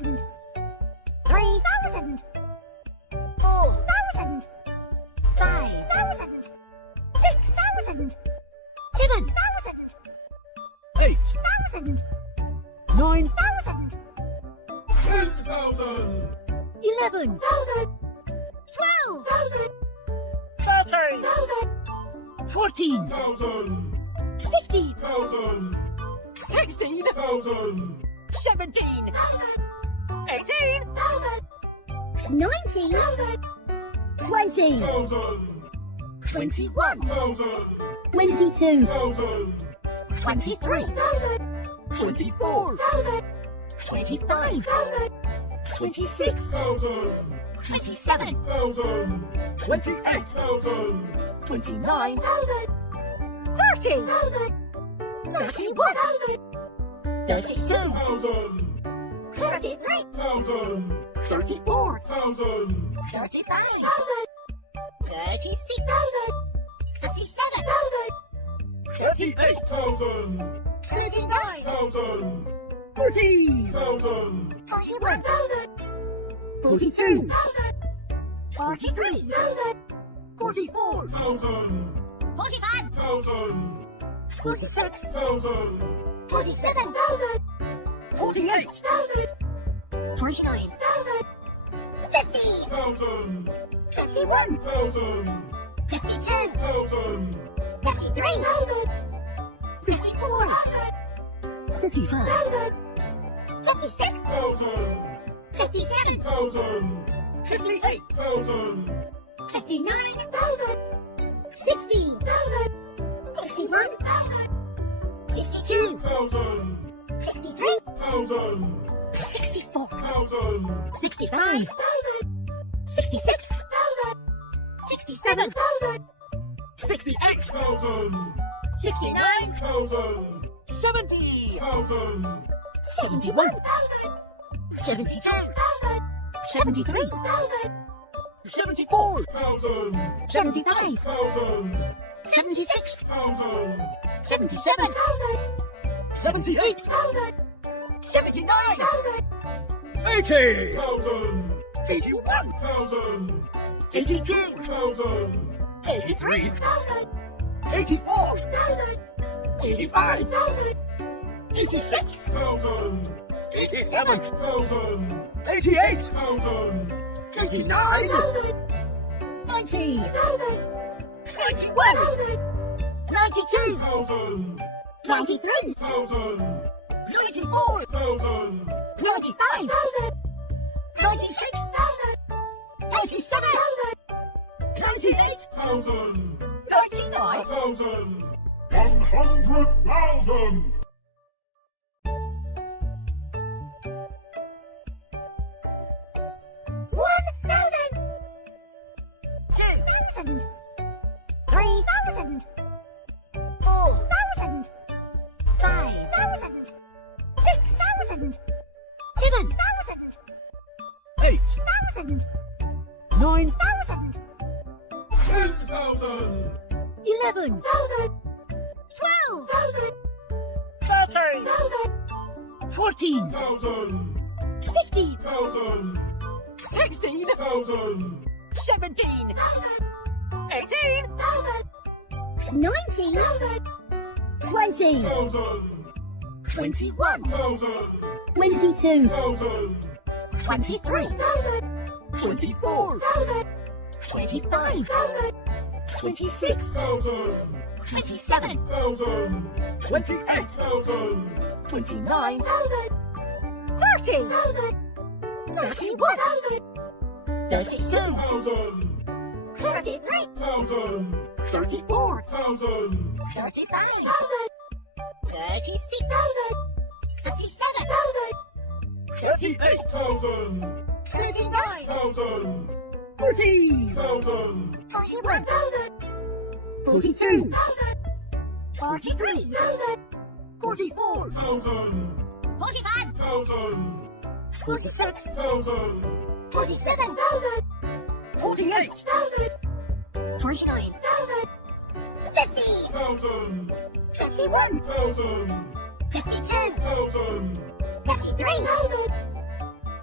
3,000, 3,000, 4,000, 5,000, 6,000, 7,000, 8,000, 9,000, 10,000, 11,000, 12,000, 13,000, 14,000, 15,000, 16,000, 17,000, 18,000, 19,000, 20,000, 21,000, 22,000, 23,000, 24,000, 25,000, 26,000, 27,000, 28,000, 29,000, 30,000, 31,000, 32,000, 33,000, 34,000, 35,000, 36,000, 37,000, 38,000, 39,000, 40,000, 41,000, 42,000, 43,000, 44,000, 45,000, 46,000, 47,000, 48,000, 49,000, 50,000, 51,000, 52,000, 53,000, 54,000, 55,000, 56,000, 57,000, 58,000, 59,000, 60,000, 61,000, 62,000, 63,000, 64,000, 65,000, 66,000, 67,000, 68,000, 69,000, 70,000, 71,000, 72,000, 73,000, 74,000, 75,000, 76,000, 77,000, 78,000, 79,000, 80,000, 81,000, 82,000, 83,000, 84,000, 85,000, 86,000, 87,000, 88,000, 89,000, 90,000, 91,000, 92,000, 93,000, 94,000, 95,000, 96,000, 97,000, 98,000, 99,000, 100,000. 1,000, 2,000, 3,000, 4,000, 5,000, 6,000, 7,000, 8,000, 8,000, 9,000, 10,000, 11,000, 12,000, 13,000, 14,000, 15,000, 16,000, 17,000, 18,000, 19,000, 20,000, 21,000, 22,000, 23,000, 24,000, 25,000, 26,000, 27,000, 28,000, 29,000, 30,000, 31,000, 32,000, 33,000, 34,000, 35,000, 36,000, 37,000, 38,000, 39,000, 40,000, 41,000, 42,000, 43,000, 44,000, 45,000, 46,000, 46,000, 47,000, 48,000, 49,000, 50,000, 1,000, 51,000, 1,000, 52,000, 1,000, 53,000,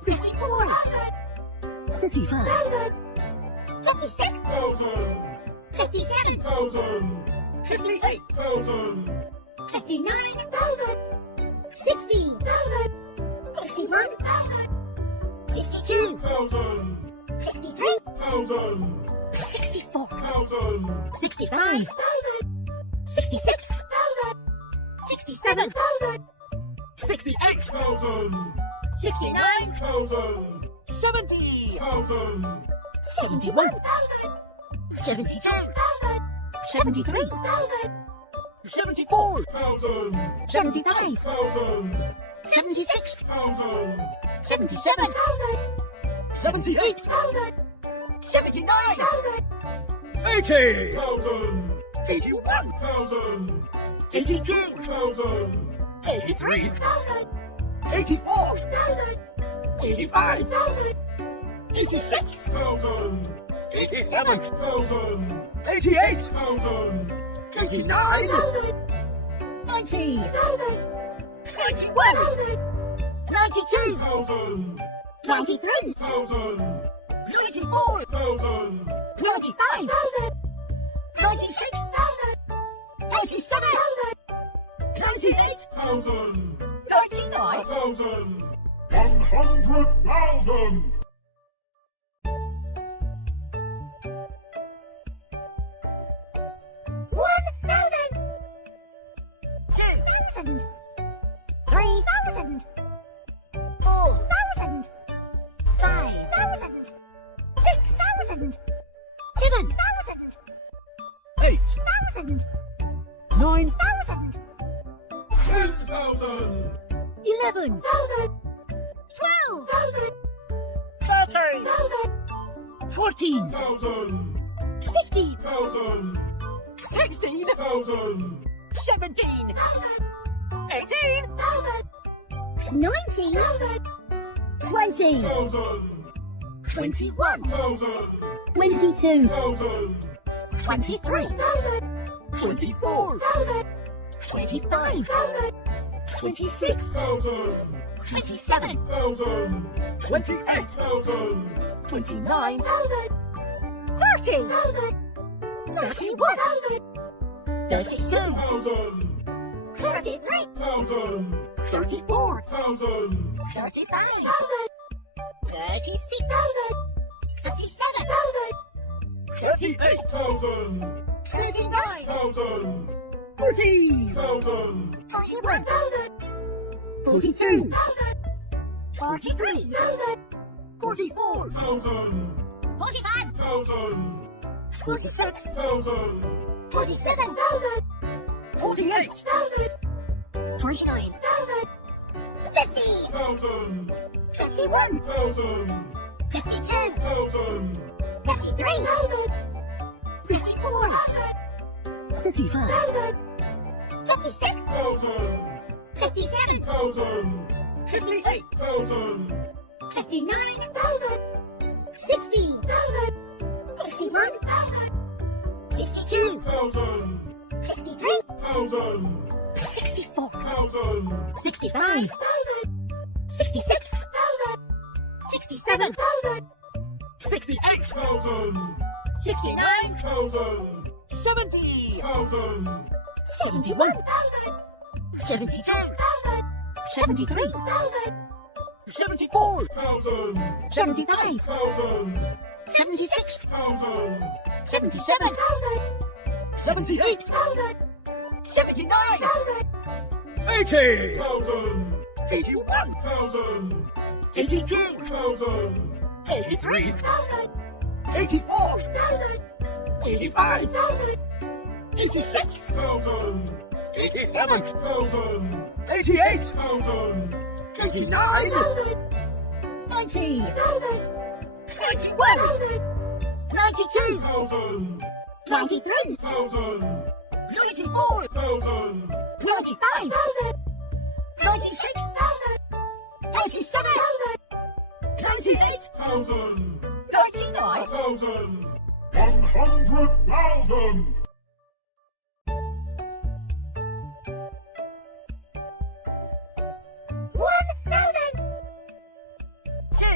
54. 55. 56. 57. 58. 59. 60. 61. 62. 63. 64. 65. 66. 67. 68. 69. 70. 71. 72. 73. 74. 75. 76. 77. 78. 79. 80. 81. 82. 83. 84. 85. 86. 87. 88. 89. 90. 91. 92. 93. 94. 95. 96. 97. 98. 99. 100,000. 1,000. 2,000. 3,000. 4,000. 5,000. 6,000. 7,000. 8. 8,000. 9. 9,000. 10,000. 11,000. 12,000. 13,000. 14,000. 15,000. 16,000. 17,000. 18,000. 19,000. 20,000. 21,000. 22,000. 23,000. 24,000. 25,000. 26,000. 27,000. 28,000. 29,000. 30,000. 31,000. 32,000. 33,000. 34,000. 35,000. 36,000. 37,000. 38,000. 39,000. 40,000. 41,000. 42,000. 43,000. 44,000. 45,000. 46,000. 1,000. 47,000. 48,000. 49,000. 50. 1,000. 51. 52. 1,000. 53,000. 54. 55,000. 56. 57. 58,000. 59,000. 60,000. 61,000. 62,000. 63,000. 64,000. 65,000. 66,000. 67,000. 68,000. 69,000. 70,000. 71,000. 72,000. 73,000. 74,000. 75,000. 76,000. 77,000. 78,000. 79,000. 80,000. 81,000. 82,000. 83,000. 84,000. 85,000. 86,000. 87,000. 88,000. 89,000. 90,000. 91,000. 92,000. 93,000. 94,000. 95,000. 96,000. 87,000. 98,000. 99,000. 100,000. 1,000.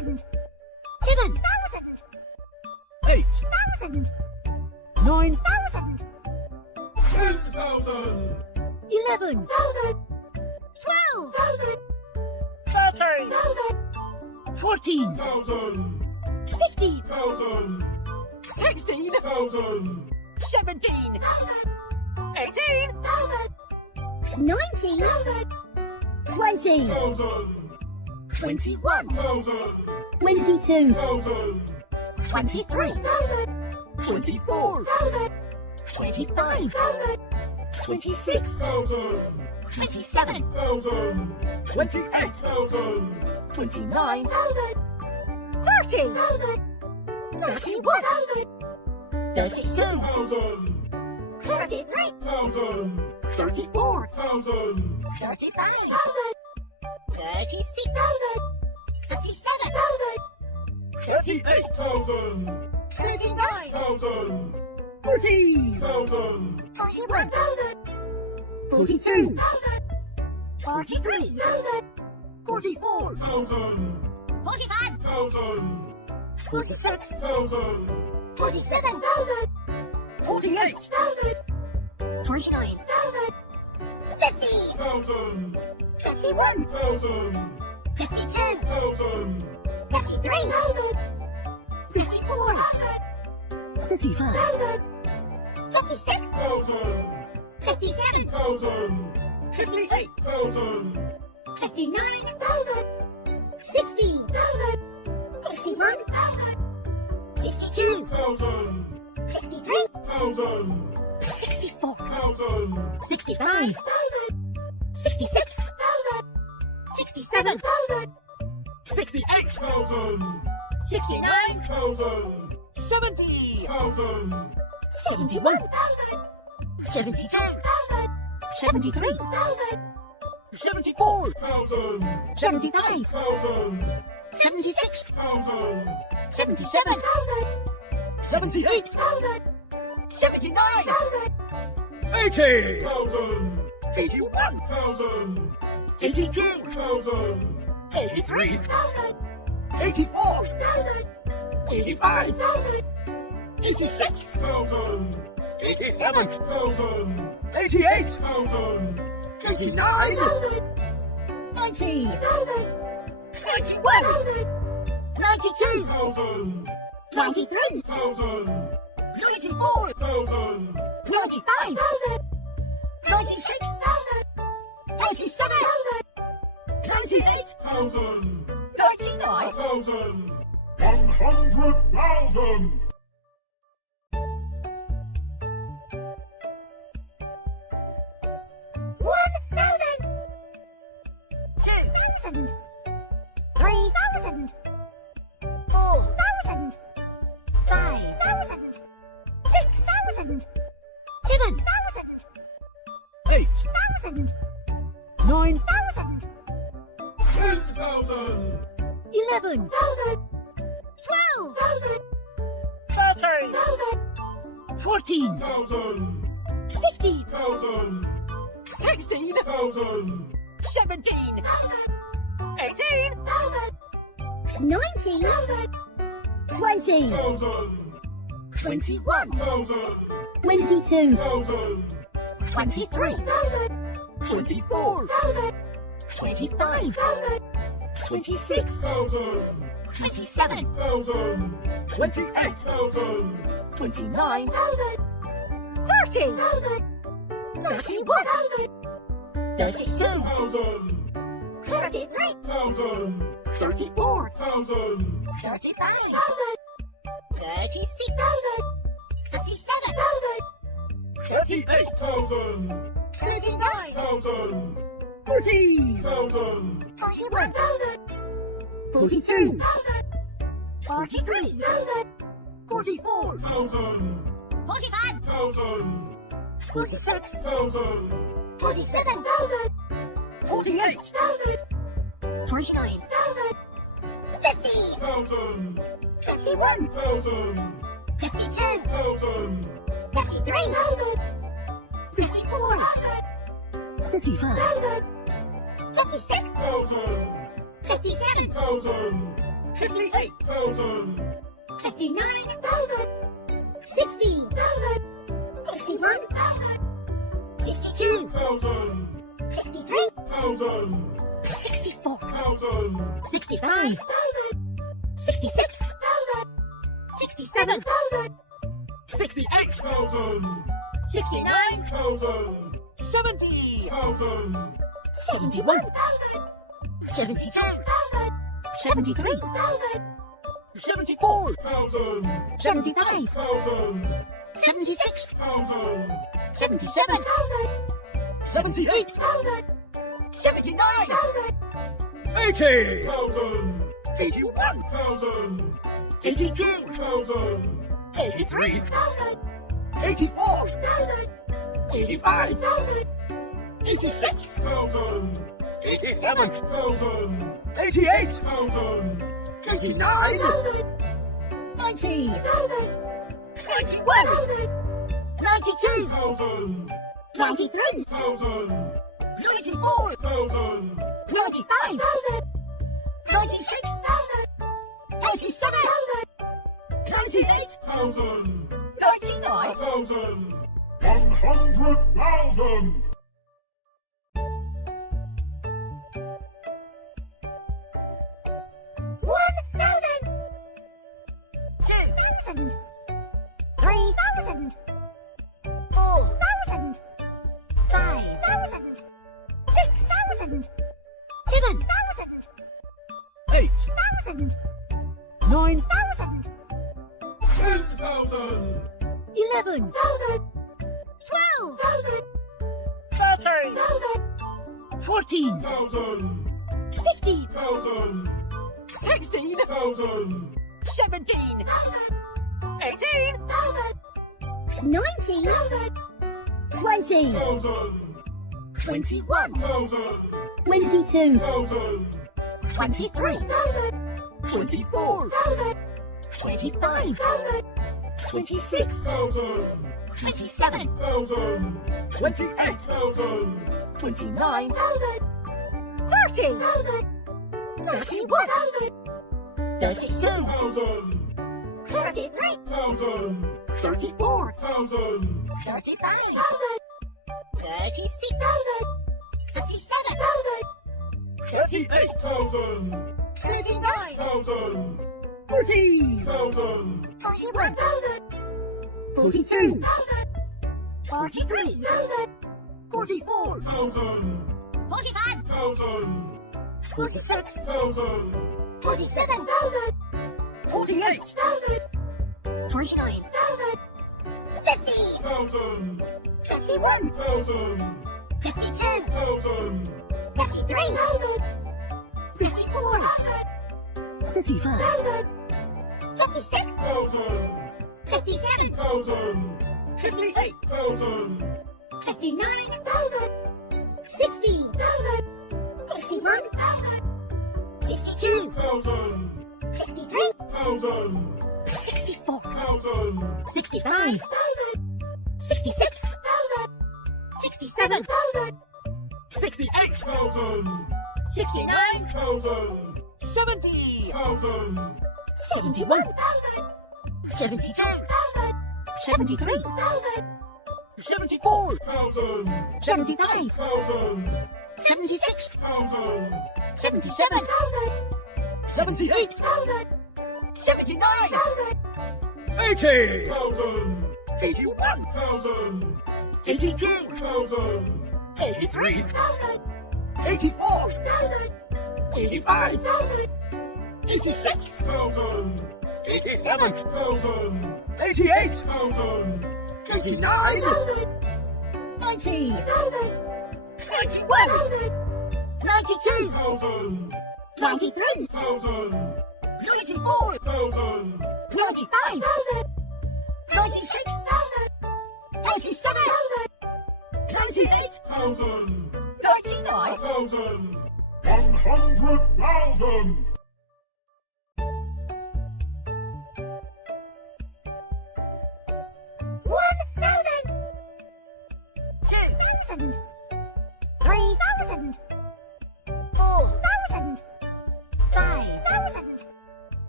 7,000. 7,000. 8,000. 9,000. 9,000. 10,000. 11,000. 12,000. 13,000. 14,000. 15,000. 16,000. 17,000. 18,000. 19,000. 20,000. 21,000. 22,000. 23,000. 24,000. 25,000. 26,000. 27,000. 28,000. 29,000. 30,000. 31,000. 32,000. 33,000. 34,000. 35,000. 36,000. 37,000. 38,000. 39,000. 40,000. 41,000. 42,000. 43,000. 44,000. 45,000. 46,000. 47,000. 48,000. 49,000. 50. 1,000. 51,000. 52,000. 1,000. 53,000. 54,000. 55,000. 56,000. 57,000. 58,000. 59,000. 60,000. 61,000. 62,000. 63,000. 1,000. 65,000. 66,000. 67,000. 68,000. 69,000. 70,000. 71,000. 72,000. 73,000. 74,000. 75,000. 76,000. 77,000. 78,000. 79,000. 80,000. 81,000. 82,000. 83,000. 84,000. 85,000. 86,000. 87,000. 88,000. 89,000. 90,000. 91,000. 92,000. 93,000. 94,000. 95,000. 96,000. 97,000. 98,000. 99,000. 100,000. 1,000. 2,000. 3,000. 4,000. 5,000. 6,000. 7,000. 8,000. 9,000. 10,000. 11,000. 12,000. 13,000. 14,000. 1,000. 15,000. 1,000. 16,000. 17,000. 18,000. 19,000. 20,000. 21,000. 22,000. 23,000. 24,000. 25,000. 26,000. 27,000. 28,000. 29,000. 30,000. 31,000. 32,000. 1,000. 34,000. 35,000. 36,000. 37,000. 38,000. 39,000. 40,000. 41,000. 42,000. 43,000. 44,000. 1,000. 46,000. 47,000. 48,000. 49,000. 50. 1,000. 51,000. 52,000. 1,000. 53,000. 54,000. 55,000. 56,000. 1,000. 57,000. 1,000. 58,000. 59,000. 60,000. 61,000. 62,000. 63,000. 64,000. 65,000. 66,000. 67,000. 68,000. 69,000. 70,000. 71,000. 72,000. 73,000. 74,000. 75,000. 1,000. 76,000. 77,000. 78,000. 79,000. 80,000. 81,000. 82,000. 82,000. 83,000. 84,000. 85,000. 86,000. 87,000. 87,000. 88,000. 89,000. 90,000. 91,000. 92,000. 93,000. 1,000. 95,000. 96,000. 97,000. 98,000. 99,000. 100,000. 1,000. 2,000. 3,000. 4,000. 5,000. 6,000. 7,000. 8,000. 8,000. 9,000. 10,000. 11,000. 12,000. 13,000. 14,000. 15,000. 16,000. 17,000. 18,000. 19,000. 20,000. 21,000. 22,000. 1,000. 23,000. 24,000. 25,000. 26,000. 27,000. 28,000. 29,000. 30,000. 31,000. 32,000. 33,000. 1,000. 35,000. 36,000. 37,000. 38,000. 39,000. 40,000. 41,000. 42,000. 43,000. 44,000. 45,000. 46,000. 47,000. 48,000. 49,000. 50. 1,000. 51. 52. 53,000. 54,000. 55,000. 56,000. 57,000. 58,000. 59,000. 60,000. 61,000. 62,000. 63,000. 64,000. 65,000. 66,000. 67,000. 68,000. 1,000. 70,000. 71,000. 72,000. 73,000. 74,000. 75,000. 76,000. 77,000. 78,000. 79,000. 80,000. 1,000. 81,000. 82,000. 83,000. 84,000. 85,000. 86,000. 87,000. 1,000. 88,000. 89,000. 90,000. 91,000. 92,000. 93,000. 94,000. 95,000. 96,000. 97,000. 98,000. 99,000. 100,000. 1,000. 2,000. 3,000. 4,000. 5,000.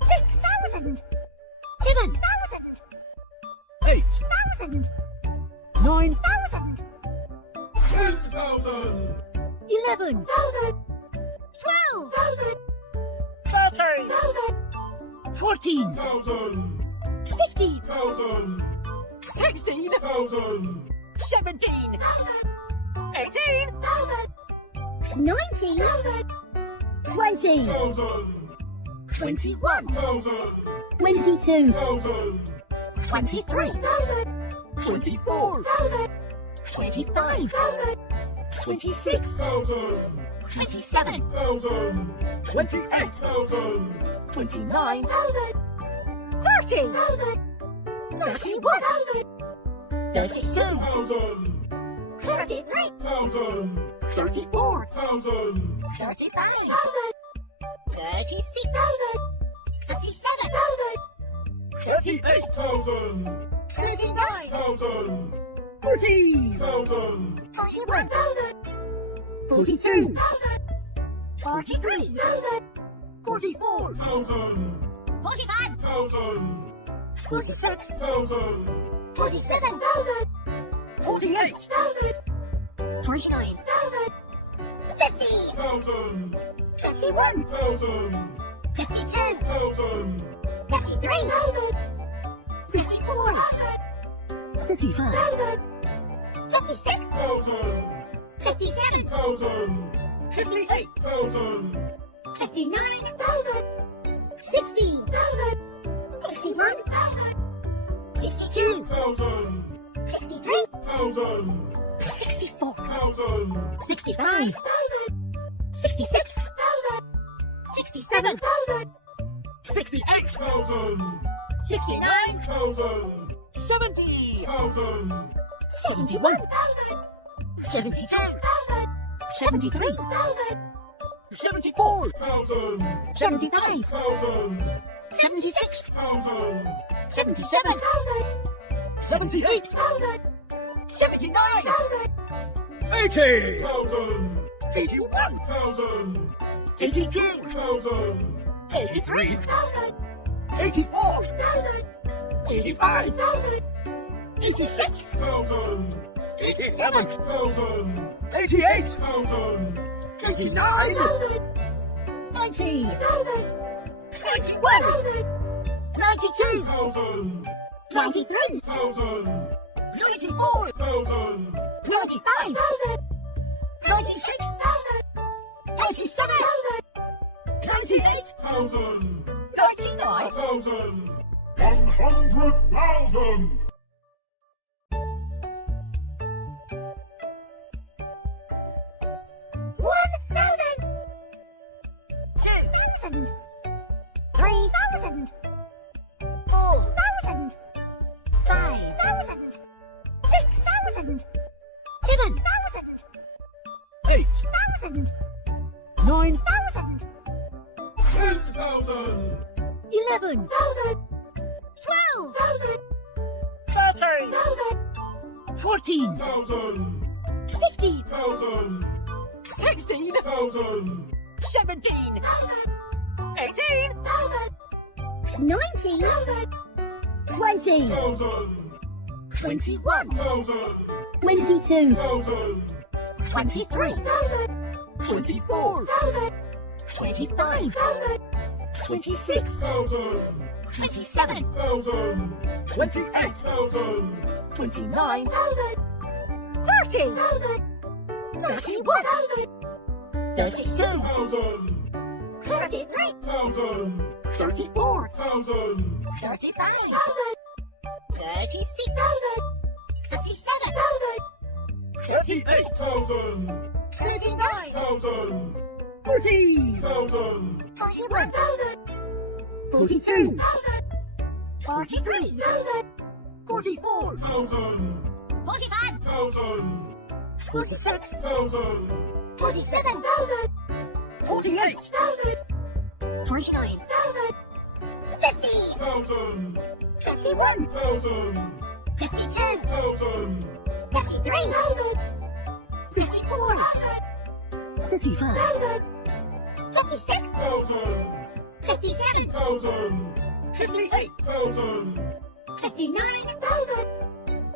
9,000. 9,000. 10,000. 11,000. 12,000. 13,000. 14,000. 15,000. 16,000. 17,000. 18,000. 19,000. 20,000. 21,000. 22,000. 23,000. 24,000. 25,000. 26,000. 27,000. 28,000. 29,000. 30,000. 31,000. 32,000. 33,000. 34,000. 35,000. 36,000. 37,000. 38,000. 39,000. 40,000. 41,000. 42,000. 43,000. 44,000. 45,000. 46,000. 46,000. 47,000. 48,000. 49,000. 50. 1,000. 51,000. 52,000. 53,000. 54,000. 55,000. 56,000. 57,000. 58,000. 59,000. 60,000. 61,000. 62,000. 63,000. 64,000. 65,000. 66,000. 67,000. 68,000. 69,000. 70,000. 71,000. 72,000. 73,000. 74,000. 75,000. 76,000. 77,000. 78,000. 79,000. 80,000. 1,000. 81,000. 1,000. 83,000. 84,000. 85,000. 86,000. 87,000. 1,000. 88,000. 89,000. 90,000. 91,000. 92,000. 1,000. 93,000. 94,000. 95,000. 96,000. 87,000. 98,000. 1,000. 100,000. One thousand. 2,000. 3,000. 4,000. 5,000. 6,000. 7,000. 8,000. 9,000. 10,000. 11,000. 12,000. 13,000. 14,000. 1,000. 15,000. 16,000. 17,000. 18,000. 19,000. 20,000. 21,000. 22,000. 23,000. 24,000. 25,000. 26,000. 27,000. 28,000. 29,000. 30,000. 31,000. 32,000. 33,000. 1,000. 35,000. 36,000. 37,000. 38,000. 39,000. 40,000. 41,000. 42,000. 43,000. 44,000. 45,000. 1,000. 46,000. 47,000. 48,000. 49,000. 50. 1,000. 51. 1,000. 52. 1,000. 53,000. 54,000. 55,000. 56,000. 57,000. 1,000. 58,000. 59,000.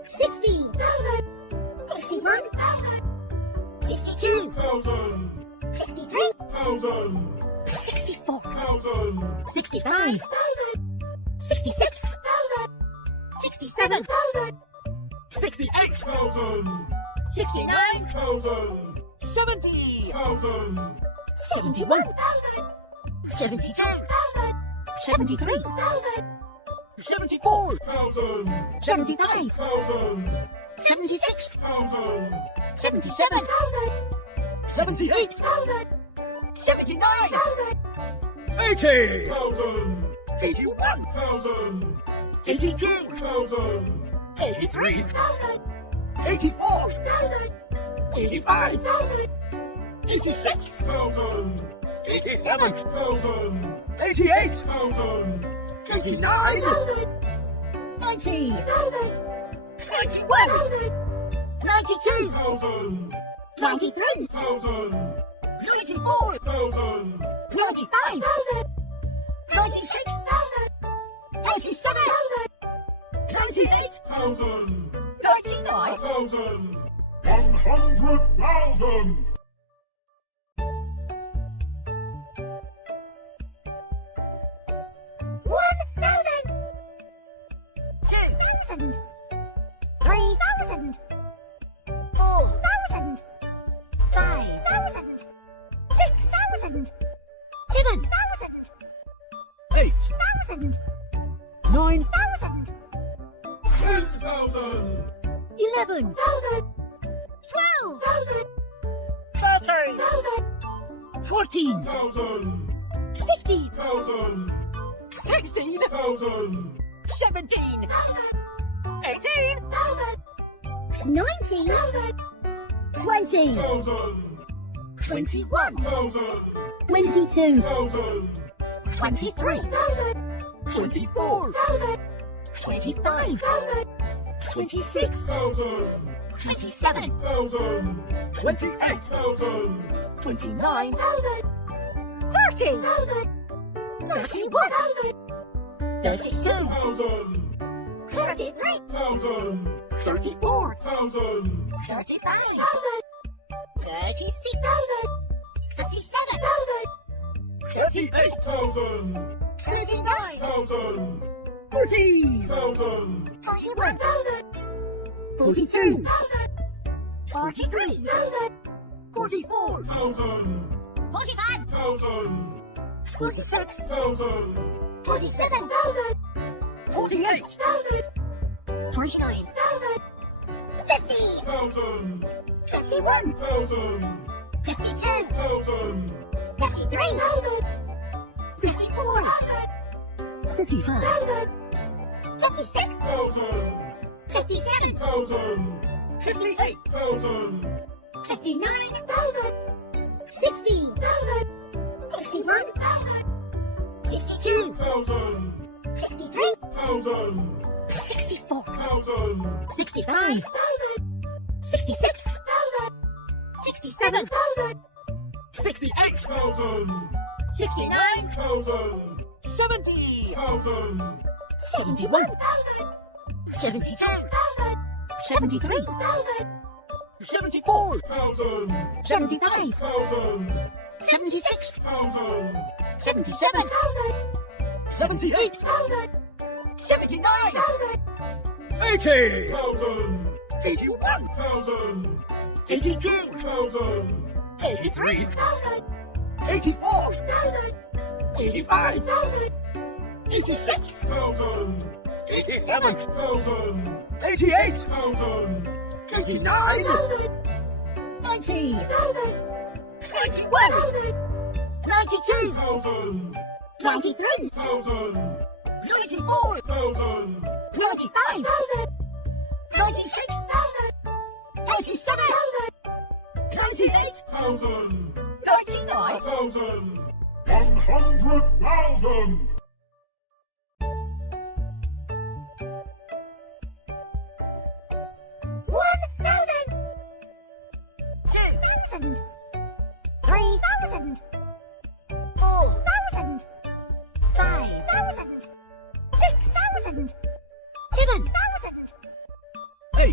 60,000. 61. 62. 63. 64. 65. 66. 67. 68. 69. 70. 71. 72. 73. 74. 75. 76. 77. 78. 79. 80. 81. 82. 83. 84. 85. 86. 87. 88. 89. 90. 91. 92. 93. 94. 95. 96. 97. 98. 99. 100,000. 1,000. 2,000. 3,000. 4,000. 5,000. 6,000. 7,000. 8. 8,000. 9. 9,000. 10,000. 11. 12,000. 13. 14. 15. 16. 17. 18. 19. 20. 21. 22. 23. 24. 25. 26. 27. 28. 29. 30. 31. 32. 33. 34. 35. 36. 37. 38. 39. 40. 41. 42. 43. 44. 45. 46. 47. 48. 49. 50. 51. 52. 53. 54. 55. 56. 57. 58. 59. 60. 61. 62. 63. 64. 65. 66. 67. 68. 69. 70. 1,000. 71. 72. 73. 74. 75. 76. 77. 78. 79. 80. 81. 82. 83. 84. 85. 86. 87. 88. 89. 90. 91. 92. 93. 94. 95. 96. 97. 98. 99. 100,000. 1,000. 2,000. 3,000. 4,000. 5,000. 6,000. 7,000.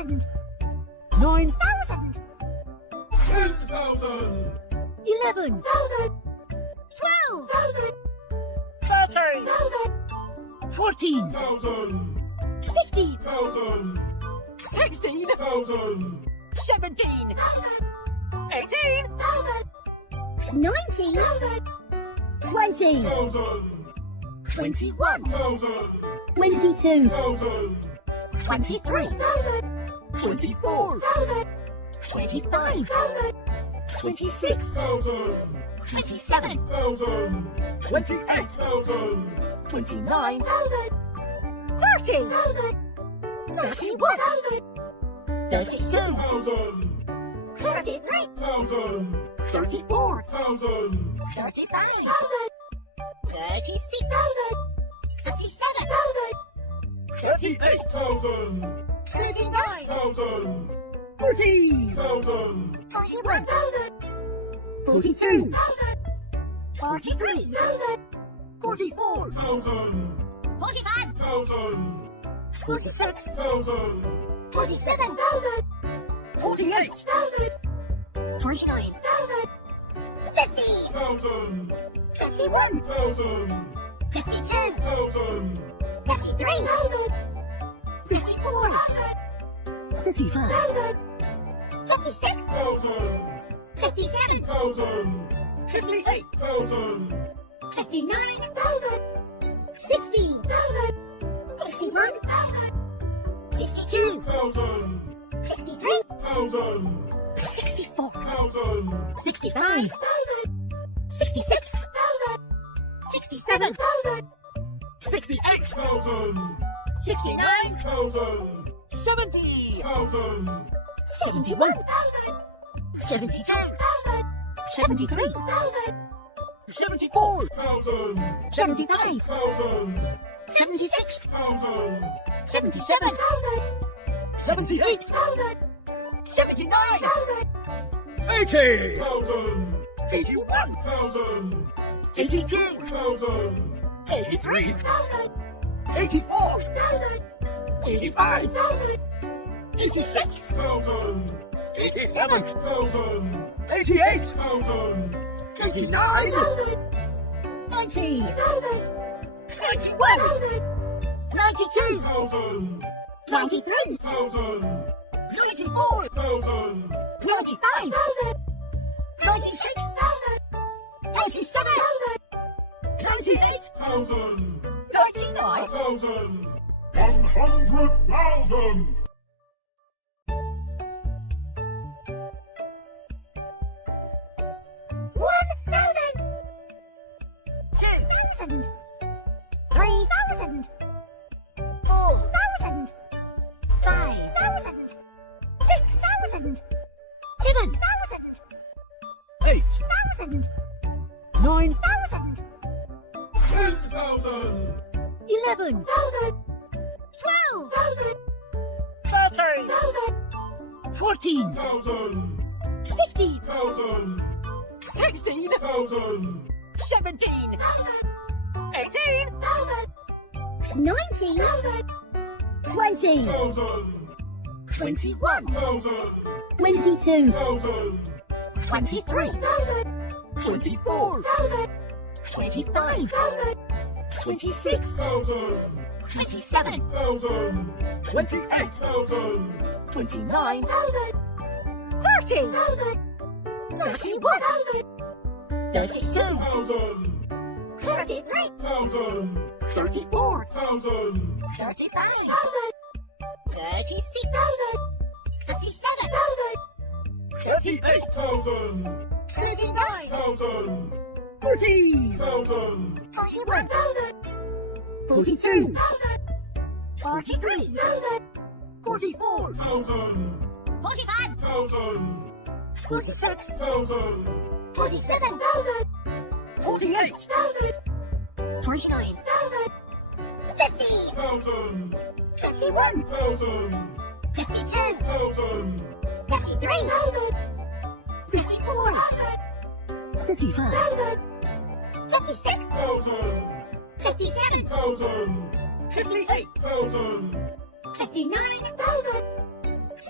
8,000. 9,000. 10,000. 11,000. 12,000. 13,000. 14,000. 1,000. 15,000. 16,000. 1,000. 17,000. 18,000. 19,000. 20,000. 1,000. 21,000. 22,000. 1,000. 23,000. 24,000. 25,000. 26,000. 27,000. 1,000. 28,000. 29,000. 30,000. 31,000. 32,000. 1,000. 33,000. 1,000. 34,000. 1,000. 35,000. 36,000. 37,000. 38,000. 39,000. 1,000. 40,000. 1,000. 41,000. 42,000. 43,000. 44,000. 1,000. 45,000. 1,000. 46,000. 1,000. 47,000. 48,000. 49,000. 50,000. 1,000. 51,000. 1,000. 52,000. 1,000. 53,000. 54,000. 55,000. 56,000. 57,000. 1,000. 58,000. 1,000. 59,000. 60,000. 61,000. 62,000. 1,000. 63,000. 1,000. 64,000. 1,000. 65,000. 66,000. 67,000. 68,000. 1,000. 69,000. 1,000. 70,000. 1,000. 71,000. 72,000. 73,000. 74,000. 1,000. 75,000. 1,000. 76,000. 1,000. 77,000. 78,000. 79,000. 80,000. 81,000. 1,000. 82,000. 1,000. 83,000. 84,000. 85,000. 86,000. 87,000. 1,000. 88,000. 1,000. 89,000. 90,000. 91,000. 92,000. 1,000. 93,000. 1,000. 94,000. 1,000. 95,000. 96,000. 97,000. 98,000. 1,000. 99,000. 100,000. 1,000. 2,000. 3,000. 4,000. 5,000. 6,000. 7,000. 8,000. 8,000. 9,000. 10,000. 11,000. 12,000. 13,000. 14,000. 1,000. 15,000. 1,000. 16,000. 1,000. 17,000. 18,000. 19,000. 20,000. 1,000. 21,000. 22,000. 1,000. 23,000. 24,000. 25,000. 26,000. 27,000. 1,000. 28,000. 1,000. 29,000. 30,000. 31,000. 32,000. 1,000. 33,000. 1,000. 34,000. 1,000. 35,000. 36,000. 37,000. 38,000. 39,000. 1,000. 40,000. 1,000. 41,000. 42,000. 43,000. 44,000. 1,000. 45,000. 1,000. 46,000. 1,000. 47,000. 48,000. 49,000. 50,000. 1,000. 51,000. 1,000. 52,000. 1,000. 53,000. 54,000. 55,000. 56,000. 1,000. 57,000. 1,000. 58,000. 1,000. 59,000.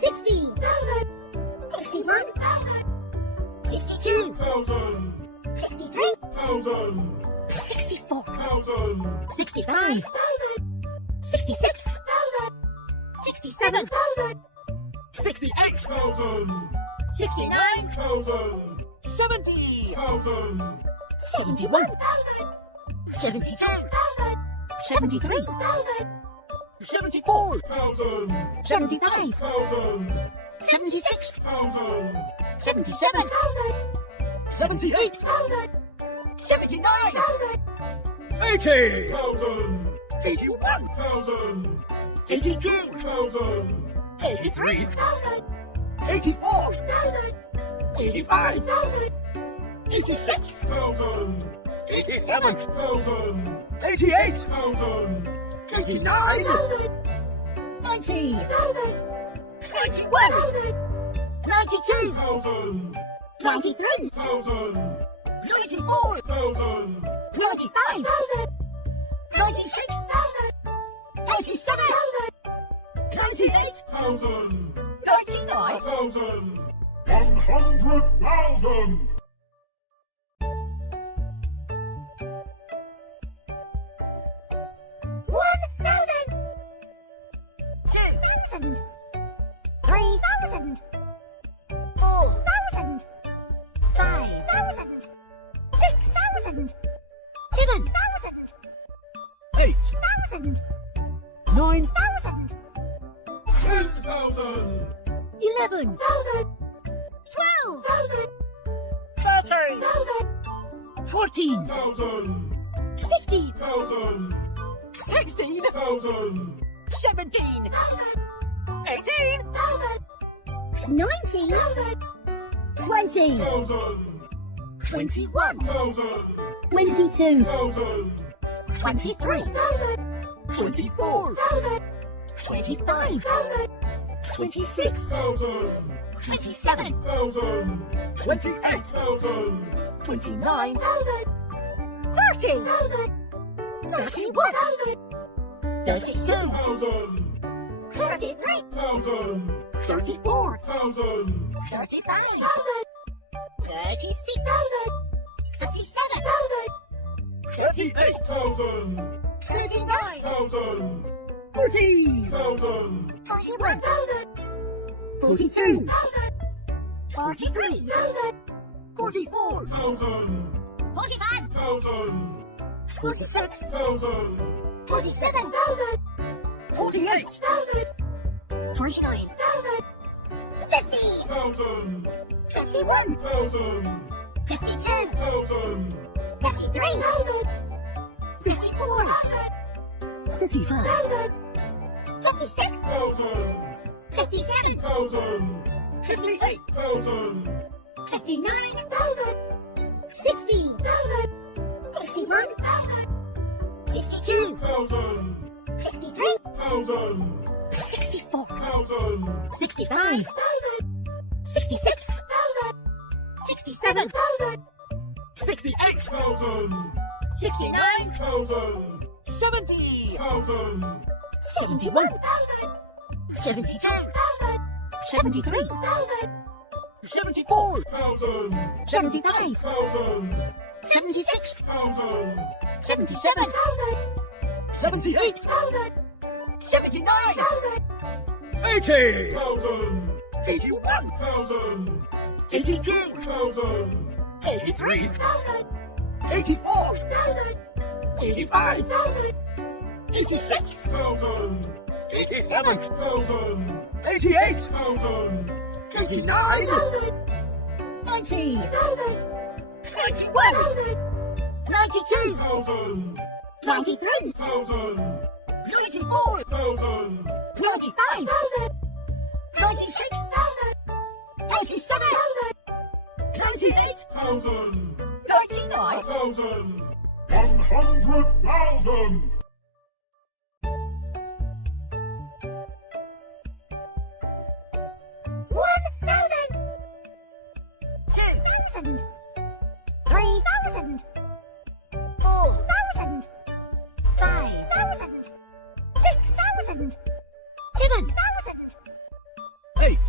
60, 61, 62, 63, 64, 65, 66, 67, 68, 69, 70, 71, 72, 73, 74, 75, 76, 77, 78, 79, 80, 81, 82, 83, 84, 85, 86, 87, 88, 89, 90, 91, 92, 93, 94, 95, 96, 97, 98, 99, 100,000. 1,000, 2,000, 3,000, 4,000, 5,000, 6,000, 7,000, 8,000, 9,000, 10,000. 11,000, 12,000, 13,000, 14,000, 15,000, 16,000, 17,000, 18,000, 19,000, 20,000, 21,000, 22,000, 23,000, 24,000, 25,000, 26,000, 27,000, 28,000, 29,000, 30,000, 31,000, 32,000, 33,000, 34,000, 35,000, 36,000, 37,000, 38,000. 39,000, 40,000, 41,000, 42,000, 43,000, 44,000, 45,000, 46,000, 47,000, 48,000, 49,000, 50,000, 51,000, 52,000, 53,000, 54,000, 55,000, 56,000, 57,000, 58,000, 59,000, 60,000, 61,000, 62,000, 63,000, 64,000, 65,000, 66,000, 67,000, 68,000, 69,000, 70,000, 71,000, 72,000, 73,000, 74,000, 75,000, 76,000, 77,000, 78,000, 79,000, 80,000, 81,000, 82,000, 83,000, 84,000, 85,000, 86,000, 87,000, 88,000, 89,000, 90,000, 91,000, 92,000, 93,000, 94,000, 95,000, 96,000, 97,000, 98,000, 99,000, 100,000. 1,000, 2,000, 3,000, 4,000, 5,000, 6,000, 7,000, 8,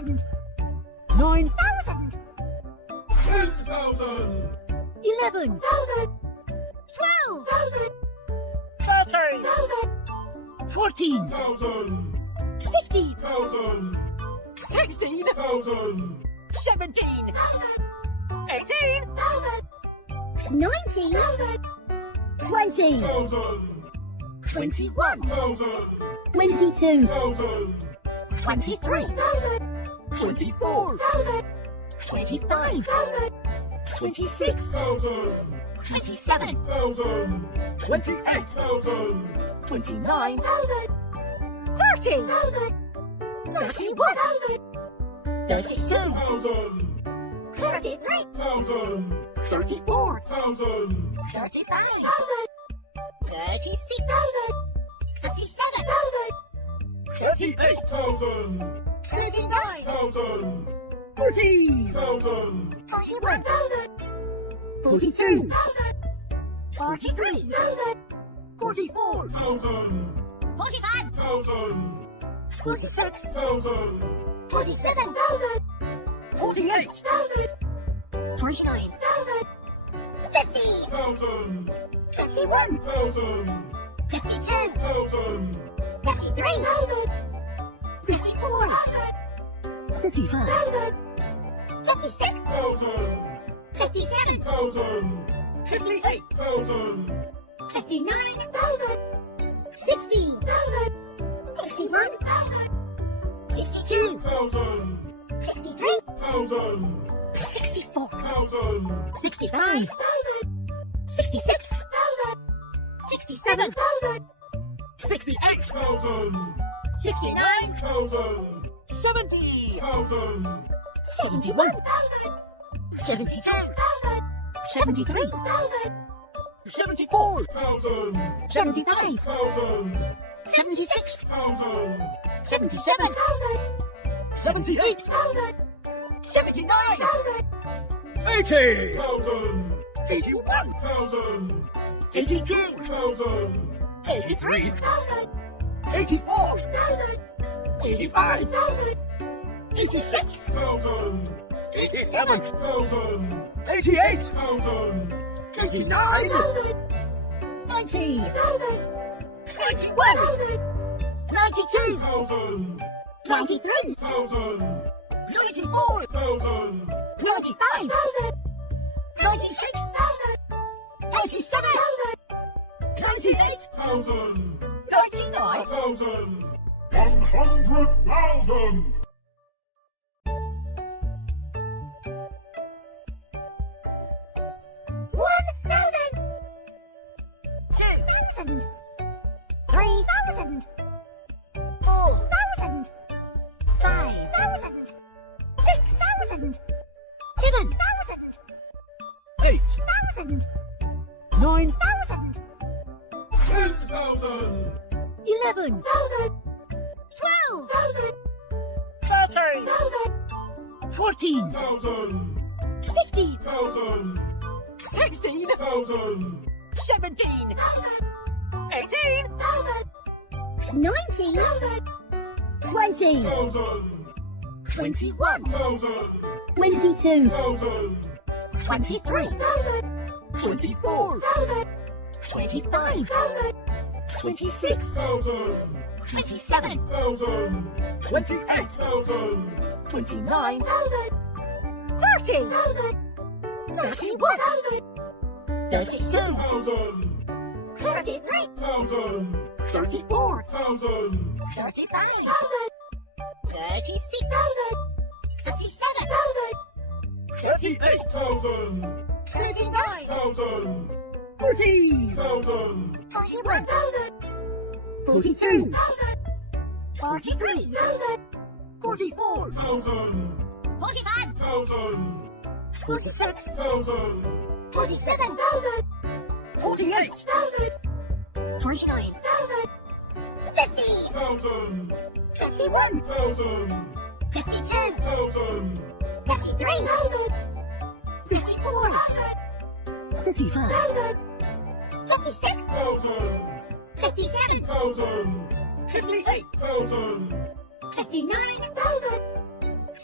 8,000. 9,000. 10,000. 11. 12. 13. 14. 1,000. 15. 1,000. 16. 1,000. 17. 18. 19. 20. 1,000. 21. 1,000. 22. 1,000. 23. 24. 25. 26. 1,000. 27. 1,000. 28. 1,000. 29. 30. 31. 32. 1,000. 33. 1,000. 34. 1,000. 35. 36. 37. 38,000. 39. 1,000. 40. 1,000. 41. 42. 43. 44. 1,000. 45. 1,000. 46. 1,000. 47. 48. 49. 50. 1,000. 51. 1,000. 52. 1,000. 53. 54. 55. 56. 1,000. 57. 1,000. 58. 1,000. 59. 60. 61. 62. 1,000. 63. 1,000. 64. 1,000. 65. 66. 67. 68. 1,000. 69. 1,000. 70. 1,000. 71. 72. 73. 74. 1,000. 75. 1,000. 76. 1,000. 77. 78. 79. 80. 1,000. 81. 1,000. 82. 1,000. 83. 84. 85. 86. 1,000. 87. 1,000. 88. 1,000. 89. 90. 91. 92. 1,000. 93. 1,000. 94. 1,000. 95. 96. 97. 98. 1,000. 99. 1,000. 100,000. 1,000. 2,000. 3,000. 4,000. 5,000. 6,000. 7,000. 8. 8,000. 9. 9,000. 10,000. 11. 12. 13. 14. 1,000. 15. 1,000. 16. 1,000. 17. 18. 19. 20. 1,000. 21. 1,000. 22. 1,000. 23. 24. 25. 26. 1,000. 27. 1,000. 28. 1,000. 29. 30. 31. 32. 1,000. 33. 1,000. 34. 1,000. 35. 36. 37. 38,000. 39. 1,000. 40. 1,000. 41. 42. 43. 44. 1,000. 45. 1,000. 46. 1,000. 47. 48. 49. 50. 1,000. 51. 1,000. 52. 1,000. 53. 54. 55. 56. 1,000. 57. 1,000. 58. 1,000. 59.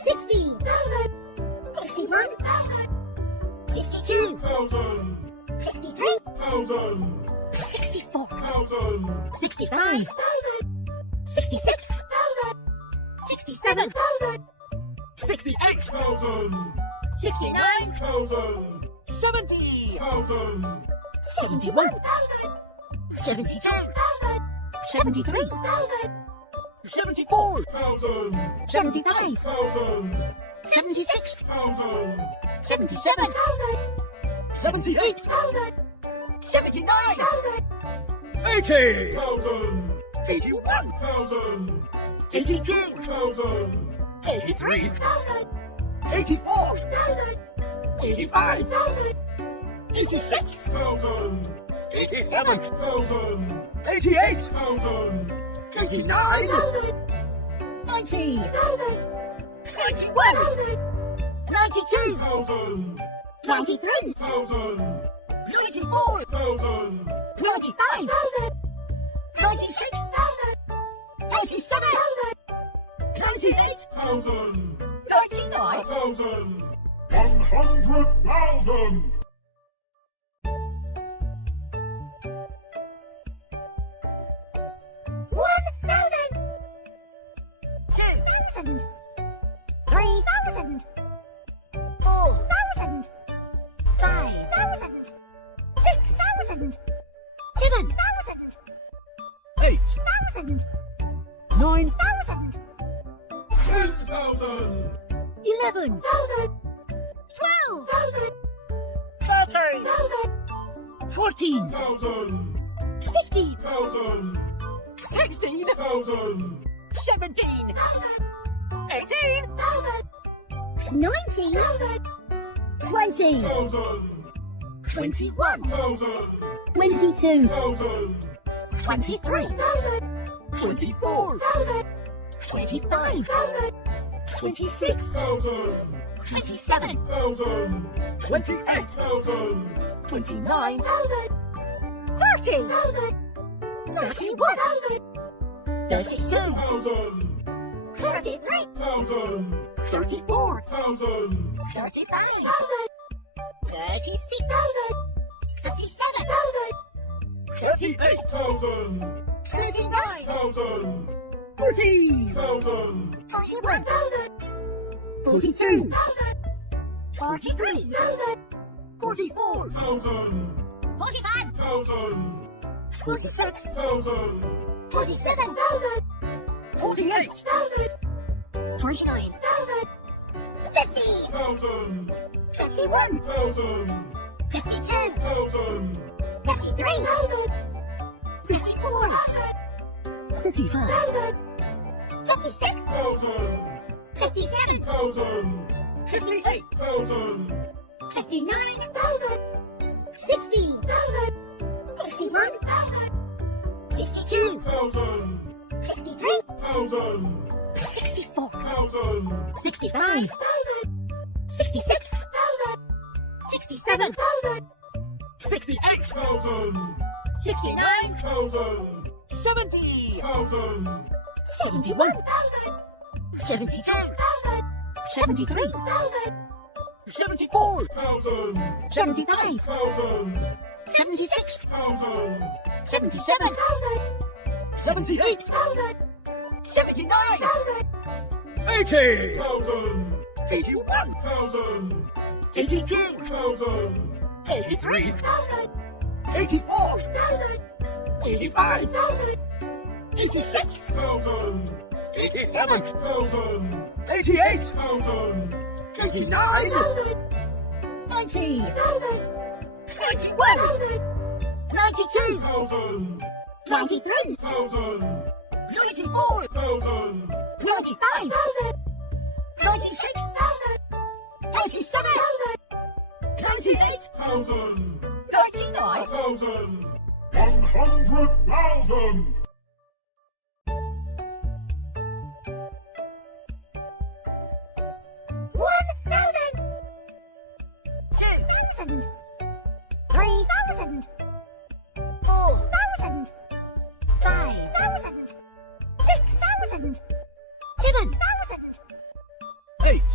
60,000. 61,000. 62,000. 63,000. 64,000. 65,000. 66,000. 67,000. 68,000. 69,000. 70,000. 71,000. 72,000. 73,000. 74,000. 75,000. 76,000. 77,000. 78,000. 79,000. 80,000. 81,000. 82,000. 83,000. 84,000. 85,000. 86,000. 87,000. 88,000. 89,000. 90,000. 91,000. 92,000. 93,000. 94,000. 95,000. 96,000. 97,000. 98,000. 99,000. 100,000. 1,000. 2,000. 3,000. 4,000. 5,000. 6,000. 7,000. 8, 8,000. 9, 1,000. 10,000. 11,000. 12,000. 13,000. 14, 15,000. 16,000. 17,000. 18,000. 19,000. 20,000. 21,000. 22,000. 23,000. 24,000. 25,000. 26,000. 27,000. 28,000. 29,000. 30,000. 31,000. 32,000. 33,000. 34,000. 35,000. 36,000. 37,000. 38,000. 39,000. 40,000. 41,000. 42,000. 43,000. 44,000. 45,000. 46,000. 47,000. 48,000. 49,000. 50,000. 51,000. 52,000. 53,000. 54,000. 55, 56,000. 57,000. 58,000. 59,000. 60,000. 61,000. 62,000. 63,000. 64,000. 65,000. 66,000. 67,000. 68,000. 69,000. 70,000. 71,000. 72,000. 73,000. 74,000. 75,000. 76,000. 77,000. 78,000. 79,000. 80,000. 81,000. 82,000. 83,000. 84,000. 85,000. 86,000. 87,000. 88,000. 89,000. 90,000. 91,000. 92,000. 93,000. 94,000. 95,000. 96,000. 97,000. 98,000. 99,000. 100,000. 1,000. 2,000. 3,000. 4,000. 5,000. 6,000. 7,000. 8,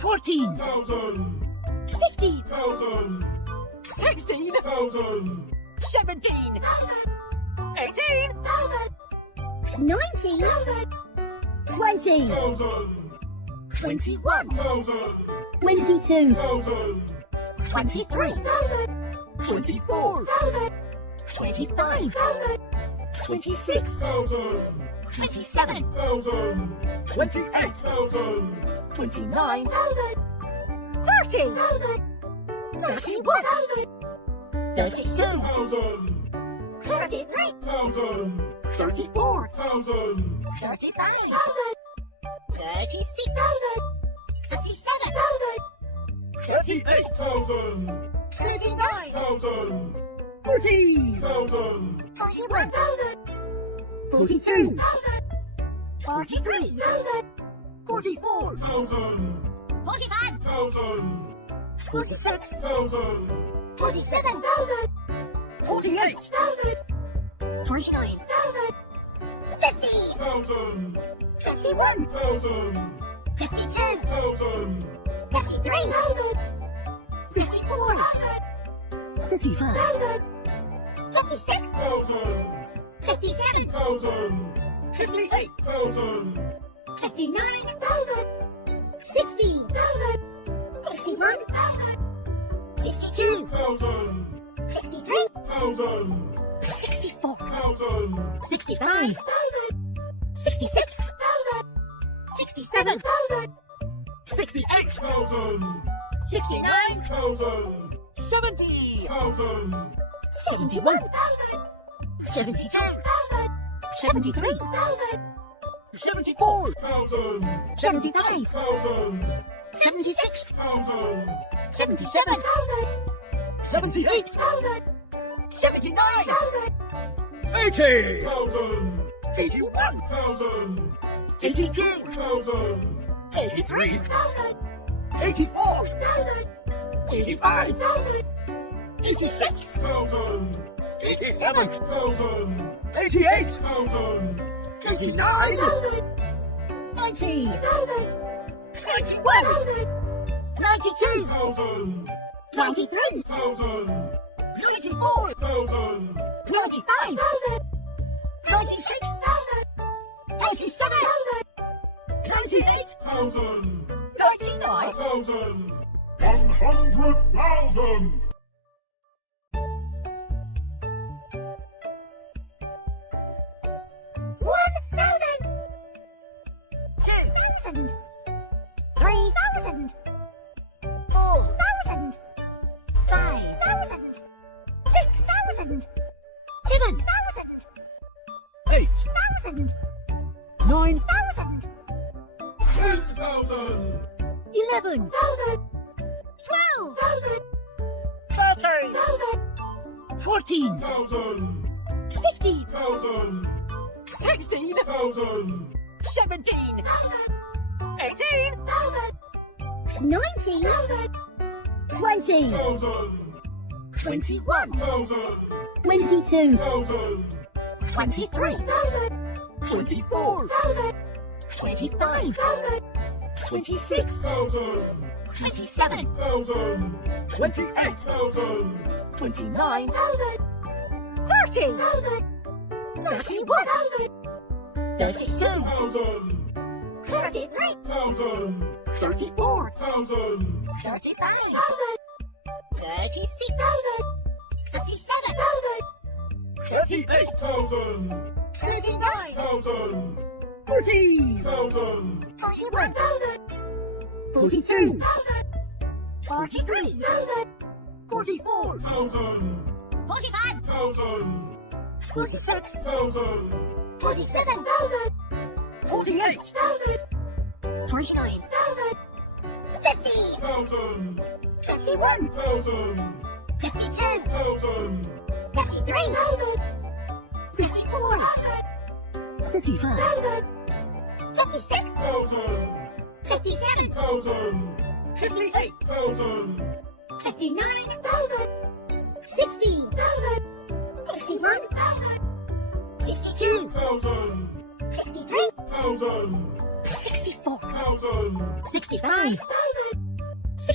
14,000. 15,000. 16,000. 17,000. 18,000. 19,000. 20,000. 21,000. 22,000. 23,000. 24,000. 25,000. 26,000. 27,000. 28,000. 29,000. 30,000. 31,000. 32,000. 33,000. 34,000. 35,000. 36,000. 37,000. 38,000. 39,000. 40,000. 41,000. 42,000. 43,000. 44,000. 45,000. 46,000. 47,000. 48,000. 49,000. 50,000. 51,000. 52,000. 53,000. 54,000. 55,000. 56,000. 57,000. 58,000. 59,000. 60,000. 61,000. 62,000. 63,000. 64,000. 65,000. 66,000. 67,000. 68,000. 69,000. 70,000. 71,000. 72,000. 73,000. 74,000. 75,000. 1,000. 76,000. 77,000. 78,000. 79,000. 80,000. 81,000. 82,000. 83,000. 84,000. 85,000. 86,000. 87,000. 88,000. 89,000. 90,000. 91,000. 92,000. 93,000. 94,000. 95,000. 96,000. 97,000. 98,000. 99,000. 100,000. 1,000. 2,000. 3,000. 4,000. 5,000. 6,000. 7,000. 8,000. 8,000. 9,000. 10,000. 11,000. 12,000. 13,000. 14,000. 1,000. 15,000. 16,000. 1,000. 17,000. 18,000. 19,000. 20,000. 1,000. 21,000. 22,000. 23,000. 24,000. 25,000. 26,000. 27,000. 28,000. 29,000. 30,000. 31,000. 32,000. 1,000. 33,000. 34,000. 1,000. 35,000. 36,000. 37,000. 38,000. 39,000. 40,000. 1,000. 41,000. 42,000. 43,000. 44,000. 1,000. 45,000. 46,000. 47,000. 48,000. 49,000. 50. 1,000. 51. 1,000. 52. 1,000. 53,000. 54,000. 55,000. 56,000. 57,000. 1,000. 58,000. 59,000. 60,000. 61,000. 62. 1,000. 63. 1,000. 64. 1,000. 65,000.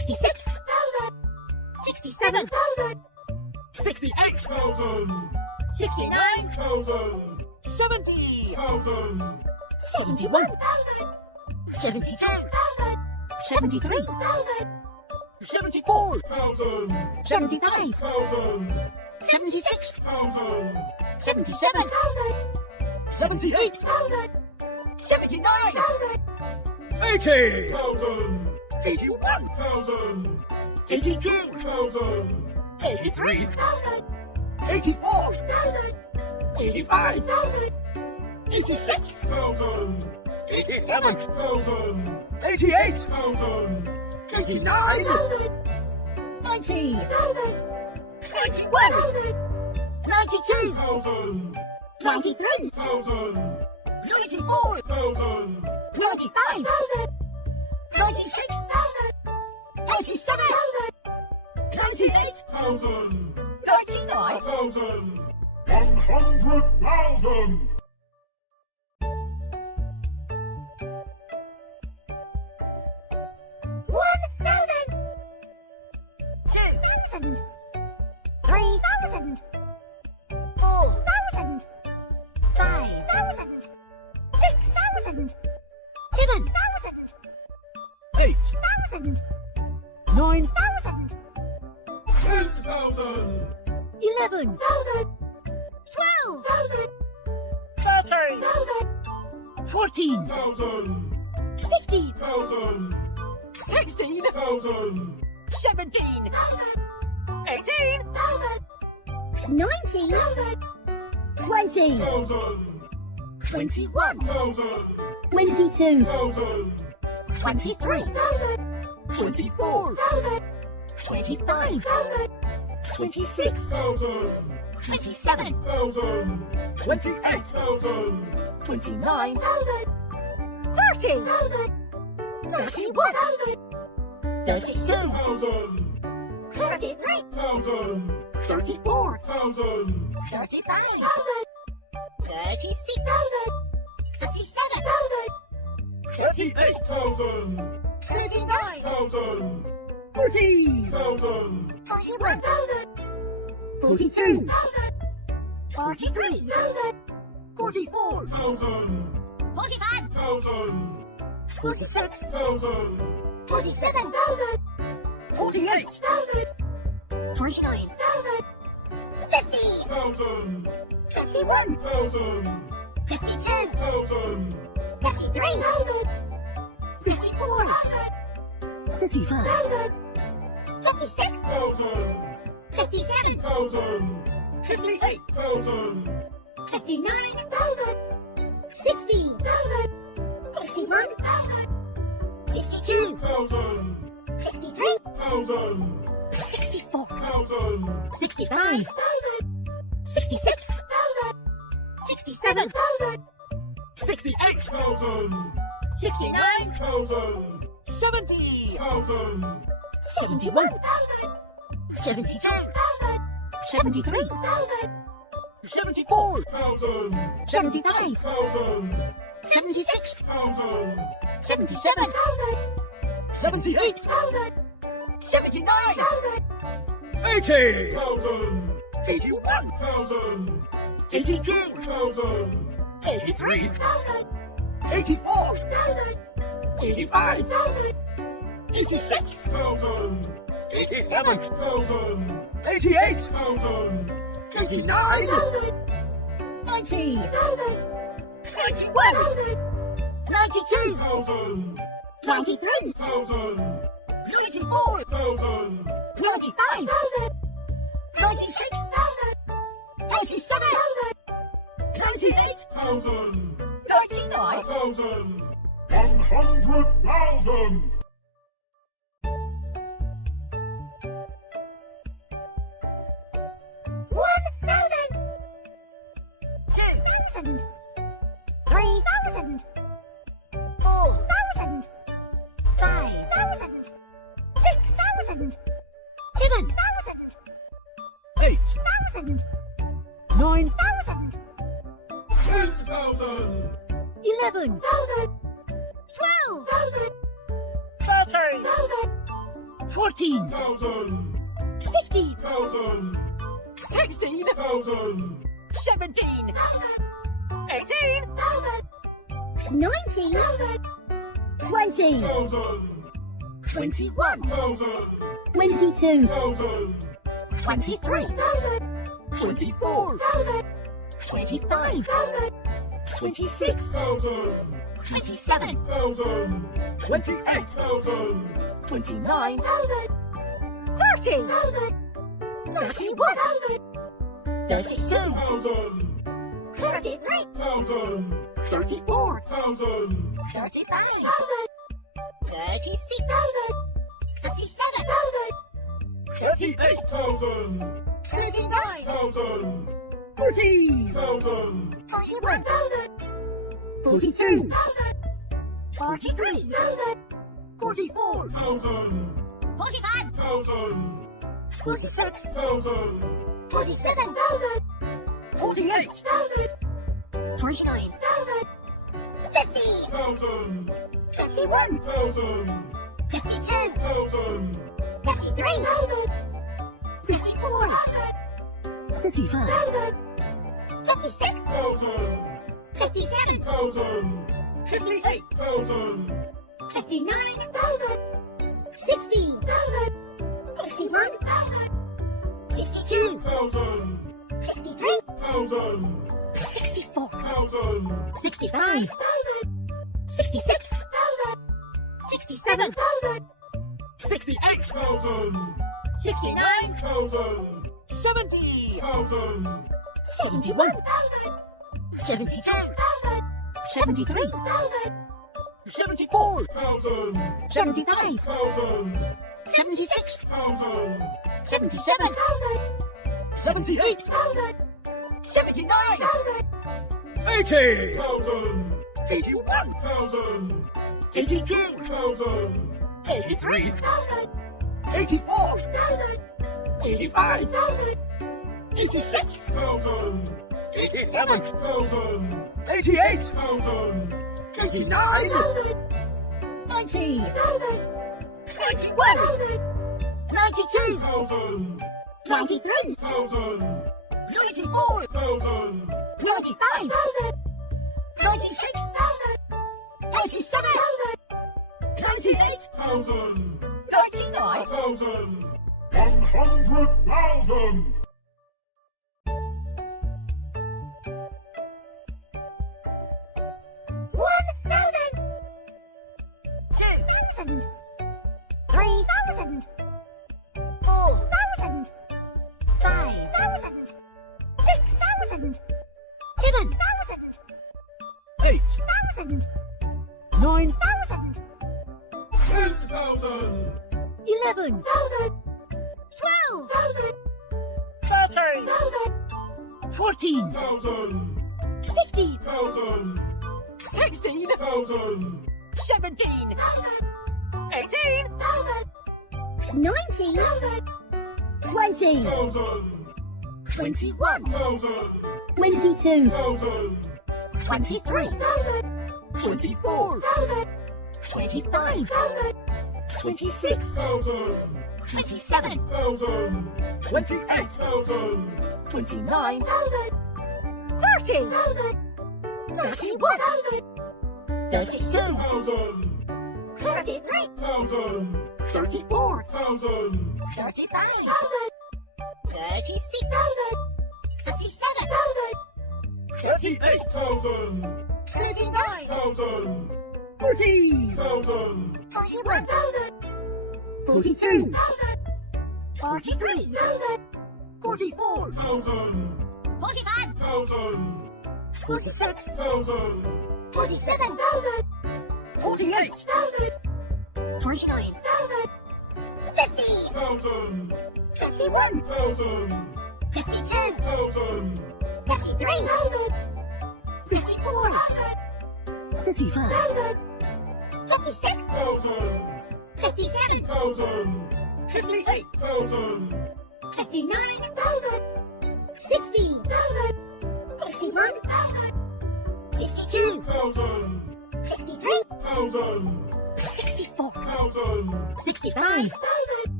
66 67 68 69 70 71 72 73 74 75 76 77 78 79 80 81 82 83 84 85 86 87 88 89 90 91 92 93 94 95 96 97 98 99 100,000 1,000 2,000 3,000 4,000 5,000 6,000 7,000 8 8,000 9 9,000 10,000 11,000 12,000 13,000 14,000 15,000 16,000 17,000 18,000 19,000 20,000 21,000 22,000 23,000 24,000 25,000 26,000 27,000 28,000 29,000 30,000 31,000 32,000 33,000 34,000 35,000 36,000 37,000 38,000 39,000 40,000 41,000 42,000 43,000 44,000 45,000 46,000 1,000 47,000 48,000 49,000 50,000 51,000 52,000 53,000 54,000 55,000 56,000 57,000 58,000 59,000 60,000 61,000 62,000 63,000 64,000 65,000 66,000 67,000 68,000 69,000 70,000 71,000 72,000 73,000 74,000 75,000 76,000 77,000 78,000 79,000 80,000 81,000 82,000 83,000 84,000 85,000 86,000 87,000 88,000 89,000 90,000 91,000 92,000 93,000 94,000 95,000 96,000 97,000 98,000 99,000 100,000 1,000 2,000 3,000 4,000 5,000 6,000 7,000 8,000 8,000 9,000 10,000 10,000 11,000 12,000 13,000 14, 15, 16, 17, 18, 19, 20, 21, 22, 23, 24, 25, 26, 27, 28, 29, 30, 31, 32, 33, 34, 35, 36, 37, 38, 39, 40, 41, 42, 43, 44, 45, 46, 47, 48, 49, 50, 51, 52, 53, 54, 55, 56, 57, 58, 59, 60, 61, 62, 63, 64, 65, 66, 67, 68, 69, 70, 71, 72, 73, 74, 75, 76, 77, 78, 79, 80, 81, 82, 83, 84, 85, 86, 87, 88, 89, 90, 91, 92, 93, 94, 95, 96, 87, 98, 99, 100,000! $1,000, 2,000, 3,000, 4,000, 5,000, 6,000, 7,000, 8, 8,000, 9, 1,000, 10,000! 11, 12,000, 13, 14, 15, 16, 17, 18, 19, 20, 21, 22, 23, 24, 25, 26, 27, 28, 29, 30, 31, 32, 33, 34, 35, 36, 37, 38, 39, 40, 41, 42, 43, 44, 45, 46, 47, 48, 49, 50, 51, 52, 53, 54, 55, 56, 57, 58, 59, 60, 61, 62, 63, 64, 65,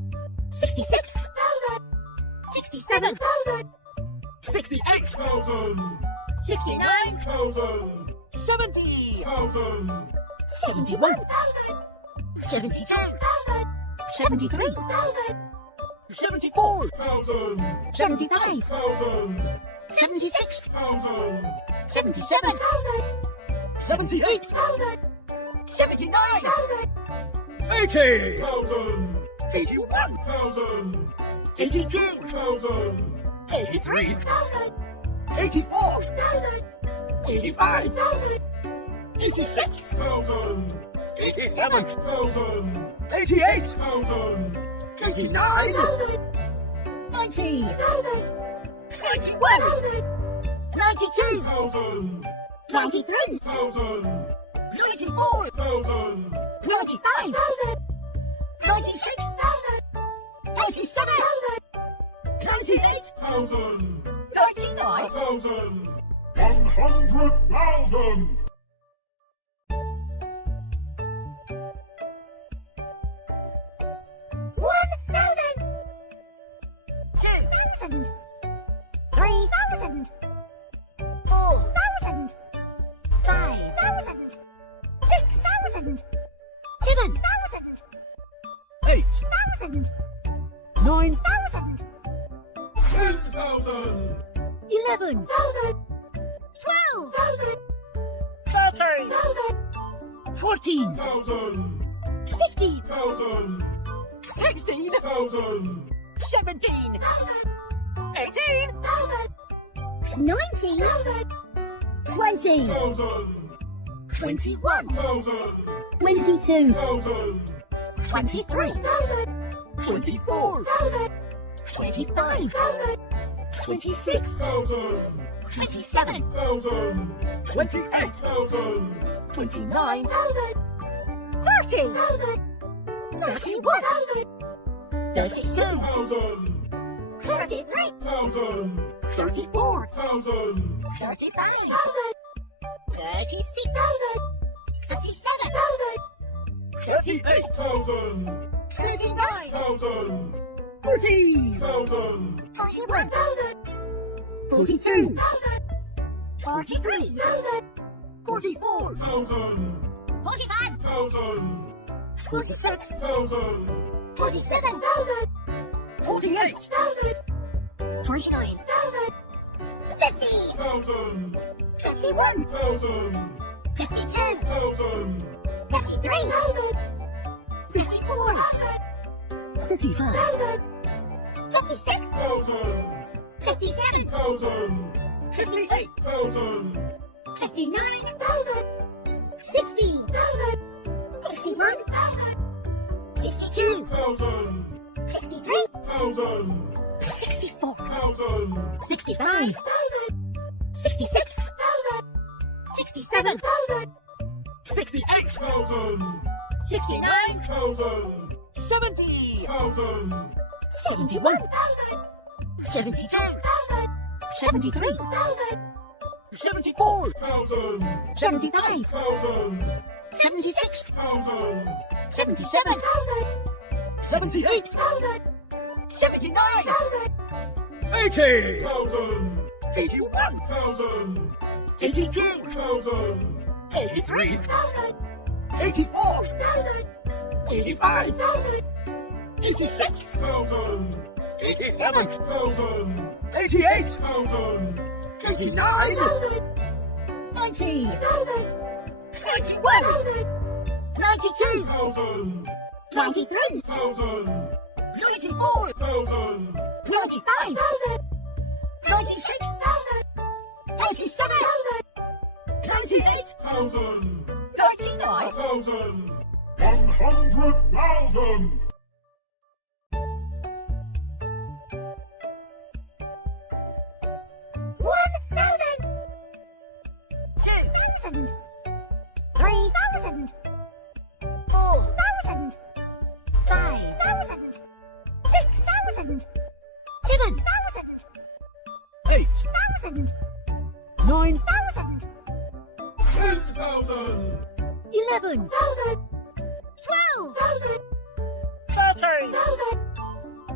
66 67 68, 69 70, 71 72 73 74, 75 76 77 78, 79 80, 81, 82, 83 84, 85, 86 87, 88, 89, 90 91, 92 93 94, 95 96 97 98 99 100,000. 1000 3000 4000 5000 6000 7000 8, 1000 9, 1000 10,000. 11 12 13 14, 15 16, 17, 18, 19 20 21 22 23 24 25 26 27 28, 29 30 31 32 33 34 35 36 37 38, 39 40, 41 42 43 44, 45 46 47 48, 49 50 51 52 53 54 55 56 57 58, 59 60 61 62 63 64 65 66 67 68, 69 70, 71 72 73 74, 75 76 77 78, 79 80, 81, 82, 83 84, 85, 86 87, 88, 89, 90 91 92 93 94 95 96 87 98 99 100,000. 1000 3000 4000 5000 6000 7000 8, 1000 9, 1000 10,000. 11 12 13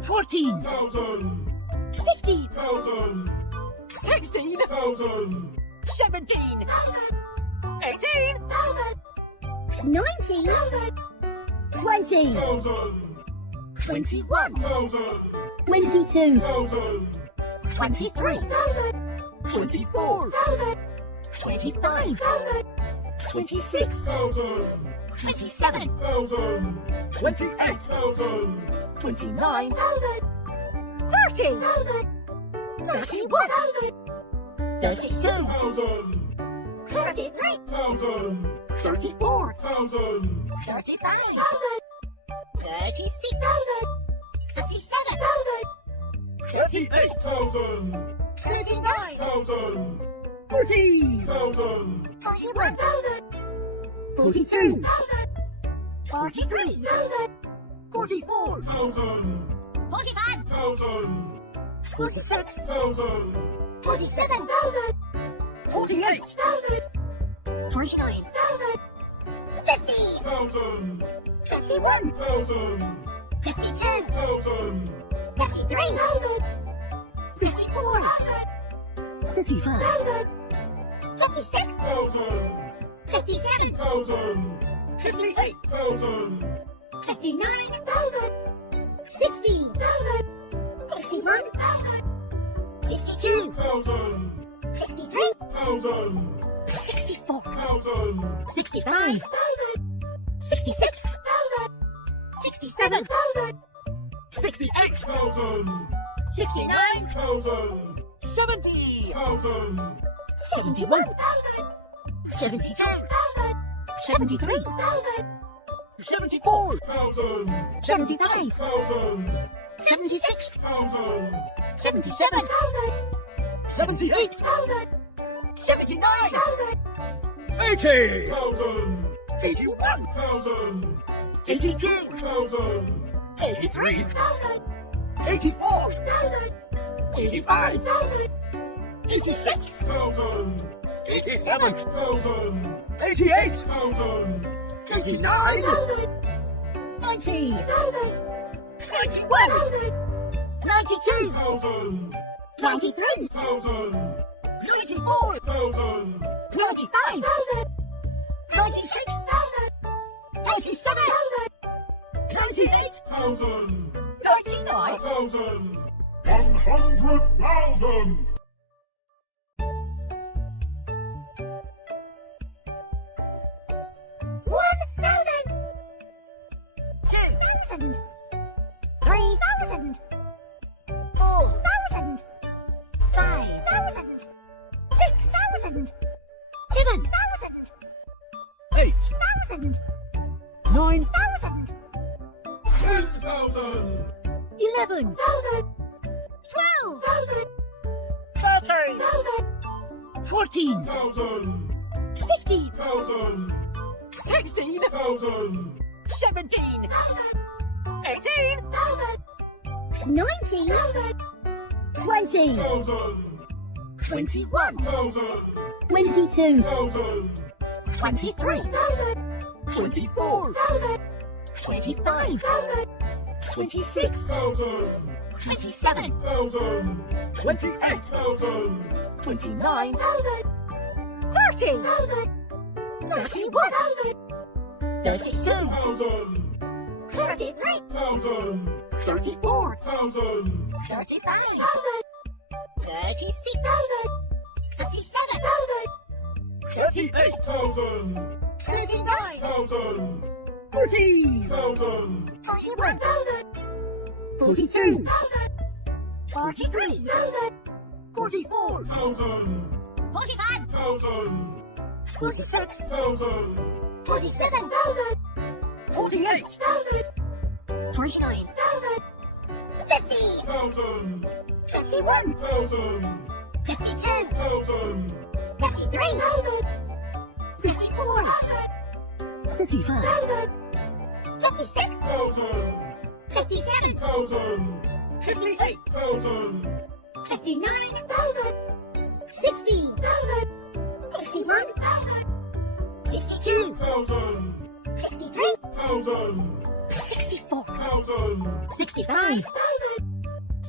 14, 15, 16, 17, 18, 19, 20, 21, 22, 23, 24, 25, 26, 27, 28, 29, 30, 31, 32, 33, 34, 35, 36, 37, 38, 39, 40, 41, 42, 43, 44, 45, 46, 47, 48, 49, 50, 51, 52, 53, 54, 55, 56, 57, 58, 59, 60, 61, 62, 63, 64, 65, 66, 67, 68, 69, 70, 71, 72, 73, 74, 75, 76, 77, 78, 79, 80, 81, 82, 83, 84, 85, 86, 87, 88, 89, 90, 91, 92, 93, 94, 95, 96, 97, 98, 99, 100,000. 1,000, 2,000, 3,000, 4,000, 5,000, 6,000, 7,000, 8, 8,000, 9, 1,000, 10,000. 11, 12, 13, 14, 15, 16, 17, 18, 19, 20, 21, 22, 23, 24, 25, 26, 27, 28, 29, 30, 31, 32, 33, 34, 35, 36, 37, 38, 39, 40, 41, 42, 43, 44, 45, 46, 47, 48, 49, 50, 51, 52, 53, 54, 55, 56, 57, 58, 59, 60, 61, 62, 63, 64, 65,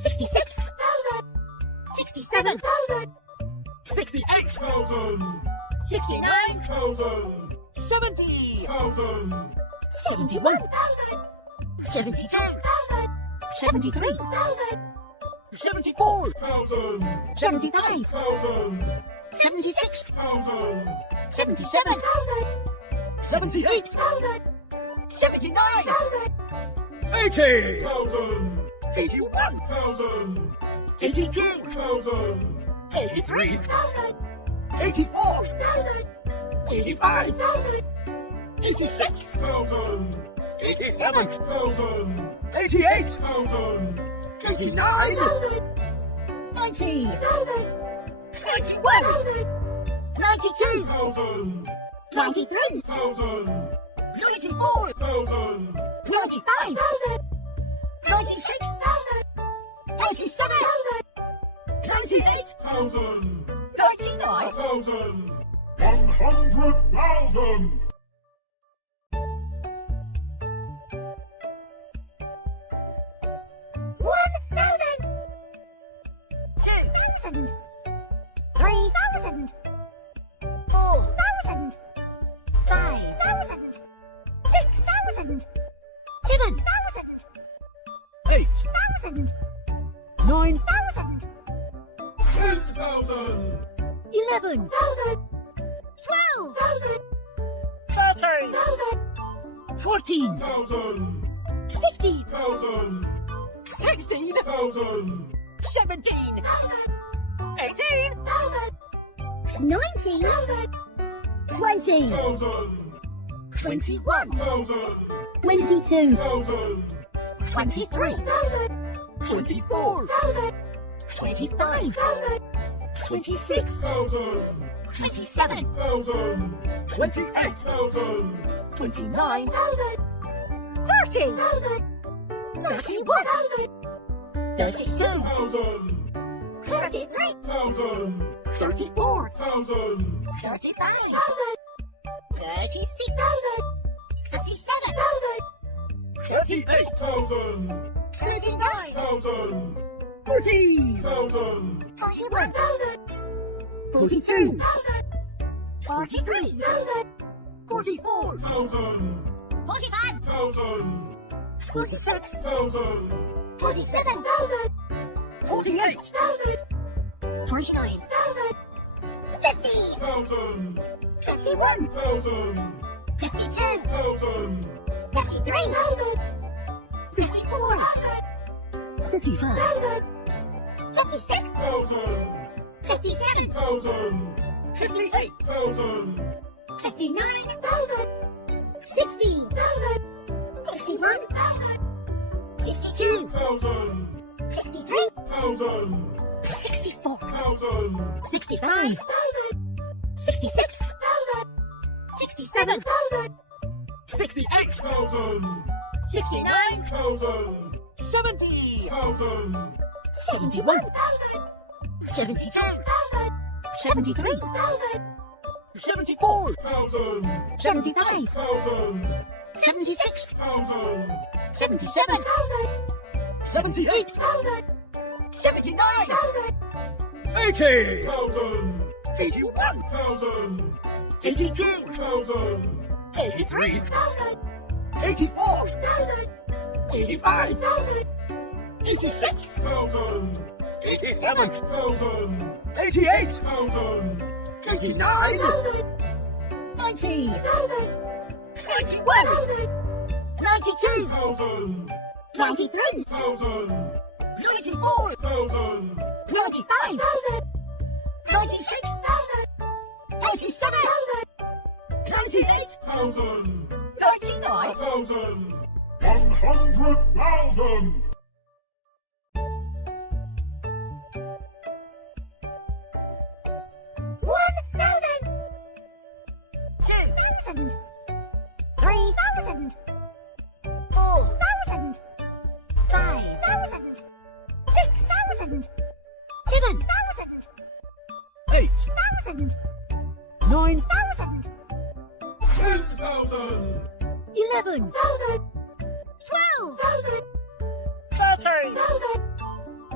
66,000. 67,000. 68,000. 69,000. 70,000. 71,000. 72,000. 73,000. 74,000. 75,000. 76,000. 77,000. 78,000. 79,000. 80,000. 81,000. 82,000. 83,000. 84,000. 85,000. 86,000. 87,000. 88,000. 89,000. 90,000. 91,000. 92,000. 93,000. 94,000. 95,000. 96,000. 97,000. 98,000. 99,000. 100,000. 1,000. 2,000. 3,000. 4,000. 5,000. 6,000. 7,000. 8,000. 9,000. 10,000. 11,000. 12,000. 13,000. 14,000. 15,000. 16,000. 17,000. 18,000. 19,000. 20,000. 21,000. 22,000. 23,000. 24,000. 25,000. 26,000. 27,000. 28,000. 29,000. 30,000. 31,000. 32,000. 1,000. 34,000. 35,000. 36,000. 37,000. 38,000. 39,000. 40,000. 41,000. 42,000. 43,000. 44,000. 1,000. 46,000. 47,000. 48,000. 49,000. 50. 1,000. 51,000. 52,000. 1,000. 53,000. 54,000. 55,000. 56,000. 57,000. 58,000. 59,000. 60,000. 61,000. 62,000. 63,000. 1,000. 64,000. 65,000. 65,000. 67,000. 68,000. 68,000. 69,000. 70,000. 71,000. 72,000. 73,000. 74,000. 75,000. 76,000. 77,000. 78,000. 79,000. 80,000. 81,000. 82,000. 83,000. 84,000. 85,000. 86,000. 87,000. 88,000. 89,000. 90,000. 91,000. 92,000. 93,000. 94,000. 95,000. 96,000. 97,000. 98,000. 99,000. 100,000. 1,000. 2,000. 3,000. 4,000. 5,000. 6,000. 7,000. 8,000. 9,000. 10,000. 11,000. 12,000. 13,000. 14,000.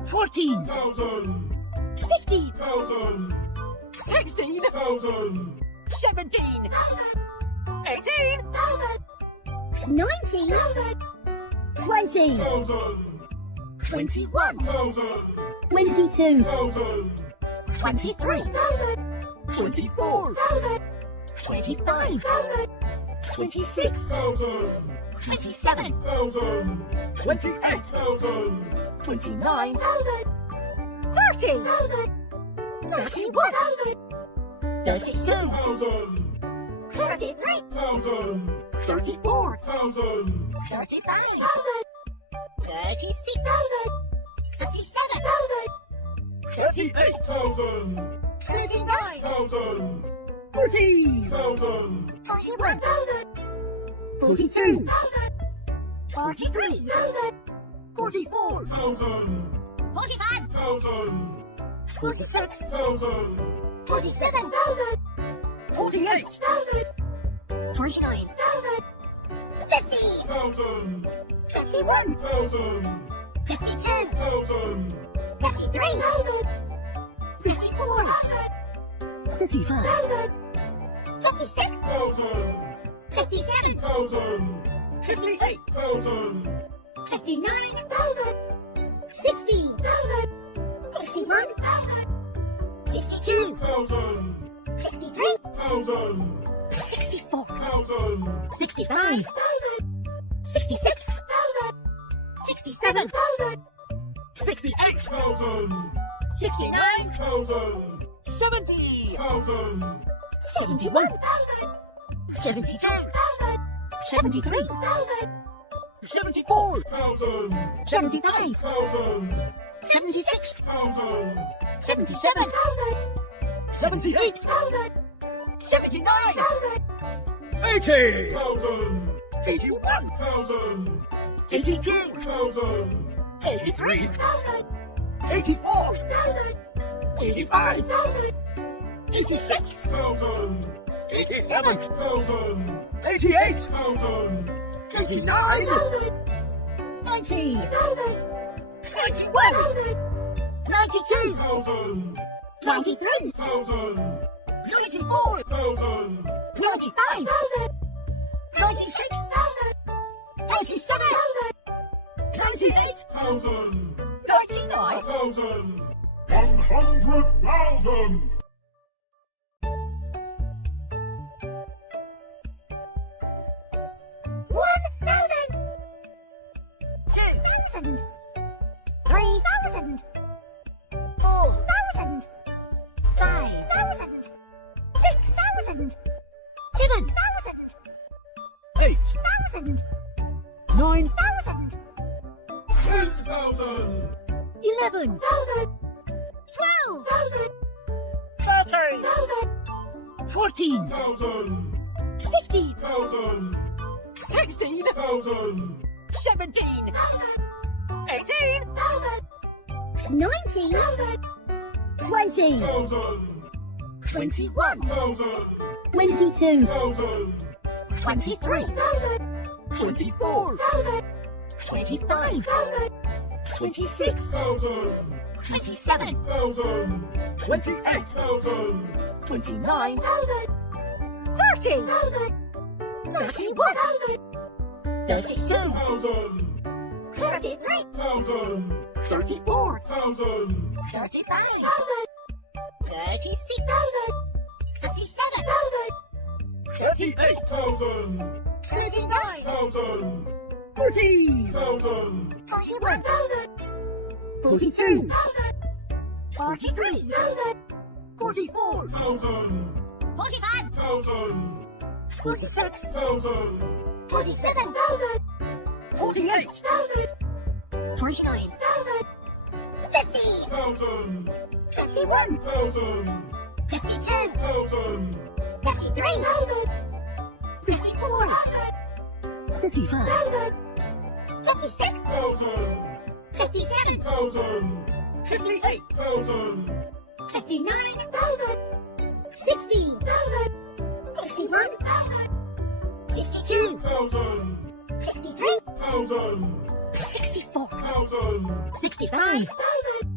14, 15, 16, 17, 18, 19, 20, 21, 22, 23, 24, 25, 26, 27, 28, 29, 30, 31, 32, 33, 34, 35, 36, 37, 38, 39, 40, 41, 42, 43, 44, 45, 46, 47, 48, 49, 50, 51, 52, 53, 54, 55, 56, 57, 58, 59, 60, 61, 62, 63, 64, 65, 66, 67, 68, 69, 70, 71, 72, 73, 74, 75, 76, 77, 78, 79, 80, 81, 82, 83, 84, 85, 86, 87, 88, 89, 90, 91, 92, 93, 94, 95, 96, 97, 98, 99, 100,000! 1,000, 2,000, 3,000, 4,000, 5,000, 6,000, 7,000, 8, 8,000, 9, 1,000, 10,000! 11, 12, 13, 14, 15, 16, 17, 18, 19, 20, 21, 22, 23, 24, 25, 26, 27, 28, 29, 30, 31, 32, 33, 34, 35, 36, 37, 38, 39, 40, 41, 42, 43, 44, 45, 46, 47, 48, 49, 50, 51, 52, 53, 54, 55, 56, 57, 58, 59, 60, 61, 62, 63, 64, 65,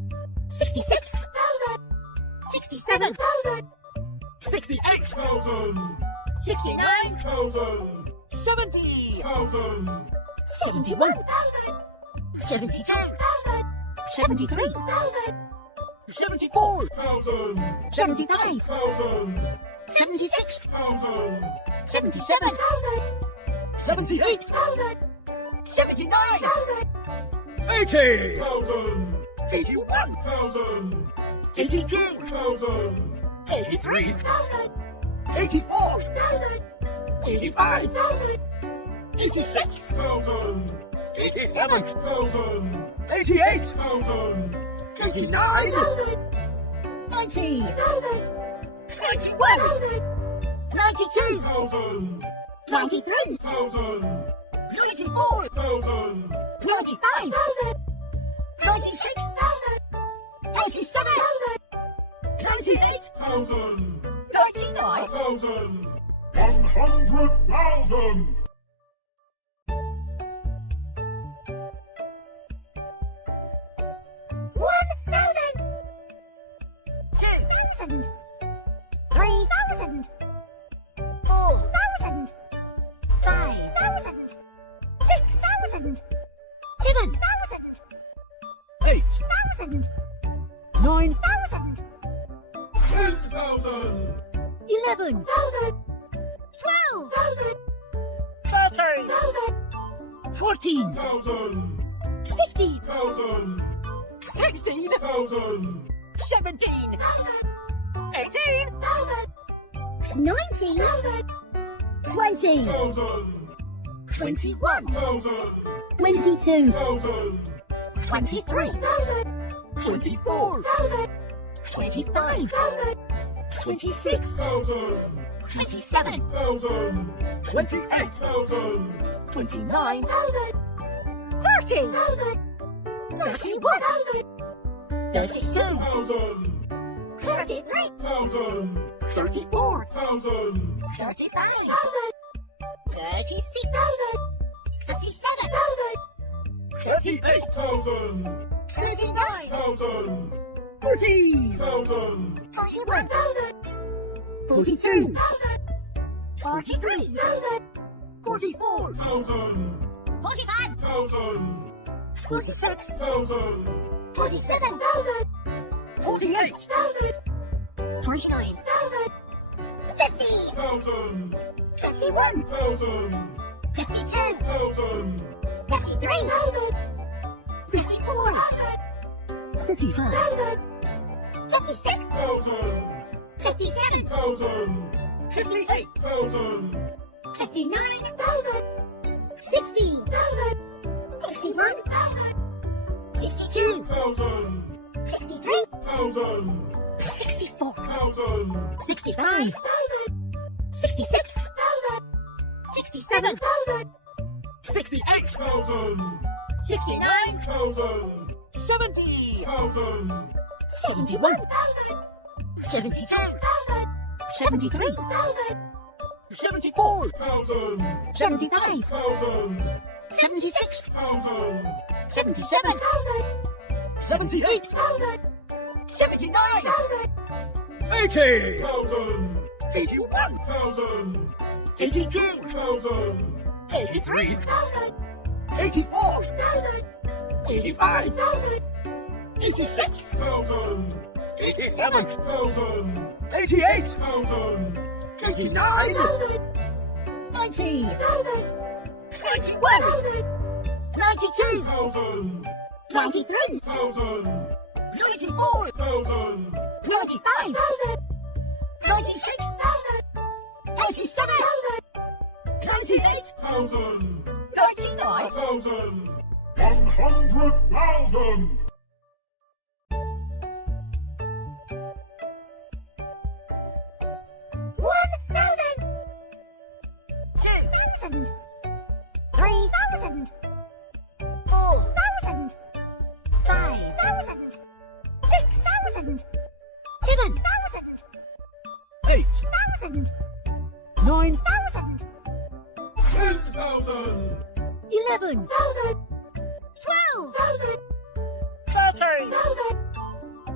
66, 67, 68,000, 69, 69,000, 70, 1,000, 71, 72, 73, 74, 1,000, 75, 1,000, 76, 1,000, 77, 78, 79, 80, 1,000, 81, 1,000, 82, 1,000, 83, 84, 85, 86, 1,000, 87, 1,000, 88, 1,000, 89, 90, 91, 92, 1,000, 93, 1,000, 94, 1,000, 95, 96, 97, 98, 1,000, 99, 1,000, 100,000. $1,000, 2,000, 3,000, 4,000, 5,000, 6,000, 7,000, 8, 8,000, 9, 9,000, 10,000, 11, 12,000, 13, 14, 1,000, 15,000, 1,000, 16, 1,000, 17, 18, 19,000, 20, 1,000, 21, 1,000, 22, 1,000, 23, 24, 25, 26, 1,000, 27, 1,000, 28, 1,000, 29, 30, 31, 32, 1,000, 33, 1,000, 34, 1,000, 35, 36,000, 37,000, 38,000, 39,000, 1,000, 40, 1,000, 41,000, 42, 43,000, 43, 44, 1,000, 45,000, 1,000, 46, 1,000, 47,000, 48, 49,000, 50, 1,000, 51, 1,000, 52, 1,000, 53,000, 54, 55, 56,000, 1,000, 57,000, 1,000, 58, 1,000, 59,000, 60,000, 61,000, 62, 1,000, 63, 1,000, 64, 1,000, 65, 66,000, 67, 68,000, 1,000, 69, 1,000, 70, 1,000, 71, 72, 73, 74, 1,000, 75, 1,000, 76, 1,000, 77, 78, 79, 80, 1,000, 81, 1,000, 82, 1,000, 83, 84, 85, 86, 1,000, 87, 1,000, 88, 1,000, 89, 90, 91, 92, 1,000, 93, 1,000, 94, 1,000, 95, 96, 97, 98, 1,000, 99, 1,000, 100,000. $1,000, 2,000, 3,000, 4,000, 5,000, 6,000, 7,000, 8, 1,000, 9, 1,000, 10,000, 11, 12,000, 13, 13,000,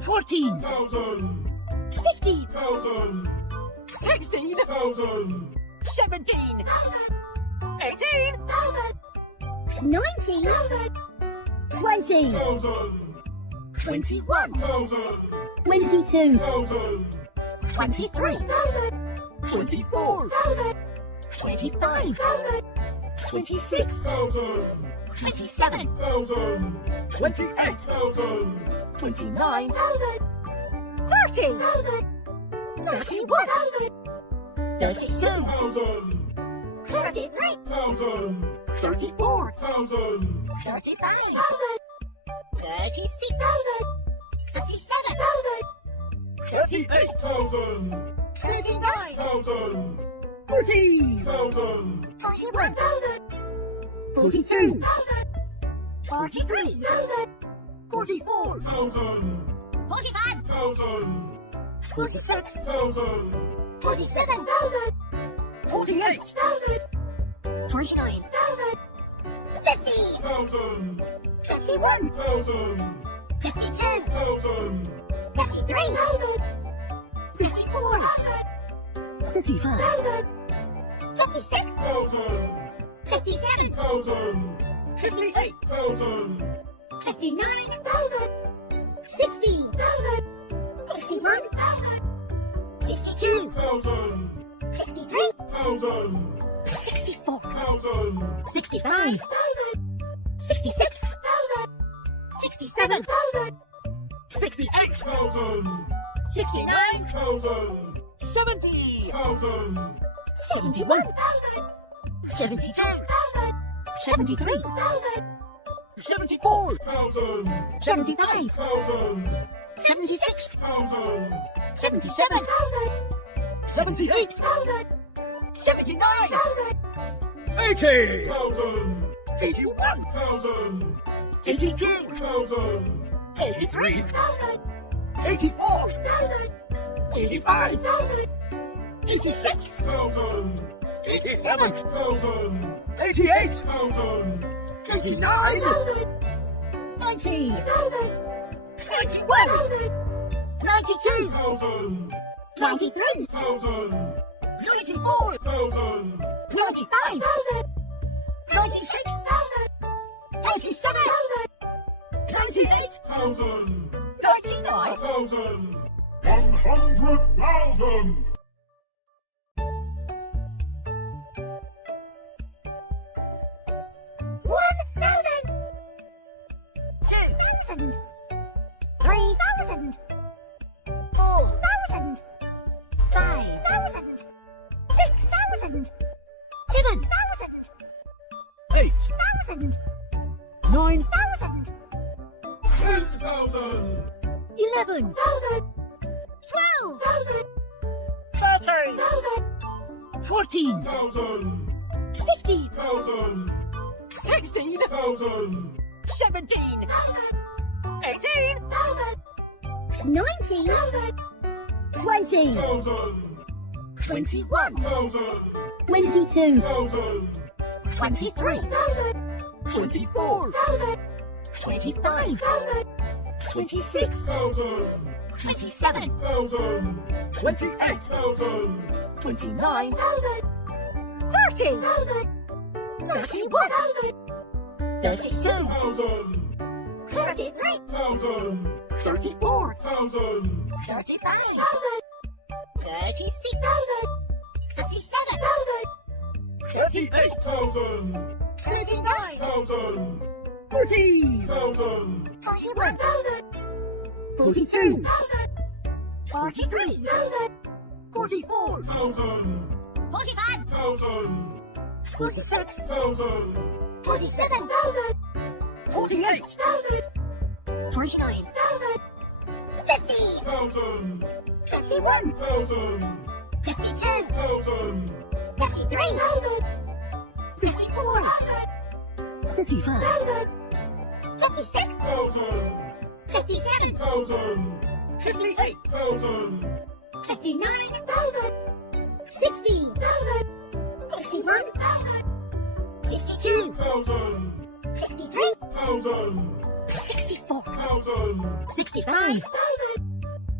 14, 1,000, 15, 1,000, 16, 1,000, 17, 18, 19, 20, 1,000, 21, 1,000, 22, 1,000, 23, 24, 25, 26, 1,000, 27, 1,000, 28, 1,000, 29, 30, 31, 32, 1,000, 33, 1,000, 34, 1,000, 35, 36, 37, 38, 1,000, 39, 1,000, 40, 1,000, 41, 42, 43, 44, 1,000, 45, 1,000, 46, 1,000, 47, 48, 49, 50, 1,000, 51, 1,000, 52, 1,000, 53, 54, 55, 56, 1,000, 57, 1,000, 58, 1,000, 59, 60, 61, 62, 1,000, 63, 1,000, 64, 1,000, 65, 66, 67, 68, 1,000, 69, 1,000, 70, 1,000, 71, 72, 73, 74, 1,000, 75, 1,000, 76, 1,000, 77, 78, 79, 80, 1,000, 81, 1,000, 82, 1,000, 83, 84, 85, 86, 1,000, 87, 1,000, 88, 1,000, 89, 90, 91, 92, 1,000, 93, 1,000, 94, 1,000, 95, 96, 97, 98, 1,000, 99, 1,000, 100,000. $1,000, 2,000, 3,000, 4,000, 5,000, 6,000, 7,000, 8, 8,000, 9, 9,000, 10,000, 11, 12, 13, 14, 1,000, 15, 1,000, 16, 1,000, 17, 18, 19, 20, 1,000, 21, 1,000, 22, 1,000, 23, 24, 25, 26, 1,000, 27, 1,000, 28, 1,000, 29, 30, 31, 32, 1,000, 33, 1,000, 34, 1,000, 35, 36, 37, 38, 1,000, 39, 1,000, 40, 1,000, 41, 42, 43, 44, 1,000, 45, 1,000, 46, 1,000, 47, 48, 49, 50, 1,000, 51, 1,000, 52, 1,000, 53, 54, 55, 56, 1,000, 57, 1,000, 58, 1,000, 59, 60, 61, 62, 1,000, 63, 1,000, 64, 1,000, 65,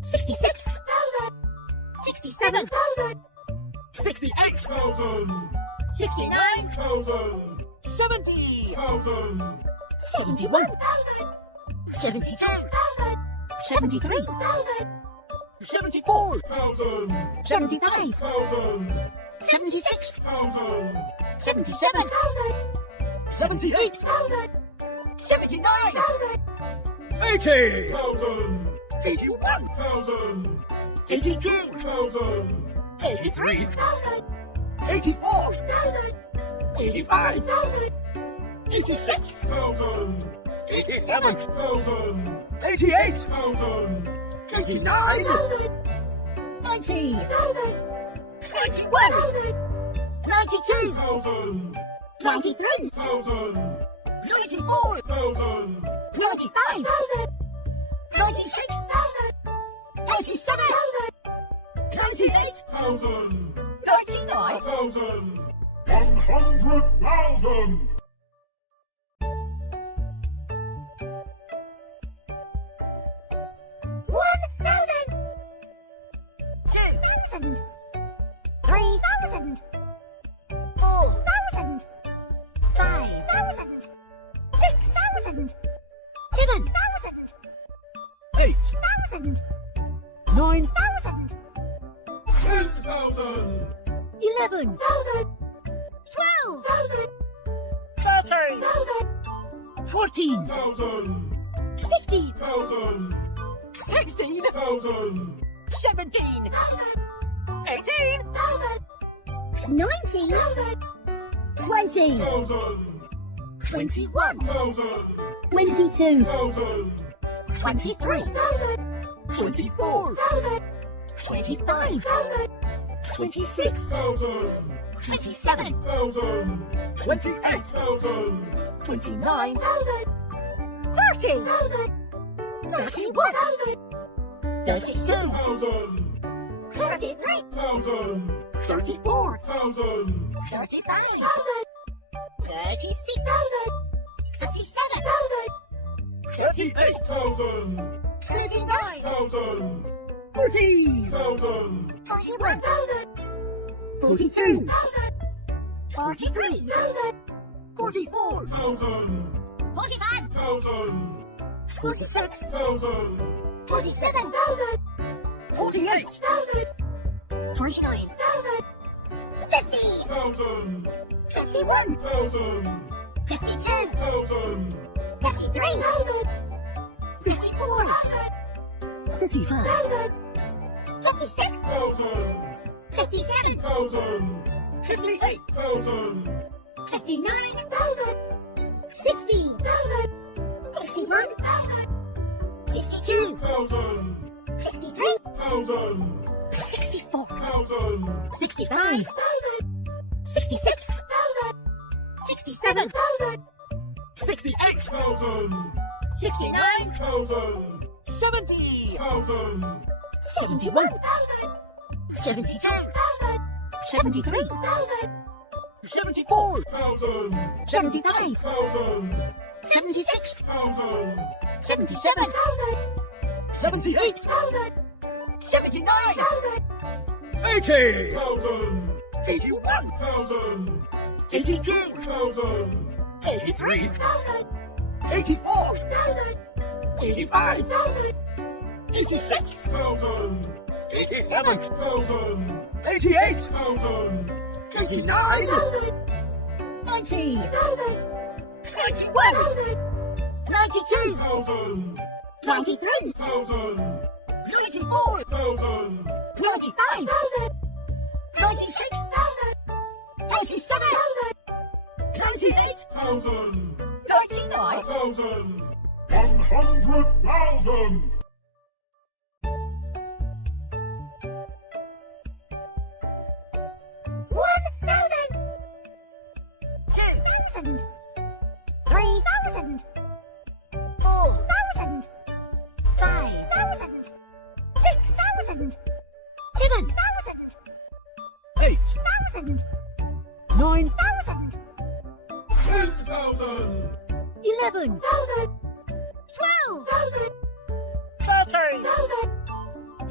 66, 67, 68, 69, 70, 71, 72, 73, 74, 75, 76, 77, 78, 79, 80, 81, 82, 83, 84, 85, 86, 87, 88, 89, 90, 91, 92, 93, 94, 95, 96, 97, 98, 99, 100,000. 2,000, 3,000, 4,000, 5,000, 6,000, 7,000, 8, 8,000, 9, 10,000. 11, 12,000, 13, 14, 15, 16, 17, 18, 19, 20, 21, 22, 23, 24, 25, 26, 27, 28, 29, 30, 31, 32, 33, 34, 35, 36, 37, 38, 39, 40, 41, 42, 43, 44, 45, 46, 47, 48, 49, 50, 51, 52, 53, 54, 55, 56, 57, 58, 59, 60, 61, 62, 63, 64, 65, 66, 67, 68, 69, 70, 71, 72, 73, 74, 75, 76, 77, 78, 79, 80, 81, 82, 83, 84, 85, 86, 87, 88, 89, 90, 91, 92, 93, 94, 95, 96, 97, 98, 99, 100,000. 1,000, 2,000, 3,000, 4,000, 5,000, 6,000, 7,000, 8, 8,000, 9, 1,000, 10,000. 11, 12,000, 13, 13,000,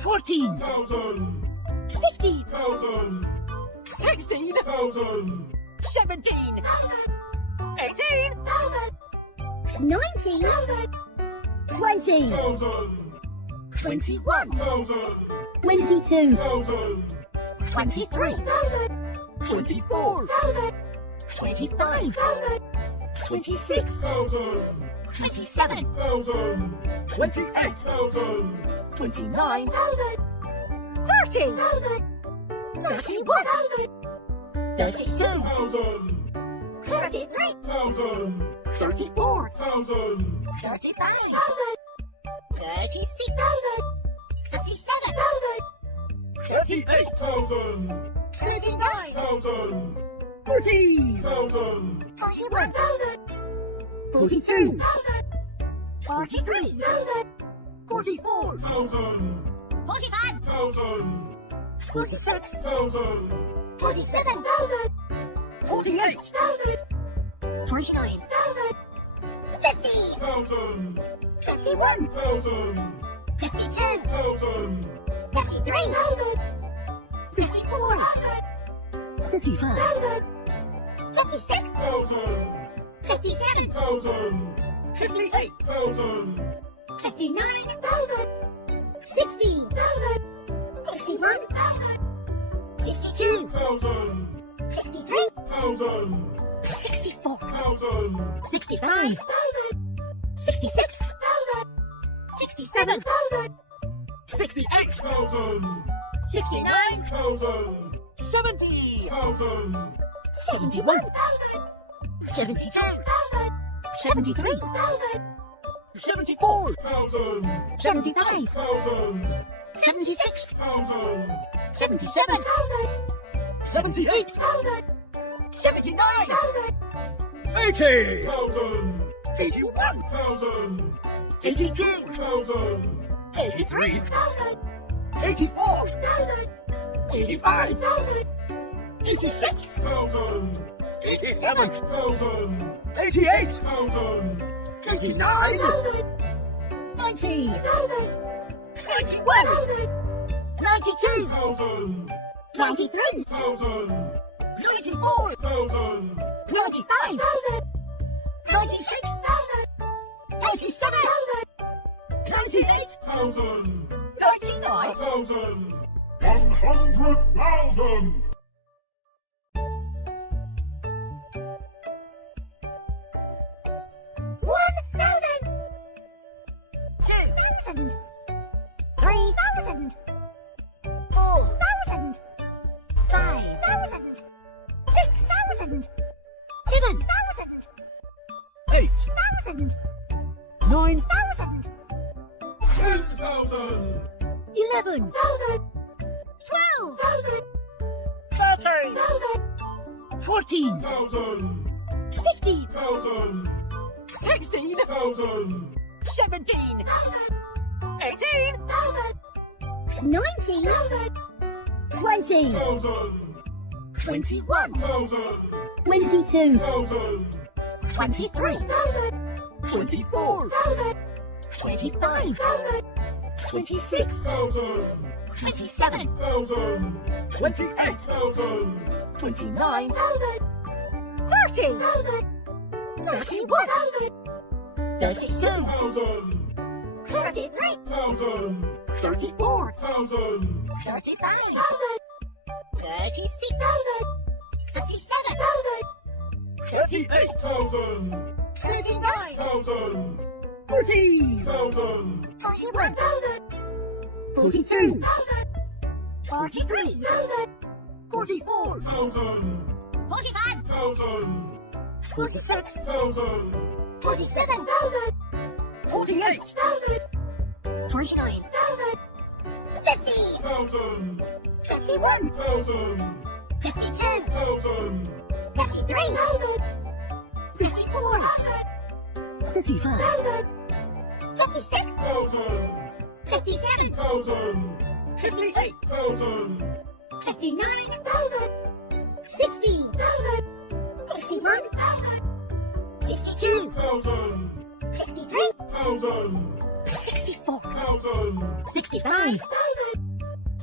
14, 15, 16, 17, 18, 19, 20, 21, 22, 23, 24, 25, 26, 27, 28, 29, 30, 31, 32, 33, 34, 35, 36, 37, 38, 39, 40, 41, 42, 43, 44, 45, 46, 47, 48, 49, 50, 51, 52, 53, 54, 55, 56, 57, 58, 59, 60, 61, 62, 63, 64, 65, 66, 67, 68, 69, 70, 71, 72, 73, 74, 75, 76, 77, 78, 79, 80, 81, 82, 83, 84, 85, 86, 87, 88, 89, 90, 91, 92, 93, 94, 95, 96, 97, 98, 99, 100,000! $1,000, 2,000, 3,000, 4,000, 5,000, 6,000, 7,000, 8, 8,000, 9, 1,000, 10,000! 11, 12,000, 13, 13,000, 14, 15,000, 16, 17, 18, 19,000, 20, 21, 22, 23, 24, 25, 26, 27, 28, 29, 30, 31, 32, 33, 34, 35, 36, 67, 38, 39, 40, 41, 42, 43, 44, 45, 46, 47, 48, 49, 50, 51, 52, 53, 54, 55, 56, 57, 58, 59, 60, 61, 62, 63, 64, 65,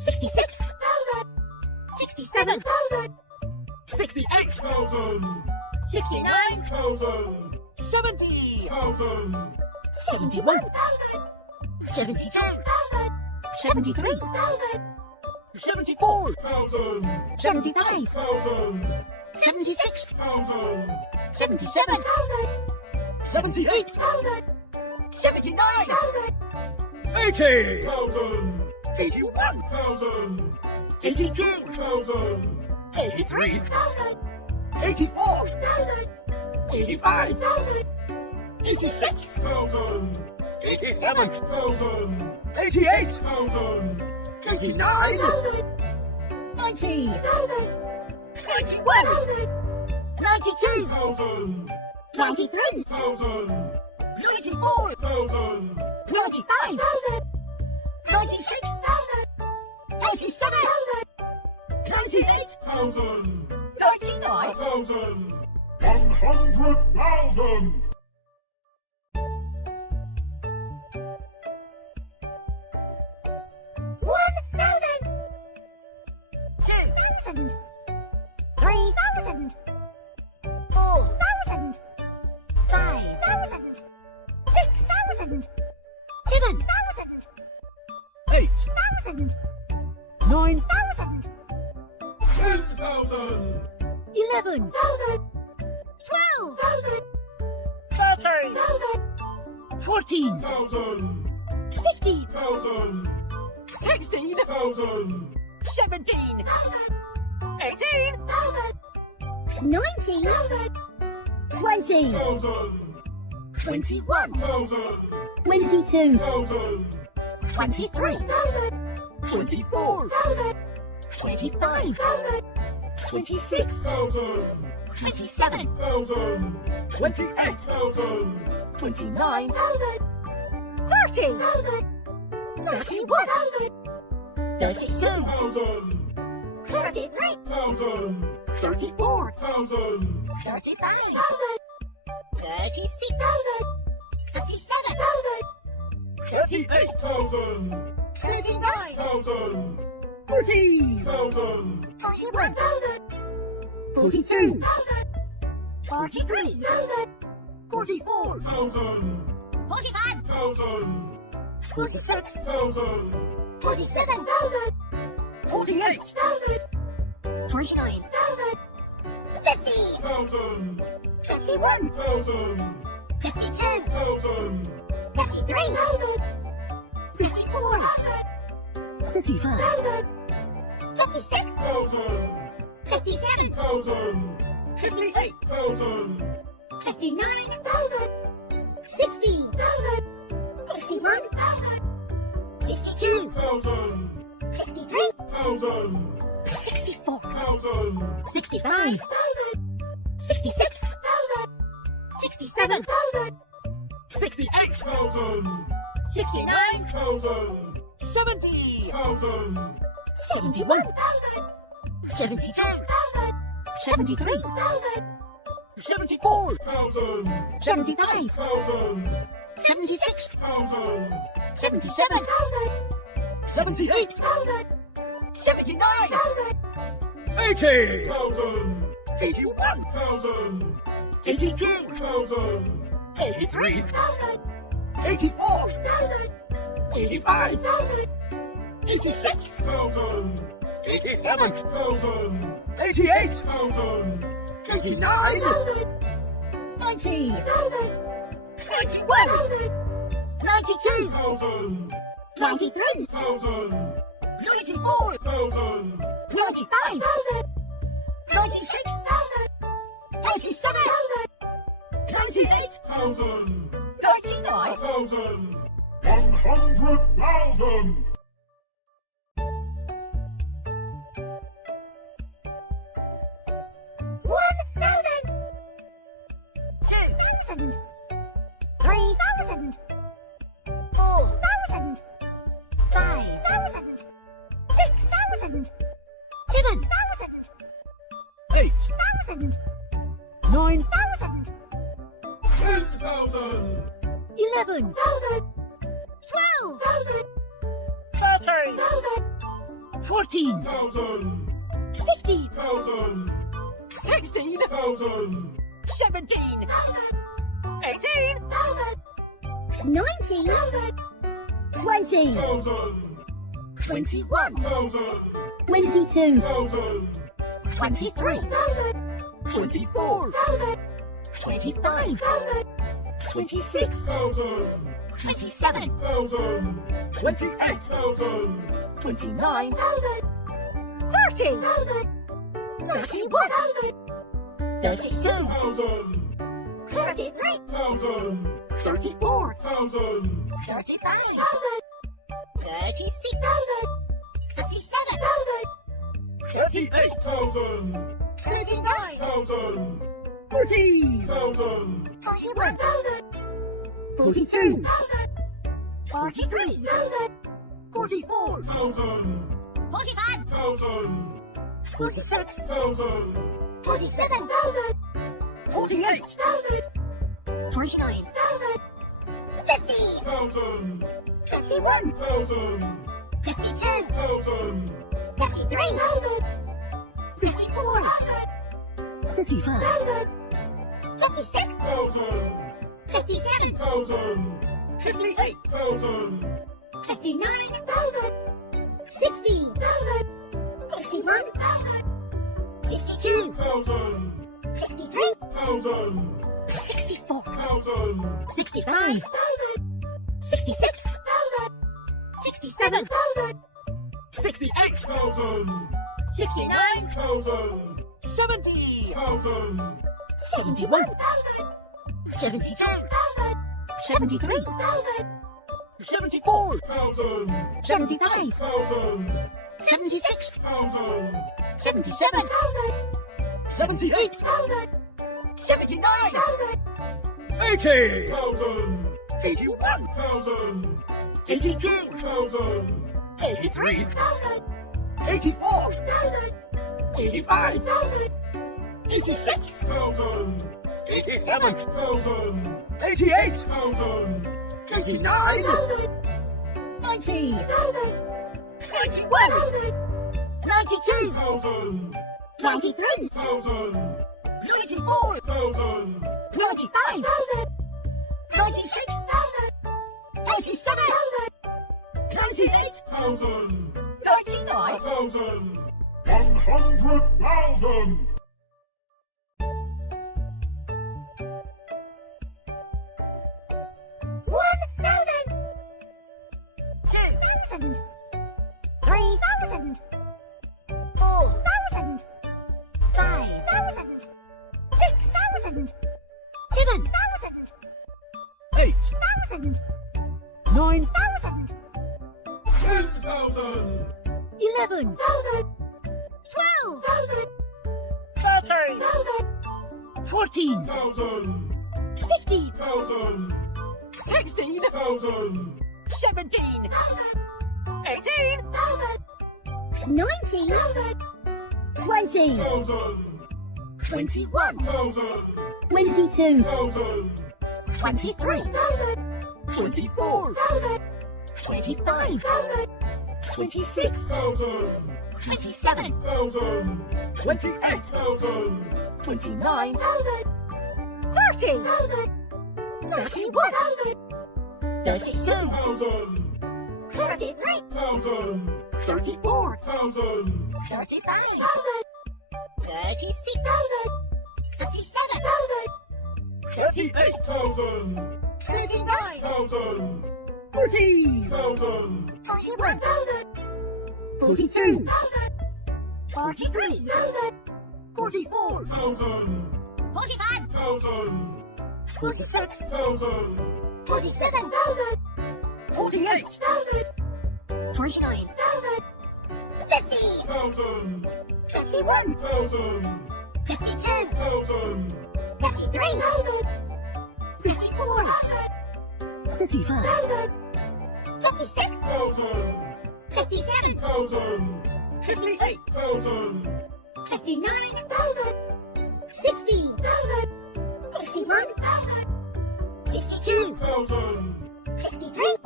66, 67, 68, 69, 70, 71, 72, 73, 74, 75, 76, 77, 78, 79, 80, 81, 82, 83, 84, 85, 86, 87, 88, 89, 90, 91, 92, 93, 94, 95, 96, 97, 98, 99, 100,000. 2,000, 3,000, 4,000, 5,000, 6,000, 7,000, 8, 8,000, 9, 9,000, 10,000. 11, 12,000, 13, 14, 1,000. 15,000, 1,000. 16, 1,000. 17, 18, 19,000, 20, 1,000. 21, 1,000. 22, 1,000. 23, 24, 25, 26, 1,000. 27, 1,000. 28, 1,000. 29, 30, 31, 32, 1,000. 33, 1,000. 34, 1,000. 35, 36, 37, 38, 1,000. 39, 1,000. 40, 1,000. 41, 42, 42, 43, 44, 1,000. 45, 1,000. 46, 1,000. 47, 48, 49, 50, 1,000. 51, 1,000. 52, 1,000. 53, 54, 55, 56, 1,000. 57, 1,000. 58, 1,000. 59, 60, 61, 62, 1,000. 63, 1,000. 64, 1,000. 65, 66, 67, 68, 1,000. 69, 1,000. 70, 1,000. 71, 72, 73, 74, 1,000. 75, 1,000. 76, 1,000. 77, 78, 79, 80, 1,000. 81, 1,000. 82, 1,000. 83, 84, 85, 86, 1,000. 87, 1,000. 88, 1,000. 89, 90, 91, 92, 1,000. 93, 1,000. 94, 1,000. 95, 96, 97, 98, 1,000. 99, 1,000. 100,000. 2,000, 3,000, 4,000, 5,000, 6,000, 7,000, 8, 8,000, 9, 9,000, 10,000. 11, 12,000, 13, 13,000, 14, 15, 16, 17, 18, 19, 20, 21, 22, 23, 24, 25, 26, 27, 28, 29, 30, 31, 32, 33, 34, 35, 36, 37, 38, 39, 40, 41, 42, 43, 44, 45, 46, 47, 48, 49, 50, 51, 52, 53, 54, 55, 56, 57, 58, 59, 60, 61, 62, 63, 64, 65, 66, 67, 68, 69, 70, 71, 72, 73, 74, 75, 76, 77, 78, 79, 80, 81, 82, 83, 84, 85, 86, 87, 88, 89, 90, 91, 92, 93, 94, 95, 96, 97, 98, 99, 100,000! 1,000, 2,000, 3,000, 4,000, 5,000, 6,000, 7,000, 8, 8,000, 9, 1,000, 10,000! 11, 12,000, 13, 14, 15, 16, 17, 18, 19, 20, 21, 22, 23, 24, 25, 26, 27, 28, 29, 30, 31, 32, 33, 34, 35, 36, 37, 38, 39, 40, 41, 42, 43, 44, 45, 46, 47, 48, 49, 50, 51, 52, 53, 54, 55, 56, 57, 58, 59, 60, 61, 62, 63,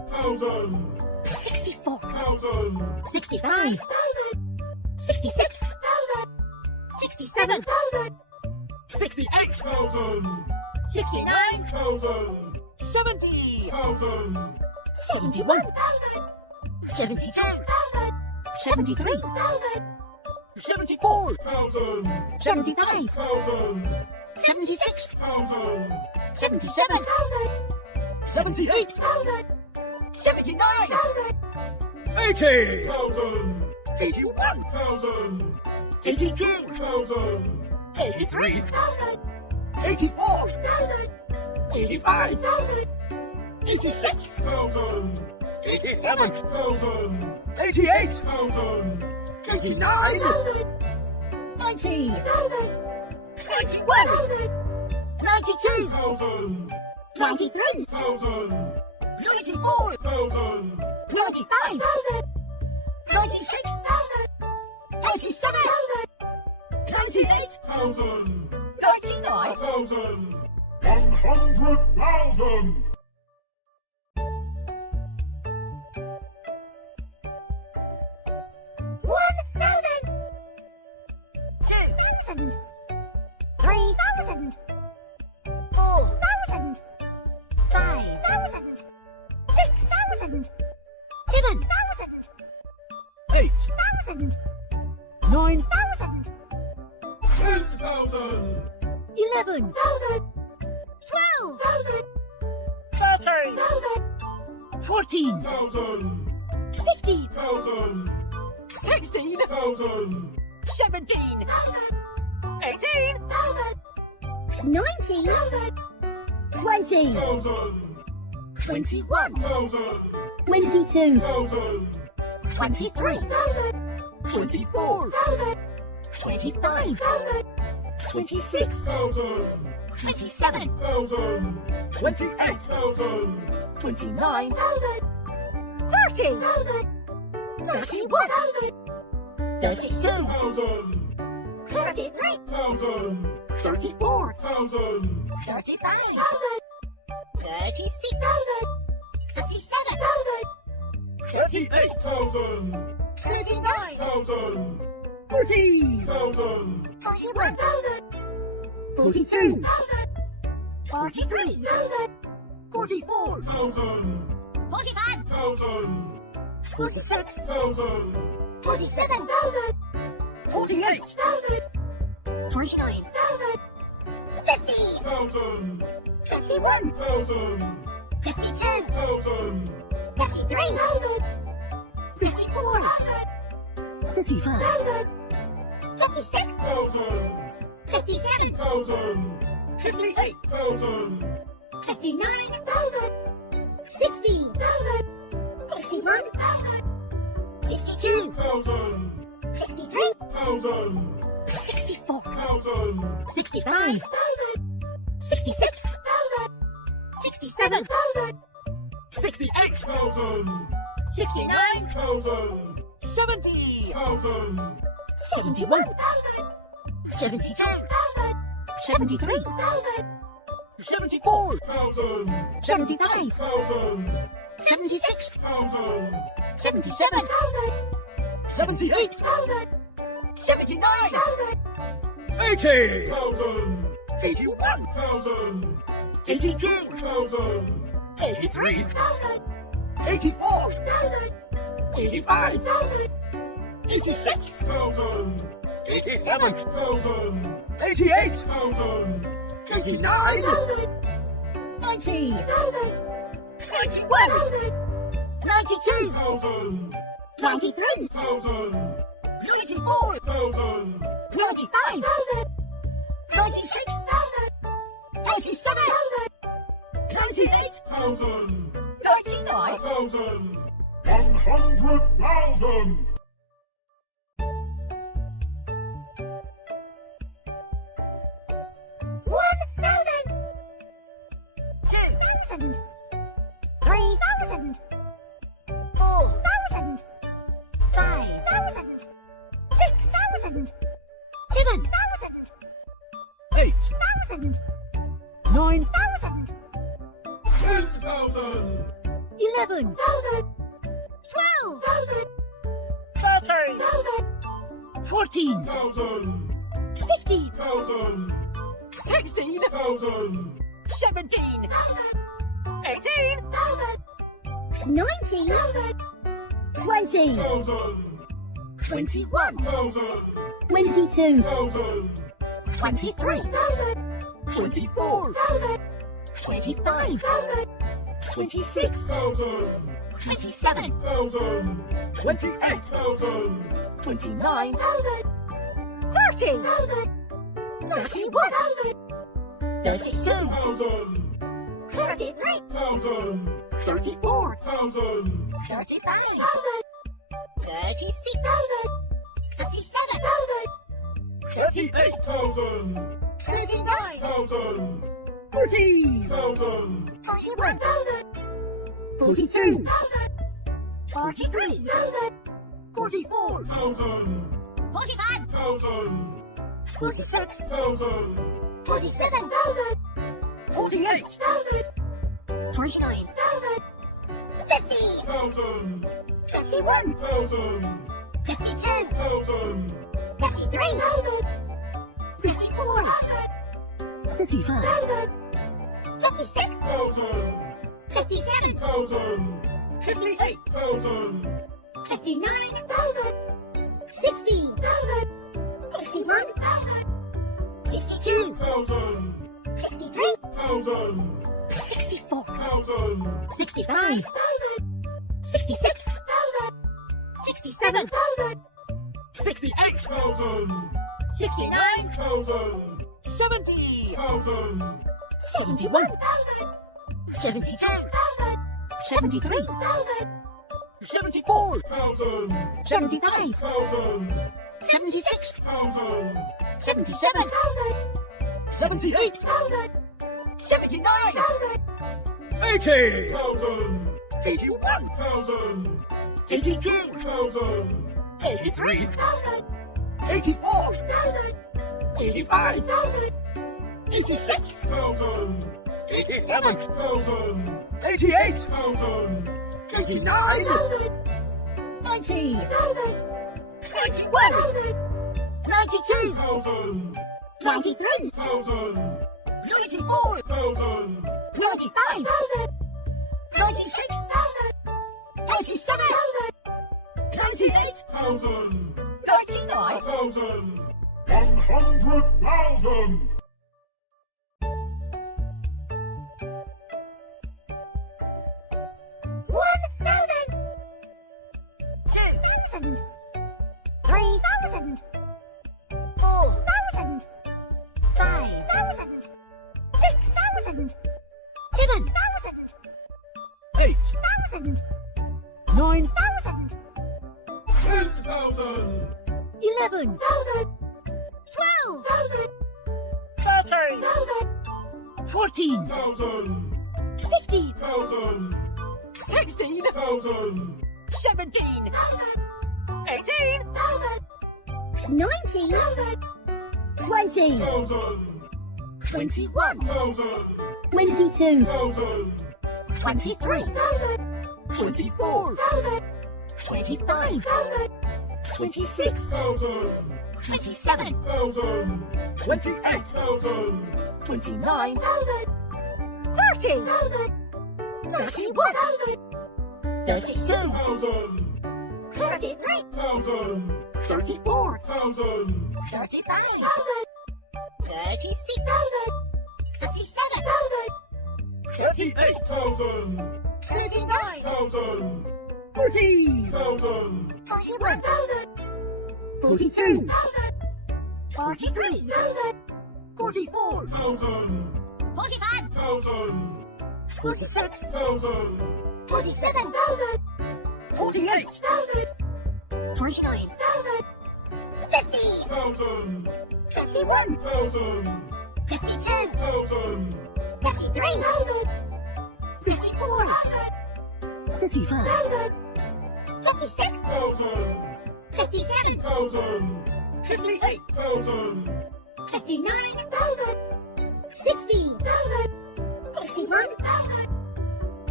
thousand, 64, thousand, 65, 66, 67, 68, thousand, 69, thousand, 70, thousand, 71, 72, 73, 74, thousand, 75, thousand, 76, thousand, 77, 78, 79, 80, thousand, 81, thousand, 82, thousand, 83, 84, 85, 86, thousand, 87, thousand, 88, thousand, 89, 90, 91, 92, thousand, 93, thousand, 94, thousand, 95, 96, 97, 98, thousand, 99, thousand, 100,000. Eight, 9, 10,000, 11, 12, 13, 14, 1,000, 15, 1,000, 16, 1,000, 17, 18, 19, 20, 1,000, 21, 1,000, 22, 1,000, 23, 24, 25, 26, 1,000, 27, 1,000, 28, 1,000, 29, 30, 31, 32, 1,000, 33, 1,000, 34, 1,000, 35, 36, 37, 38, 1,000, 39, 1,000, 40, 1,000, 41, 42, 43, 44, 1,000, 45, 1,000, 46, 1,000, 47, 48, 49, 50, 1,000, 51, 1,000, 52, 1,000, 53, 54, 55, 56, 1,000, 57, 1,000, 58, 1,000, 59, 60, 61, 62, 1,000, 63, 1,000, 64, 1,000, 65, 66, 67, 68, 1,000, 69, 1,000, 70, 1,000, 71, 72, 73, 74, 1,000, 75, 1,000, 76, 1,000, 77, 78, 79, 80, 1,000, 81, 1,000, 82, 1,000, 83, 84, 85, 86, 1,000, 87, 1,000, 88, 1,000, 89, 90, 91, 92, 1,000, 93, 1,000, 94, 1,000, 95, 96, 97, 98, 1,000, 99, 1,000, 100,000. Eight, 9, 10,000, 11, 12, 13, 14, 15, 16, 17, 18, 19, 20, 21, 22, 23, 24, 25, 26, 27, 28, 29, 30, 31, 32, 33, 34, 35, 36, 37, 38,000, 39, 40,000, 41, 42, 43, 44, 45, 46, 47, 48,000, 49, 50, 51, 52, 53, 54, 55, 56, 57, 58,000, 59, 60, 61, 62, 63, 64, 65, 66, 67, 68, 69, 70, 71, 72, 73, 74,000, 75, 76, 77, 78, 79, 80,000, 81, 82, 83, 84, 85, 86, 87, 88,000, 89, 90, 91, 92, 93, 94, 95, 96, 97, 98, 99, 100,000. 1,000, 2,000, 3,000, 4,000, 5,000, 6,000, 7,000, 8,000, 9,000, 10,000, 11,000, 12,000, 13,000, 14,000, 15,000, 16,000, 17,000, 18,000, 19, 20, 21, 22, 23, 24, 25, 26, 27, 28,000, 29, 30, 31, 32, 33, 34, 35, 36, 37, 38,000, 39, 40,000, 41, 42, 43, 44, 45, 46, 47, 48,000, 49, 50, 51, 52, 53, 54, 55, 56, 57, 58,000, 59, 60, 61,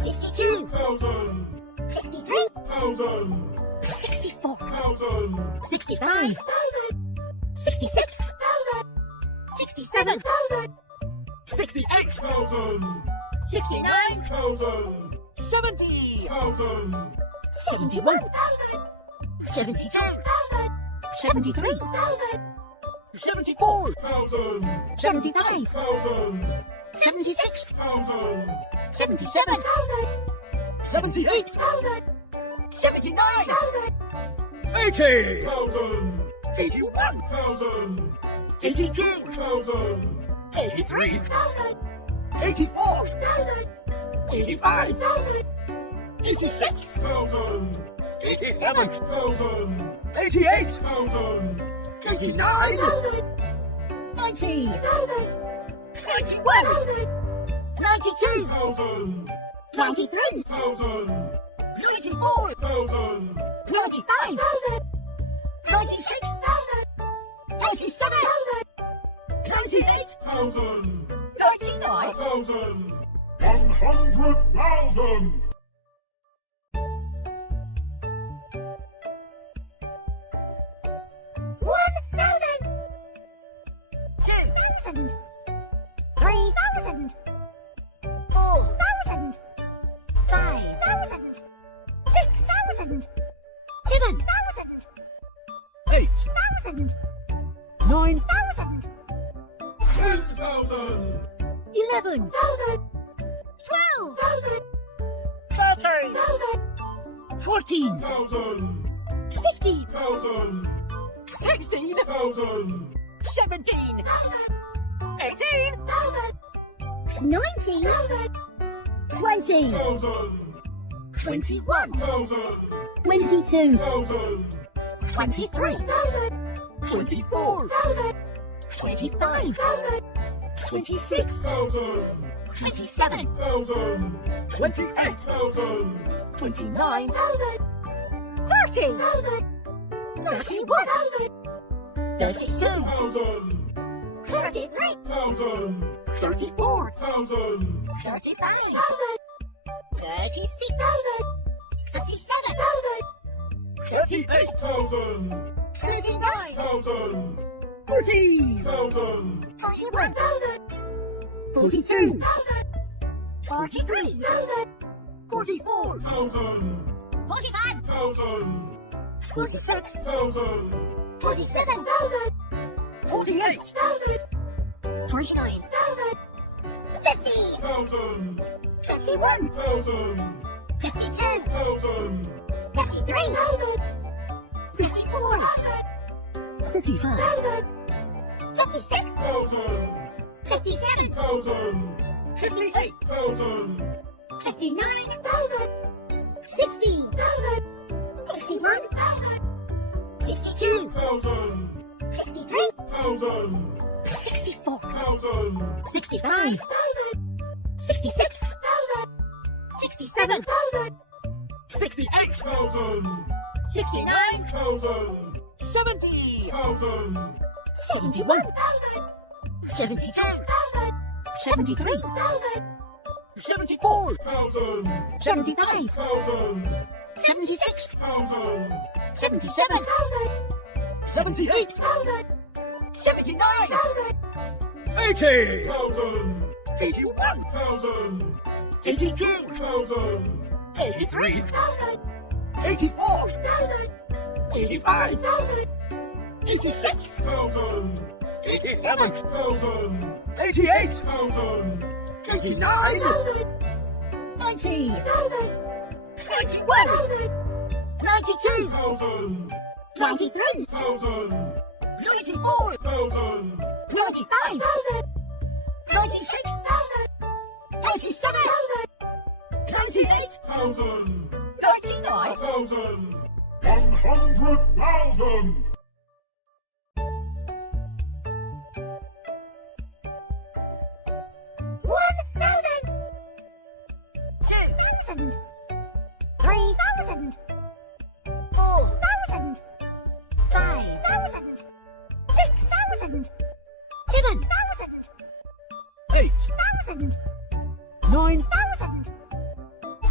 62 thousand, 63 thousand, 64 thousand, 65 66 67 68 thousand, 69 thousand, 70 thousand, 71 72 73 74 thousand, 75 thousand, 76 thousand, 77 78 79 80 thousand, 81 thousand, 82 thousand, 83 84 85 86 thousand, 87 thousand, 88 thousand, 89 90 91 92 thousand, 93 thousand, 94 thousand, 95 96 97 98 thousand, 99 thousand, 100,000. Eight, 9 10,000, 11 12 13 14 thousand, 15 thousand, 16 thousand, 17 18 19, 20 thousand, 21 thousand, 22, thousand, 23 24 25 26 thousand, 27 thousand, 28 thousand, 29 30 31 32 thousand, 33 thousand, 34 thousand, 35 36 37 38 thousand, 39 thousand, 40 thousand, 41 42 43 44 thousand, 45 thousand, 46 thousand, 47 48 49 50 thousand, 51 thousand, 52 thousand, 53 54 55 56 thousand, 57 thousand, 58 thousand, 59 60 61 62 thousand, 63 thousand, 64 thousand, 65 66 67 68 thousand, 69 thousand, 70 thousand, 71 72 73 74 thousand, 75 thousand, 76 thousand, 77 78 79 80 thousand, 81 thousand, 82 thousand, 83 84 85 86 thousand, 87 thousand, 88 thousand, 89 90 91 92 thousand, 93 thousand, 94 thousand, 95 96 97 98 thousand, 99 thousand, 100,000. Eight, 9,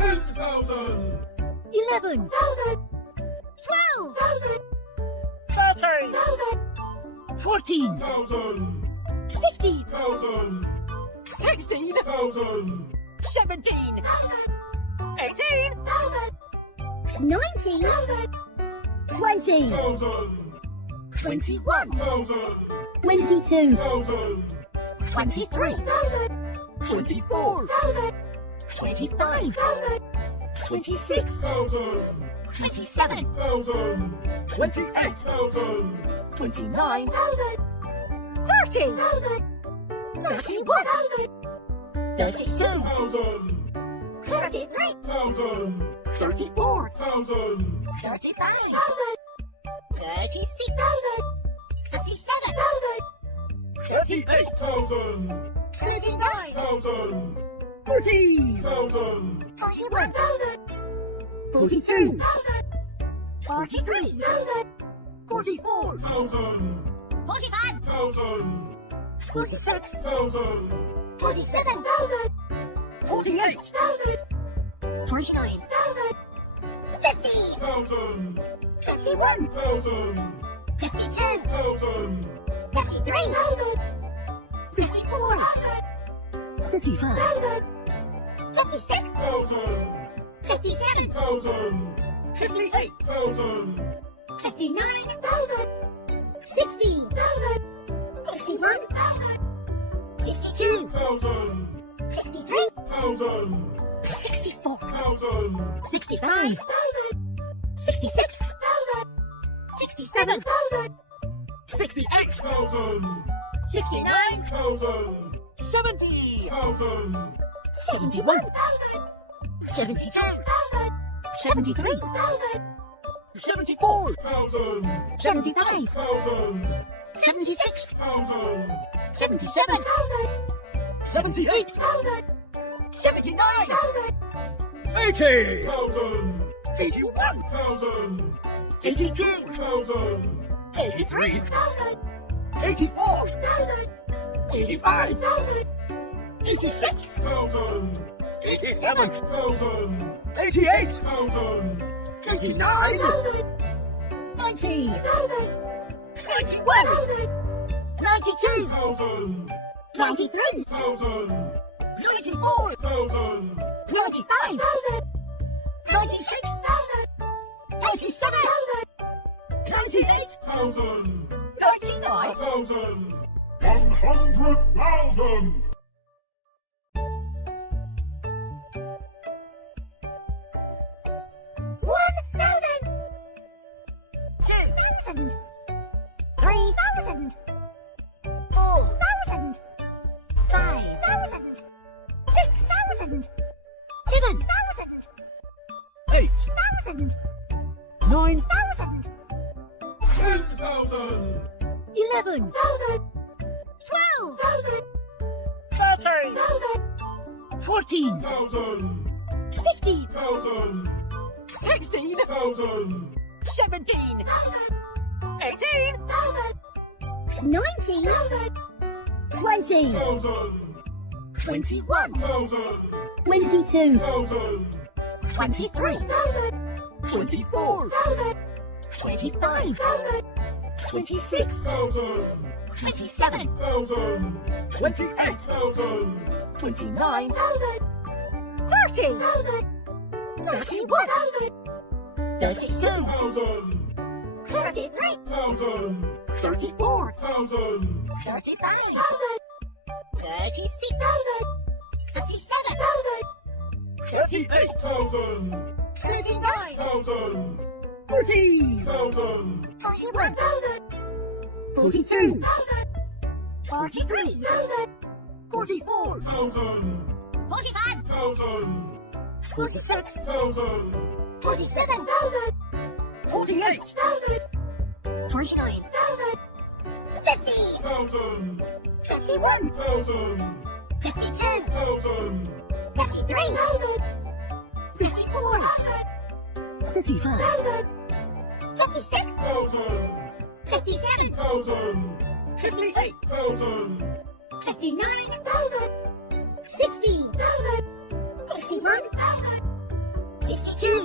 10,000. 11, 12, 13, 14, 1,000. 15, 1,000. 16, 1,000. 17, 18, 19, 20, 1,000. 21, 1,000. 22, 1,000. 23, 24, 25, 26, 1,000. 27, 1,000. 28, 1,000. 29, 30, 31, 32, 1,000. 33, 1,000. 34, 1,000. 35, 36, 37, 38,000. 39, 1,000. 40, 1,000. 41, 42, 43, 44, 1,000. 45, 1,000. 46, 1,000. 47, 48. 49, 50, 1,000. 51, 1,000. 52, 1,000. 53, 54, 55, 56, 1,000. 57, 1,000. 58, 1,000. 59, 60, 61, 62, 1,000. 63, 1,000. 64, 1,000. 65, 66, 67, 68, 1,000. 69, 1,000. 70, 1,000. 71, 72, 73, 74, 1,000. 75, 1,000. 76, 1,000. 77, 78, 79, 80, 1,000. 81, 1,000. 82, 1,000. 83, 84, 85, 86, 1,000. 87, 1,000. 88, 1,000. 89, 90, 91, 92, 1,000. 93, 1,000. 94, 1,000. 95, 96, 97, 98, 1,000. 99, 1,000. 100,000. 1,000, 2,000, 3,000, 4,000, 5,000, 6,000, 7,000, 8,000, 9,000, 10,000. 11,000, 12,000, 13,000, 14,000, 1,000. 15,000, 1,000. 16,000, 1,000. 17, 18, 19, 20, 1,000. 21, 1,000. 22, 1,000. 23, 24, 25, 26, 1,000. 27, 1,000. 28, 1,000. 29, 30, 31, 32, 1,000. 33, 1,000. 34, 1,000. 35, 36, 37, 38,000. 39, 1,000. 40, 1,000. 41, 42, 43, 44, 1,000. 45, 1,000. 46, 1,000. 47, 48. 49, 50, 1,000. 51, 1,000. 52, 1,000. 53, 54, 55, 56, 1,000. 57, 1,000. 58, 1,000. 59, 60, 61,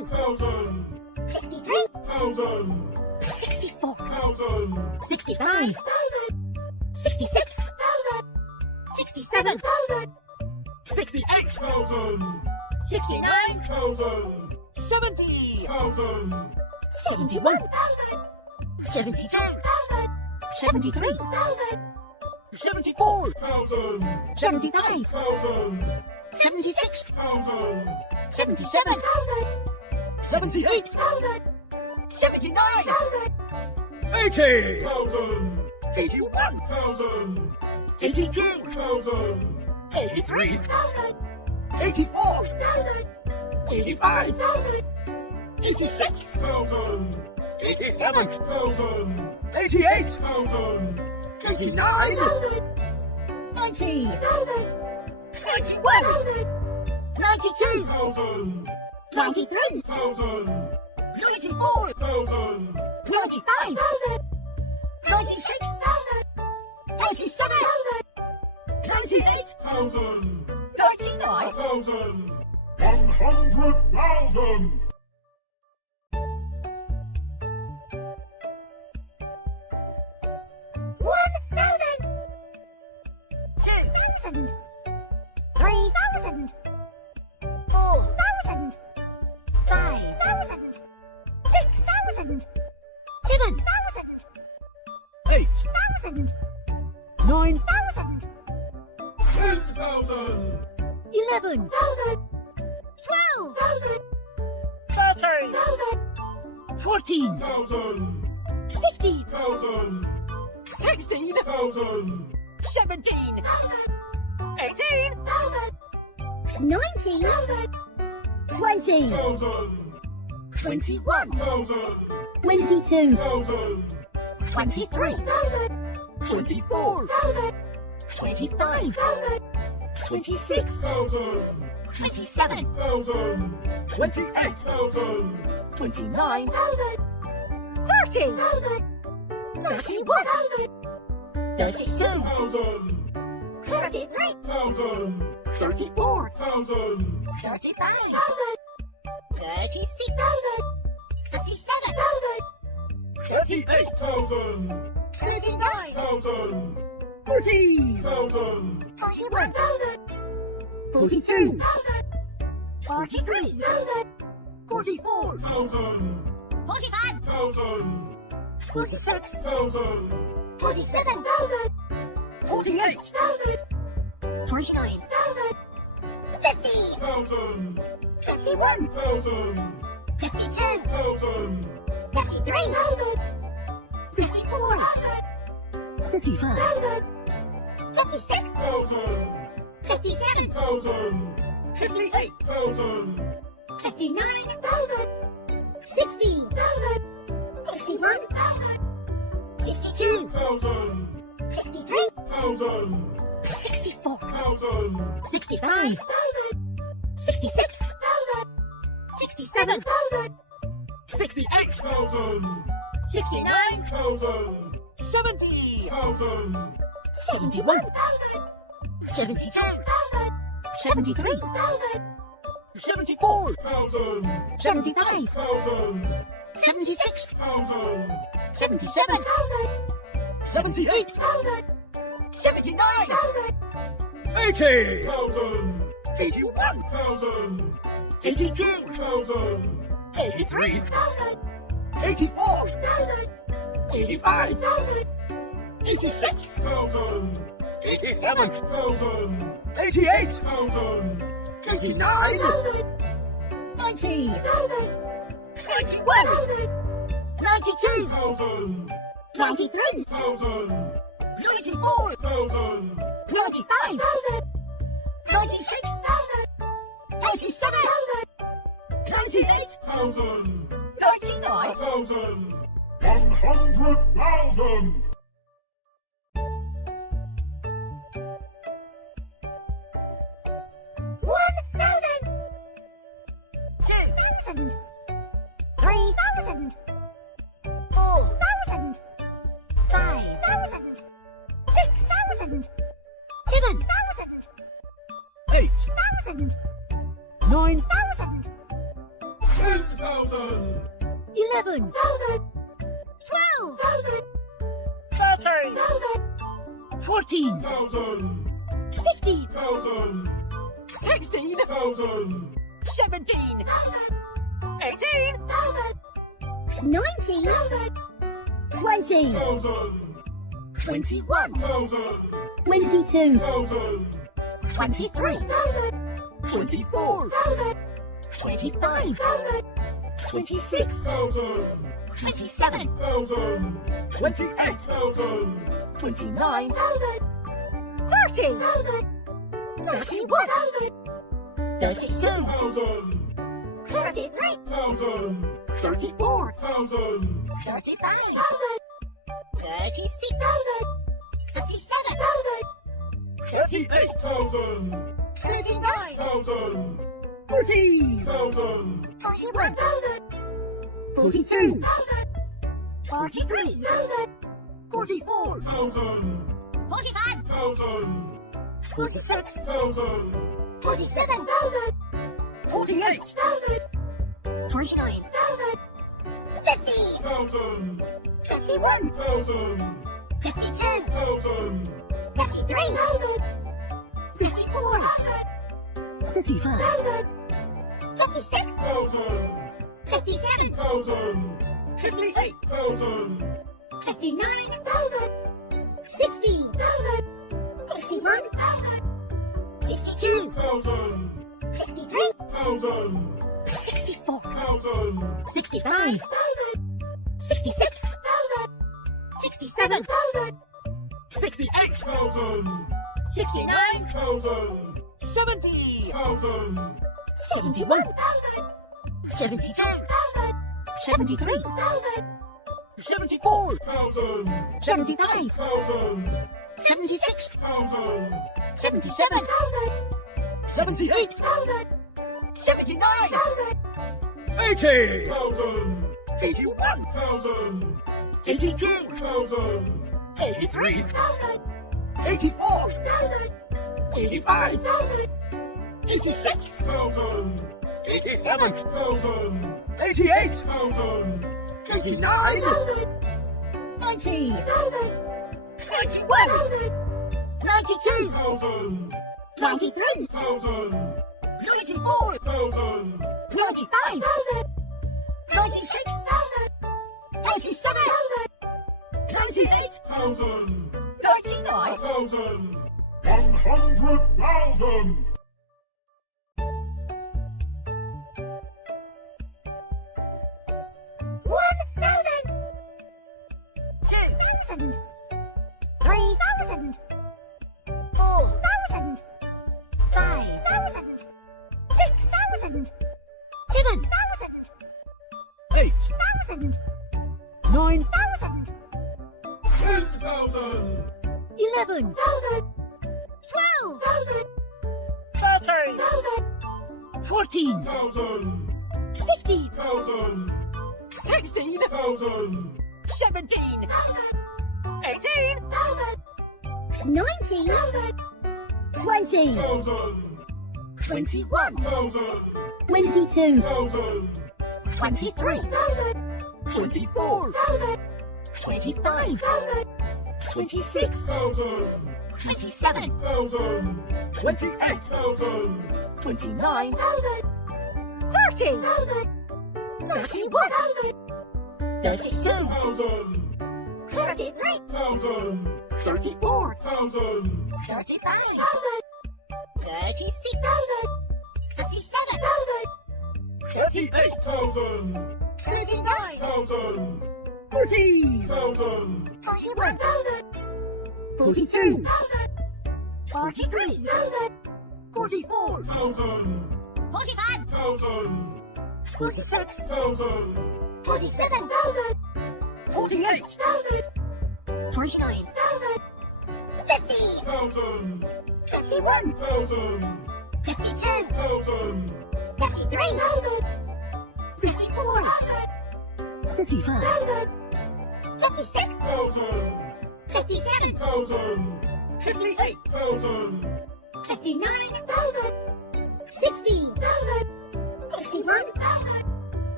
thousand, 63,000, 64,000, 65,000, 66,000, 67,000, 68,000, 69,000, 70,000, 71,000, 72,000, 73,000, 74,000, 75,000, 76,000, 77,000, 78,000, 79,000, 80,000, 81,000, 82,000, 83,000, 84,000, 85,000, 86,000, 87,000, 88,000, 89,000, 90,000, 91,000, 92,000, 93,000, 94,000, 95,000, 96,000, 97,000, 98,000, 99,000, 100,000, 1,000, 2,000, 3,000, 4,000, 5,000, 6,000, 7,000, 8,000, 9,000, 10,000, 11,000, 12,000, 13,000, 14,000, 15,000, 16,000, 17,000, 18,000, 19,000, 20,000, 21,000, 22, 23,000, 24,000, 25,000, 26,000, 27,000, 28,000, 29,000, 30,000, 31,000, 32,000, 33,000, 34,000, 35,000, 36,000, 37,000, 38,000, 39,000, 40,000, 41,000, 42,000, 43,000, 44,000, 45,000, 46,000, 47,000, 48,000, 49,000, 50,000, 51,000, 52,000, 53,000, 54,000, 55,000, 56,000, 57,000, 58,000, 59,000, 60,000, 61,000, 62,000, 63,000, 64,000, 65,000, 66,000, 67,000, 68,000, 69,000, 70,000, 71,000, 72,000, 73,000, 74,000, 75,000, 76,000, 77,000, 78,000, 79,000, 80,000, 81,000, 82,000, 83,000, 84,000, 85,000, 86,000, 87,000, 88,000, 89,000, 90,000, 91,000, 92,000, 93,000, 94,000, 95,000, 96,000, 87,000, 98,000, 99,000, 100,000, 1,000, 2,000, 3,000, 4,000, 5,000, 6,000, 7,000, 8,000, 9,000, 10,000. 11, 12, 13, 14, 1,000. 15, 1,000. 16, 1,000. 17, 18, 19, 20, 1,000. 21, 1,000. 22, 1,000. 23, 24, 25, 26, 1,000. 27, 1,000. 28, 1,000. 29, 30, 31, 32, 1,000. 33, 1,000. 34, 1,000. 35, 36, 37, 38, 1,000. 39, 1,000. 40, 1,000. 41, 42, 43, 44, 1,000. 45, 1,000. 46, 1,000. 47, 48, 49, 50, 1,000. 51, 1,000. 52, 1,000. 53, 54, 55, 56, 1,000. 57, 1,000. 58, 1,000. 59, 60, 61, 62, 1,000. 63, 1,000. 64, 1,000. 65, 66, 67, 68, 1,000. 69, 1,000. 70, 1,000. 71, 72, 73, 74, 1,000. 75, 1,000. 76, 1,000. 77, 78, 79, 80, 1,000. 81, 1,000. 82, 1,000. 83, 84, 85, 86, 1,000. 87, 1,000. 88, 1,000. 89, 90, 91, 92, 1,000. 93, 1,000. 94, 1,000. 95, 96, 97, 98, 1,000. 99, 1,000. 100,000. Thousand, 3,000, 4,000, 5,000, 6,000, 7,000, 8, 1,000, 9, 1,000, 10,000. 11, 12, 13, 1,000, 14, 1,000. 15, 1,000. 16, 1,000. 17, 18, 19, 20, 1,000. 21, 1,000. 22, 1,000. 23, 24, 25, 26, 1,000. 27, 1,000. 28, 1,000. 29, 30, 31, 32, 1,000. 33, 1,000. 34, 1,000. 35, 36, 37, 38, 1,000. 39, 1,000. 40, 1,000. 41, 42, 43, 44, 1,000. 45, 1,000. 46, 1,000. 47, 48, 49, 50, 1,000. 51, 1,000. 52, 1,000. 53, 54, 55, 56, 1,000. 57, 1,000. 58, 1,000. 59, 60, 61,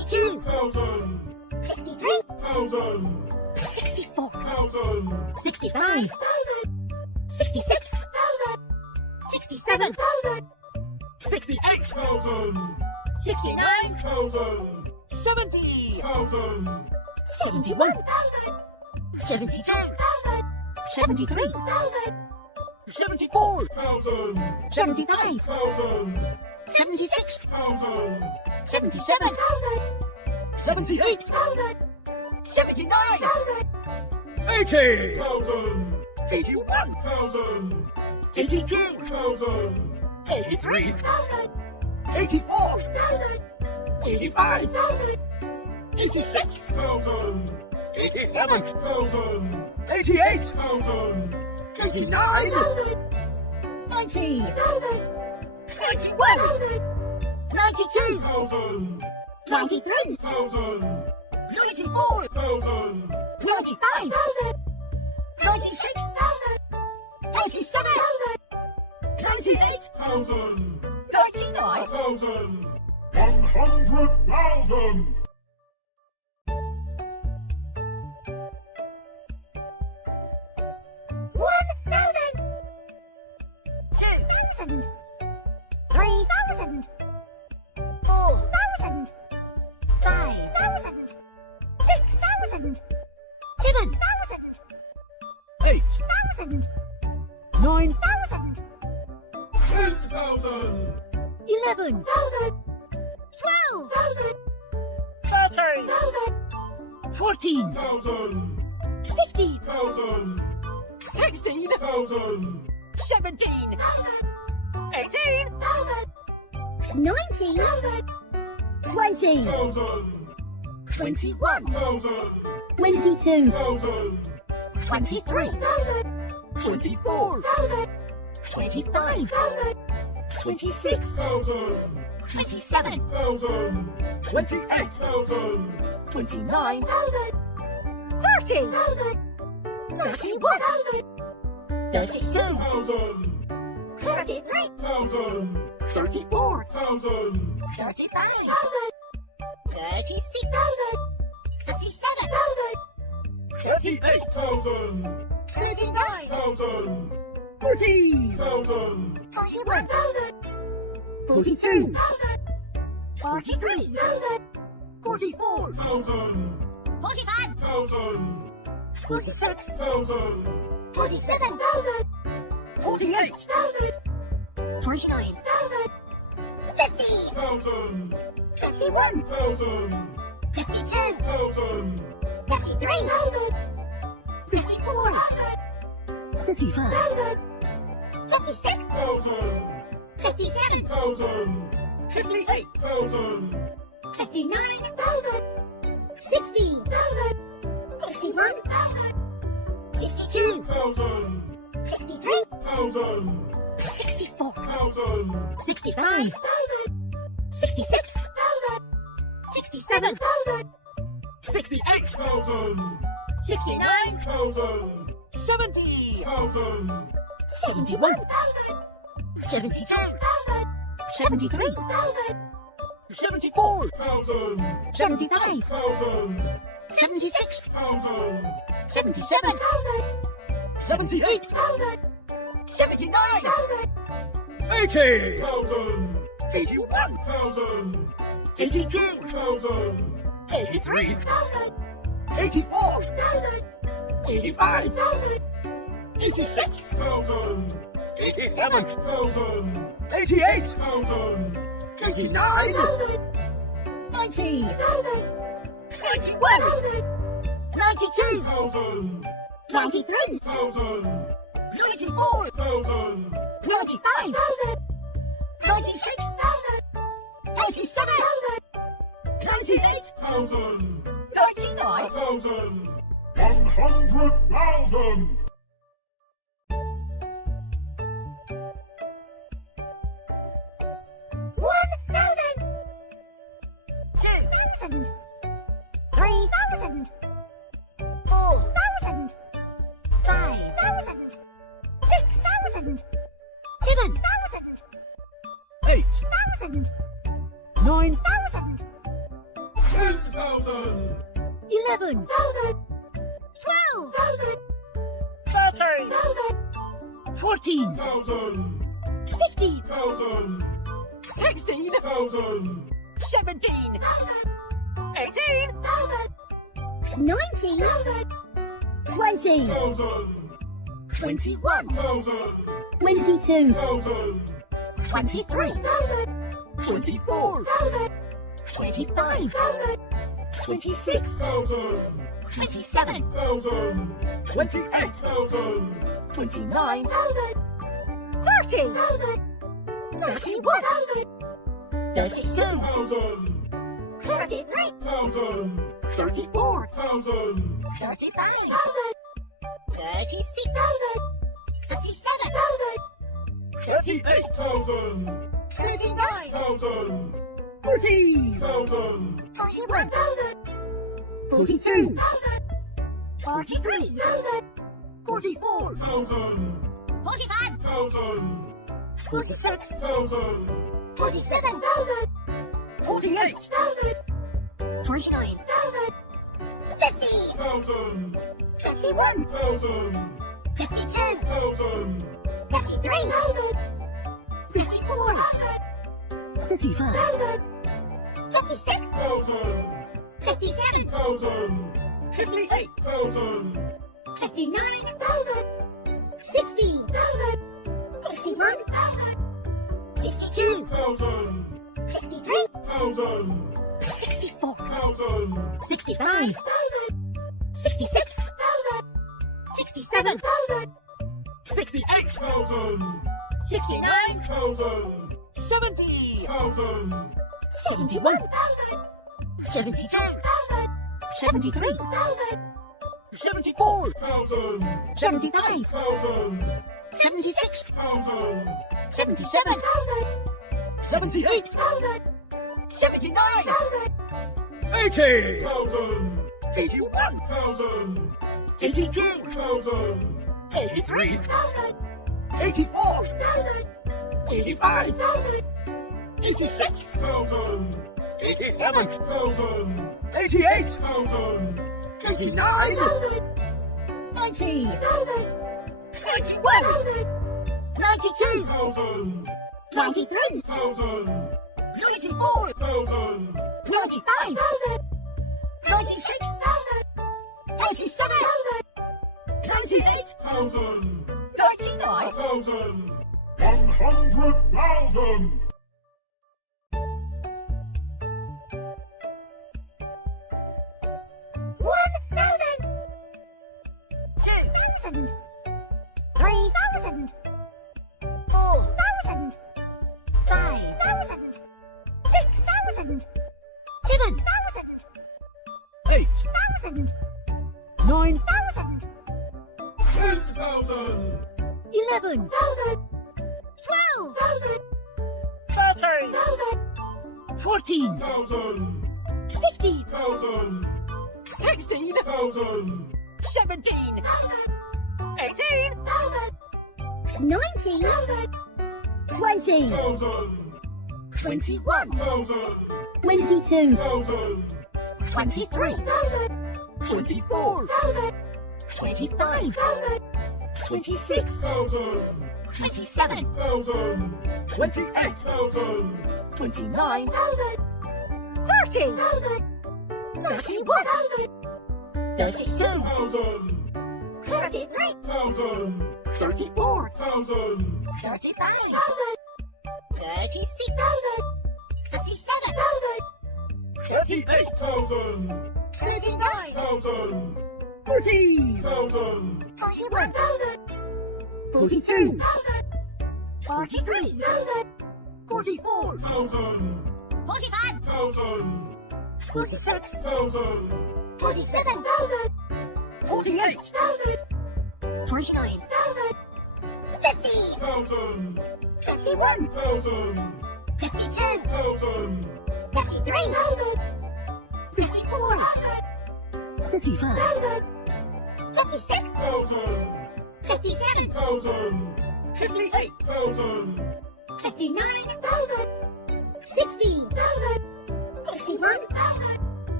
thousand, 63, thousand, 64, thousand, 65, 66, 67, 68, thousand, 69, thousand, 70, thousand, 71, 72, 73, 74, thousand, 75, thousand, 76, thousand, 77, 78, 79, 80, thousand, 81, thousand, 82, thousand, 83, 84, 85, 86, thousand, 87, thousand, 88, thousand, 89, 90, 91, 92, thousand, 93, thousand, 94, thousand, 95, 96, 97, 98, thousand, 99, thousand, 100,000. $1,000, 2,000, 3,000, 4,000, 5,000, 6,000, 7,000, 8, 8,000, 9, 9,000, 10,000, 11, 12,000, 13, 14, 1,000, 15, 1,000, 16, 1,000, 17, 18, 19, 20, 1,000, 21, 1,000, 22, 1,000, 23, 24, 25, 26, 1,000, 27, 1,000, 28, 1,000, 29, 30, 31, 32, 1,000, 33, 1,000, 34, 1,000, 35, 36, 37, 38, 1,000, 39, 1,000, 40, 1,000, 41, 42, 43, 44, 1,000, 45, 1,000, 46, 1,000, 47, 48, 49, 50, 1,000, 51, 1,000, 52, 1,000, 53, 54, 55, 56, 1,000, 57, 1,000, 58, 1,000, 59, 60, 61, 62, 1,000, 63, 1,000, 64, 1,000, 65, 66, 67, 68, 1,000, 69, 1,000, 70, 1,000, 71, 72, 73, 74, 1,000, 75, 1,000, 76, 1,000, 77, 78, 79, 80, 1,000, 81, 1,000, 82, 1,000, 83, 84, 85, 86, 1,000, 87, 1,000, 88, 1,000, 89, 90, 91, 92, 1,000, 93, 1,000, 94, 1,000, 95, 96, 97, 98, 1,000, 99, 1,000, 100,000. $1,000, 2,000, 3,000, 4,000, 5,000, 6,000, 7,000, 8, 8,000, 9, 1,000, 10,000. 11, 12, 13, 14, 1,000. 15, 1,000. 16, 1,000. 17, 18, 19, 20, 1,000. 21, 1,000. 22, 1,000. 23, 24, 25, 26, 1,000. 27, 1,000. 28, 1,000. 29, 30, 31, 32, 1,000. 33, 1,000. 34, 1,000. 35, 36, 37, 38, 1,000. 39, 1,000. 40, 1,000. 41, 42, 43, 44, 1,000. 45, 1,000. 46, 1,000. 47, 48, 49, 50, 1,000. 51, 1,000. 52, 1,000. 53, 54, 55, 56, 1,000. 57, 1,000. 58, 1,000. 59, 60, 61, 62, 1,000. 63, 1,000. 64, 1,000. 65, 66, 67, 68, 1,000. 69, 1,000. 70, 1,000. 71, 72, 73, 74, 1,000. 75, 1,000. 76, 1,000. 77, 78, 79, 80, 1,000. 81, 1,000. 82, 1,000. 83, 84, 85, 86, 1,000. 87, 1,000. 88, 1,000. 89, 90, 91, 92, 1,000. 93, 1,000. 94, 1,000. 95, 96, 87, 98, 1,000. 99, 1,000. 100,000. $1,000, 3,000, 4,000, 5,000, 6,000, 7,000, 8, 1,000, 9, 1,000, 10,000. 11, 12, 13, 14, 1,000. 15, 1,000. 16, 1,000. 17, 18, 19, 20, 1,000. 21, 1,000. 22, 1,000. 23, 24, 25, 26, 1,000. 27, 1,000. 28, 1,000. 29, 30, 31, 32, 1,000. 33, 1,000. 34, 1,000. 35, 36, 37, 38, 1,000. 39, 1,000. 40, 1,000. 41, 42, 43, 44, 1,000. 45, 1,000. 46, 1,000. 47, 48, 49, 50, 1,000. 51, 1,000. 52, 1,000. 53, 54, 55, 56, 1,000. 57, 1,000. 58, 1,000. 59, 60, 61,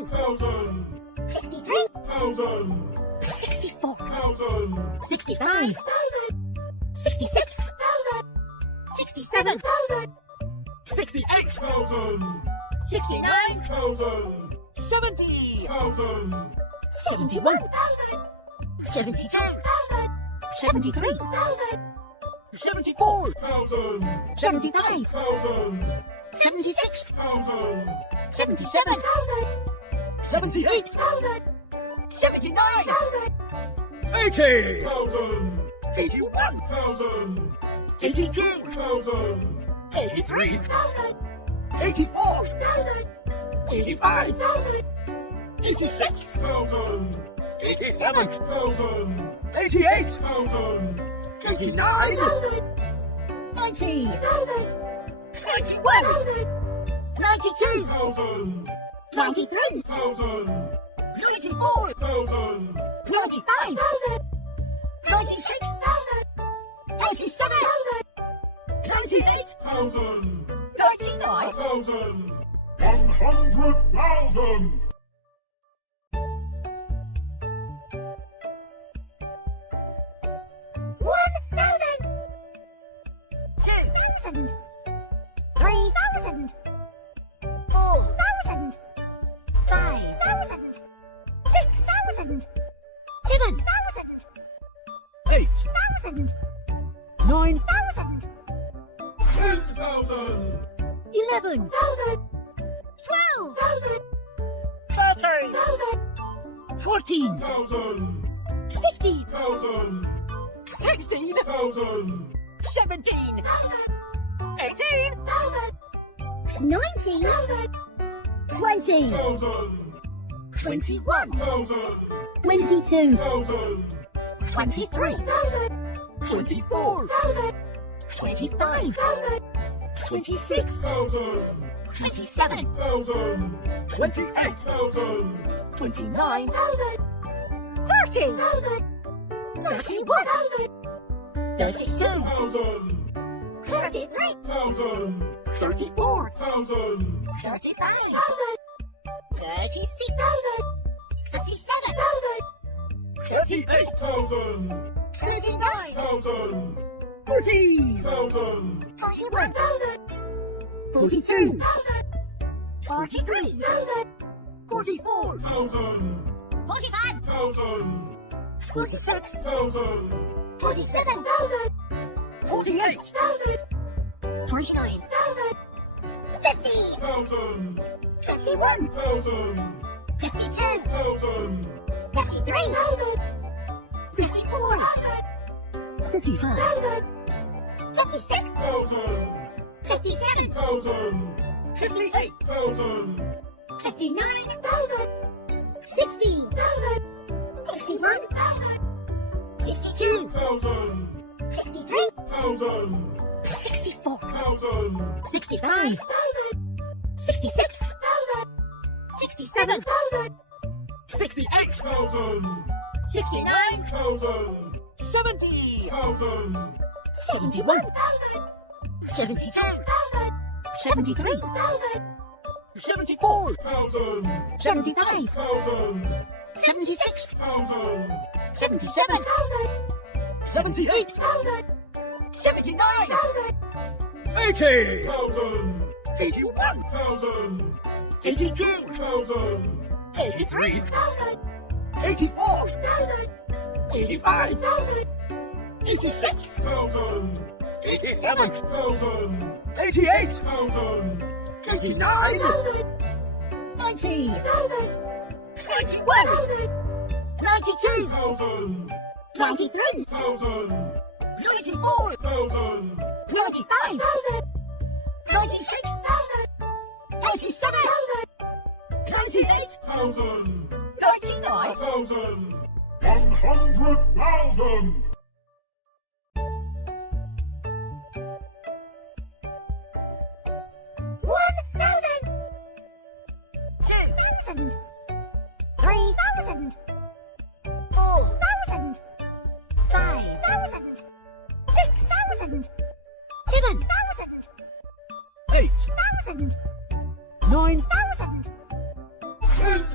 62, 1,000, 63, 1,000, 64, 1,000, 65, 66, 67, 68, 1,000, 69, 1,000, 70, 1,000, 71, 72, 73, 74, 1,000, 75, 1,000, 76, 1,000, 77, 78, 79, 80, 1,000, 81, 1,000, 82, 1,000, 83, 84, 85, 86, 1,000, 87, 1,000, 88, 1,000, 89, 90, 91, 92, 1,000, 93, 1,000, 94, 1,000, 95, 96, 97, 98, 1,000, 99, 1,000, 100,000. $1,000, 2,000, 3,000, 4,000, 5,000, 6,000, 7,000, 8,000, 9,000, 10,000, 11,000, 12,000, 13,000, 14,000, 1,000, 15,000, 16,000, 17,000, 18,000, 19,000, 20,000, 1,000, 21,000, 1,000, 22,000, 1,000, 23,000, 24,000, 25,000, 26,000, 27,000, 28,000, 29,000, 30,000, 31,000, 32,000, 1,000, 33,000, 1,000, 34,000, 1,000, 35,000, 36,000, 37,000, 38,000, 39,000, 1,000, 40,000, 1,000, 41,000, 42,000, 43,000, 44,000, 1,000, 45,000, 1,000, 46,000, 1,000, 47,000, 48,000, 49,000, 50,000, 1,000, 51,000, 52,000, 1,000, 53,000, 54,000, 55,000, 56,000, 1,000, 57,000, 1,000, 58,000, 1,000, 59,000, 60,000, 61,000, 62,000, 1,000, 63,000, 1,000, 64,000, 1,000, 65,000, 66,000, 67,000, 68,000, 1,000, 69,000, 70,000, 1,000, 71,000, 72,000, 73,000, 74,000, 1,000, 75,000, 76,000, 77,000, 78,000, 79,000, 80,000, 1,000, 81,000, 82,000, 1,000, 83,000, 84,000, 85,000, 86,000, 87,000, 88,000, 89,000, 90,000, 91,000, 92,000, 93,000, 94,000, 95,000, 96,000, 97,000, 98,000, 99,000, 1,000, 100,000. $1,000, 2,000, 3,000, 4,000, 5,000, 6,000, 7,000, 8,000, 9,000, 10,000.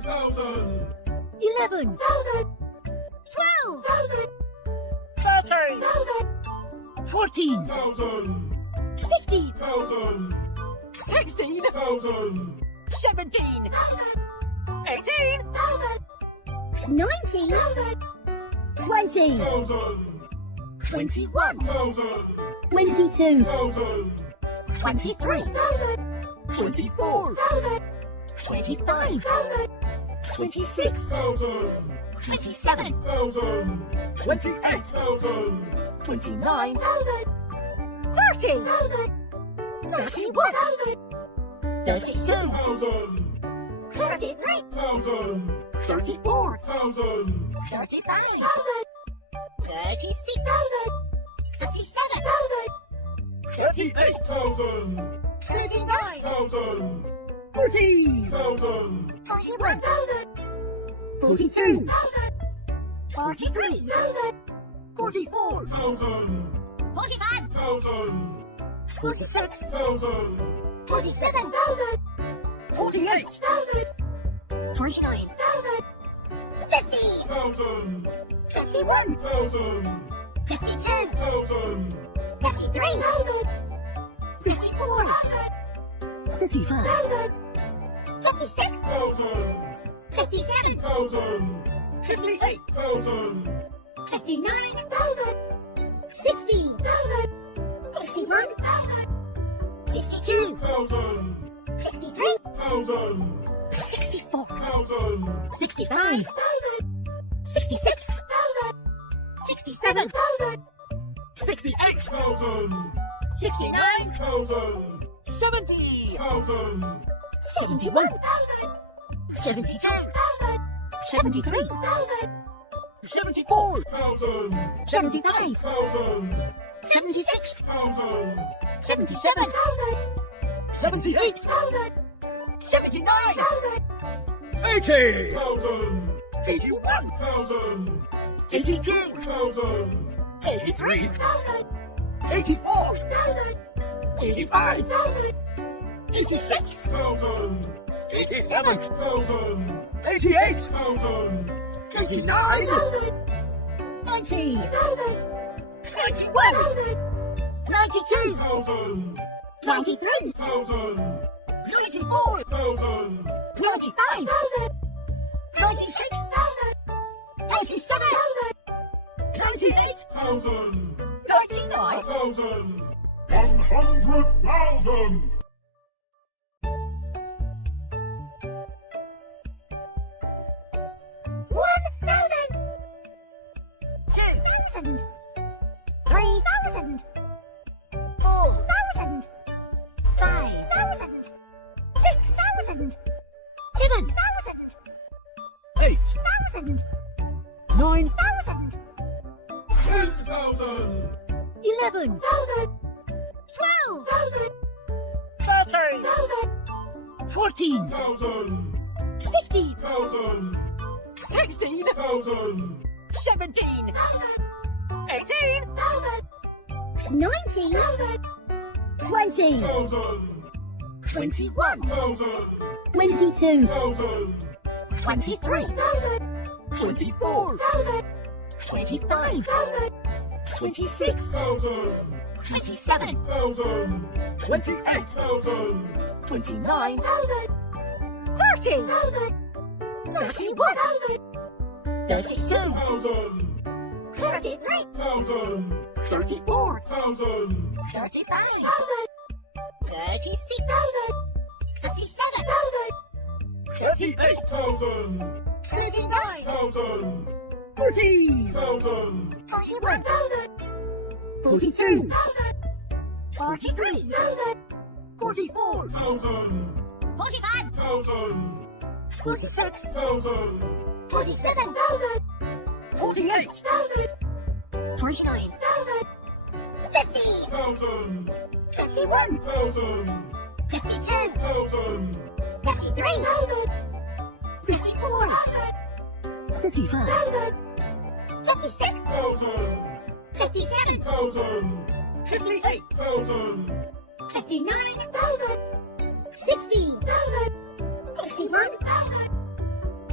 thousand, 11, 12, 13, 14, thousand, 15, thousand, 16, thousand, 17, 18, 19, 20, thousand, 21, thousand, 22, thousand, 23, 24, 25, 26, thousand, 27, thousand, 28, thousand, 29, 30, 31, 32, thousand, 33, thousand, 34, thousand, 35, 36, 37, 38 thousand, 39, thousand, 40, thousand, 41, 42, 43, 44, thousand, 45, thousand, 46, thousand, 47, 48 49, 50, thousand, 51, thousand, 52, thousand, 53, 54, 55, 56, thousand, 57, thousand, 58, thousand, 59, 60, 61, 62, thousand, 63, thousand, 64, thousand, 65, 66, 67, 68, thousand, 69, thousand, 70, thousand, 71, 72, 73, 74, thousand, 75, thousand, 76, thousand, 77, 78, 79, 80, thousand, 81, thousand, 82, thousand, 83, 84, 85, 86, thousand, 87, thousand, 88, thousand, 89, 90, 91, 92, thousand, 93, thousand, 94, thousand, 95, 96, 97, 98, thousand, 99, thousand, 100,000. $1,000, 2,000, 3,000, 4,000, 5,000, 6,000, 7,000, 8,000, 9,000, 10,000, 11,000, 12,000, 13,000, 14,000, 15,000, 16,000, 17,000, 18,000, 19, 20, thousand, 21, thousand, 22, thousand, 23, 24, 25, 26, thousand, 27, thousand, 28, thousand, 29, 30, 31, 32, thousand, 33, thousand, 34, thousand, 35, 36, 37, 38 thousand, 39, thousand, 40, thousand, 41, 42, 43, 44, thousand, 45, thousand, 46, thousand, 47, 48 49, 50, thousand, 51, thousand, 52, thousand, 53, 54, 55, 56, thousand, 57, thousand, 58, thousand, 59, 60, 61,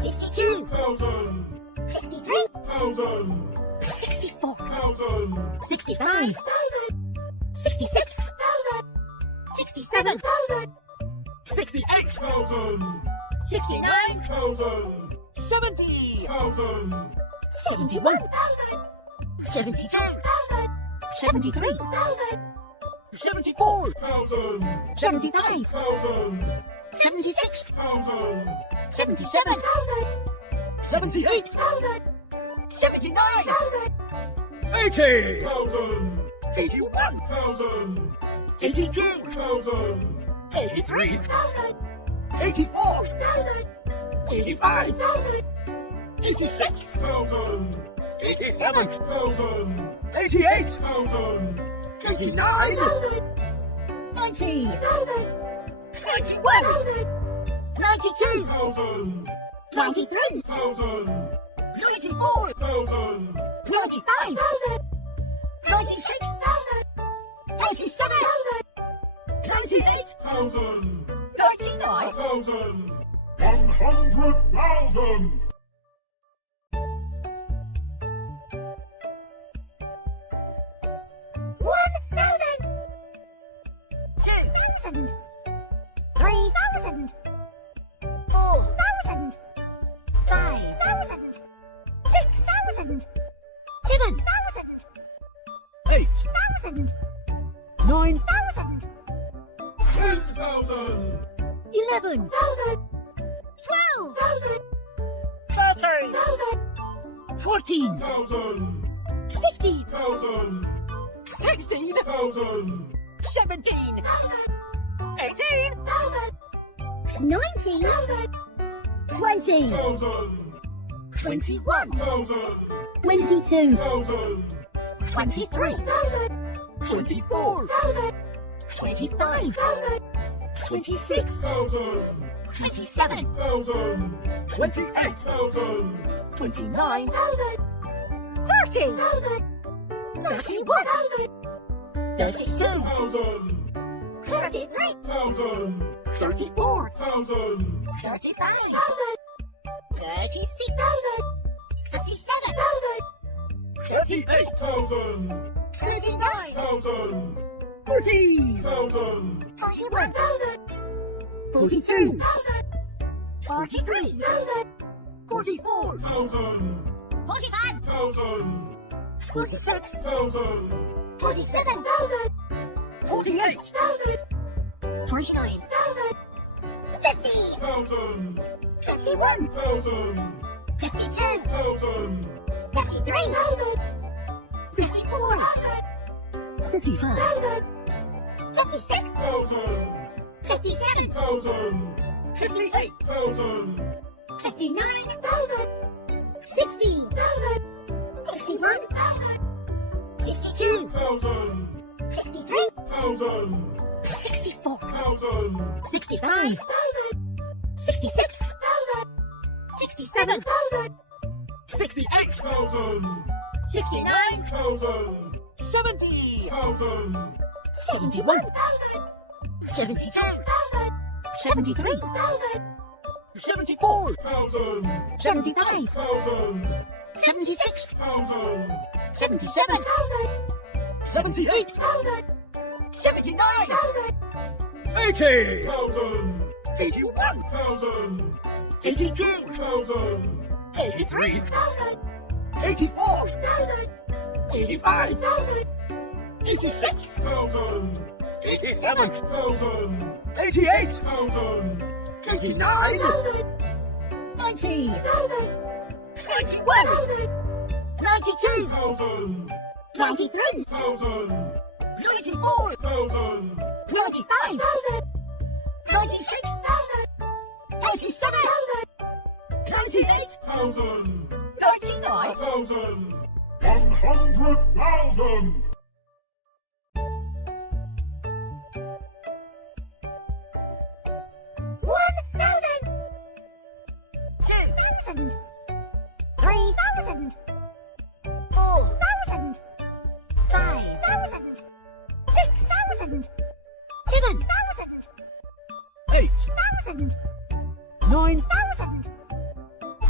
62 thousand, 63 thousand, 64 thousand, 65 66 67 68 thousand, 69 thousand, 70 thousand, 71 72 73 74 thousand, 75 thousand, 76 thousand, 77 78 79 80 thousand, 81 thousand, 82 thousand, 83 84 85 86 thousand, 87 thousand, 88 thousand, 89 90 91 92 thousand, 93 thousand, 94 thousand, 95 96 97 98 thousand, 99 thousand, 100,000. Eight. 9 10,000, 11 12 13 14 thousand, 15 thousand, 16 thousand, 17 18 19, 20 thousand, 21 thousand, 22, thousand, 23 24 25 26 thousand, 27 thousand, 28 thousand, 29 30 31 32 thousand, 33 thousand, 34 thousand, 35 36 37 38 thousand, 39 thousand, 40 thousand, 41 42 43 44 thousand, 45 thousand, 46 thousand, 47 48 49 50 thousand, 51 thousand, 52 thousand, 53 54 55 56 thousand, 57 thousand, 58 thousand, 59 60 61 62 thousand, 63 thousand, 64 thousand, 65 66 67 68 thousand, 69 thousand, 70 thousand, 71 72 73 74 thousand, 75 thousand, 76 thousand, 77 78 79 80 thousand, 81 thousand, 82 thousand, 83 84 85 86 thousand, 87 thousand, 88 thousand, 89 90 91 92 thousand, 93 thousand, 94 thousand, 95 96 97 98 thousand, 99 thousand, 100,000. Eight, 9,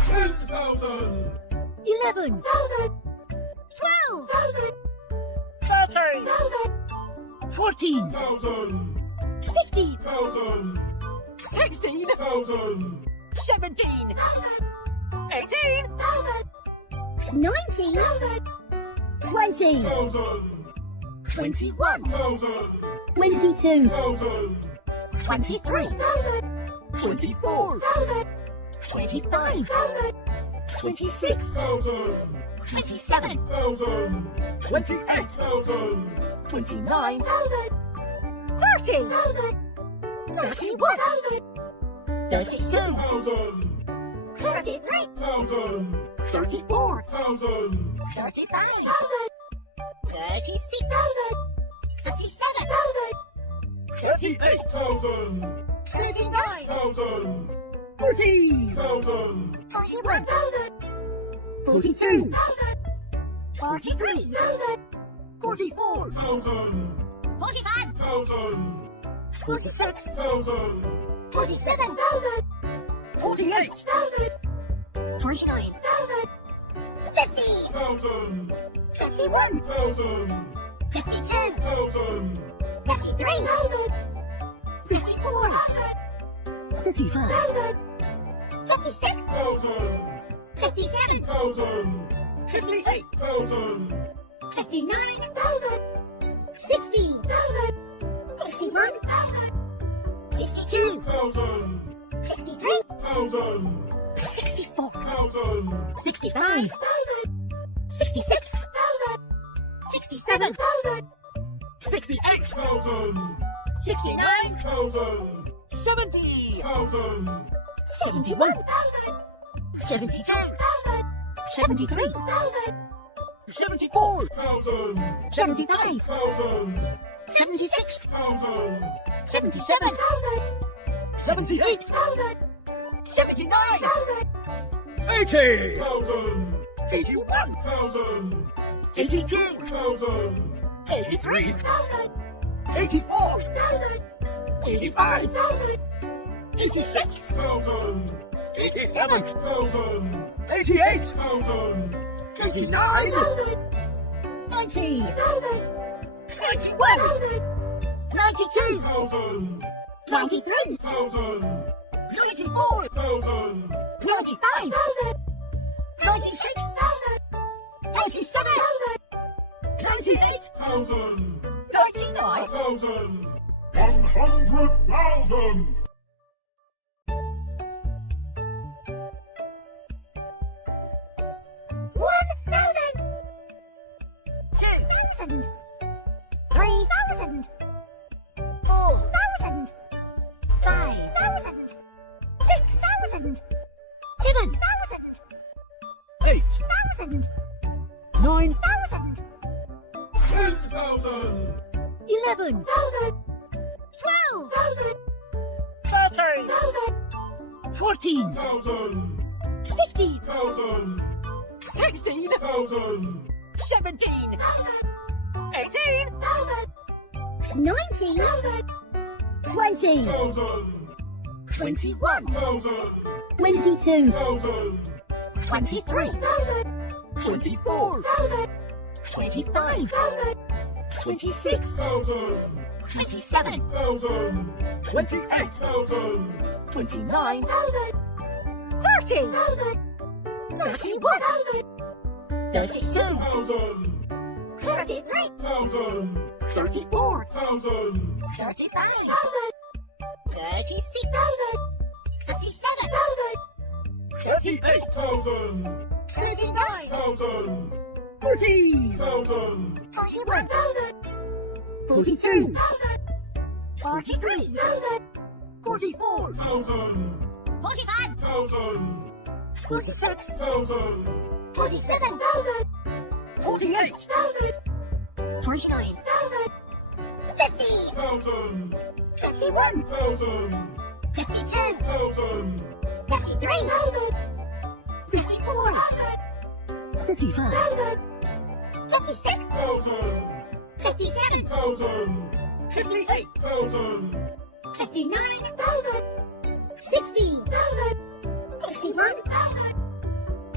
10,000. 11, 12, 13, 14, 1,000. 15, 1,000. 16, 1,000. 17, 18, 19, 20, 1,000. 21, 1,000. 22, 1,000. 23, 24, 25, 26, 1,000. 27, 1,000. 28, 1,000. 29, 30, 31, 32, 1,000. 33, 1,000. 34, 1,000. 35, 36, 37, 38,000. 39, 1,000. 40, 1,000. 41, 42, 43, 44, 1,000. 45, 1,000. 46, 1,000. 47, 48,000. 49, 50, 1,000. 51, 1,000. 52, 1,000. 53, 54, 55, 56, 1,000. 57, 1,000. 58, 1,000. 59, 60, 61, 62, 1,000. 63, 1,000. 64, 1,000. 65, 66, 67, 68, 1,000. 69, 1,000. 70, 1,000. 71, 72, 73, 74, 1,000. 75, 1,000. 76, 1,000. 77, 78, 79, 80, 1,000. 81, 1,000. 82, 1,000. 83, 84, 85, 86, 1,000. 87, 1,000. 88, 1,000. 89, 90, 91, 92, 1,000. 93, 1,000. 94, 1,000. 95, 96, 97, 98, 1,000. 99, 1,000. 100,000. 1,000, 2,000, 3,000, 4,000, 5,000, 6,000, 7,000, 8,000, 9,000, 10,000. 11,000, 12,000, 13,000, 14,000, 1,000. 15,000, 1,000. 16,000, 1,000. 17, 18, 19, 20, 1,000. 21, 1,000. 22, 1,000. 23, 24, 25, 26, 1,000. 27, 1,000. 28, 1,000. 29, 30, 31, 32, 1,000. 33, 1,000. 34, 1,000. 35, 36, 37, 38,000. 39, 1,000. 40, 1,000. 41, 42, 43, 44, 1,000. 45, 1,000. 46, 1,000. 47, 48,000. 49, 50, 1,000. 51, 1,000. 52, 1,000. 53, 54, 55, 56, 1,000. 57, 1,000. 58, 1,000. 59, 60, 61,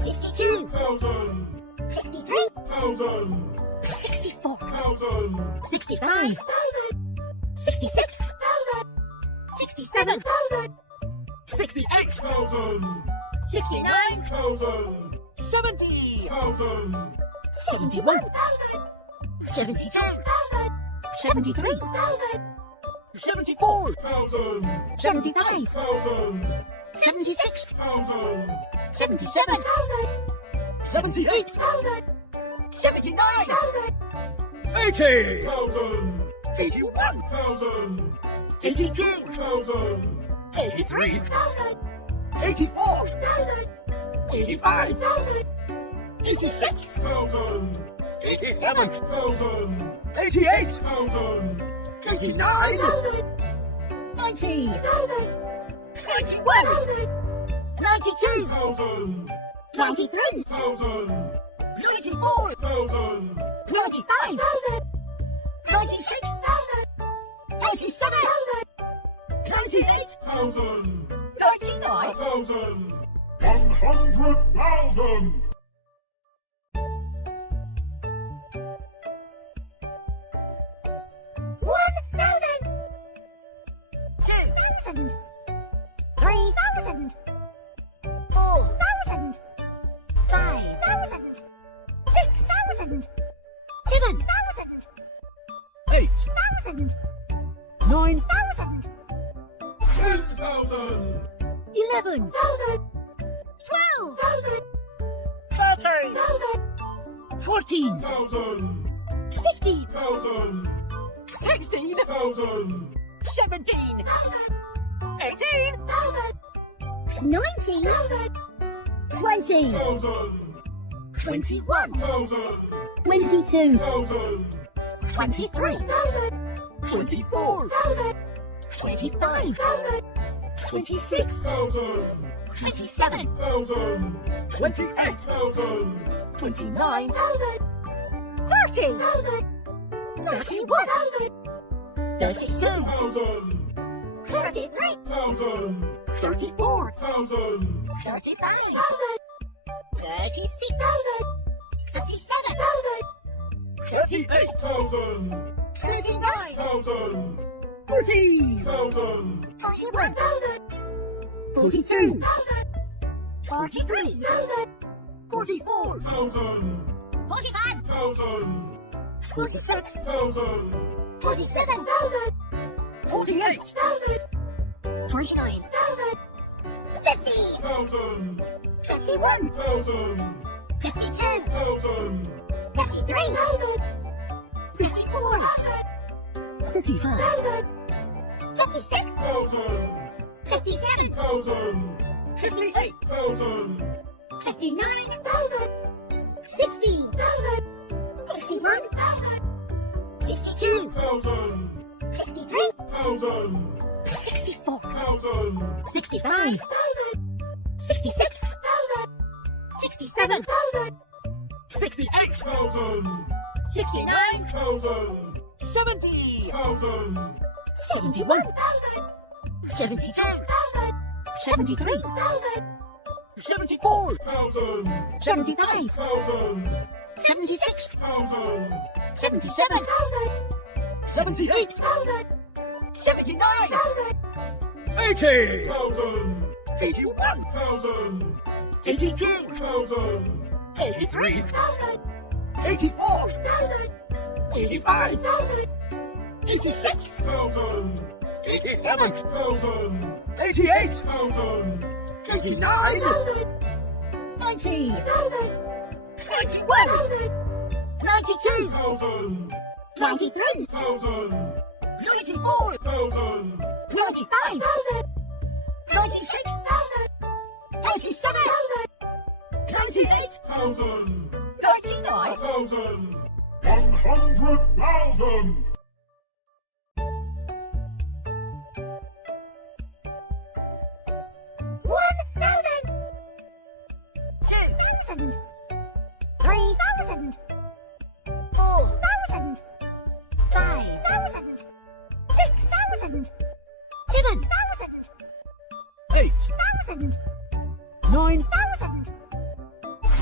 62 thousand, 63 thousand, 64 thousand, 65 66 67 68 thousand, 69 thousand, 70 thousand, 71 72 73 74 thousand, 75 thousand, 76 thousand, 77 78 79 80, thousand, 81 thousand, 82 thousand, 83 84 85 86 thousand, 87, thousand, 88, thousand, 89, 90 91 92 thousand, 93 thousand, 94 thousand, 95 96 97 98 thousand, 99 thousand, 100,000. eight, 9, 10,000, 11 12 13 14 thousand, 15 thousand, 16 thousand, 17 18 19, 20 thousand, 21 thousand, 22, thousand, 23 24 25 26 thousand, 27 thousand, 28, thousand, 29 30 31 32 thousand, 33 thousand, 34 thousand, 35 36 37 38, thousand, 39 thousand, 40 thousand, 41 42 43 44 thousand, 45 thousand, 46 thousand, 47 48, 49 50 thousand, 51 thousand, 52 thousand, 53 54 55 56 thousand, 57 thousand, 58 thousand, 59 60 61 62 thousand, 63 thousand, 64 thousand, 65 66 67 68 thousand, 69 thousand, 70 thousand, 71 72 73 74, thousand, 75 thousand, 76 thousand, 77 78, 79 80, thousand, 81, thousand, 82 thousand, 83 84, 85 86 thousand, 87, thousand, 88, thousand, 89, 90 91 92 thousand, 93 thousand, 94 thousand, 95 96 97 98 thousand, 99 thousand, 100,000.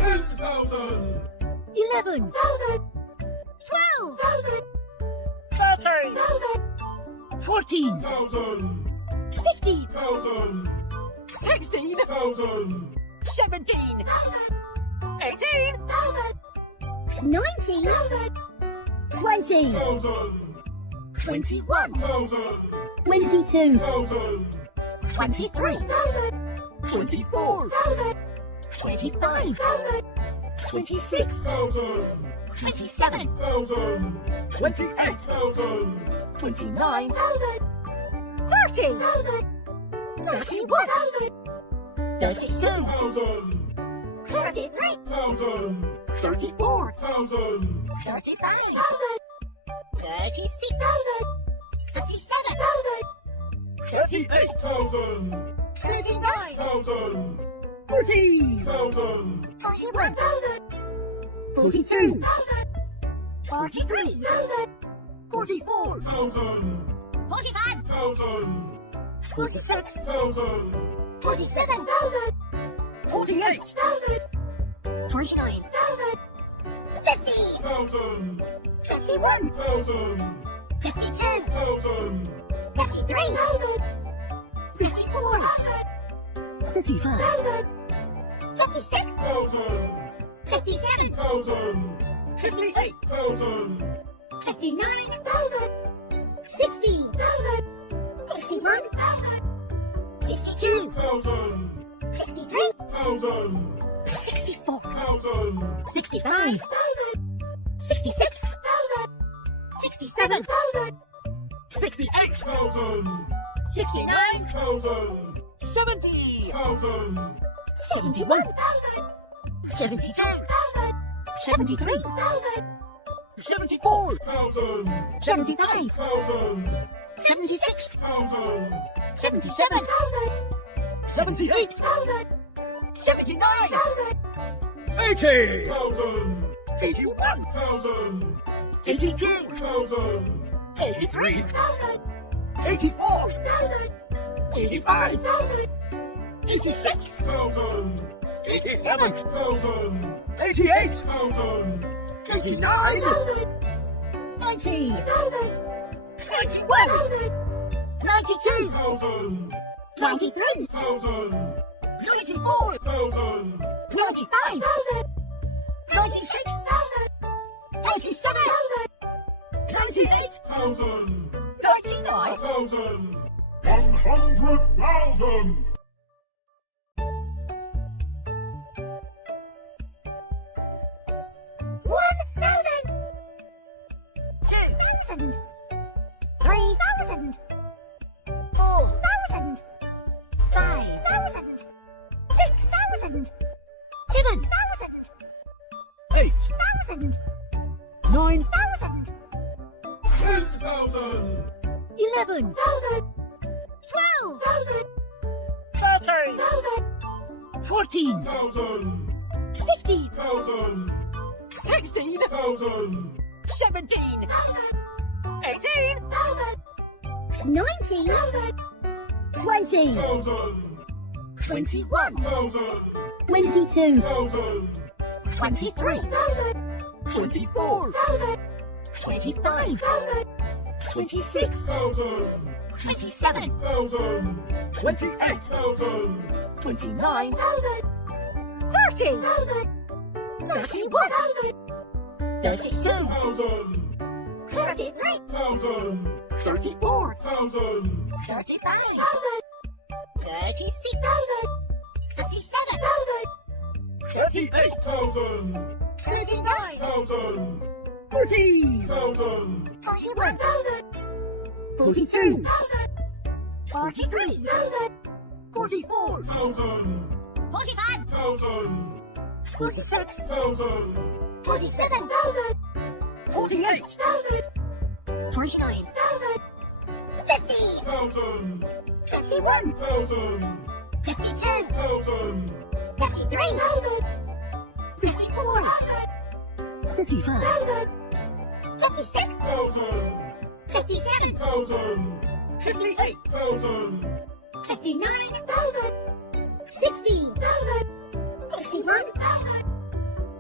thousand, 11,000, 12,000, 13,000, 14,000, thousand, 15,000, thousand, 16,000, 17,000, 18,000, 19,000, 20,000, thousand, 21,000, thousand, 22, thousand, 23,000, 24,000, 25,000, 26,000, thousand, 27,000, thousand, 28. 29,000, 30,000, 31,000, 32,000, thousand, 33,000, thousand, 34,000, thousand, 35,000, 36,000, 37,000, 38. thousand, 39,000, thousand, 40,000, thousand, 41,000, 42,000, 43,000, 44,000, thousand, 45,000, thousand, 46,000, thousand, 47,000, 48. 49,000, 50, thousand, 51, thousand, 52, thousand, 53,000, 54,000, 55,000, 56, thousand, 57, thousand, 58, thousand, 59,000, 60,000, 61,000, 62, thousand, 63, thousand, 64, thousand, 65,000, 66,000, 67,000, 68, thousand, 69, thousand, 70, thousand, 71,000, 72,000, 73,000, 74, thousand, 75, thousand, 76, thousand, 77,000, 78. 79,000, 80. thousand, 81, thousand, 82, thousand, 83,000, 84. 85,000, 86, thousand, 87. thousand, 88. thousand, 89. 90, 91, 92, thousand, 93, thousand, 94, thousand, 95,000, 96,000, 97,000, 98, thousand, 99, thousand, 100,000. 1,000, 2,000, 3,000, 4,000, 5,000, 6,000, 7,000, 8. 8,000, 9,000, 10,000, 11,000, 12,000, 13,000, 14,000, 1,000, 15,000, 1,000, 16,000, 17,000, 18,000, 19,000, 20,000, 1,000, 21,000, 22, 1,000, 23,000, 24,000, 25,000, 26,000, 27,000, 28. 29,000, 30,000, 31,000, 32,000, 33,000, 34,000, 35,000, 36,000, 37,000, 38. 39,000, 1,000, 40,000, 1,000, 41,000, 42,000, 43,000, 44,000, 1,000, 45,000, 46,000, 1,000, 47,000, 48. 49,000, 50, 1,000, 51, 1,000, 52, 1,000, 53,000, 54,000, 55,000, 56,000, 1,000, 57,000, 1,000, 58,000, 1,000, 59,000, 60,000, 61,000,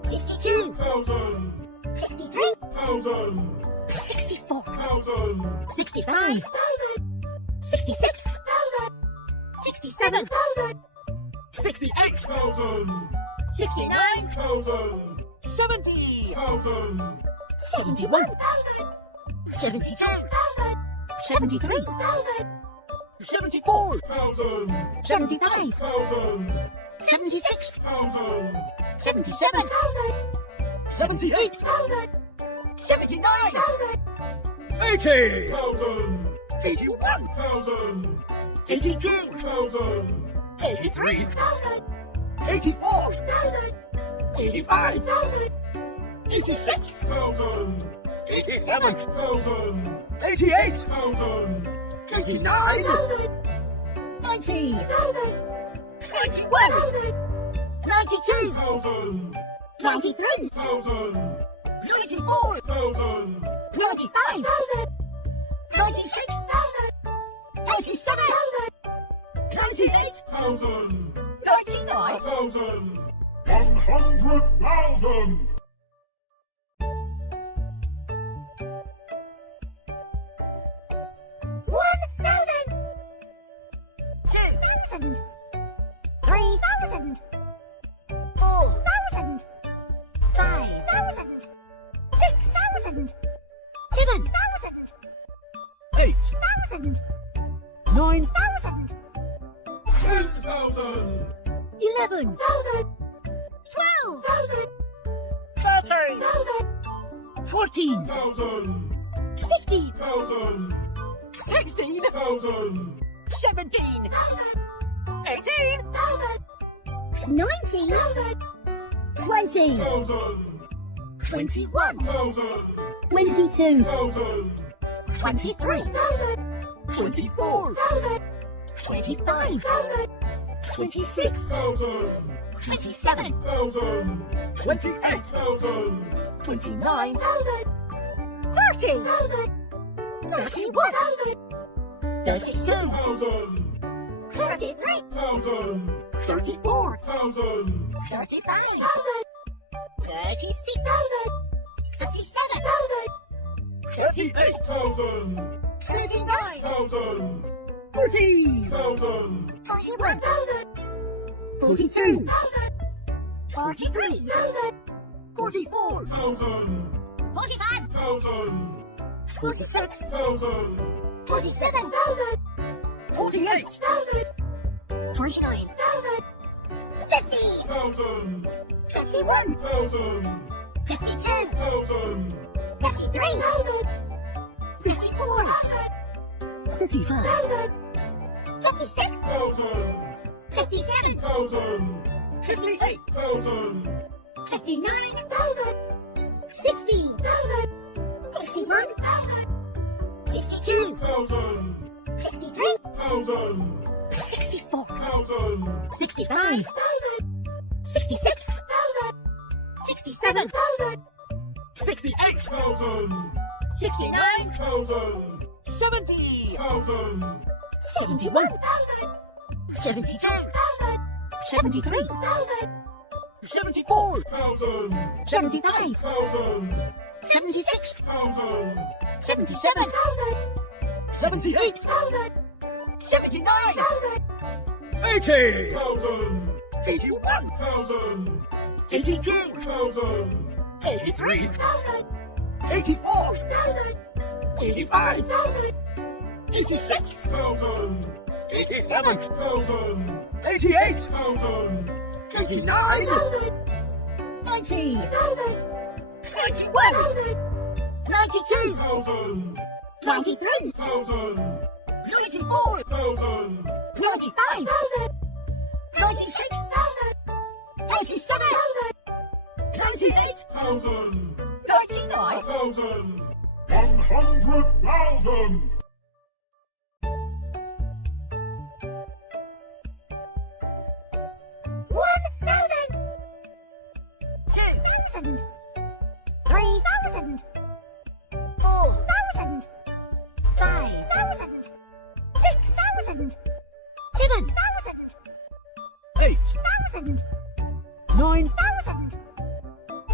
62 thousand, 63 thousand, 64 thousand, 65 66 67 68 thousand, 69 thousand, 70 thousand, 71 72 73 74 thousand, 75 thousand, 76 thousand, 77 78 79 80, thousand, 81 thousand, 82 thousand, 83 84, 85 86 thousand, 87, thousand, 88, thousand, 89, 90 91 92 thousand, 93 thousand, 94 thousand, 95 96 97 98 thousand, 99 thousand, 100,000. eight, 9, 10,000, 11 12 13 14 thousand, 15 thousand, 16 thousand, 17 18 19, 20 thousand, 21 thousand, 22, thousand, 23 24 25 26 thousand, 27 thousand, 28, thousand, 29 30 31 32 thousand, 33 thousand, 34 thousand, 35 36 37 38, thousand, 39 thousand, 40 thousand, 41 42 43 44 thousand, 45 thousand, 46 thousand, 47 48, 49 50 thousand, 51 thousand, 52 thousand, 53 54 55 56 thousand, 57 thousand, 58 thousand, 59 60 61 62 thousand, 63 thousand, 64 thousand, 65 66 67 68, thousand, 69 thousand, 70 thousand, 71 72 73 74, thousand, 75 thousand, 76 thousand, 77 78, 79 80, thousand, 81, thousand, 82 thousand, 83 84, 85 86 thousand, 87, thousand, 88, thousand, 89, 90 91 92 thousand, 93 thousand, 94 thousand, 95 96 97 98 thousand, 99 thousand, 100,000.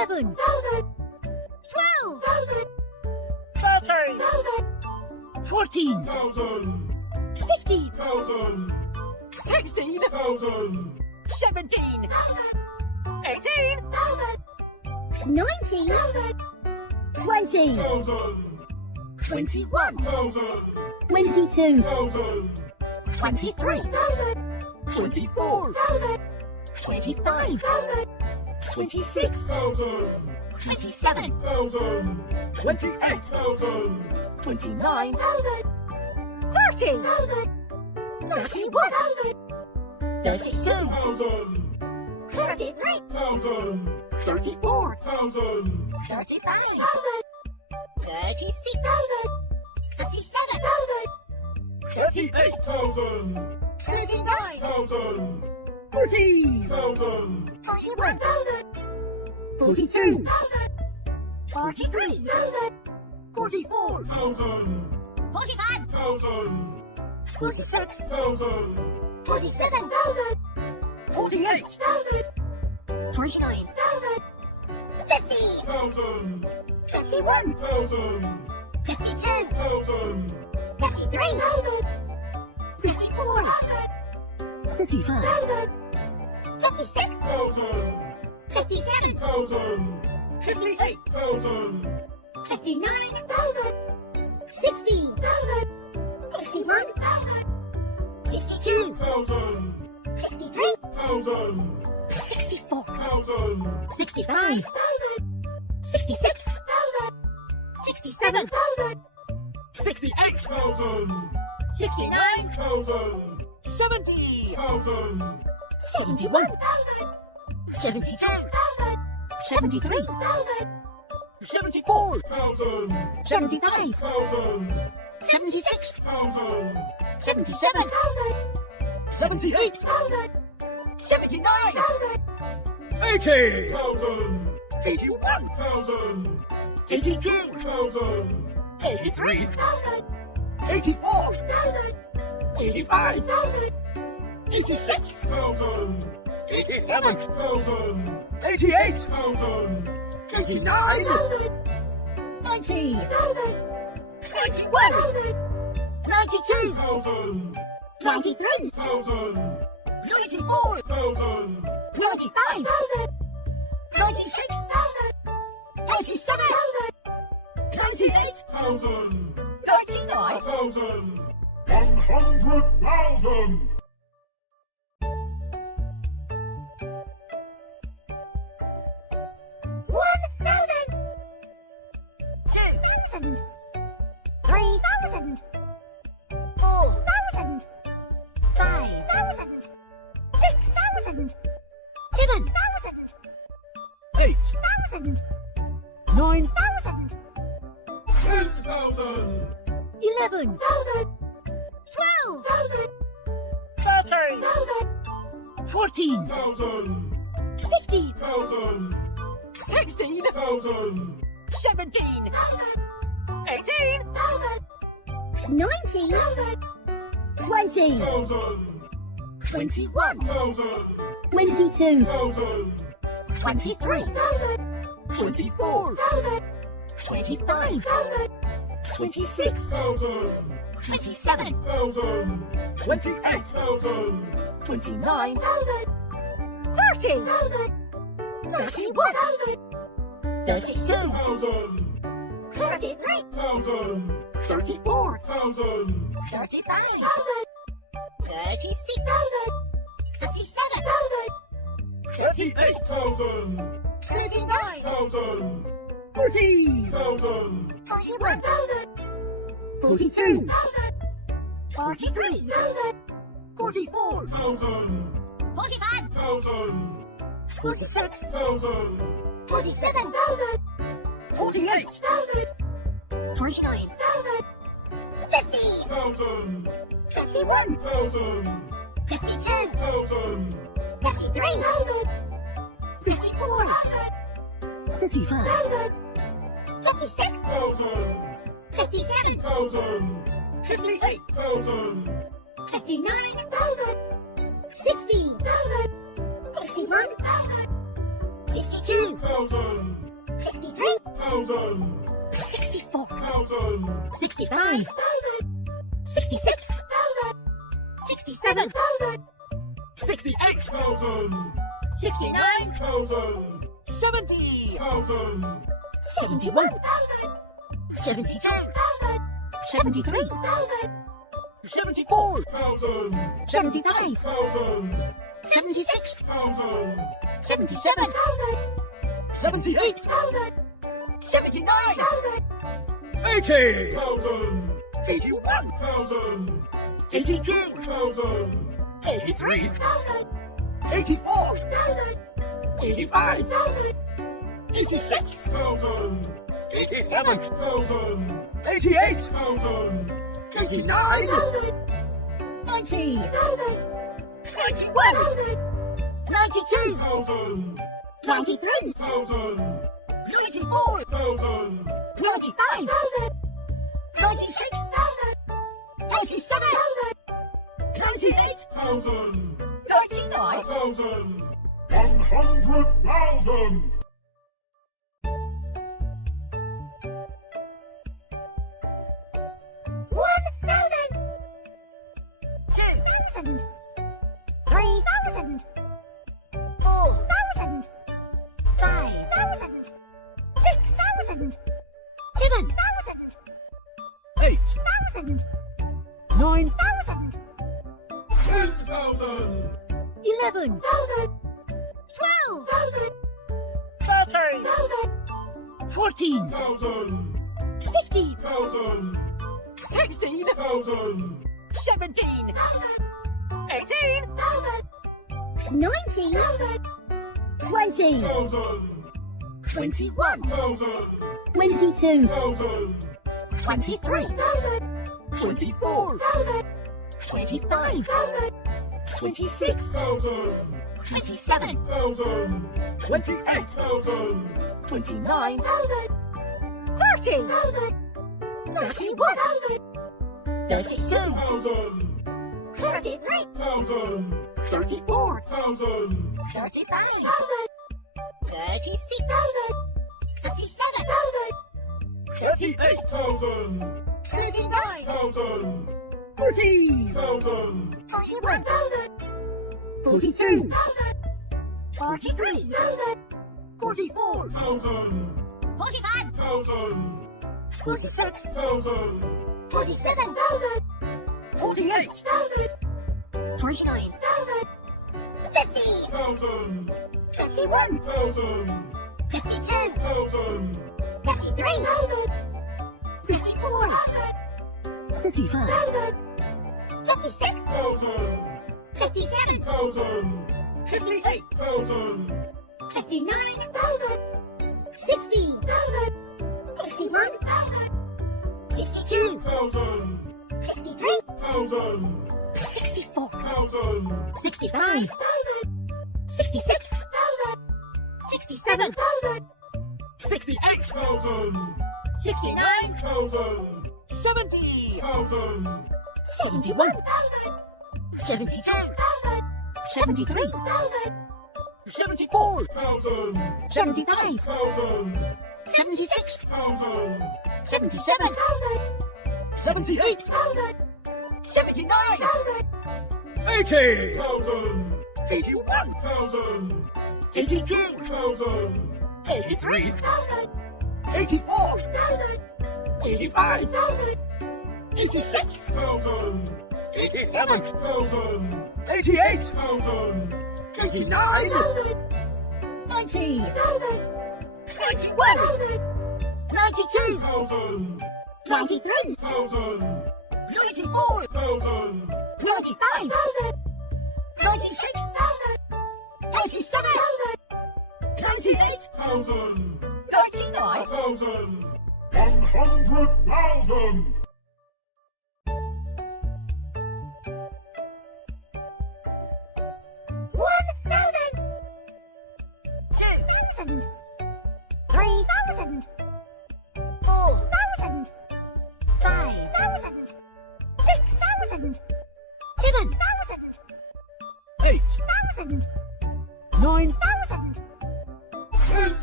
11, 12, 13, 14, 15, 16, 17, 18, 19, 20, 21, 22, 23, 24, 25, 26, 27, 28, 29, 30, 31, 32, 33, 34, 35, 36, 37, 38, 39, 40, 41, 42, 43, 44, 45, 46, 47, 48, 49, 50, 51, 52, 53, 54, 55, 56, 57, 58, 59, 60, 61, 62, 63, 64, 65, 66, 67, 68, 69, 70, 71, 72, 73, 74, 75, 76, 77, 78, 79, 80, 81, 82, 83, 84, 85, 86, 87, 88, 89, 90, 91, 92, 93, 94, 95, 96, 87, 98, 99, 100,000. 1,000, 2,000, 3,000, 4,000, 5,000, 6,000, 7,000, 8, 8,000, 9, 10,000. 11,000, 12,000, 13, 14, 15, 16, 17, 18, 19, 20, 21, 22, 23, 24, 25, 26, 27, 28, 29, 30, 31, 32, 33, 34, 35, 36, 37, 38, 39, 40, 41, 42, 43, 44, 45, 46, 47, 48, 49, 50, 51, 52, 53, 54, 55, 56, 57, 58, 59, 60, 61, 62, 1,000, 63, 1,000, 64, 1,000, 65, 66, 67, 68, 1,000, 69, 1,000, 70. 1,000, 71, 72, 73, 74. 1,000, 75, 1,000, 76, 1,000, 77, 78. 79, 80. 1,000, 81. 1,000, 82, 1,000, 83, 84. 85, 86, 1,000, 87. 1,000, 88. 1,000, 89. 90, 91, 92, 1,000, 93, 1,000, 94, 1,000, 95, 96, 97, 98, 1,000, 99, 1,000, 100,000. $1,000, 2,000, 3,000, 4,000, 5,000, 6,000, 7,000, 8. 8,000, 9. 9,000, 10,000, 11,000, 12,000, 13,000, 14. 1,000, 15,000, 16. 17. 18. 19,000, 20,000, 1,000, 21,000, 1,000, 22, 1,000, 23,000, 24. 25,000, 26, 1,000, 27, 1,000, 28. 1,000, 29,000, 30,000, 31,000, 32,000, 1,000, 33,000, 1,000, 34,000, 1,000, 35,000, 36,000, 37,000, 38. 1,000, 39,000, 40. 1,000, 41,000, 42. 43,000, 44. 1,000, 45,000, 1,000, 46,000, 1,000, 47,000, 48. 49,000, 50,000, 1,000, 51,000, 1,000, 52,000, 1,000, 53,000, 54,000, 55. 56,000, 1,000, 57,000, 1,000, 58. 1,000, 59,000, 60,000, 61,000, 62,000, 1,000, 63,000, 1,000, 64,000, 1,000, 65,000, 66,000, 67,000, 68. 1,000, 69,000, 70. 1,000, 71,000, 72,000, 73,000, 74. 1,000, 75,000, 1,000, 76,000, 1,000, 77,000, 78. 79,000, 80. 1,000, 81. 1,000, 82. 1,000, 83,000, 84. 85. 86,000, 1,000, 87. 1,000, 88. 1,000, 89. 90,000, 91,000, 92,000, 1,000, 93,000, 1,000, 94,000, 1,000, 95,000, 96,000, 97,000, 98,000, 1,000, 99,000, 1,000, 100,000. $1,000, 2,000, 3,000, 4,000, 5,000, 6,000, 7,000, 8. 8,000, 9. 9,000,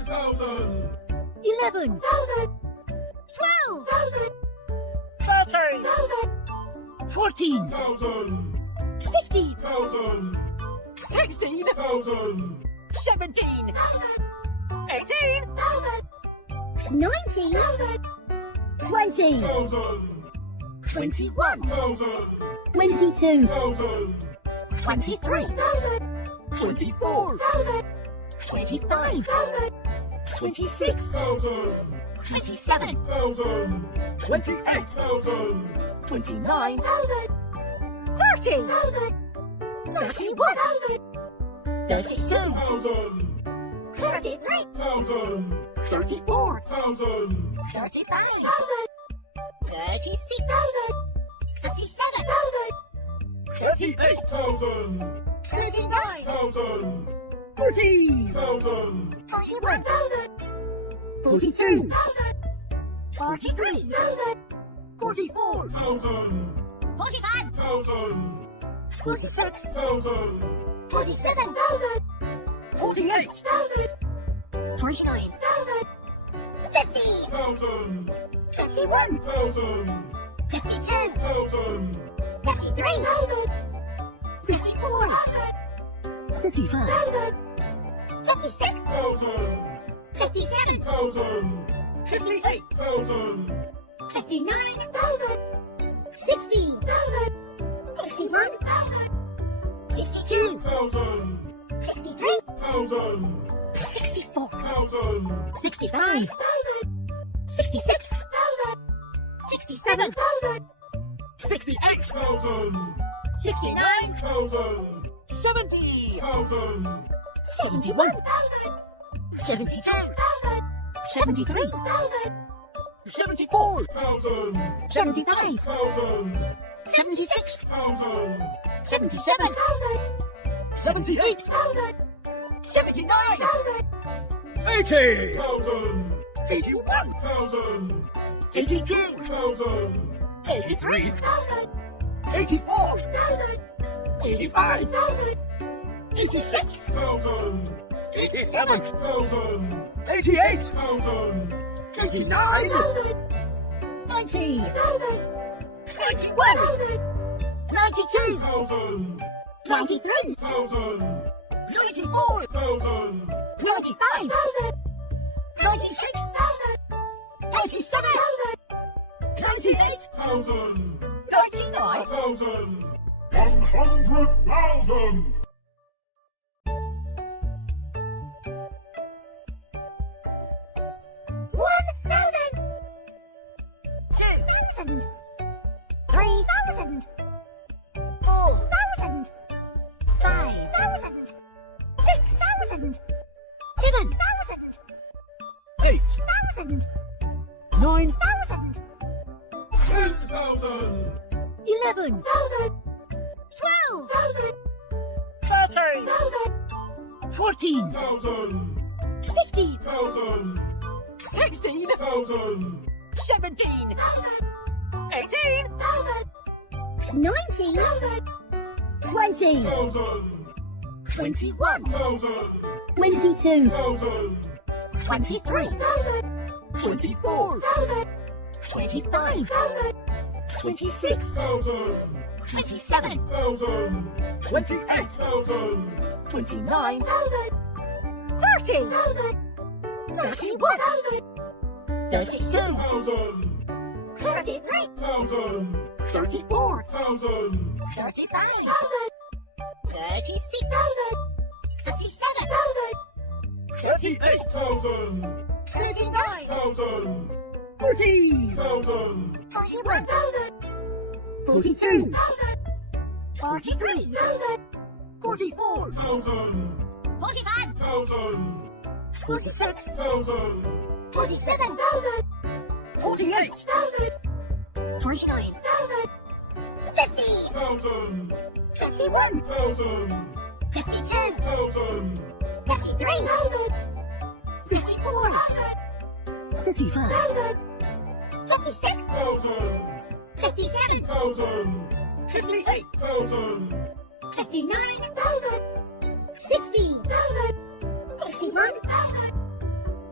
10,000. 11,000. 12,000. 13,000. 14,000. 1,000. 15,000. 1,000. 16,000. 17,000. 18,000. 19,000. 20,000. 1,000. 21,000. 22,000. 23,000. 24,000. 25,000. 26,000. 27,000. 28,000. 29,000. 30,000. 31,000. 32,000. 33,000. 1,000. 35,000. 36,000. 37,000. 38,000. 39,000. 40,000. 41,000. 42,000. 43,000. 44,000. 45,000. 46,000. 47,000. 48,000. 49,000. 50. 1,000. 51. 1,000. 52. 1,000. 53,000. 54,000. 55,000. 56,000. 57,000. 1,000. 59,000. 60,000. 61,000. 62,000. 1,000. 63,000. 1,000. 64,000. 1,000. 65,000. 66,000. 67,000. 68,000. 69,000. 70,000. 71,000. 72,000. 73,000. 74,000. 75,000. 76,000. 77,000. 78,000. 79,000. 80,000. 1,000. 81,000. 82,000. 83,000. 84,000. 85,000. 86,000. 87,000. 1,000. 88,000. 89,000. 90,000. 91,000. 92,000. 1,000. 93,000. 1,000. 95,000. 96,000. 97,000. 98,000. 1,000. 99,000. 100,000. 1,000. 2,000. 3,000. 4,000. 5,000. 6,000. 7,000. 8,000. 8,000. 9,000. 10,000. 11,000. 12,000. 13,000. 14,000. 1,000. 15,000. 16,000. 17,000. 18,000. 19,000. 20,000. 1,000. 21,000. 1,000. 22,000. 23,000. 24,000. 25,000. 26,000. 1,000. 27,000. 28,000. 29,000. 30,000. 31,000. 32,000. 33,000. 1,000. 35,000. 36,000. 37,000. 38,000. 39,000. 40,000. 41,000. 42,000. 43,000. 44,000. 45,000. 46,000. 47,000. 48,000. 49,000. 50. 51. 52. 53,000. 54,000. 55,000. 56,000. 57,000. 58,000. 59,000. 60,000. 61,000.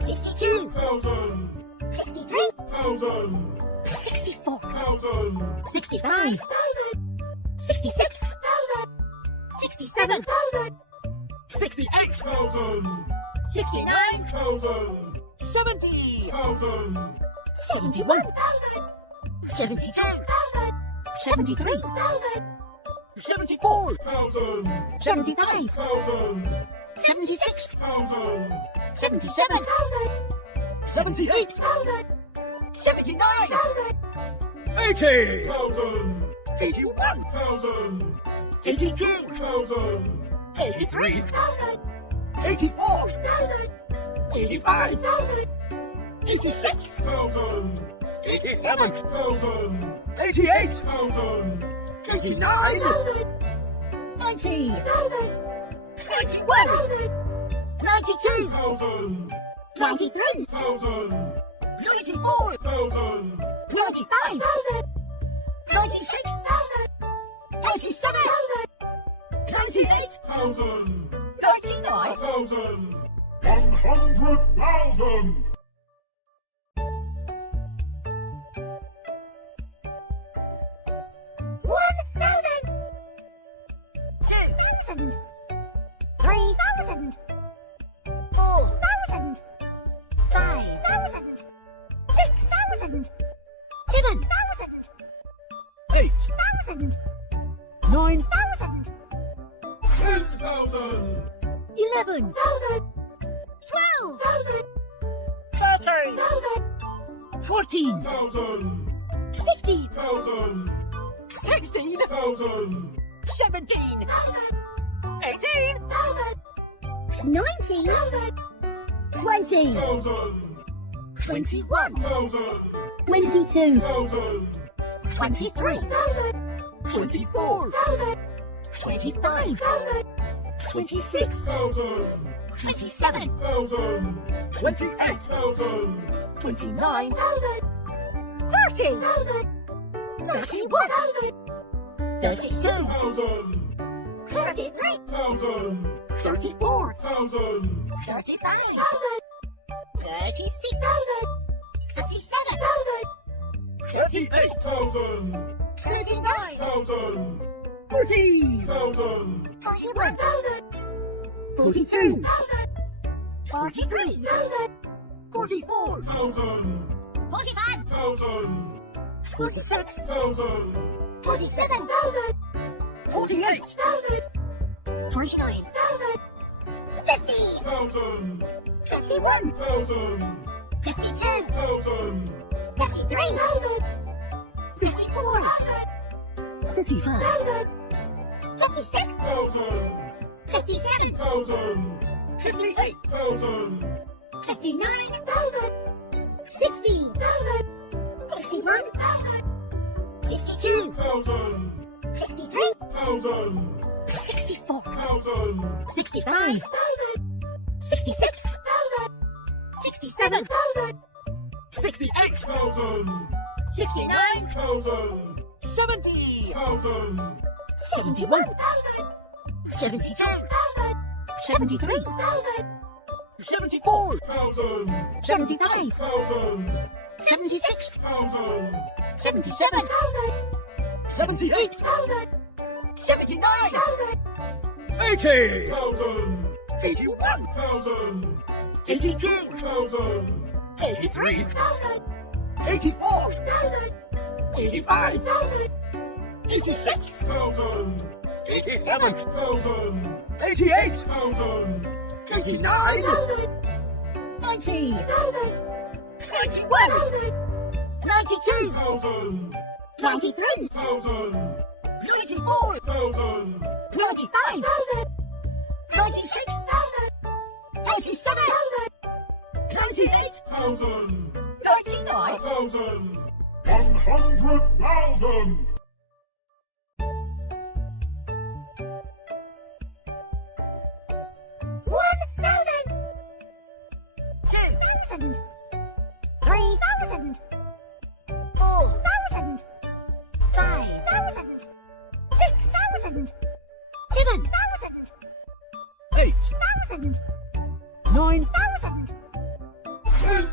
52,000. 53,000. 64,000. 65,000. 66,000. 67,000. 68,000. 69,000. 70,000. 71,000. 72,000. 73,000. 74,000. 75,000. 76,000. 77,000. 78,000. 79,000. 80,000. 81,000. 82,000. 83,000. 84,000. 85,000. 86,000. 87,000. 88,000. 89,000. 90,000. 91,000. 92,000. 93,000. 94,000. 95,000. 96,000. 97,000. 98,000. 99,000. 100,000. Eight. 9. 10,000. 11,000. 12,000. 13,000. 14,000. 15,000. 16,000. 17,000. 18,000. 19,000. 20, 21,000. 22, 23,000. 24,000. 25,000. 26,000. 27,000. 28,000. 29,000. 30,000. 31,000. 32,000. 33,000. 34,000. 35,000. 36,000. 37,000. 38,000. 39,000. 40,000. 41,000. 42,000. 43,000. 44,000. 45,000. 46,000. 47,000. 48,000. 49,000. 50,000. 51,000. 52,000. 53,000. 54,000. 55, 56,000. 57,000. 58,000. 59,000. 60,000. 61,000. 62,000. 63,000. 64,000. 65,000. 66,000. 67,000. 68,000. 69,000. 70,000. 71,000. 72,000. 73,000. 74,000. 75,000. 76,000. 77,000. 78,000. 79,000. 80,000. 81,000. 82,000. 83,000. 84,000. 85,000. 86,000. 87,000. 88,000. 89,000. 90,000. 91,000. 92,000. 93,000. 94,000. 95,000. 96,000. 97,000. 98,000. 99,000. 100,000.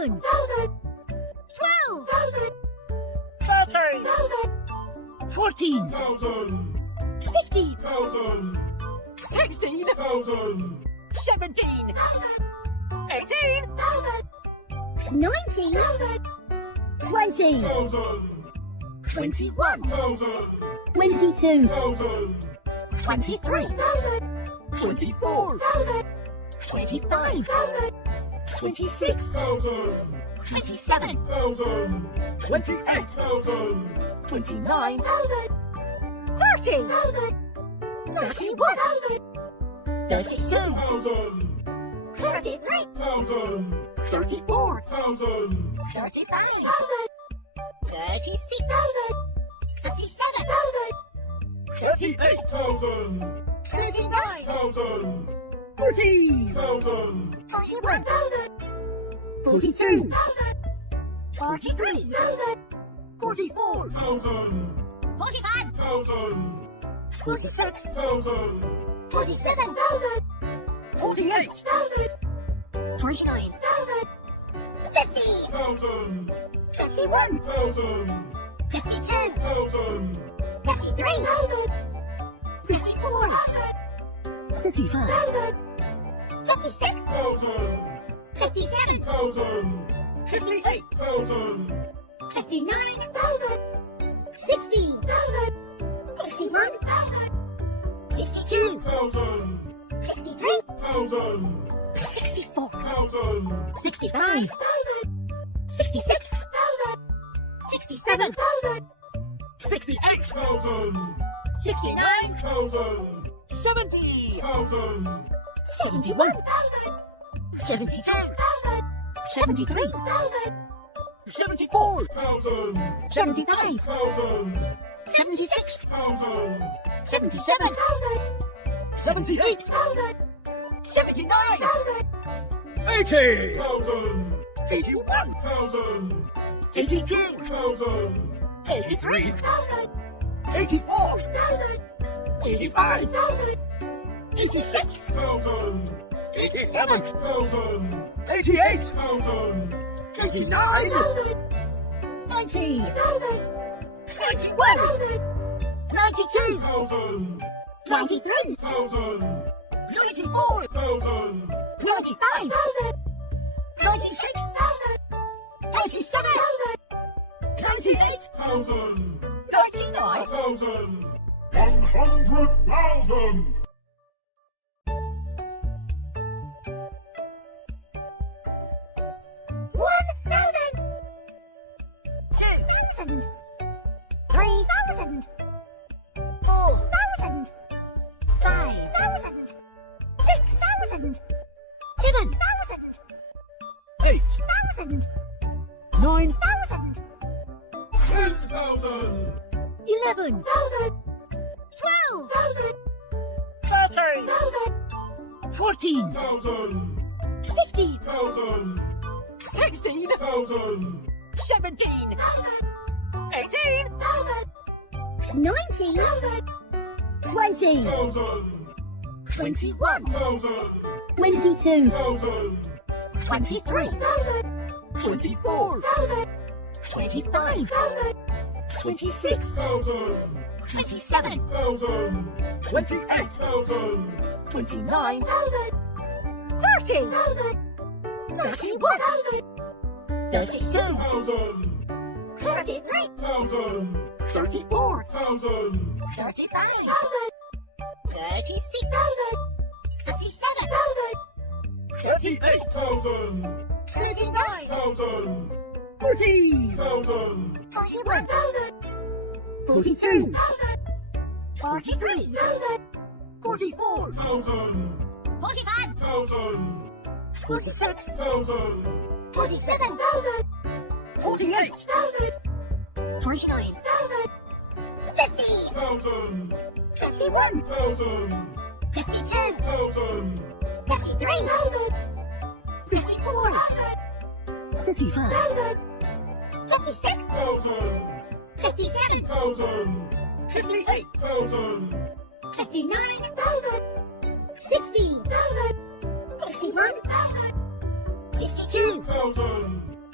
11, 12, 13, 14, 15, 16, 17, 18, 19, 20, 21, 22, 23, 24, 25, 26, 27, 28, 29, 30, 31, 32, 33, 34, 35, 36, 37, 38, 39, 40, 41, 42, 43, 44, 45, 46, 47, 48, 49, 50, 51, 52, 53, 54, 55, 56, 57, 58, 59, 60, 61, 62, 63, 64, 65, 66, 67, 68, 69, 70, 71, 72, 73, 74, 75, 76, 77, 78, 79, 80, 81, 82, 83, 84, 85, 86, 87, 88, 89, 90, 91, 92, 93, 94, 95, 96, 97, 98, 99, 100,000! 2,000, 3,000, 4,000, 5,000, 6,000, 7,000, 8, 8,000, 9, 9,000, 10,000! 11,000, 12,000, 13, 14,000, 1,000! 15,000, 16,000, 17,000, 18,000, 19, 20, 21, 22, 23, 24, 25, 26, 27, 28, 29, 30, 31, 32, 33, 34, 35, 36, 37, 38, 39, 40, 41, 42, 43, 44, 45, 46, 47, 48, 49, 50, 51, 52, 53, 54, 55, 56, 57, 58, 59, 60, 61, 62,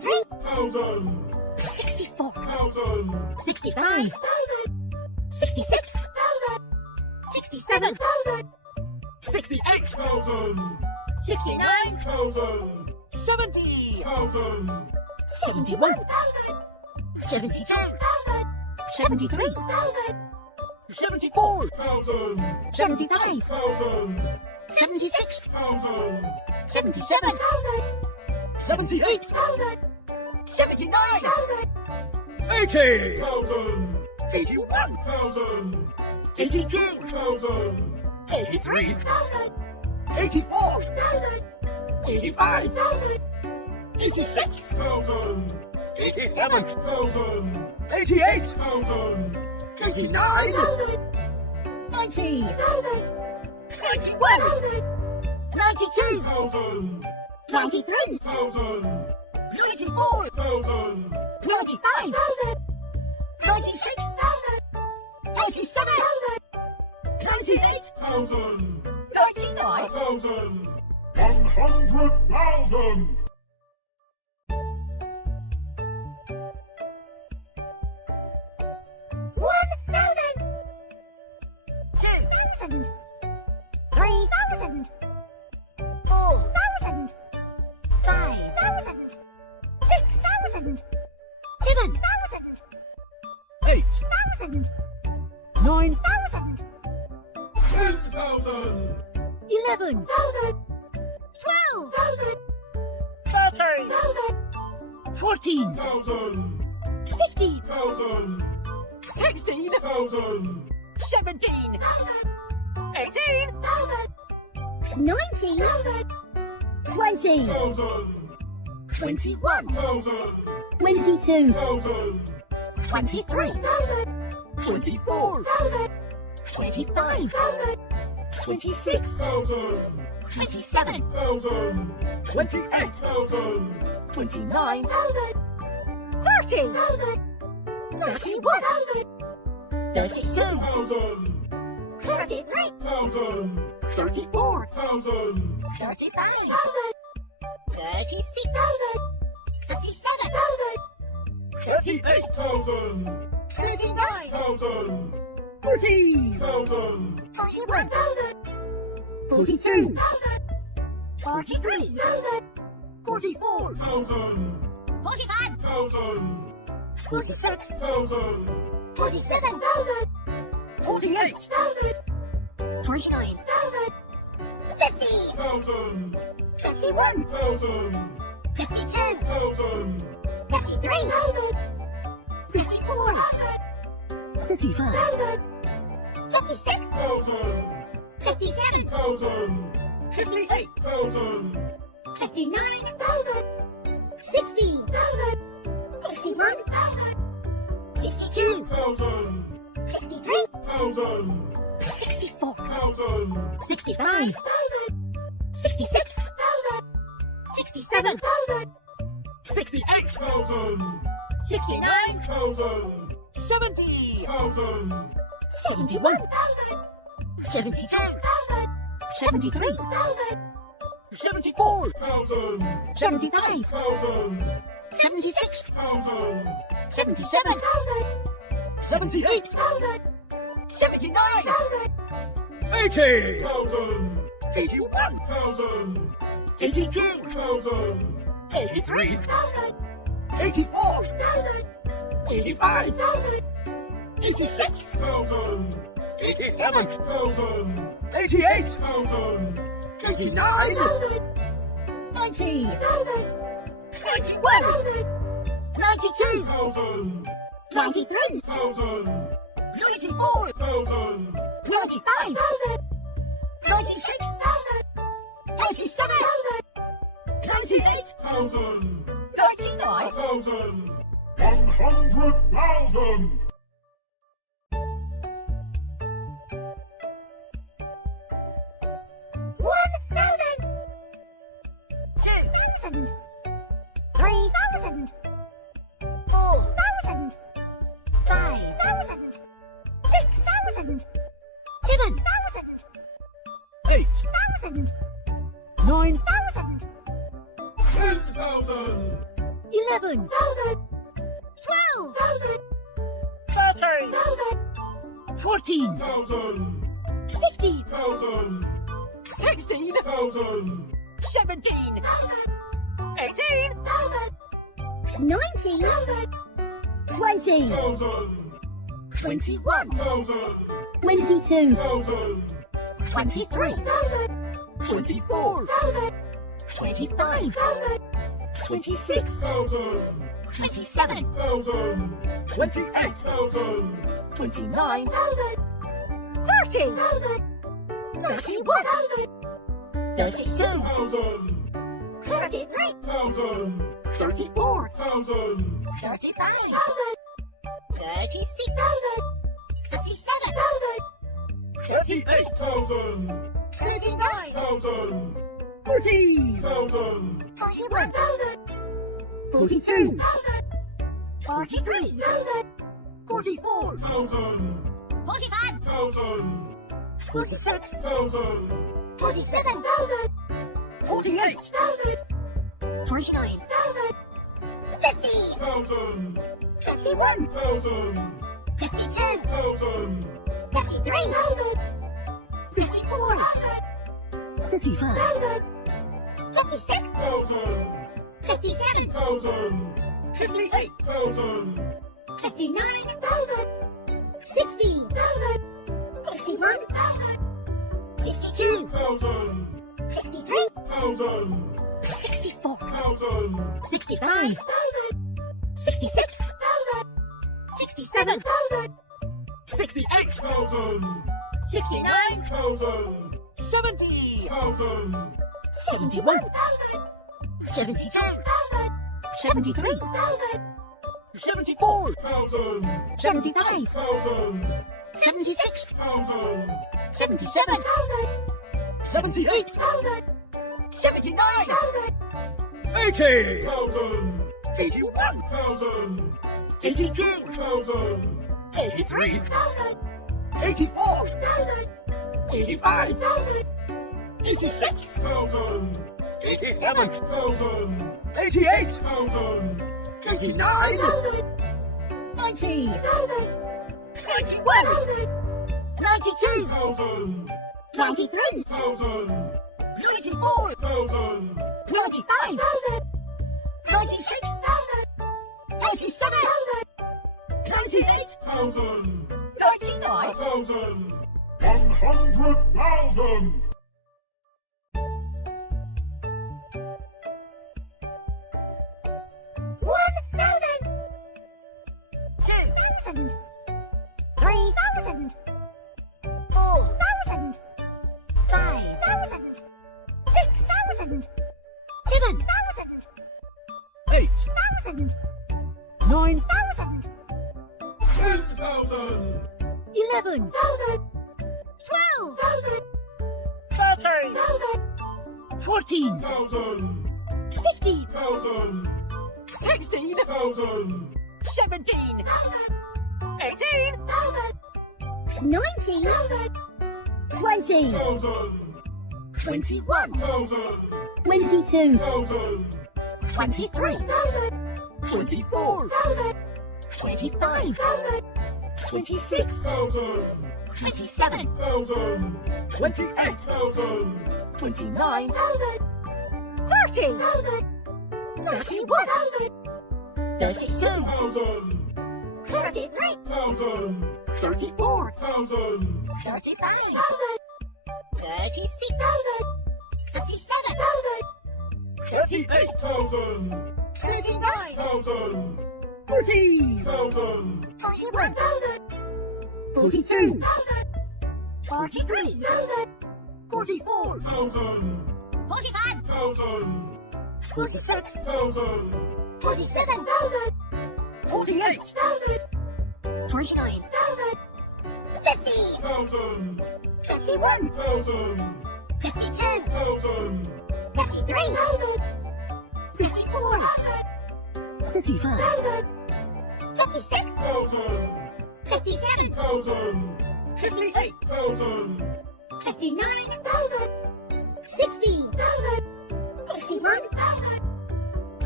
thousand, 64, 65, 66, 67, 68, 69, 70, 71, 72, 73, 74, 75, 76, 77, 78, 79, 80, 81, 82, 83, 84, 85, 86, 87, 88, 89, 90, 91, 92, 93, 94, 95, 96, 87, 98, 99, 100,000. 2,000, 3,000, 4,000, 5,000, 6,000, 7,000, 8, 1,000, 9, 1,000, 10,000, 11, 12,000, 13, 14, 15, 16, 17, 18, 19, 20, 21, 22, 23, 24, 25, 26, 27, 28, 29, 30, 31, 32, 33, 34, 35, 36, 37, 38, 39, 40, 41, 42, 43, 44, 45, 46, 47, 48, 49, 50, 51, 52, 53, 54, 55, 56, 57, 58, 59, 60, 61, 62, 63, 64, 65, 66, 67, 68, 69, 70, 71, 72, 73, 74, 75, 76, 77, 78, 79, 80, 81, 82, 83, 84, 85, 86, 87, 88, 89, 90, 91, 92, 93, 94, 95, 96, 97, 98, 99, 100,000. 2,000, 3,000, 4,000, 5,000, 6,000, 7,000, 8, 8,000, 9, 1,000, 10,000, 11, 12, 13, 1,000, 14, 1,000, 15, 1,000, 16, 1,000, 17, 18, 19, 20, 1,000, 21, 1,000, 22, 1,000, 23, 24, 25, 26, 1,000, 27, 1,000, 28, 1,000, 29, 30, 31, 32, 1,000, 33, 1,000, 34, 1,000, 35, 36, 37, 38, 1,000, 39, 1,000, 40, 1,000, 41, 42, 42, 43, 44, 1,000, 45, 1,000, 46, 1,000, 47, 48, 49, 50, 1,000, 51, 1,000, 52, 1,000, 53, 54, 55, 56, 1,000, 57, 1,000, 58, 1,000, 59, 60, 61, 62, 1,000, 63, 1,000, 64, 1,000, 65, 66, 67, 68, 1,000, 69, 1,000, 70, 1,000, 71, 72, 73, 74, 1,000, 75, 1,000, 76, 1,000, 77, 78, 79, 80, 1,000, 81, 1,000, 82, 1,000, 83, 84, 85, 86, 1,000, 87, 1,000, 88, 1,000, 89, 90, 91, 92, 1,000, 93, 1,000, 94, 1,000, 95, 96, 97, 98, 1,000, 99, 1,000, 100,000. $1,000, 2,000, 3,000, 4,000, 5,000, 6,000, 7,000, 8, 8,000, 9, 1,000, 10,000, 11, 12, 13, 14, 1,000, 15, 1,000, 16, 1,000, 17, 18, 19, 20, 1,000, 21, 1,000, 22, 1,000, 23, 24, 25, 26, 1,000, 27, 1,000, 28, 1,000, 29, 30, 31, 32, 1,000, 33, 1,000, 34, 1,000, 35, 36, 37, 38, 1,000, 39, 1,000, 40, 1,000, 41, 42, 43, 44, 1,000, 45, 1,000, 46, 1,000, 47, 48, 49, 50, 1,000, 51, 1,000, 52, 1,000, 53, 54, 55, 56, 1,000, 57, 1,000, 58, 1,000, 59, 60, 61,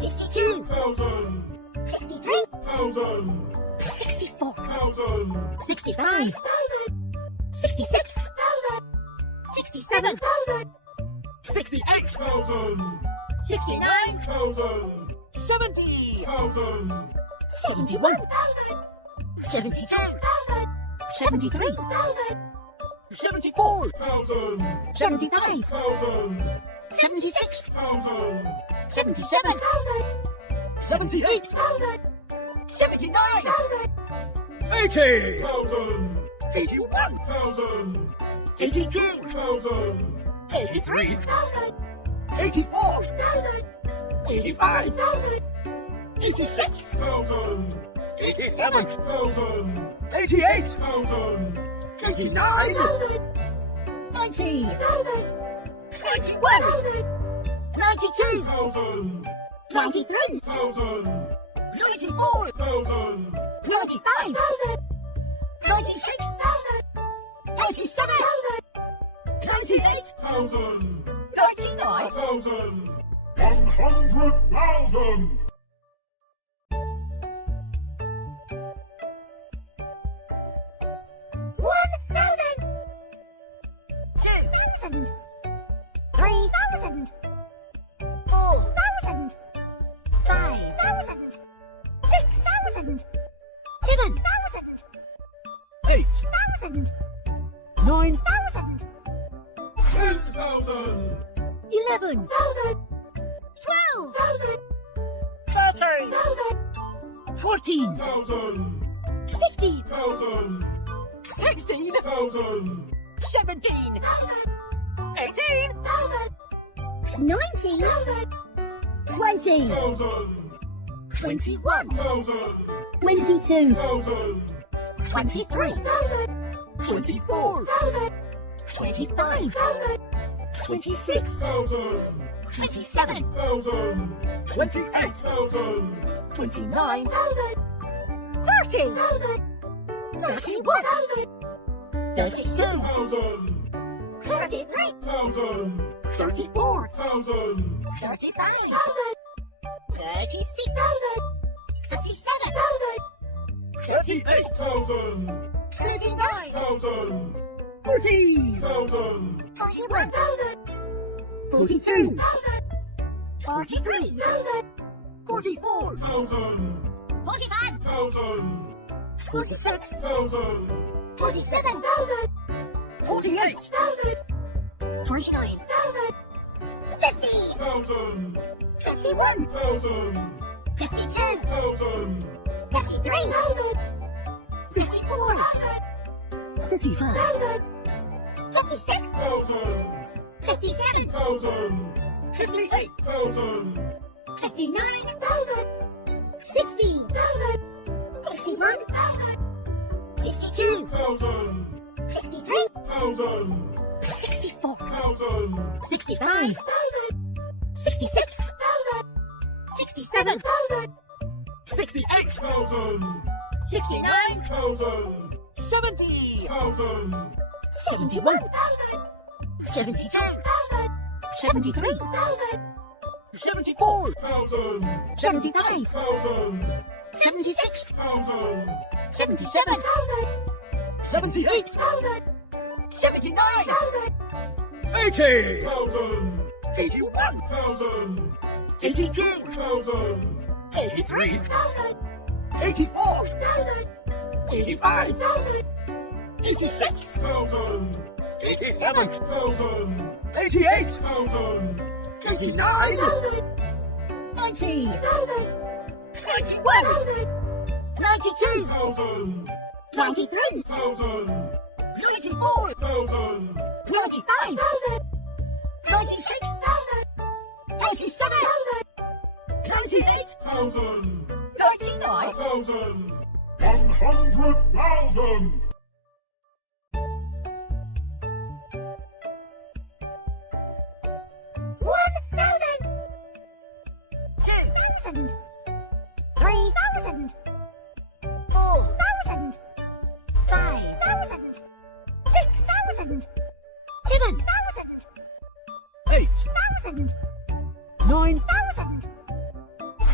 62 thousand, 63, thousand, 64 thousand, 65 66 67 68 thousand, 69 thousand, 70 thousand, 71 72 73 74 thousand, 75 thousand, 76 thousand, 77 78 79 80 thousand, 81 thousand, 82 thousand, 83 84 85 86 thousand, 87 thousand, 88 thousand, 89 90 91 92 thousand, 93 thousand, 94 thousand, 95 96 97 98 thousand, 99 thousand, 100,000. $1,000, 2,000, 3,000, 4,000, 5,000, 6,000, 7,000, 8 1,000, 9 1,000, 10,000, 11 12,000, 13 14 thousand, 15,000, thousand, 16 thousand, 17 18 19,000, 20 thousand, 21 thousand, 22,000, thousand, 23 24 25 26 thousand, 27 thousand, 28 thousand, 29 30 31 32 thousand, 33, thousand, 34 thousand, 35 36, 37, 38 thousand, 39 thousand, 40 thousand, 41 42 43 44 thousand, 45, thousand, 46 thousand, 47, 48 49, 50, thousand, 51 thousand, 52, thousand, 53, 54 55 56, thousand, 57, thousand, 58 thousand, 59, 60, 61, 62, thousand, 63, thousand, 64 thousand, 65 66 67 68 thousand, 69 thousand, 70 thousand, 71 72 73 74 thousand, 75 thousand, 76 thousand, 77 78 79 80 thousand, 81 thousand, 82 thousand, 83 84 85 86 thousand, 87 thousand, 88 thousand, 89 90 91 92 thousand, 93 thousand, 94 thousand, 95 96 97 98 thousand, 99 thousand, 100,000. $1,000, 2,000, 3,000, 4,000, 5,000, 6,000, 7,000, 8 1,000, 9 1,000,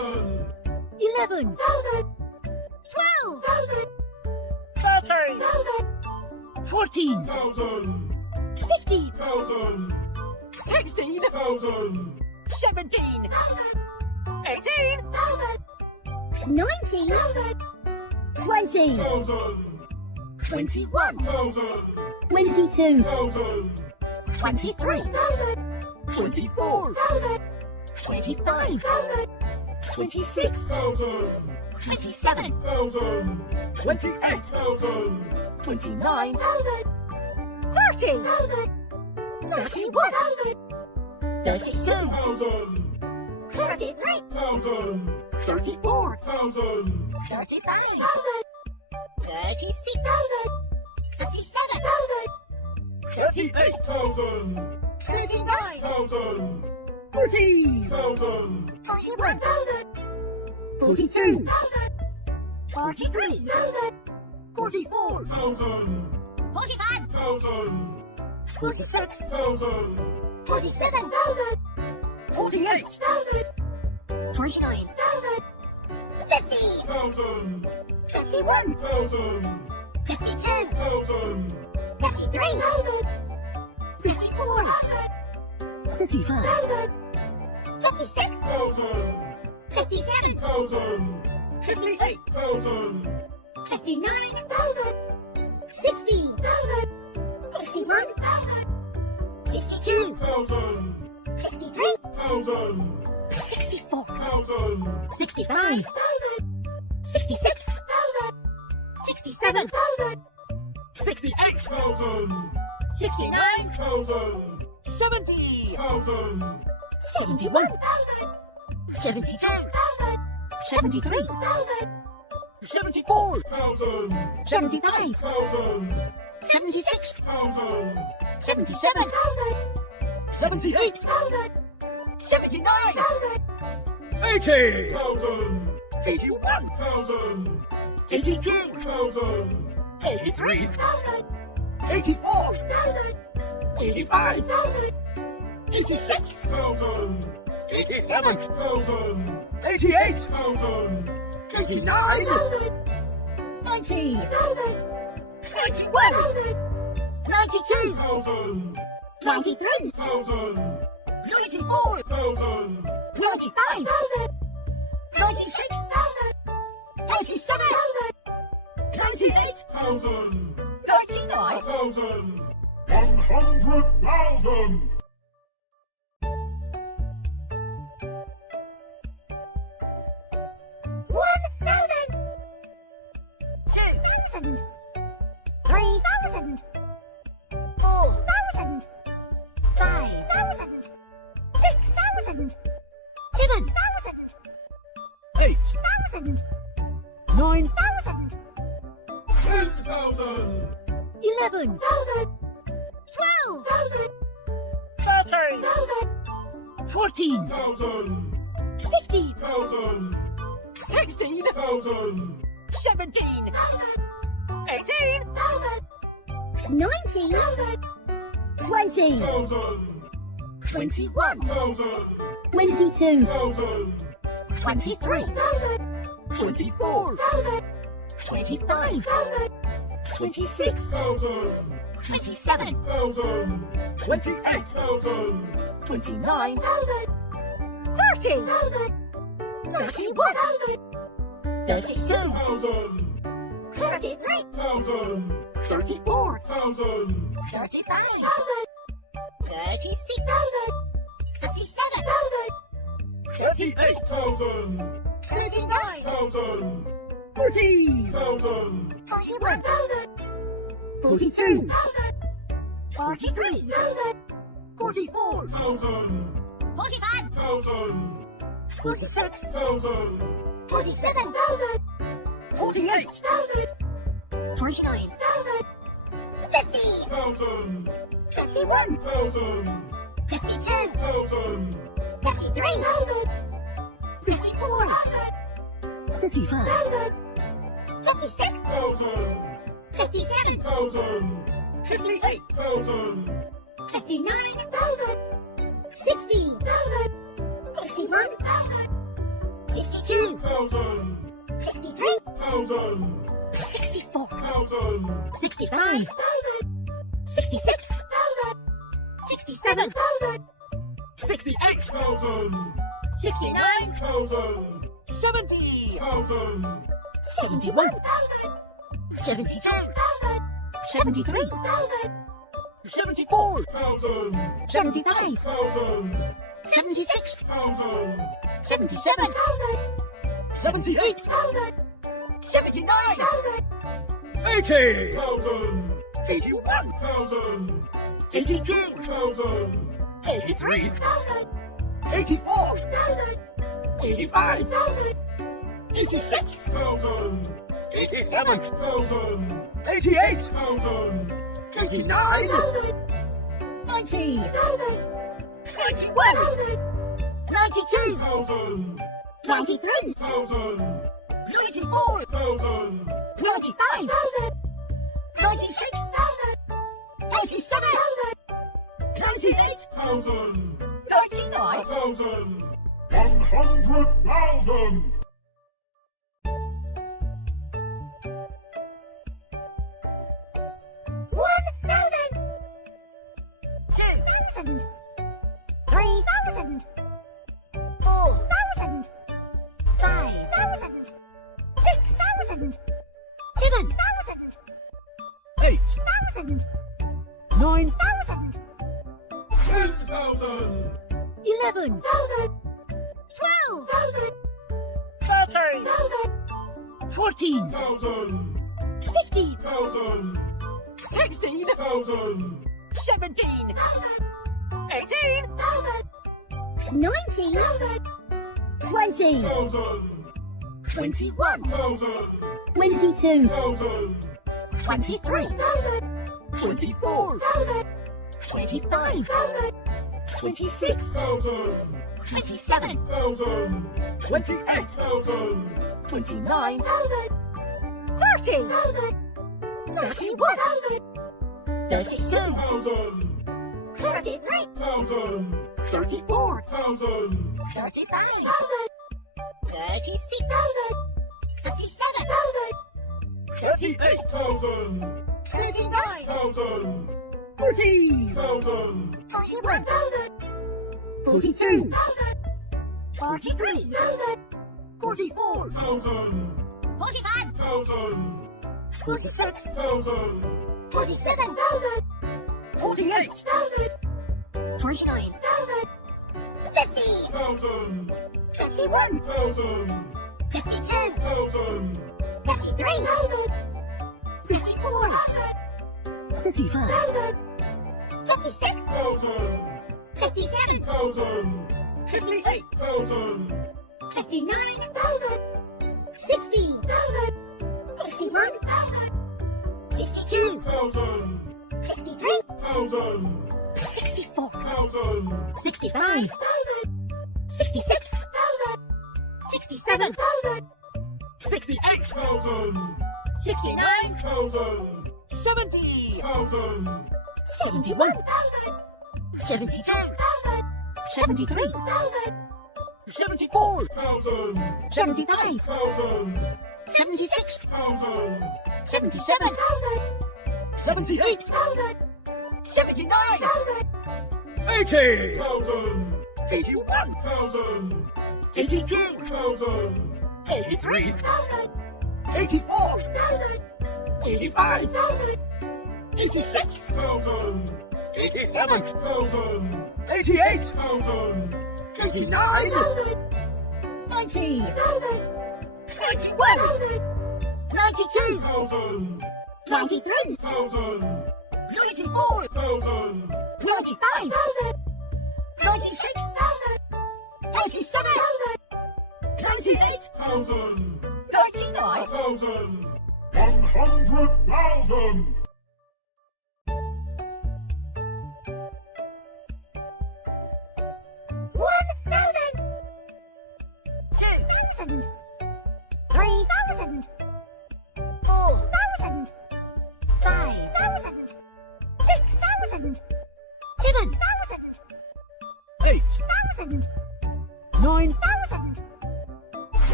thousand, 11, 12, 13, 14, thousand, 15, thousand, 16, thousand, 17, 18, 19, 20, thousand, 21, thousand, 22, thousand, 23, 24, 25, 26, thousand, 27, thousand, 28, thousand, 29, 30, 31, 32, thousand, 33, thousand, 34, thousand, 35, 36, 37, 38, thousand, 39, thousand, 40, thousand, 41, 42, 43, 44, thousand, 45, thousand, 46, thousand, 47, 48, 49, 50, thousand, 51, thousand, 52, thousand, 53, 54, 55, 56, thousand, 57, thousand, 58, thousand, 59, 60, 61, 62, thousand, 63, thousand, 64, thousand, 65, 66, 67, 68, thousand, 69, thousand, 70, thousand, 71, 72, 73, 74, thousand, 75, thousand, 76, thousand, 77, 78, 79, 80, thousand, 81, thousand, 82, thousand, 83, 84, 85, 86, thousand, 87, thousand, 88, thousand, 89, 90, 91, 92, thousand, 93, thousand, 94, thousand, 95, 96, 97, 98, thousand, 99, thousand, 100,000. thousand, 3,000, 4,000, 5,000, 6,000, 7,000, 8, 8,000, 9, 9,000, 10,000. 11, 12,000, 13, 13,000, 14, 1,000. 15, 1,000. 16, 1,000. 17, 18, 19, 20, 1,000. 21, 1,000. 22, 1,000. 23, 24, 25, 26, 1,000. 27, 1,000. 28, 1,000. 29, 30, 31, 32, 1,000. 33, 1,000. 34, 1,000. 35, 36, 37, 38, 1,000. 39, 1,000. 40, 1,000. 41, 42, 43, 44, 1,000. 45, 1,000. 46, 1,000. 47, 48, 49, 50, 1,000. 51, 1,000. 52, 1,000. 53, 54, 55, 56, 1,000. 57, 1,000. 58, 1,000. 59, 60, 61, 62, 1,000, 63, 1,000, 64, 1,000, 65, 66, 67, 68, 1,000, 69, 1,000, 70, 1,000, 71, 72, 73, 74, 1,000, 75, 1,000, 76, 1,000, 77, 78, 79, 80, 1,000, 81, 1,000, 82, 1,000, 83, 84, 85, 86, 1,000, 87, 1,000, 88, 1,000, 89, 90, 91, 92, 1,000, 93, 1,000, 94, 1,000, 95, 96, 97, 98, 1,000, 99, 1,000, 100,000. $1,000, $2,000, $3,000, $4,000, $5,000, $6,000, $7,000, 8, $8,000, 9, $9,000, 10,000, $11,000, $12,000, $13,000, $14,000, 1,000, 15,000, 1,000, 16,000, 1,000, 17,000, 18,000, 19,000, 20, 1,000, 21, 1,000, 22, 1,000, 23,000, 24,000, 25,000, 26,000, 27,000, 1,000, 29,000, 30,000, 31,000, 32, 1,000, 33,000, 34,000, 1,000, 35,000, 36,000, 37,000, 38,000, 39,000, 40, 1,000, 41,000, 42,000, 43,000, 44,000, 1,000, 45,000, 1,000, 46,000, 1,000, 47,000, 48, 49,000, 50, 1,000, 51, 1,000, 52, 1,000, 53,000, 54,000, 55, 56,000, 1,000, 57,000, 1,000, 58,000, 1,000, 59,000, 60,000, 61,000, 62, 1,000, 63, 1,000, 64, 1,000, 65,000, 66,000, 67,000, 68,000, 1,000, 69,000, 1,000, 70,000, 1,000, 71,000, 72,000, 73,000, 74, 1,000, 75, 1,000, 76, 1,000, 77,000, 78, 79,000, 80, 1,000, 81, 1,000, 82, 1,000, 83,000, 84, 85,000, 86, 1,000, 87, 1,000, 88, 1,000, 89, 90,000, 91,000, 92, 1,000, 93, 1,000, 94, 1,000, 95,000, 96,000, 97,000, 98, 1,000, 99, 1,000, 100,000. $1,000, $2,000, $3,000, $4,000, $5,000, $6,000, $7,000, 8, $1,000, 9, $1,000,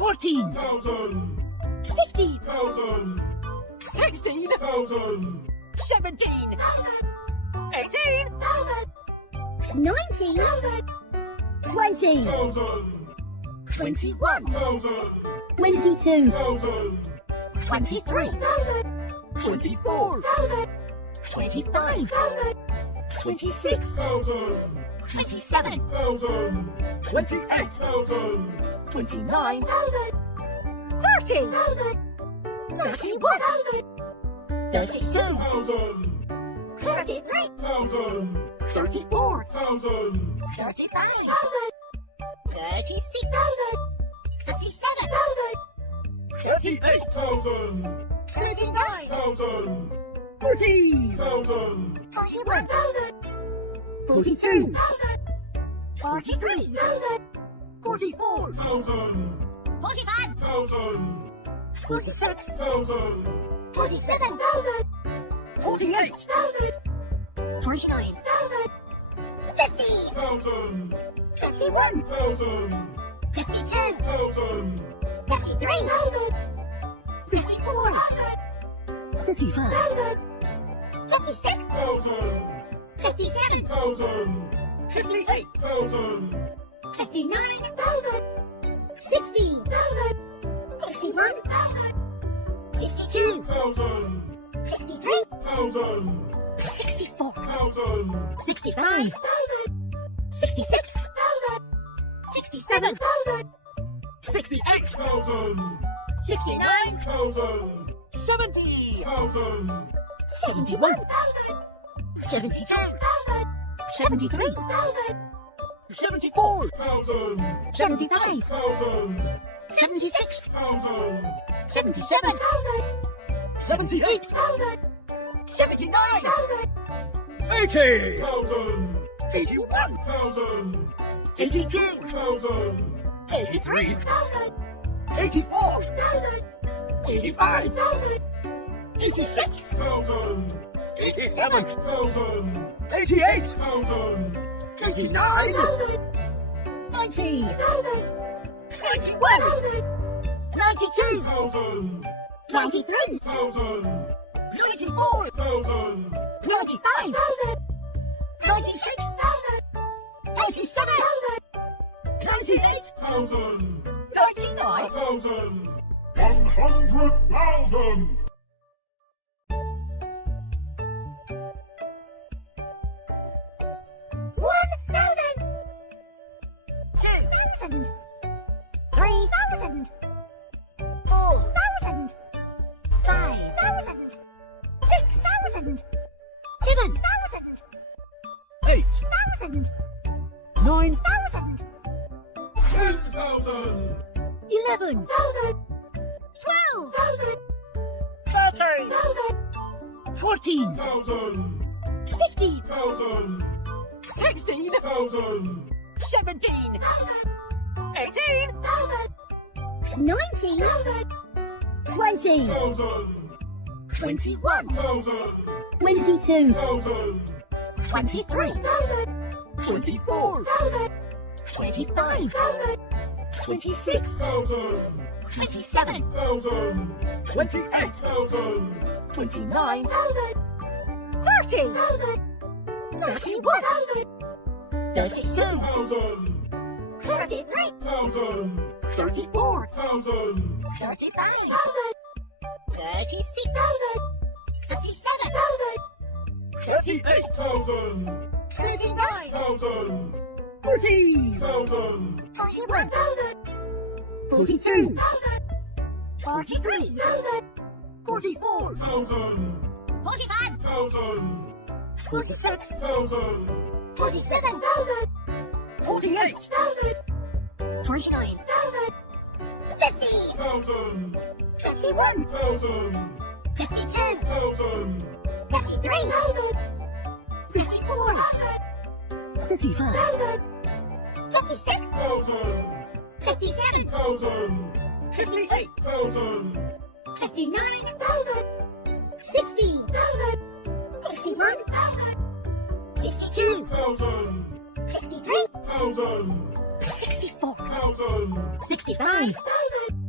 14, 15, 16, 17, 18, 19, 20, 21, 22, 23, 24, 25, 26, 27, 28, 29, 30, 31, 32, 33, 34, 35, 36, 37, 38, 39, 40, 41, 42, 43, 44, 45, 46, 47, 48, 49, 50, 51, 52, 53, 54, 55, 56, 57, 58, 59, 60, 61, 62, 63, 64, 65, 66, 67, 68, 69, 70, 71, 72, 73, 74, 75, 76, 77, 78, 79, 80, 81, 82, 83, 84, 85, 86, 87, 88, 89, 90, 91, 92, 93, 94, 95, 96, 97, 98, 99, 100,000. 2,000, 3,000, 4,000, 5,000, 6,000, 7,000, 8, 8,000, 9, 9,000, 10,000. 11, 12, 13, 14, 15, 16, 17, 18, 19, 20, 21, 22, 23, 24, 25, 26, 27, 28, 29, 30, 31, 32, 33, 34, 35, 36, 67, 38,000. 39, 1,000. 40, 41, 42, 43, 44, 45, 46, 47, 48, 49, 50, 51, 52, 53, 54, 55, 56, 57, 58, 59, 60, 61, 62, 63, 64, 65,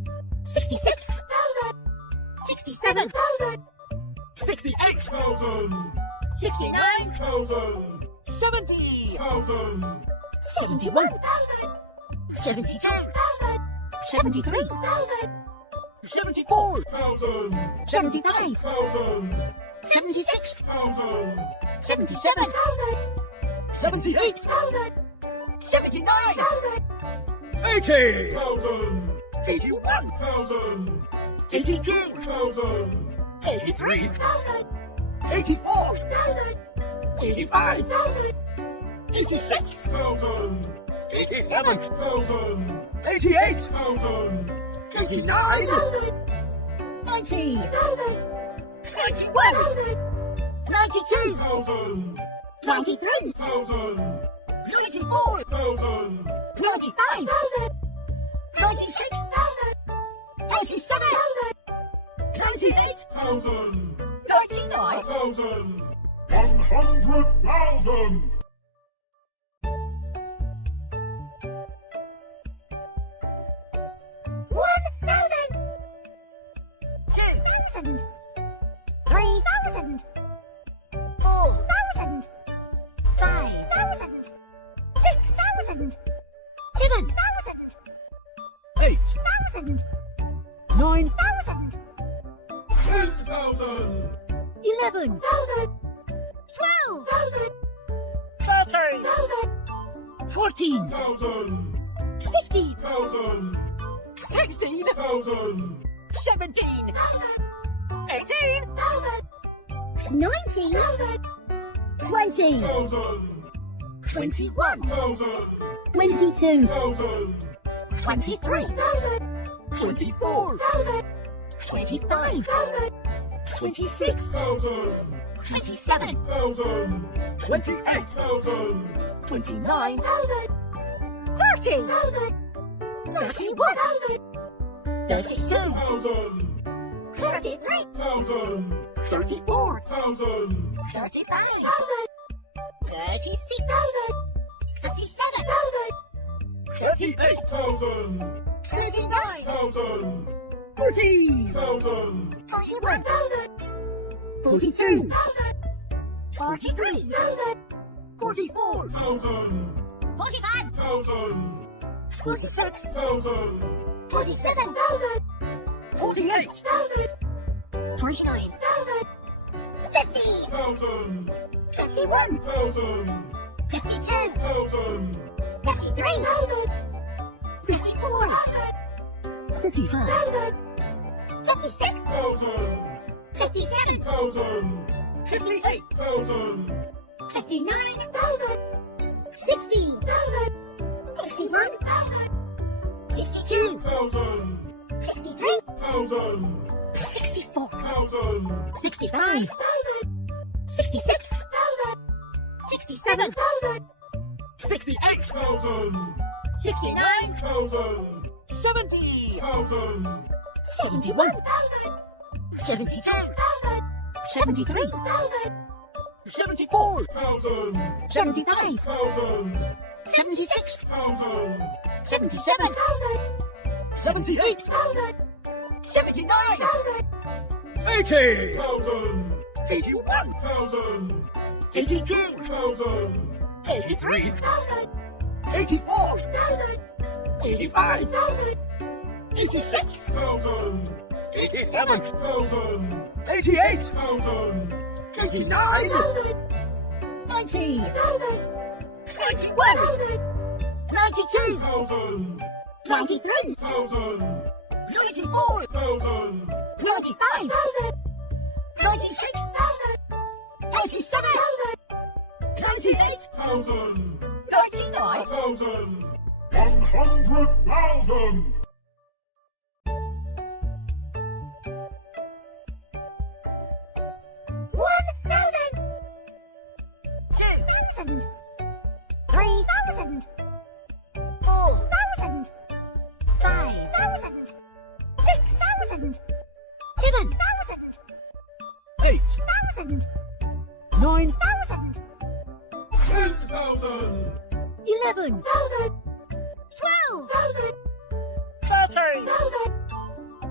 66, 67, 68, 69, 70, 71, 72, 73, 74, 75, 76, 77, 78, 79, 80 81, 82, 83, 84, 85, 86, 87, 88, 89, 90, 91, 92, 93, 94, 95, 96, 97, 98, 99, 100,000 2,000, 3,000, 4,000, 5,000, 6,000, 7,000, 8, 8,000, 9, 10,000 11,000, 12,000, 13,000, 14, 15,000, 16, 1,000 17, 18, 19,000, 20, 21, 22, 23, 24, 25, 26, 27, 28, 29, 30, 31, 32, 33, 34, 35, 36, 37, 38, 39, 40, 41, 42, 43, 44, 45, 46, 47, 48, 49, 50, 51, 52, 53, 54, 55, 56, 57, 58, 59, 60, 61, 62, 63, 64, 65, 66, 67, 68, 69 70, 71, 72, 73, 74, 75, 76, 77, 78, 79, 80 81, 82, 83, 84, 85, 86, 87, 88, 89, 90, 91, 92, 93, 94, 95, 96, 97, 98, 99, 100,000 1,000, 2,000, 3,000, 4,000, 5,000, 6,000, 7,000, 8, 8,000, 9, 9,000, 10,000 11,000, 12,000,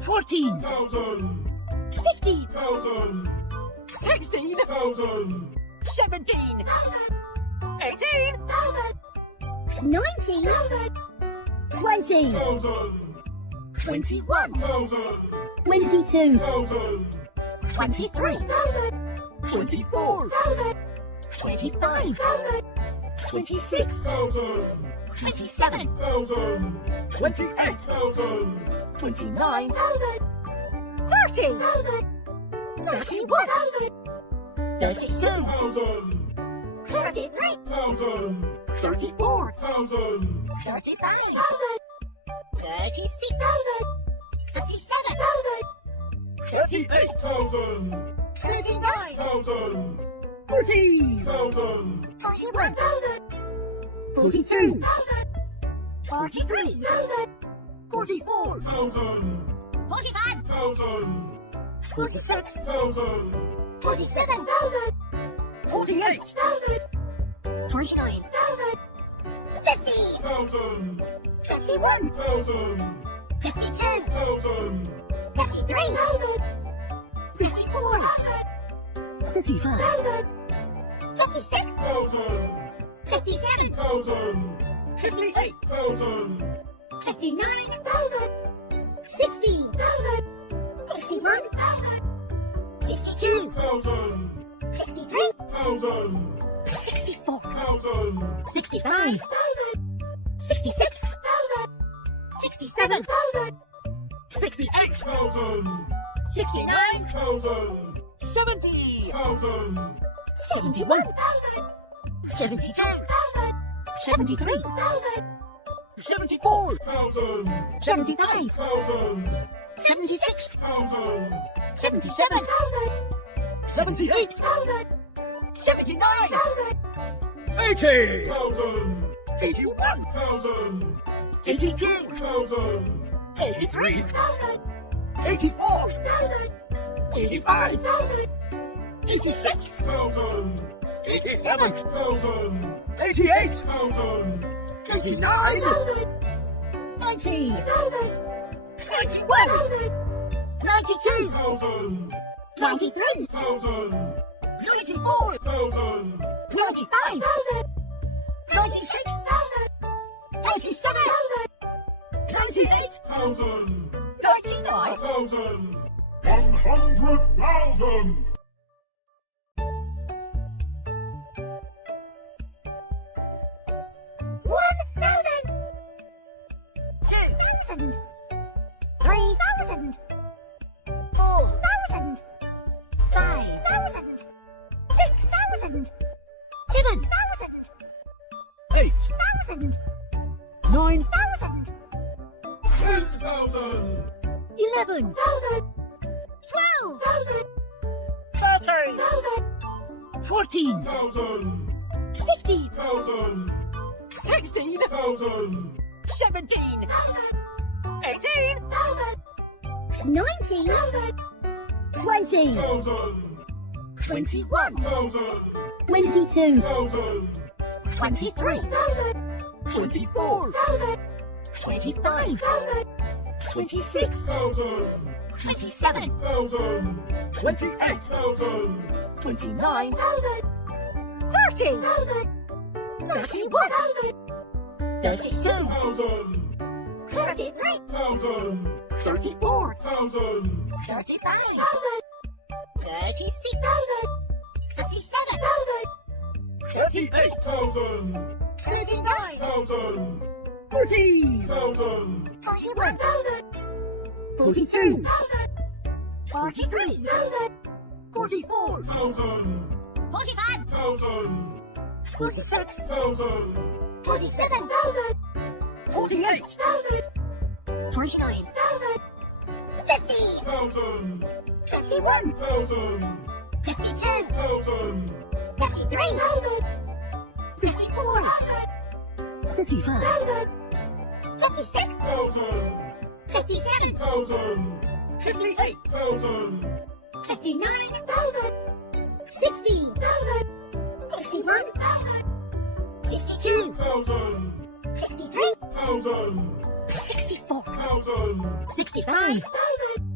14 thousand, 15, thousand, 16 thousand, 17 18 19 20, thousand, 21 thousand, 22 thousand, 23, 24 25, 26 thousand, 27, thousand, 28 thousand, 29 30, 31, 32, thousand, 33, thousand, 34 thousand, 35, 36 37, 38 thousand, 39, thousand, 40 thousand, 41, 42 43, 44 thousand, 45, thousand, 46 thousand, 47, 48 49, 50, thousand, 51, thousand, 52, thousand, 53, 54, 55 56, thousand, 57, thousand, 58 thousand, 59, 60, 61, 62, thousand, 63, thousand, 64, thousand, 65, 66, 67, 68 thousand, 69, thousand, 70 thousand, 71, 72, 73, 74 thousand, 75, thousand, 76, thousand, 77, 78 79, 80 thousand, 81 thousand, 82 thousand, 83 84 85 86 thousand, 87 thousand, 88 thousand, 89 90, 91 92, thousand, 93, thousand, 94, thousand, 95, 96, 97, 98, thousand, 99, thousand, 100,000. $1,000, 2,000, 3,000, 4,000, 5,000, 6,000, 7,000, 8 1,000, 9 1,000, 10,000, 11,000, 12,000, 13,000, 14 thousand, 15,000, 16 thousand, 17 18 19 20, thousand, 21, thousand, 22 thousand, 23, 24 25, 26, thousand, 27, thousand, 28 thousand, 29 30, 31, 32, thousand, 33, thousand, 34 thousand, 35, 36, 37, 38 thousand, 39, thousand, 40 thousand, 41, 42 43, 44 thousand, 45, thousand, 46 thousand, 47, 48 49, 50, thousand, 51, thousand, 52, thousand, 53, 54, 55 56, thousand, 57, thousand, 58 thousand, 59, 60, 61, 62, thousand, 63, thousand, 64, thousand, 65,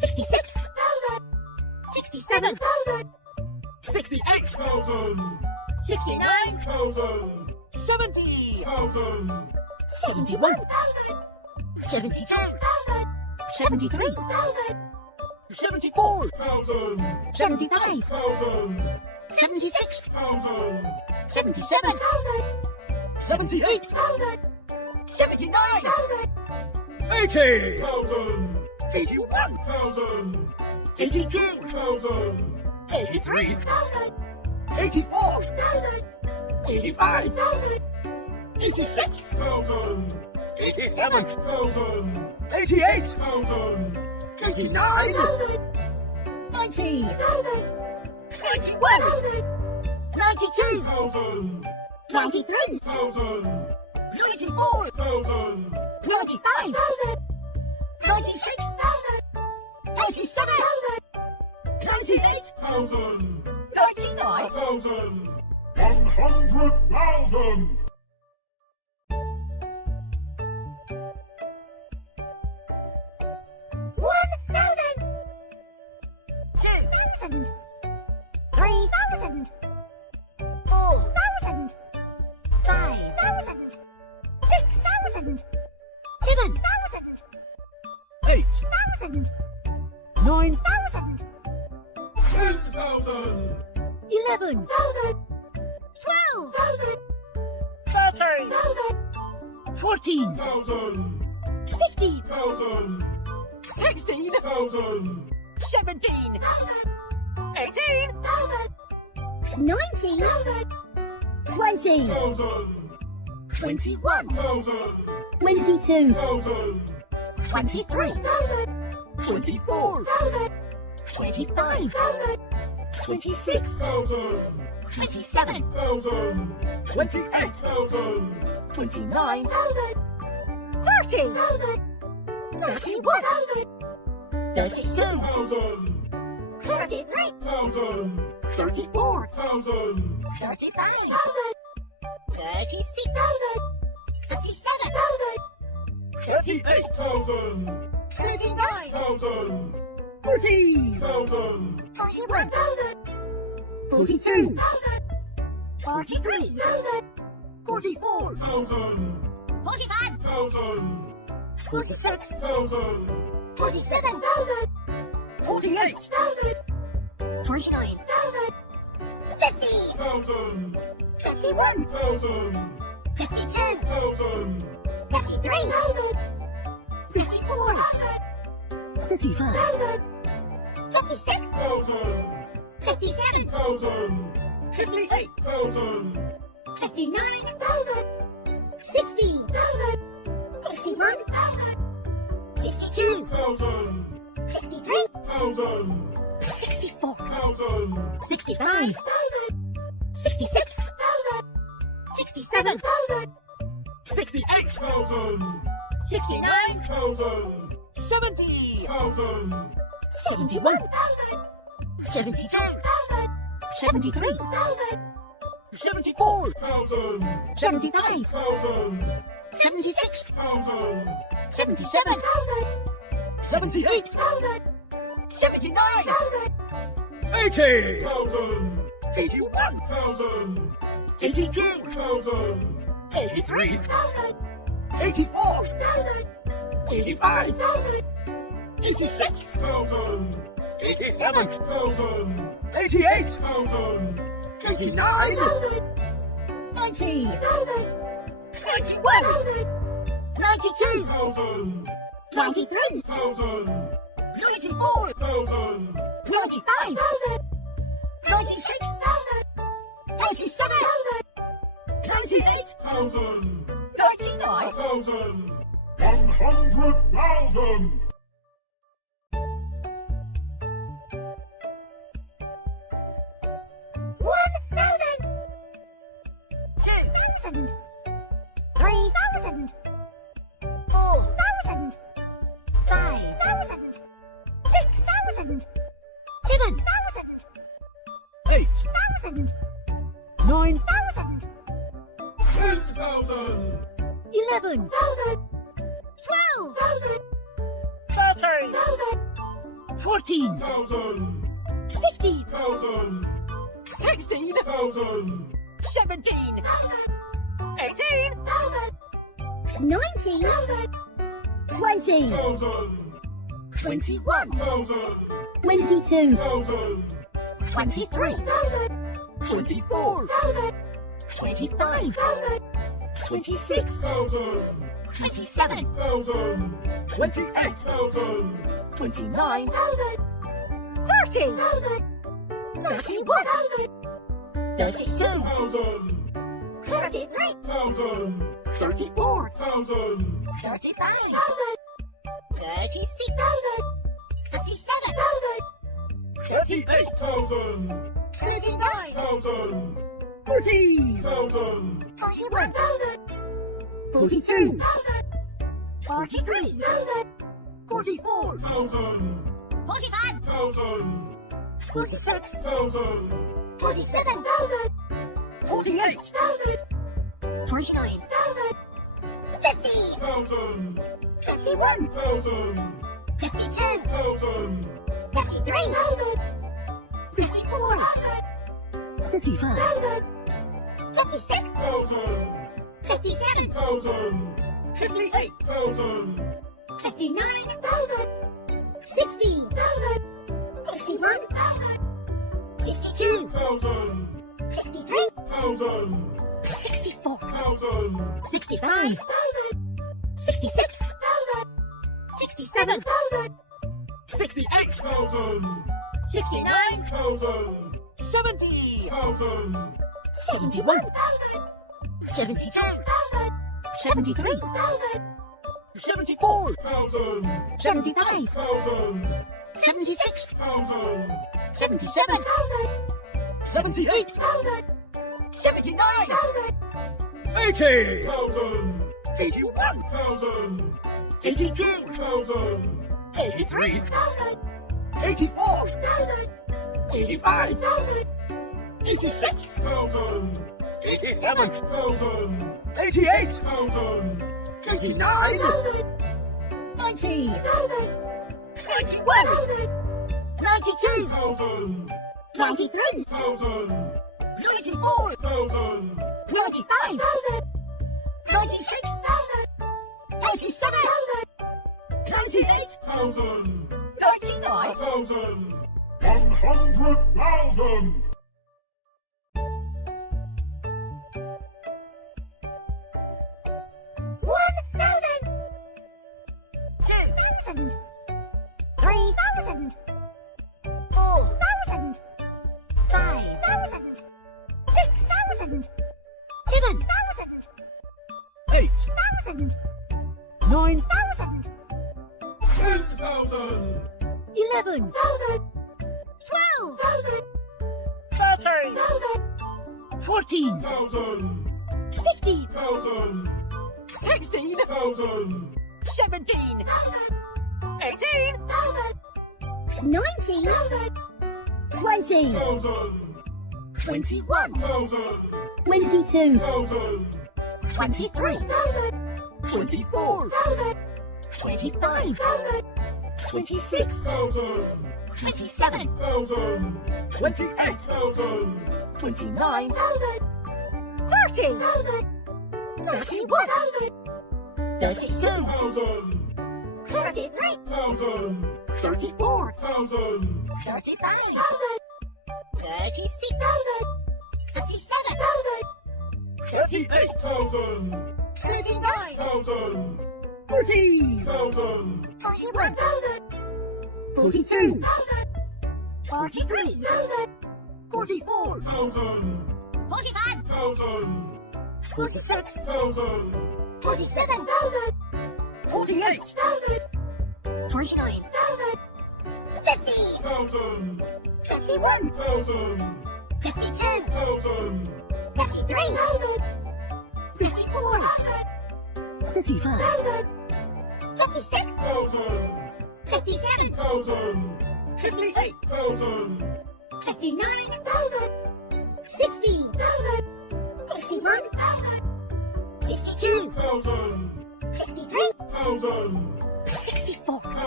66, 67, 68, 69, 70, 71, 72, 73, 74, 75, 76, 77, 78, 79, 80, 81, 82, 83, 84, 85, 86, 87, 88, 89, 90, 91, 92, 93, 94, 95, 96, 97, 98, 99, 100,000. 1,000, 2,000, 3,000, 4,000, 5,000, 6,000, 7,000, 8, 1,000, 9, 1,000, 10,000. 11, 12,000, 13, 14, 15, 16, 1,000. 17, 18, 19, 20, 21, 22, 23, 24, 25, 26, 27, 28, 29, 30, 31, 32, 33, 34, 35, 36, 37, 38, 39, 40, 41, 42, 43, 43, 44, 45, 46, 47, 48, 49, 50, 51, 52, 53, 54, 55, 56, 57, 58, 59, 60, 61, 62, 63, 64, 65, 66, 67, 68, 69, 70, 1,000. 71, 72, 73, 74, 75, 76, 77, 78, 79, 80, 81, 82, 83, 84, 85, 86, 87, 88, 89, 90, 91, 92, 93, 94, 95, 96, 97, 98, 99, 100,000. 1,000, 2,000, 3,000, 4,000, 5,000, 6,000, 7,000, 8, 1,000, 9, 1,000, 10,000. 11, 12, 13, 14, 1,000, 15, 1,000, 16, 1,000, 17, 18, 19, 20, 1,000, 21, 1,000, 22, 1,000, 23, 24, 25, 26, 1,000, 27, 1,000, 28, 1,000, 29, 30, 31, 32, 1,000, 33, 1,000, 34, 1,000, 35, 36, 37, 38, 1,000, 39, 1,000, 40, 1,000, 41, 42, 43, 44, 1,000, 45, 1,000, 46, 1,000, 47, 48, 49, 50, 1,000, 51, 1,000, 52, 1,000, 53, 54, 55, 56, 1,000, 57, 1,000, 58, 1,000, 59, 60, 61, 62, 1,000, 63, 1,000, 64, 1,000, 65, 66, 67, 68, 1,000, 69, 1,000, 70, 1,000, 71, 72, 73, 74, 1,000, 75, 1,000, 76, 1,000, 77, 78, 79, 80, 1,000, 81, 1,000, 82, 1,000, 83, 84, 85, 86, 1,000, 87, 1,000, 88, 1,000, 89, 90, 91, 92, 1,000, 93, 1,000, 94, 1,000, 95, 96, 97, 98, 1,000, 99, 1,000, 100,000. $1,000, 2,000, 3,000, 4,000, 5,000, 6,000, 7,000, 8, 8,000, 9, 9,000, 10,000, 11, 12,000, 13, 14, 1,000, 15,000, 1,000, 16, 1,000, 17, 18, 19,000, 20, 1,000, 21, 1,000, 22, 1,000, 23, 24, 25, 26, 1,000, 27, 1,000, 28, 1,000, 29, 30, 31, 32, 1,000, 33, 1,000, 34, 1,000, 35, 36, 37, 38, 1,000, 39, 1,000, 40, 1,000, 41, 42, 43, 44, 1,000, 45, 1,000, 46, 1,000, 47, 48, 49, 50, 1,000, 51, 1,000, 52, 1,000, 53, 54, 55, 56, 1,000, 57, 1,000, 58, 1,000, 59, 60, 61, 62, 1,000, 63, 1,000, 64,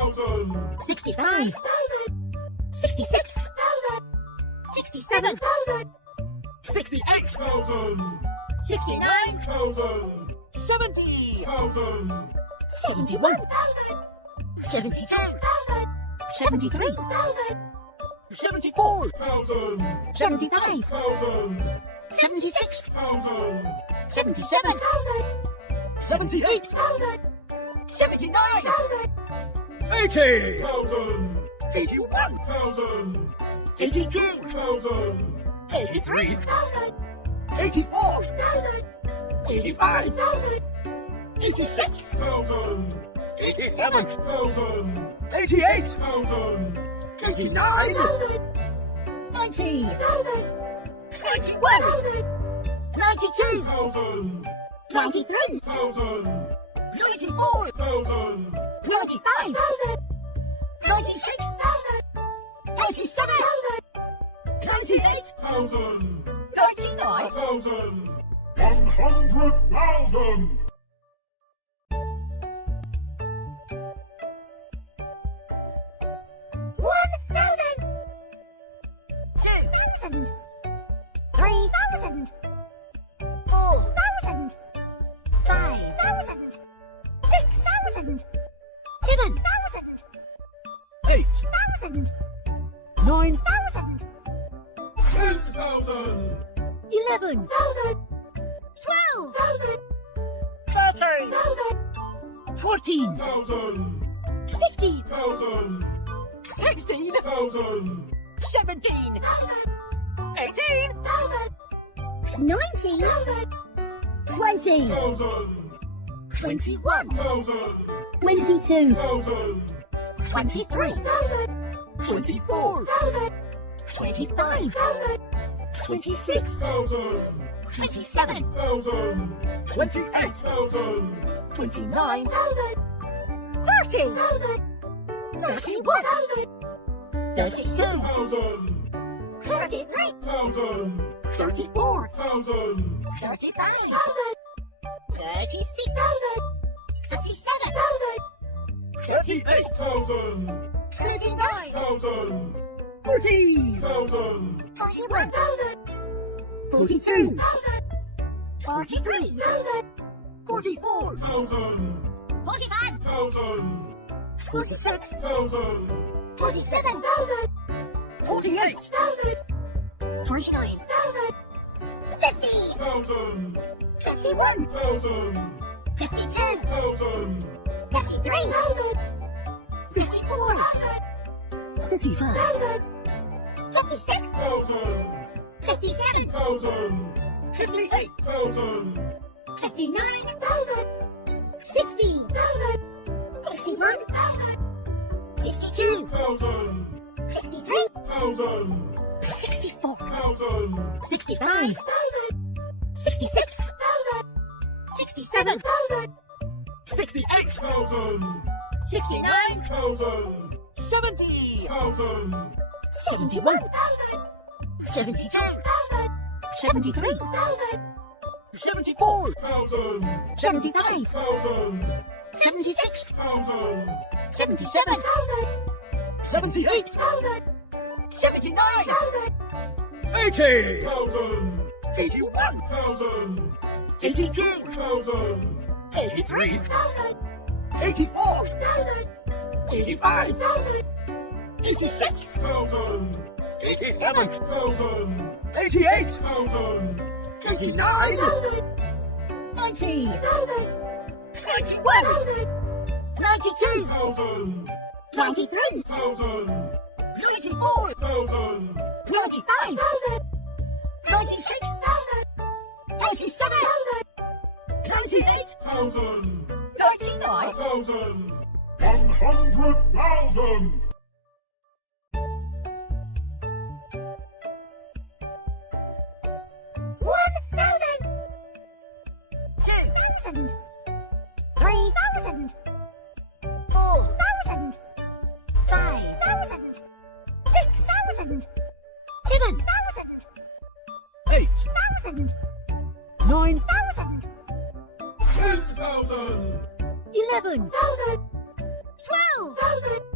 thousand, 65, 66, 67, 68, thousand, 69, thousand, 70, thousand, 71, 72, 73, 74, thousand, 75, thousand, 76, thousand, 77, 78, 79, 80, thousand, 81, thousand, 82, thousand, 83, 84, 85, 86, thousand, 87, thousand, 88, thousand, 89, 90, 91, 92, thousand, 93, thousand, 94, thousand, 95, 96, 97, 98, thousand, 99, thousand, 100,000. Eight, 9, 10,000, 11, 12, 13, 14, 1,000, 15, 1,000, 16, 1,000, 17, 18, 19, 20, 1,000, 21, 1,000, 22, 1,000, 23, 24, 25, 26, 1,000, 27, 1,000, 28, 1,000, 29, 30, 31, 32, 1,000, 33, 1,000, 34, 1,000, 35, 36, 37, 38, 1,000, 39, 1,000, 40, 1,000, 41, 42, 43, 44, 1,000, 45, 1,000, 46, 1,000, 47, 48, 49, 50, 1,000, 51, 1,000, 52, 1,000, 53, 54, 55, 56, 1,000, 57, 1,000, 58, 1,000, 59, 60, 61, 62, 1,000, 63, 1,000, 64, 1,000, 65, 66, 67, 68, 1,000, 69, 1,000, 70, 1,000, 71, 72, 73, 74, 1,000, 75, 1,000, 76, 1,000, 77, 78, 79, 80, 1,000, 81, 1,000, 82, 1,000, 83, 84, 85, 86, 1,000, 87, 1,000, 88, 1,000, 89, 90, 91, 92, 1,000, 93, 1,000, 94, 1,000, 95, 96, 87, 98, 1,000, 99, 1,000, 100,000. Eight, 9, 10,000, 11, 12,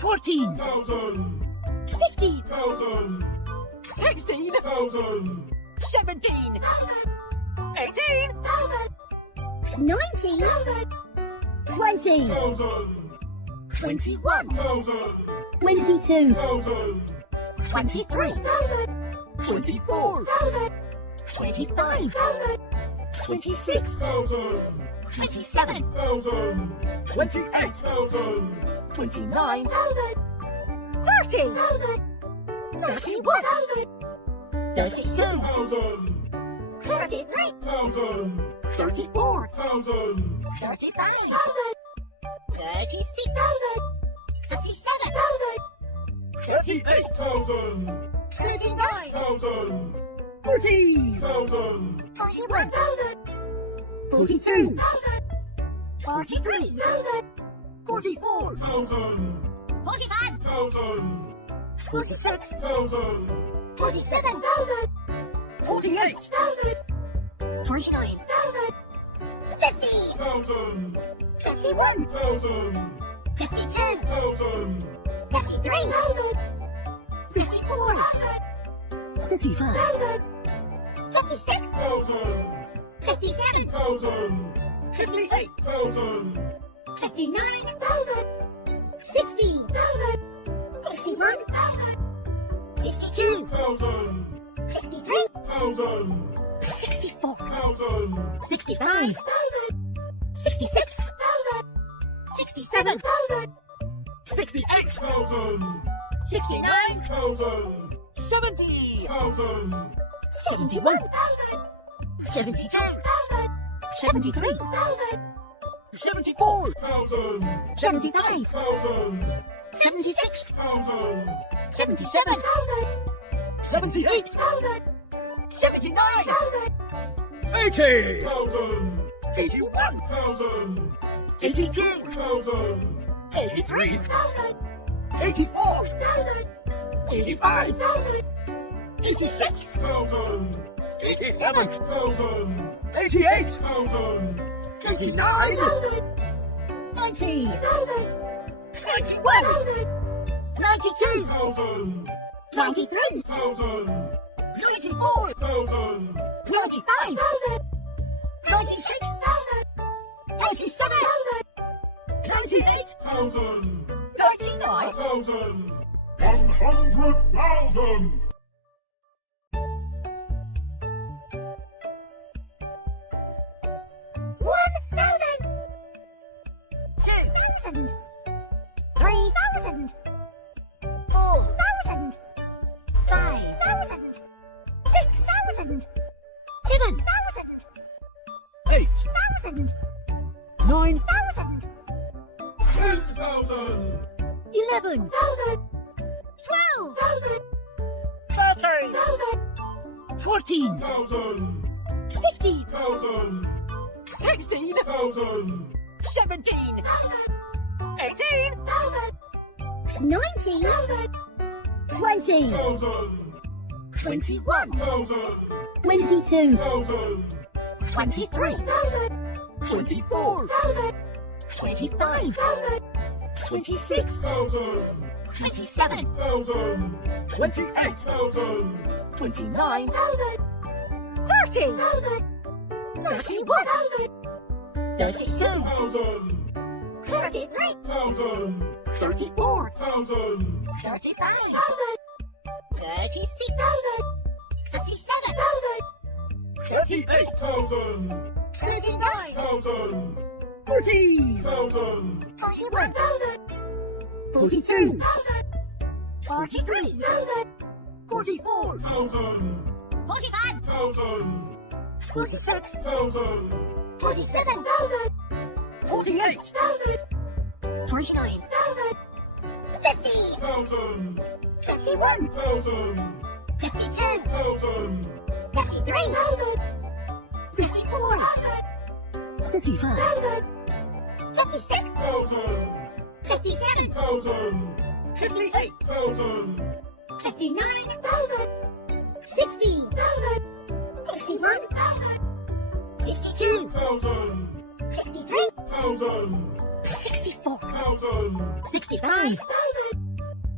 14, 1,000, 15, 1,000, 16, 1,000, 17, 18, 19, 20, 1,000, 21, 1,000, 22, 1,000, 23, 24, 25, 26, 1,000, 27, 1,000, 28, 1,000, 29, 30, 31, 32, 1,000, 33, 1,000, 34, 1,000, 35, 36, 37, 38, 1,000, 39, 1,000, 40, 1,000, 41, 42, 43, 44, 1,000, 45, 1,000, 46, 1,000, 47, 48, 49, 50, 1,000, 51, 1,000, 52, 1,000, 53, 54, 55, 56, 1,000, 57, 1,000, 58, 1,000, 59, 60, 61, 62, 1,000, 63, 1,000, 64, 1,000, 65, 66, 67, 68, 1,000, 69, 1,000, 70, 1,000, 71, 72, 73, 74, 1,000, 75, 1,000, 76, 1,000, 77, 78, 79, 80, 1,000, 81, 1,000, 82, 1,000, 83, 84, 85, 86, 1,000, 87, 1,000, 88, 1,000, 89, 90, 91, 92, 1,000, 93, 1,000, 94, 1,000, 95, 96, 87, 98, 1,000, 99, 1,000, 100,000. $1,000, 3,000, 4,000, 5,000, 6,000, 7,000, 8, 1,000, 9, 1,000, 10,000, 11, 12,000, 13, 14, 1,000, 15, 1,000, 16, 1,000, 17, 18, 19, 20, 1,000, 21, 1,000, 22, 1,000, 23, 24, 25, 26, 1,000, 27, 1,000, 28, 1,000, 29, 30, 31, 32, 1,000, 33, 1,000, 34, 1,000, 35, 36, 37, 38, 1,000, 39, 1,000, 40, 1,000, 41, 42, 43, 44, 1,000, 45, 1,000, 46, 1,000, 47, 48, 49, 50, 1,000, 51, 1,000, 52, 1,000, 53, 54, 55, 56, 1,000, 57, 1,000, 58, 1,000, 59, 60, 61, 62, 1,000, 63, 1,000, 64, 1,000, 65,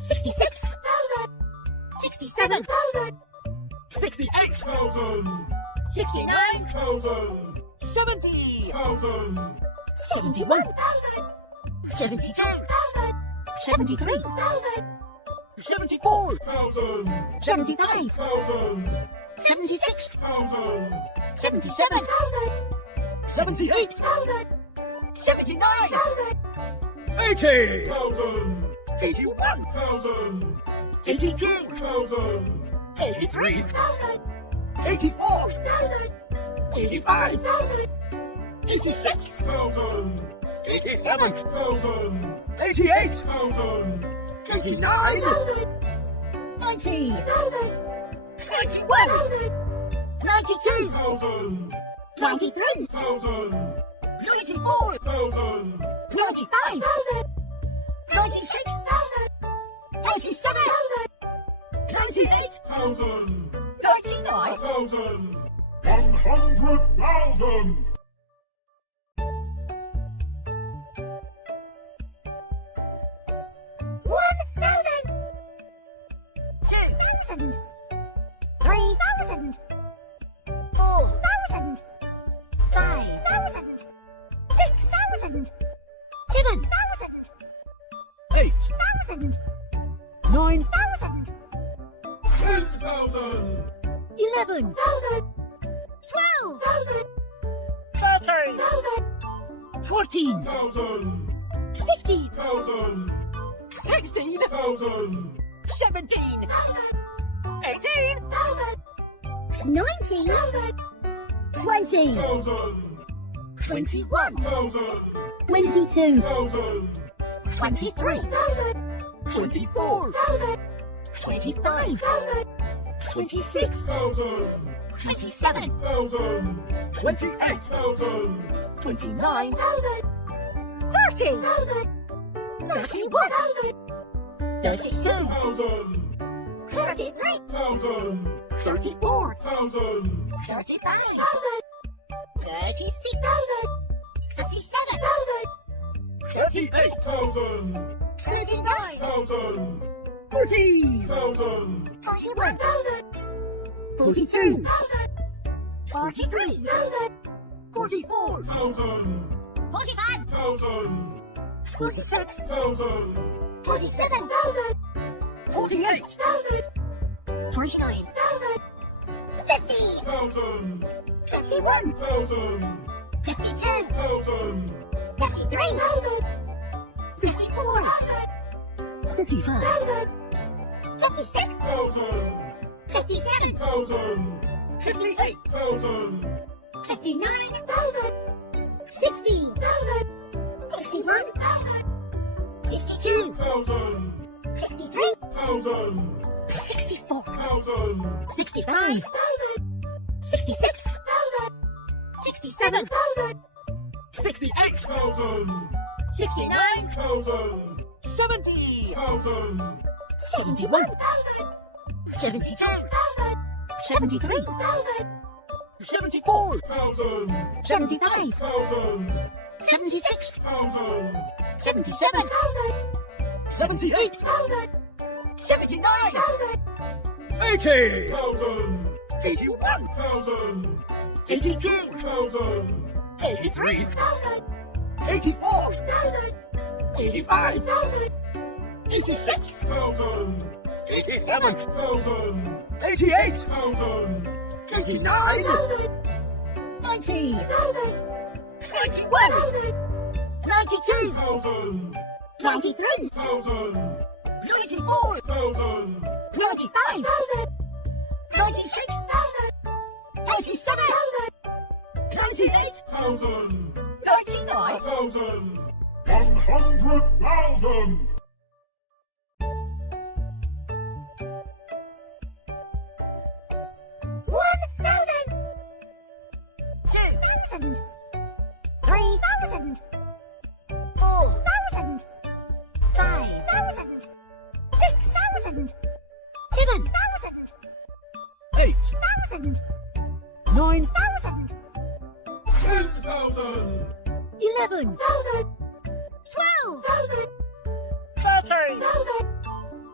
66, 67, 68, 69, 70, 71, 72, 73, 74, 75, 76, 77, 78, 79, 80, 81, 82, 83, 84, 85, 86, 87, 88, 89, 90, 91, 92, 93, 94, 95, 96, 97, 98, 99, 100,000. 1,000, 2,000, 3,000, 4,000, 5,000, 6,000, 7,000, 8, 8,000, 9, 10,000. 11, 12,000, 13, 14, 15, 16, 1,000. 17, 18, 19, 20, 21, 22, 23, 24, 25, 26, 27, 28, 29, 30, 31, 32, 33, 34, 35, 36, 37, 38, 39, 40, 41, 42, 43, 44, 45, 46, 47, 48, 49, 50, 51, 52, 53, 54, 55, 56, 57, 58, 59, 60, 61, 62, 63, 64, 65, 66, 67, 68, 69, 70, 1,000. 71, 72, 73, 74, 75, 76, 77, 78, 79, 80, 81, 82, 83, 84, 85, 86, 87, 88, 89, 90, 91, 92, 93, 94, 95, 96, 97, 98, 99, 100,000. 1,000, 2,000, 3,000, 4,000, 5,000, 6,000, 7,000, 8, 8,000, 9, 1,000, 10,000. 11, 12, 13, 13,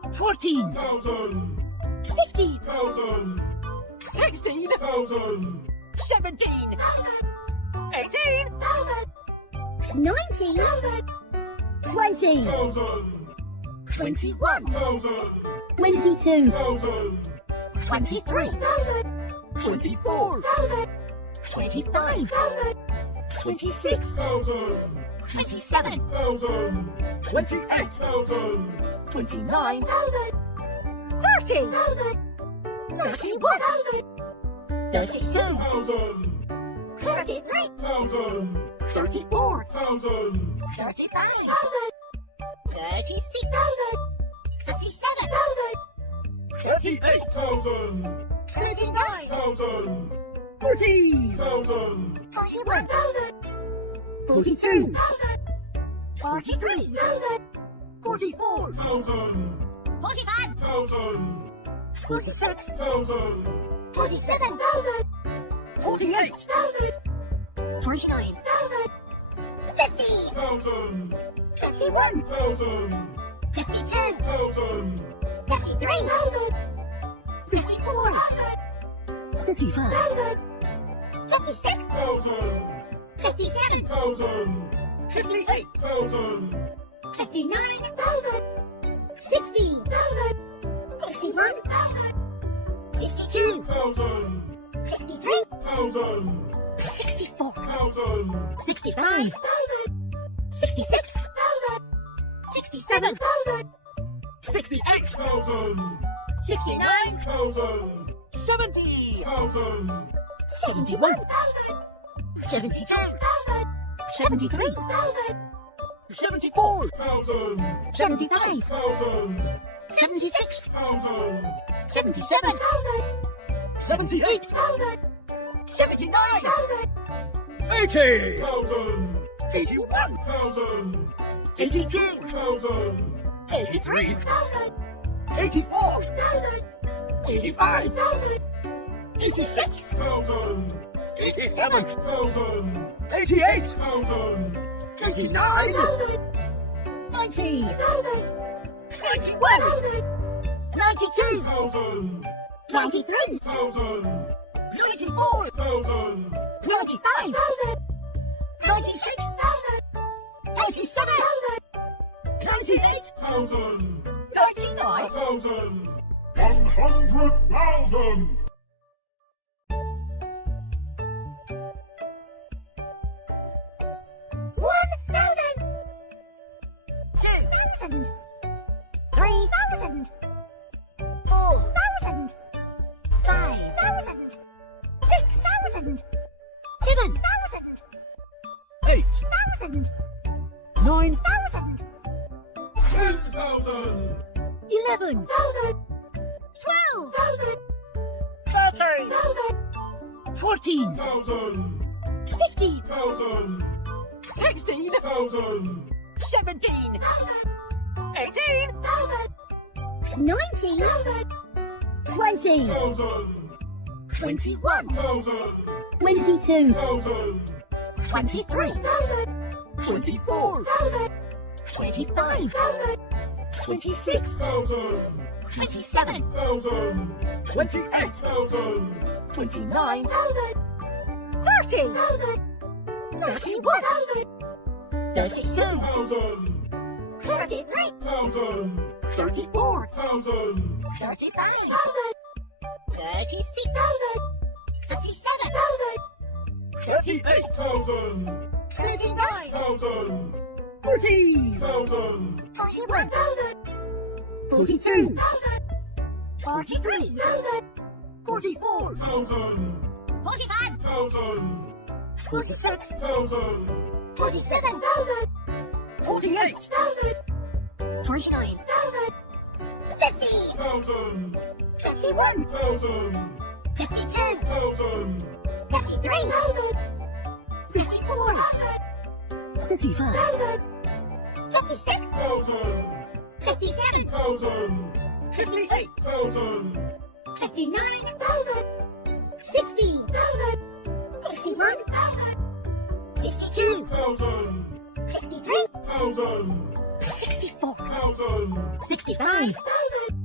14, 15, 16, 17, 18, 19, 20, 21, 22, 23, 24, 25, 26, 27, 28, 29, 30, 31, 32, 33, 34, 35, 36, 37, 38, 39, 40, 41, 42, 43, 44, 45, 46, 47, 48, 49, 50, 51, 52, 53, 54, 55, 56, 57, 58, 59, 60, 61, 62, 63, 64, 65, 66, 67, 68, 69, 70, 71, 72, 73, 74, 75, 76, 77, 78, 79, 80, 81, 82, 83, 84, 85, 86, 87, 88, 89, 90, 91, 92, 93, 94, 95, 96, 87, 98, 99, 100,000! 1,000, 2,000, 3,000, 4,000, 5,000, 6,000, 7,000, 8, 1,000, 9, 1,000, 10,000! 11, 12,000, 13, 14, 15, 16, 17, 18, 19, 20, 21, 22, 23, 24, 25, 26, 27, 28, 29, 30, 31, 32, 33, 34, 35, 36, 37, 38, 39, 40, 41, 42, 43, 44, 45, 46, 47, 48, 49, 50, 51, 52, 53, 54, 55, 56, 57, 58, 59, 60, 61, 62, 63, 64, 65,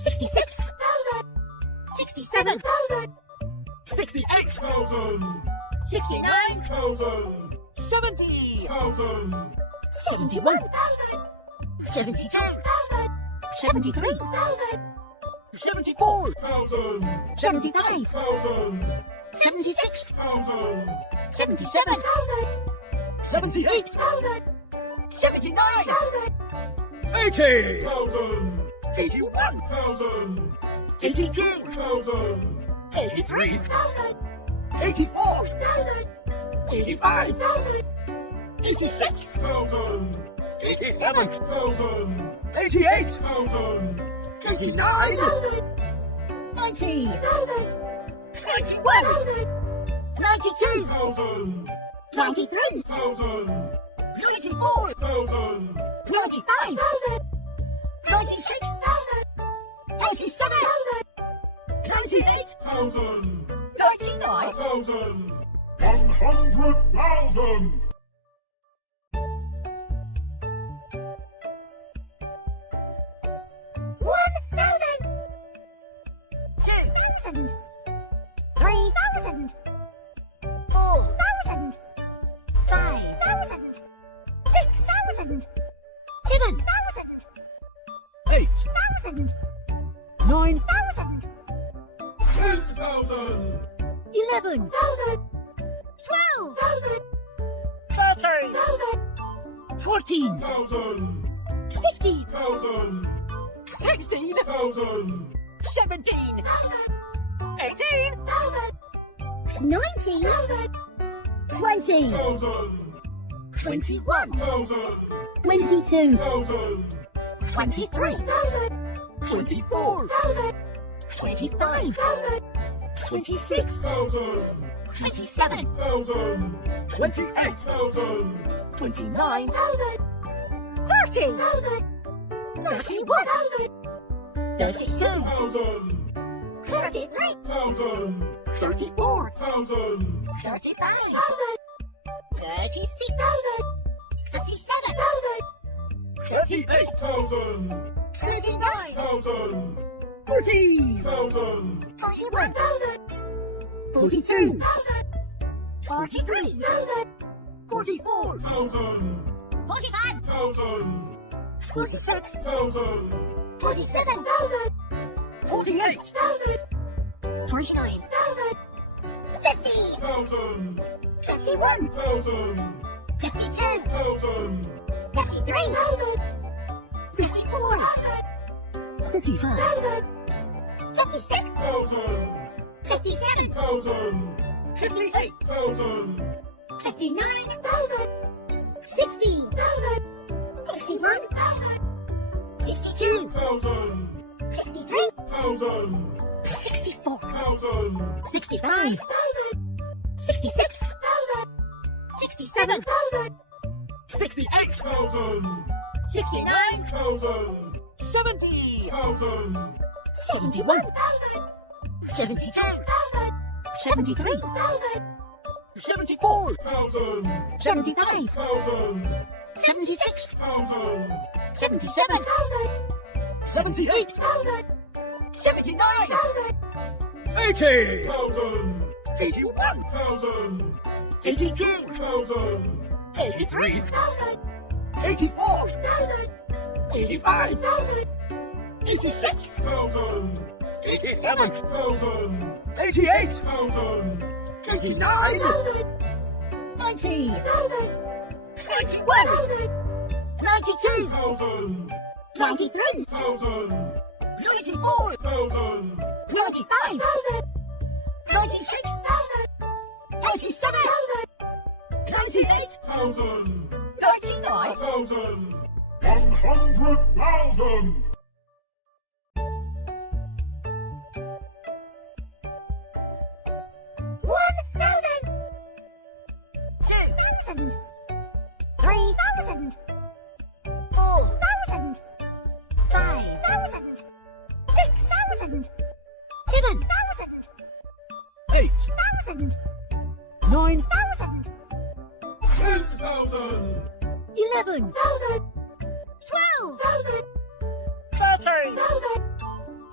66, 67, 68, 69, 70, 71, 72, 73, 74, 75, 76, 77, 78, 79, 80, 81, 82, 83, 84, 85, 86, 87, 88, 89, 90, 91, 92, 93, 94, 95, 96, 97, 98, 99, 100,000. 2,000, 3,000, 4,000, 5,000, 6,000, 7,000, 8, 1,000, 9, 1,000, 10,000. 11, 12,000, 13, 14, 1,000. 15, 16, 1,000. 17, 18, 19, 20, 1,000. 21, 22, 1,000. 23, 24, 25, 26, 27, 28, 29, 30, 31, 32, 33, 34, 35, 36, 37, 38, 39, 40, 41, 42, 43, 44, 45, 46, 47, 48, 49, 50, 51, 52, 53, 54, 55, 56, 57, 58, 59, 60, 61, 62, 63, 64, 65, 66, 67, 68, 69. 70, 71, 72, 73, 74, 75, 76, 77, 78, 79, 80, 81, 82, 83, 84, 85, 86, 87, 88, 89, 90, 91, 92, 93, 94, 95, 96, 97, 98, 99, 100,000. 1,000, 2,000, 3,000, 4,000, 5,000, 6,000, 7,000, 8, 8,000, 9, 1,000, 10,000. 11, 12,000, 13,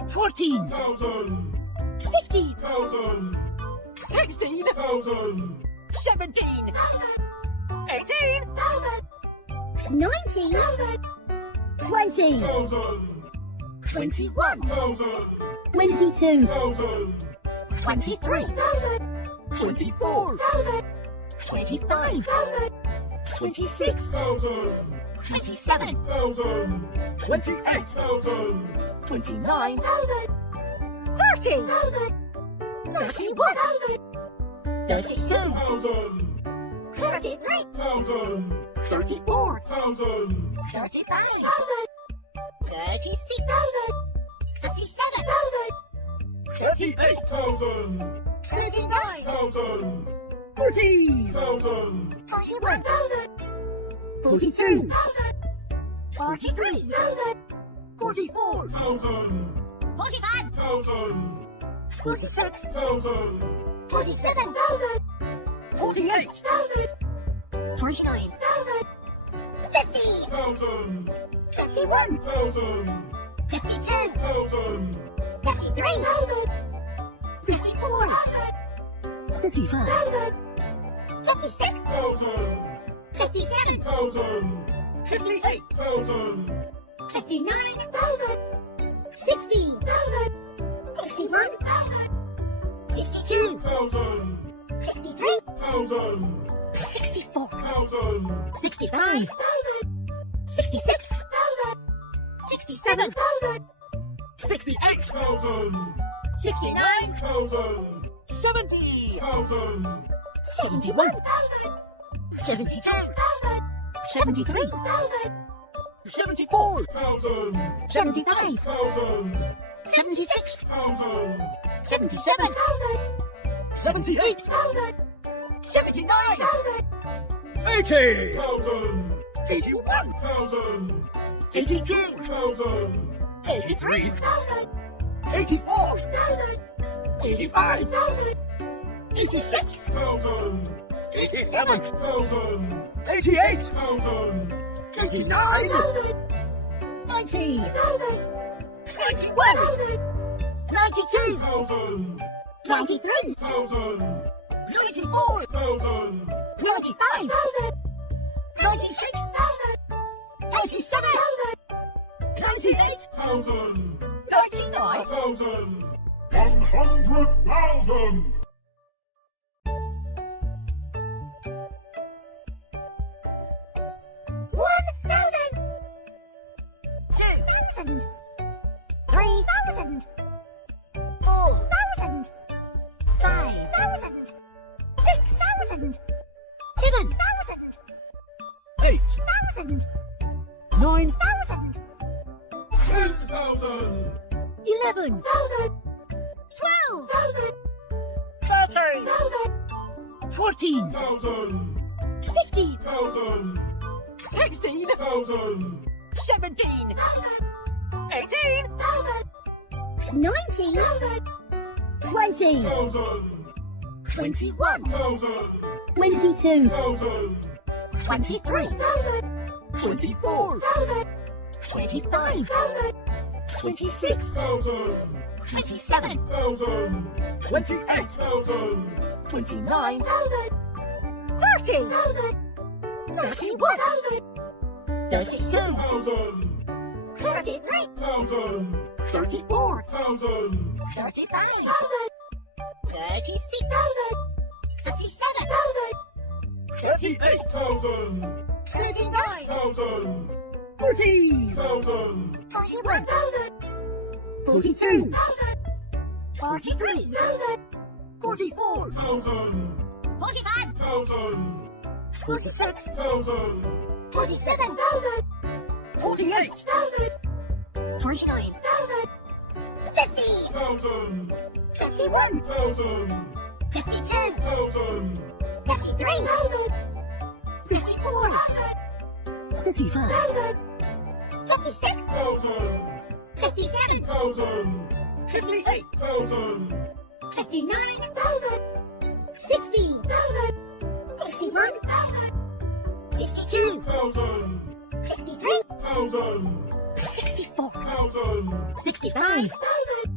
14, 15, 16, 17, 18, 19, 20, 21, 22, 23, 24, 25, 26, 27, 28, 29, 30, 31, 32, 33, 34, 35, 36, 37, 38, 39, 40, 41, 42, 43, 44, 45, 46, 47, 48, 49, 50, 51, 52, 53, 54, 55, 56, 57, 58, 59, 60, 61, 62, 63, 64, 65, 66, 67, 68, 69, 70, 71, 72, 73, 74, 75, 76, 77, 78, 79, 80, 81, 82, 83, 84, 85, 86, 87, 88, 89, 90, 91, 92, 93, 94, 95, 96, 97, 98, 99, 100,000! 1,000, 2,000, 3,000, 4,000, 5,000, 6,000, 7,000, 8, 8,000, 9, 1,000, 10,000! 11, 12, 13, 14, 15, 16, 17, 18, 19, 20, 21, 22, 23, 24, 25, 26, 27, 28, 29, 30, 31, 32, 33, 34, 35, 36, 37, 38, 39, 40, 41, 42, 43, 44, 45, 46, 47, 48, 49, 50, 51, 52, 53, 54, 55, 56, 57, 58, 59, 60, 61, 62, 63, 64, 65,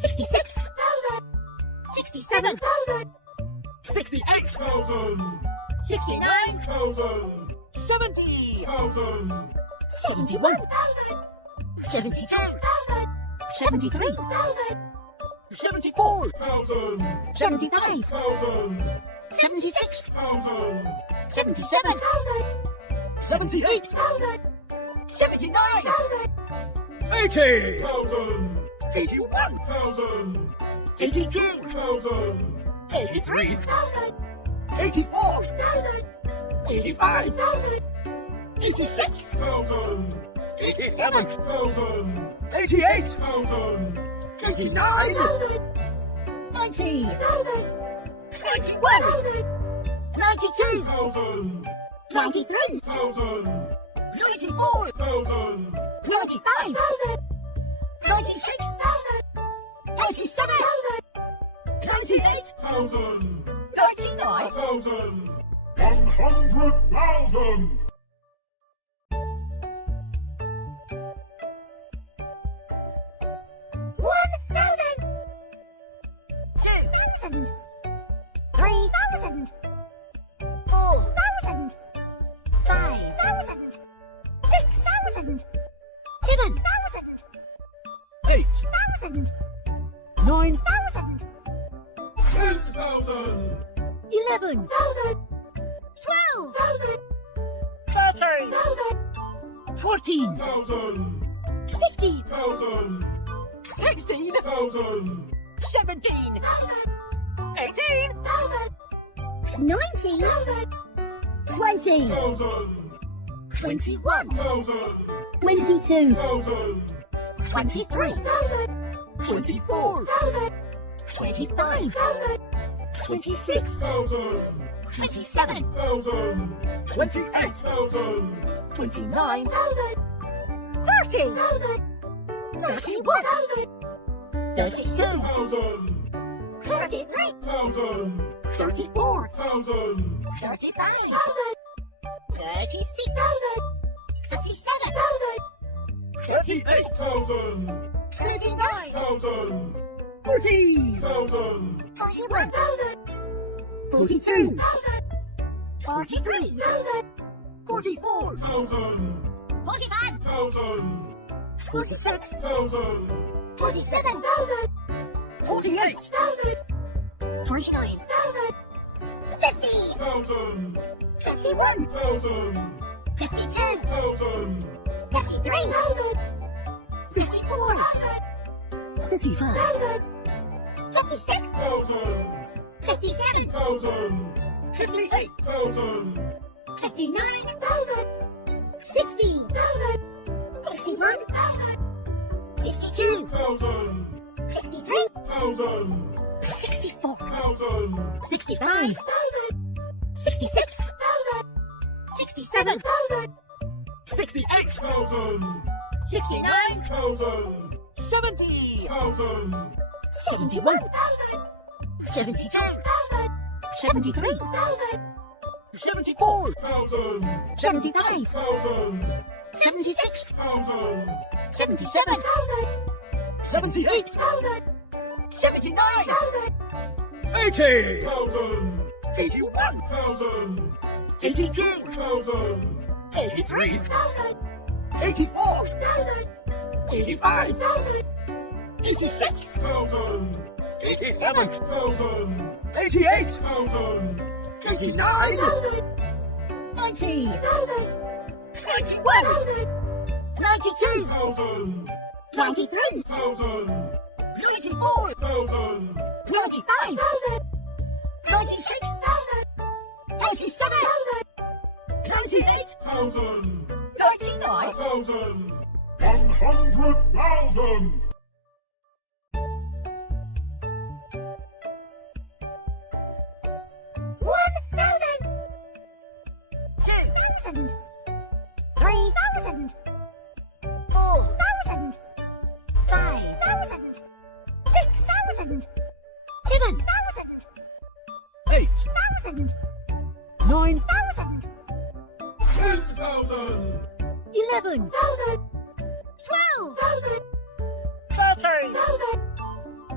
66, 67, 68, 69, 70, 71, 72, 73, 74, 75, 76, 77, 78, 79, 80, 81, 82, 83, 84, 85, 86, 87, 88, 89, 90, 91, 92, 93, 94, 95, 96, 87, 98, 99, 100,000. 2,000, 3,000, 4,000, 5,000, 6,000, 7,000, 8, 1,000, 9, 1,000, 10,000. 11, 12,000, 13, 14, 1,000. 15, 1,000. 16, 1,000. 17, 18, 19, 20, 1,000. 21, 1,000. 22, 1,000. 23, 24, 25, 26, 1,000. 27, 1,000. 28, 1,000. 29, 30, 31, 32, 1,000. 33, 1,000. 34, 1,000. 35, 36, 37, 38, 1,000. 39, 1,000. 40, 1,000. 41, 42, 43, 44, 1,000. 45, 1,000. 46, 1,000. 47, 48, 49, 50, 1,000. 51, 1,000. 52, 1,000. 53, 54, 55, 56, 1,000. 57, 1,000. 58, 1,000. 59, 60, 61, 62, 1,000. 63, 1,000. 64, 1,000. 65, 66, 67, 68, 1,000. 69, 1,000. 70, 1,000. 71, 72, 73, 74, 1,000. 75, 1,000. 76, 1,000. 77, 78, 79, 80, 1,000. 81, 1,000. 82, 1,000. 83, 84, 85, 86, 1,000. 87, 1,000. 88, 1,000. 89, 90, 91, 92, 1,000. 93, 1,000. 94, 1,000. 95, 96, 87, 98, 1,000. 99, 1,000. 100,000. 2,000, 3,000, 4,000, 5,000, 6,000, 7,000, 8, 1,000, 9, 1,000, 10,000. 11, 12, 13, 14,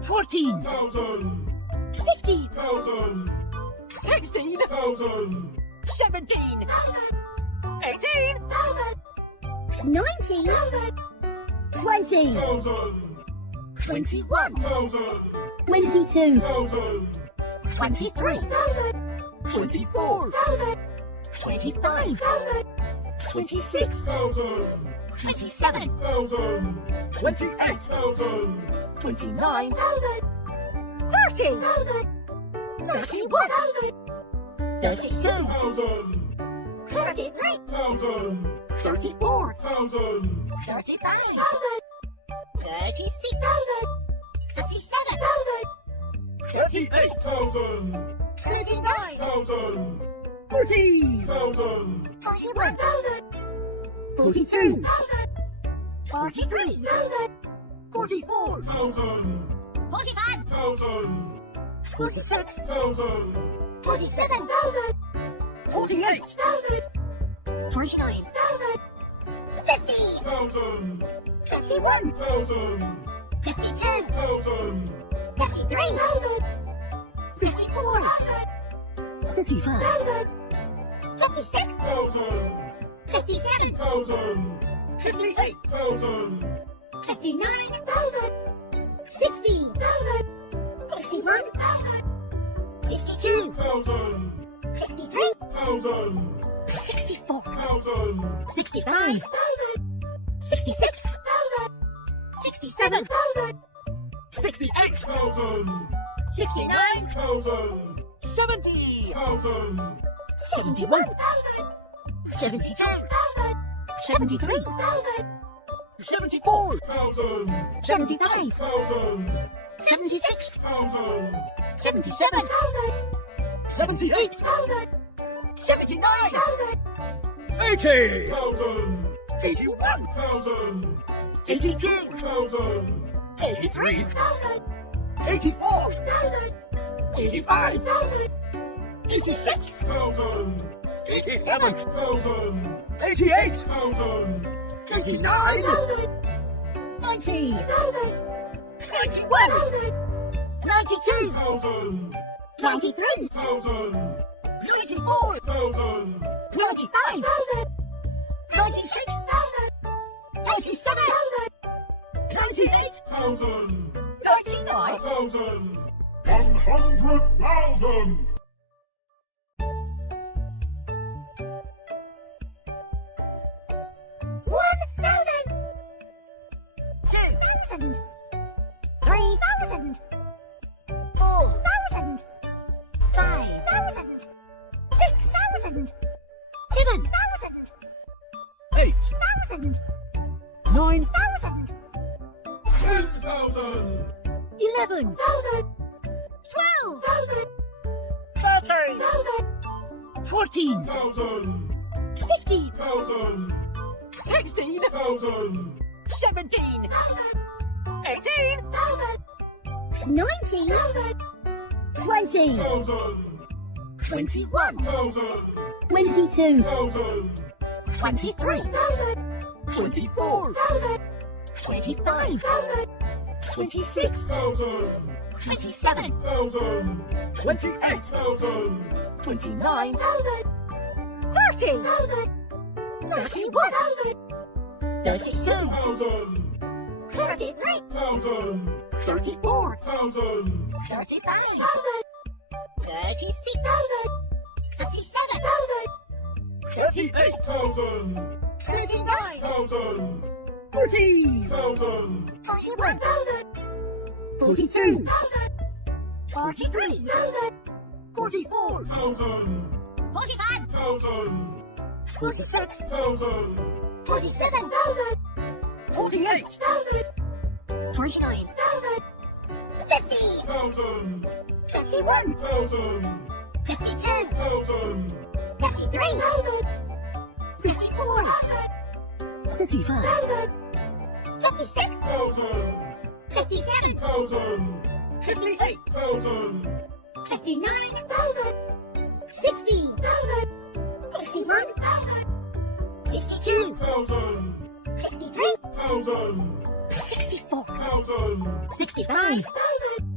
14, 1,000, 15, 1,000, 16, 1,000, 17, 18, 19, 20, 1,000, 21, 1,000, 22, 1,000, 23, 24, 25, 26, 1,000, 27, 1,000, 28, 1,000, 29, 30, 31, 32, 1,000, 33, 1,000, 34, 1,000, 35, 36, 37, 38, 1,000, 39, 1,000, 40, 1,000, 41, 42, 43, 44, 1,000, 45, 1,000, 46, 1,000, 47, 48, 49, 50, 1,000, 51, 1,000, 52, 1,000, 53, 54, 55, 56, 1,000, 57, 1,000, 58, 1,000, 59, 60, 61, 62, 1,000, 63, 1,000, 64, 1,000, 65, 66, 67, 68, 1,000, 69, 1,000, 70, 1,000, 71, 72, 73, 74, 1,000, 75, 1,000, 76, 1,000, 77, 78, 79, 80, 1,000, 81, 1,000, 82, 1,000, 83, 84, 85, 86, 1,000, 87, 1,000, 88, 1,000, 89, 90, 91, 92, 1,000, 93, 1,000, 94, 1,000, 95, 96, 97, 98, 1,000, 99, 1,000, 100,000. $1,000, 2,000, 3,000, 4,000, 5,000, 6,000, 7,000, 8, 8,000, 9, 1,000, 10,000, 11, 12,000, 13, 14, 1,000, 15, 1,000, 16, 1,000, 17, 18, 19, 20, 1,000, 21, 1,000, 22, 1,000, 23, 24, 25, 26, 1,000, 27, 1,000, 28, 1,000, 29, 30, 31, 32, 1,000, 33, 1,000, 34, 1,000, 35, 36, 37, 38, 1,000, 39, 1,000, 40, 1,000, 41, 42, 43, 44, 1,000, 45, 1,000, 46, 1,000, 47, 48, 49, 50, 1,000, 51, 1,000, 52, 1,000, 53, 54, 55, 56, 1,000, 57, 1,000, 58, 1,000, 59, 60, 61, 62, 1,000, 63, 1,000, 64, 1,000, 65,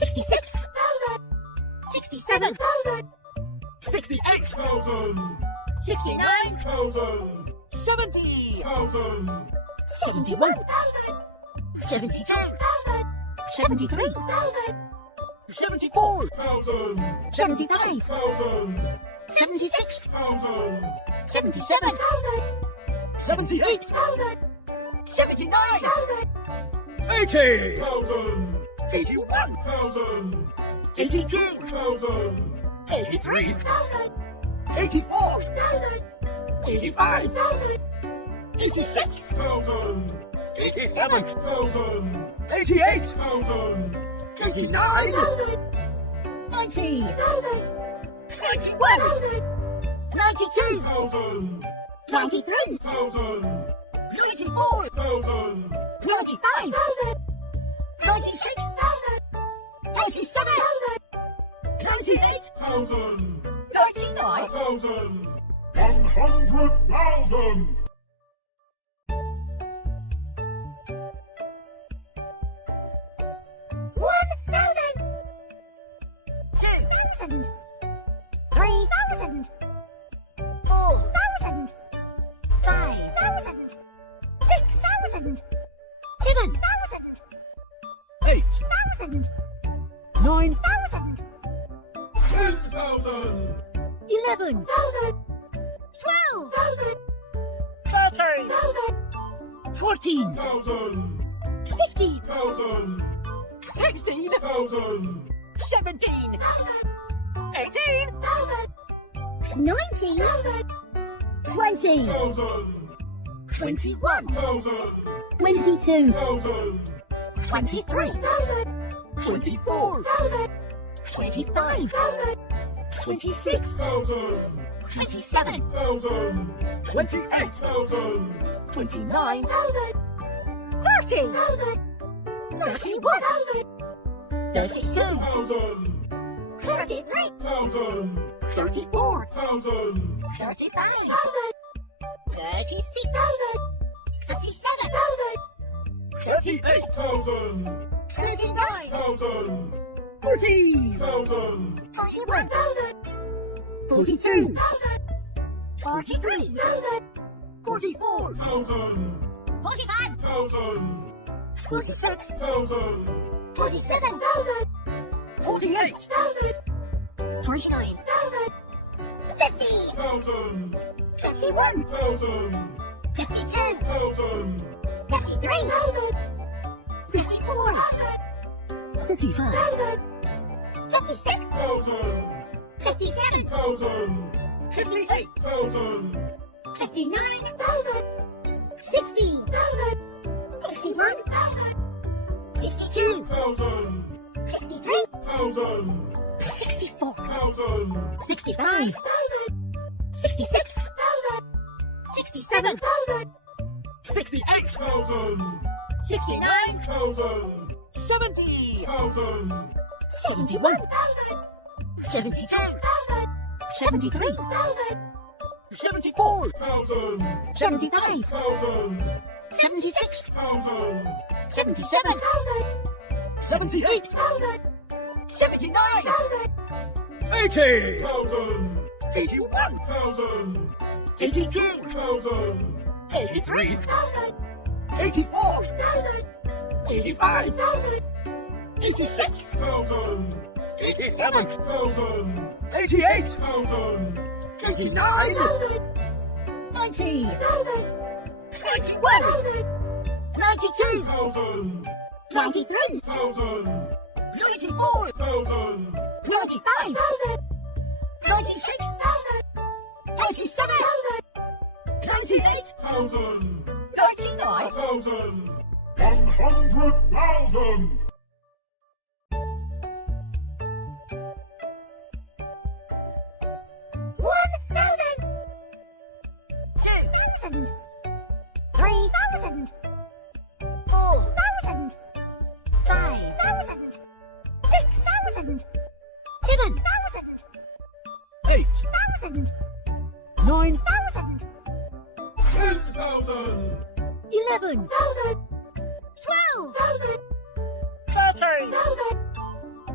66, 67, 68, 69, 70, 71, 72, 73, 74, 75, 76, 77, 78, 79, 80, 81, 82, 83, 84, 85, 86, 87, 88, 89, 90, 91, 92, 93, 94, 95, 96, 97, 98, 99, 100,000. 2,000, 3,000, 4,000, 5,000, 6,000, 7,000, 8, 8,000, 9, 1,000, 10,000. 11, 12,000, 13, 14, 15, 16, 17, 18, 19, 20, 21, 22, 23, 24, 25, 26, 27, 28, 29, 30, 31, 32, 33, 34, 35, 36, 37, 38, 39, 40, 41, 42, 43, 44, 45, 46, 47, 48, 49, 50, 51, 52, 53, 54, 55, 56, 57, 58, 59, 60, 61, 62, 63, 64, 65, 66, 67, 68, 69, 70, 1,000, 71, 72, 73, 74, 75, 76, 77, 78, 79, 80, 81, 82, 83, 84, 85, 86, 87, 88, 89, 90, 91, 92, 93, 94, 95, 96, 97, 98, 99, 100,000. 2,000, 3,000, 4,000, 5,000, 6,000, 7,000, 8, 1,000, 9, 1,000, 10,000. 11, 12,000, 13,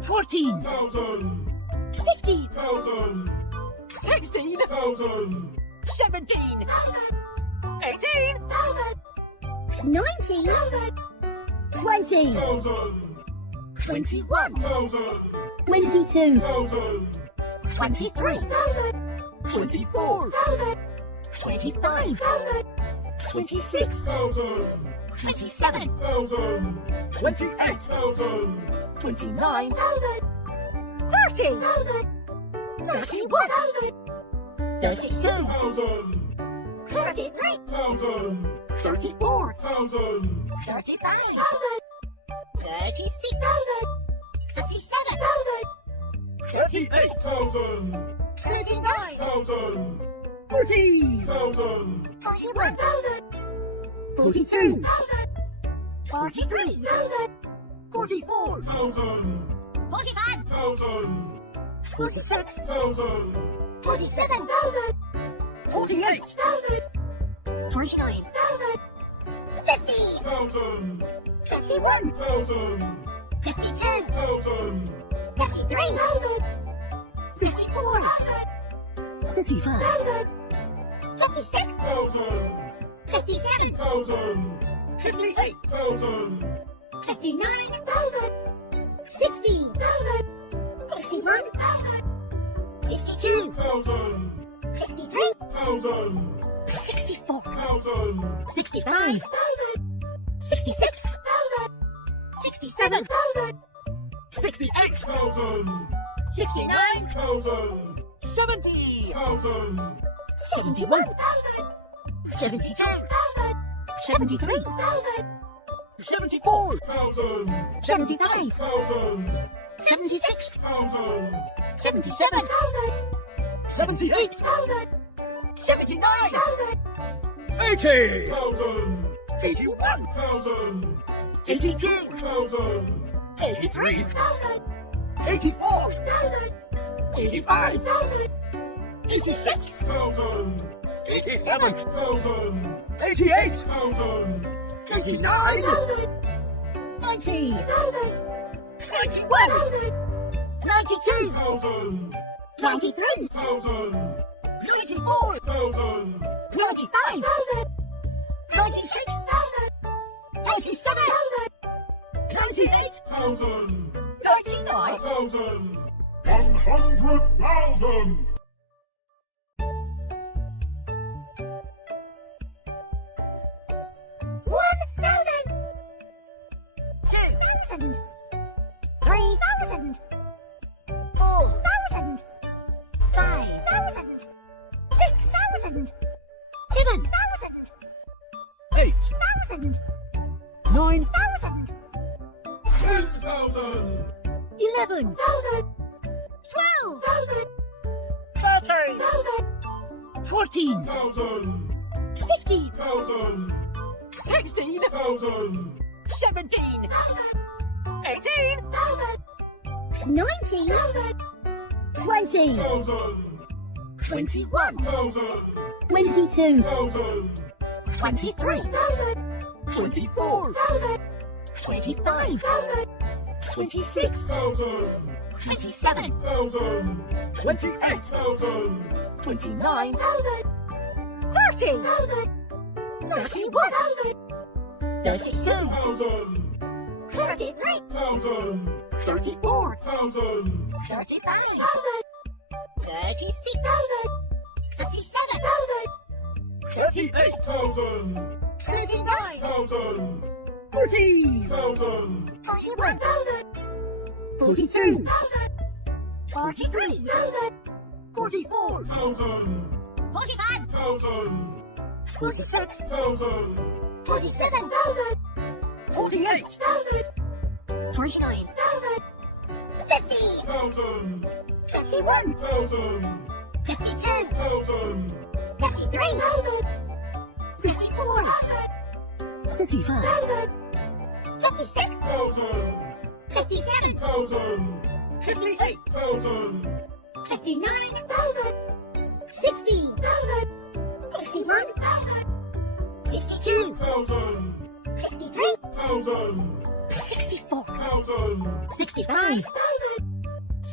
14, 1,000. 15, 1,000. 16, 1,000. 17, 18, 19, 20, 1,000. 21, 1,000. 22, 1,000. 23, 24, 25, 26, 1,000. 27, 1,000. 28, 1,000. 29, 30, 31, 32, 1,000. 33, 1,000. 34, 1,000. 35, 36, 37, 38, 1,000. 39, 1,000. 40, 1,000. 41, 42, 43, 44, 1,000. 45, 1,000. 46, 1,000. 47, 48, 49, 50, 1,000. 51, 1,000. 52, 1,000. 53, 54, 55, 56, 1,000. 57, 1,000. 58, 1,000. 59, 60, 61, 62, 1,000. 63, 1,000. 64, 1,000. 65, 66, 67, 68, 1,000. 69, 1,000. 70, 1,000. 71, 72, 73, 74, 1,000. 75, 1,000. 76, 1,000. 77, 78, 79, 80, 1,000. 81, 1,000. 82, 1,000. 83, 84, 85, 86, 1,000. 87, 1,000. 88, 1,000. 89, 90, 91, 92, 1,000. 93, 1,000. 94, 1,000. 95, 96, 97, 98, 1,000. 99, 1,000. 100,000. $1,000, 2,000, 3,000, 4,000, 5,000, 6,000, 7,000, 8, 1,000, 9, 1,000, 10,000. 11, 12,000, 13, 14, 1,000. 15, 1,000. 16, 1,000. 17, 18, 19, 20, 1,000. 21, 1,000. 22, 1,000. 23, 24, 25, 26, 1,000. 27, 1,000. 28, 1,000. 29, 30, 31, 32, 1,000. 33, 1,000. 34, 1,000. 35, 36, 37, 38, 1,000. 39, 1,000. 40, 1,000. 41, 42, 43, 44, 1,000. 45, 1,000. 46, 1,000. 47, 48, 49, 50, 1,000. 51, 1,000. 52, 1,000. 53, 54, 55, 56, 1,000. 57, 1,000. 58, 1,000. 59, 60, 61, 62, 1,000. 63, 1,000. 64, 1,000. 65,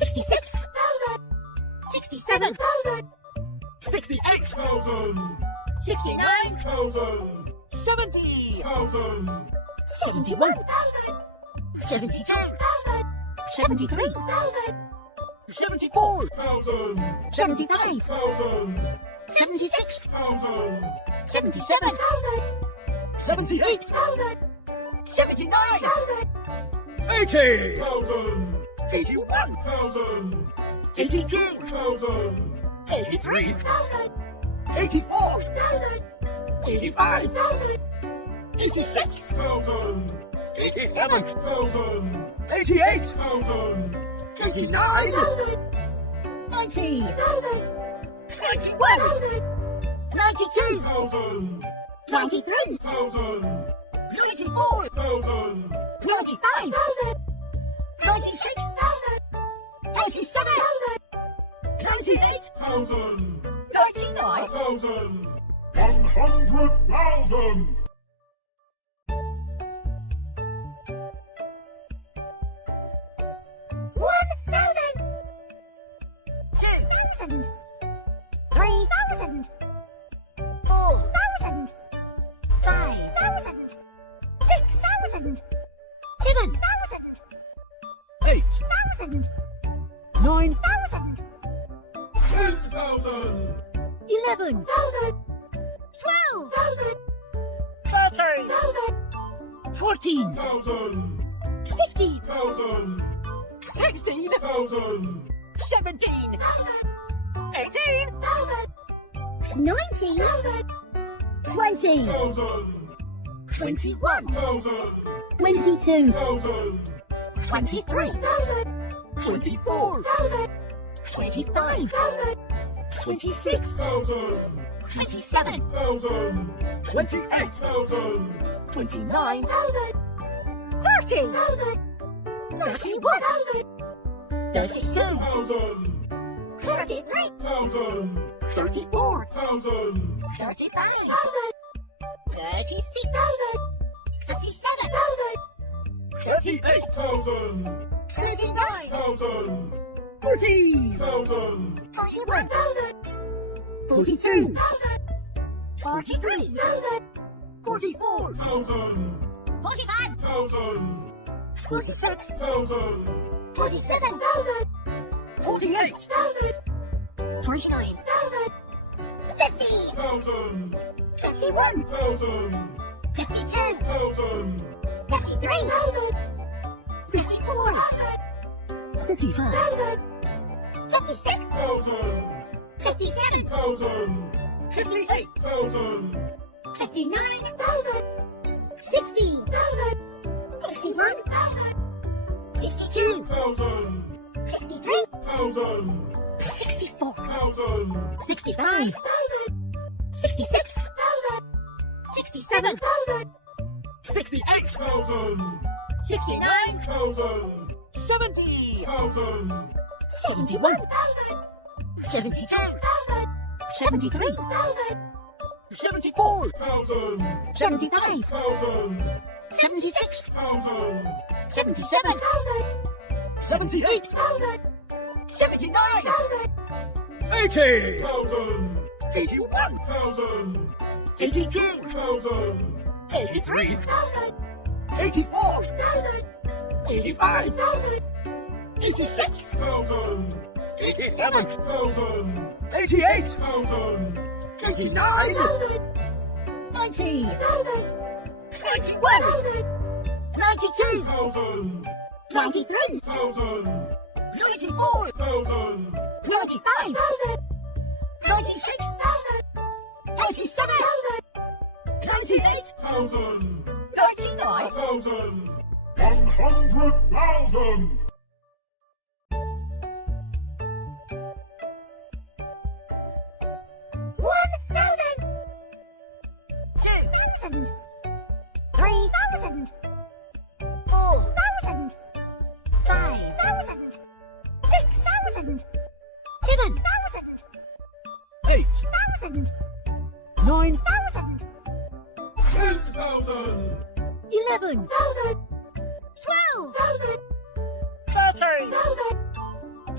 66, 67, 68, 69, 70, 71, 72, 73, 74, 75, 76, 77, 78, 79, 80, 81, 82, 83, 84, 85, 86, 87, 88, 89, 90, 91, 92, 93, 94, 95, 96, 97, 98, 99, 100,000. 1,000, 2,000, 3,000, 4,000, 5,000, 6,000, 7,000, 8, 1,000, 9, 1,000, 10,000. 11, 12,000, 13, 13,000, 14, 15, 16, 1,000. 17, 18, 19, 20, 21, 22, 23, 24, 25, 26, 27, 28, 29, 30, 31, 32, 33, 34, 35, 36, 37, 38, 39, 40, 41, 42, 43, 44, 45, 46, 47, 48, 49, 50, 51, 52, 53, 54, 55, 56, 57, 58, 59, 60, 61, 62, 63, 64, 65, 66, 67, 68, 69, 70, 71, 72, 73, 74, 75, 76, 77, 78, 79, 80, 81, 82, 83, 84, 85, 86, 87, 88, 89, 90, 91, 92, 93, 94, 95, 96, 97, 98, 99, 100,000. 2,000, 3,000, 4,000, 5,000, 6,000, 7,000, 8, 1,000, 9, 10,000. 11, 12, 13,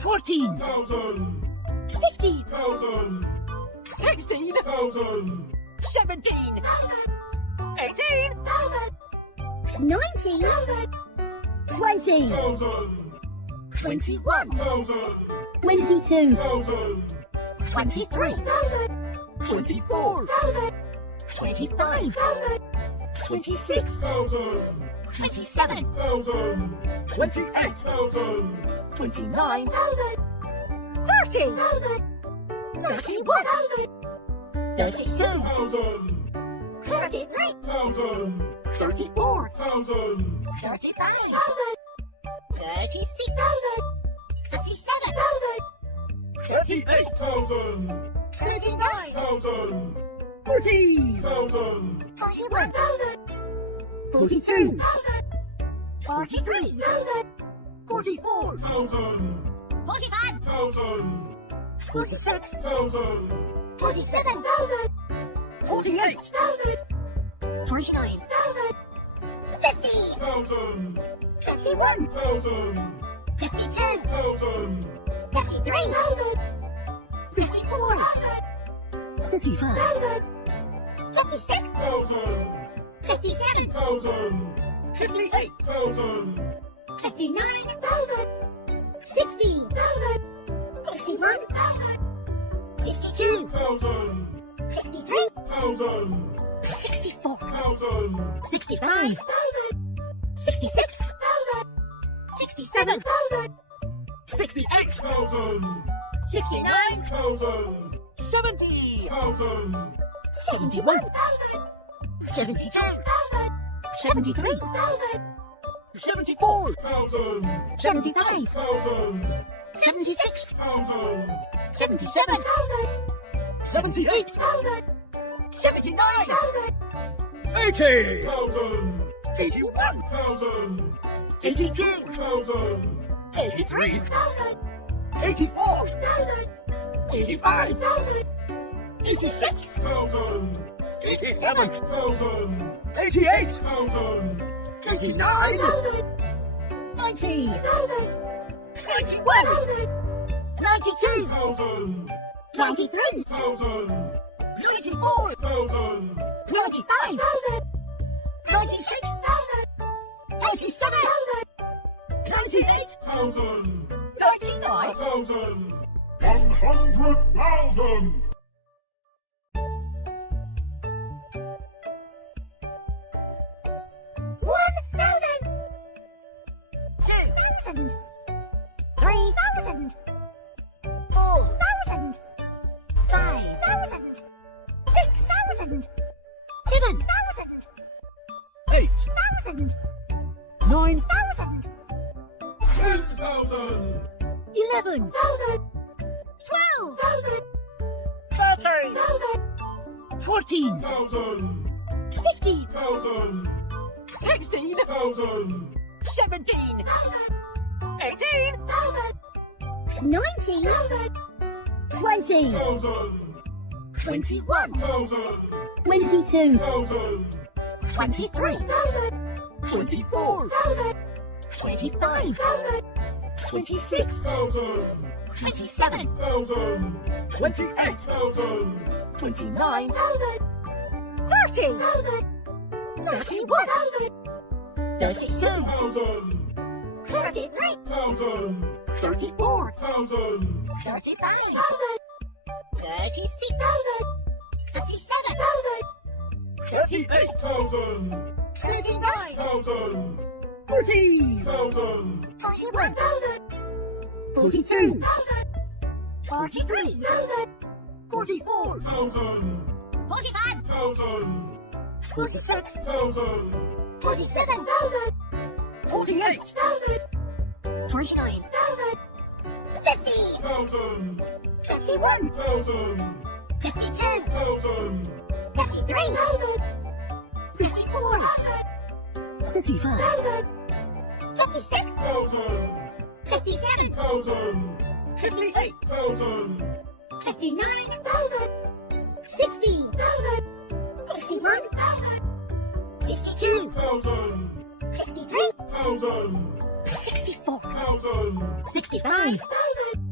14, 15, 16, 17, 18, 19, 20, 21, 22, 23, 24, 25, 26, 27, 28, 29, 30, 31, 32, 33, 34, 35, 36, 37, 38, 39, 40, 41, 42, 43, 44, 45, 46, 47, 48, 49, 50, 51, 52, 53, 54, 55, 56, 57, 58, 59, 60, 61, 62, 63, 64, 65, 66, 67, 68, 69, 70, 71, 72, 73, 74, 75, 76, 77, 78, 79, 80, 81, 82, 83, 84, 85, 86, 87, 88, 89, 90, 91, 92, 93, 94, 95, 96, 97, 98, 99, 100,000. 1,000, 2,000, 3,000, 4,000, 5,000, 6,000, 7,000, 8, 1,000, 9, 1,000, 10,000. 11, 12, 13, 13, 14, 15, 16, 17, 18, 19, 20, 21, 22, 23, 24, 25, 26, 27, 28, 29, 30, 31, 32, 33, 34, 35, 36, 37, 38, 39, 40, 41, 42, 43, 44, 45, 46, 47, 48, 49, 50, 51, 52, 53, 54, 55, 56, 57, 58, 59, 60, 61, 62, 63, 64, 65,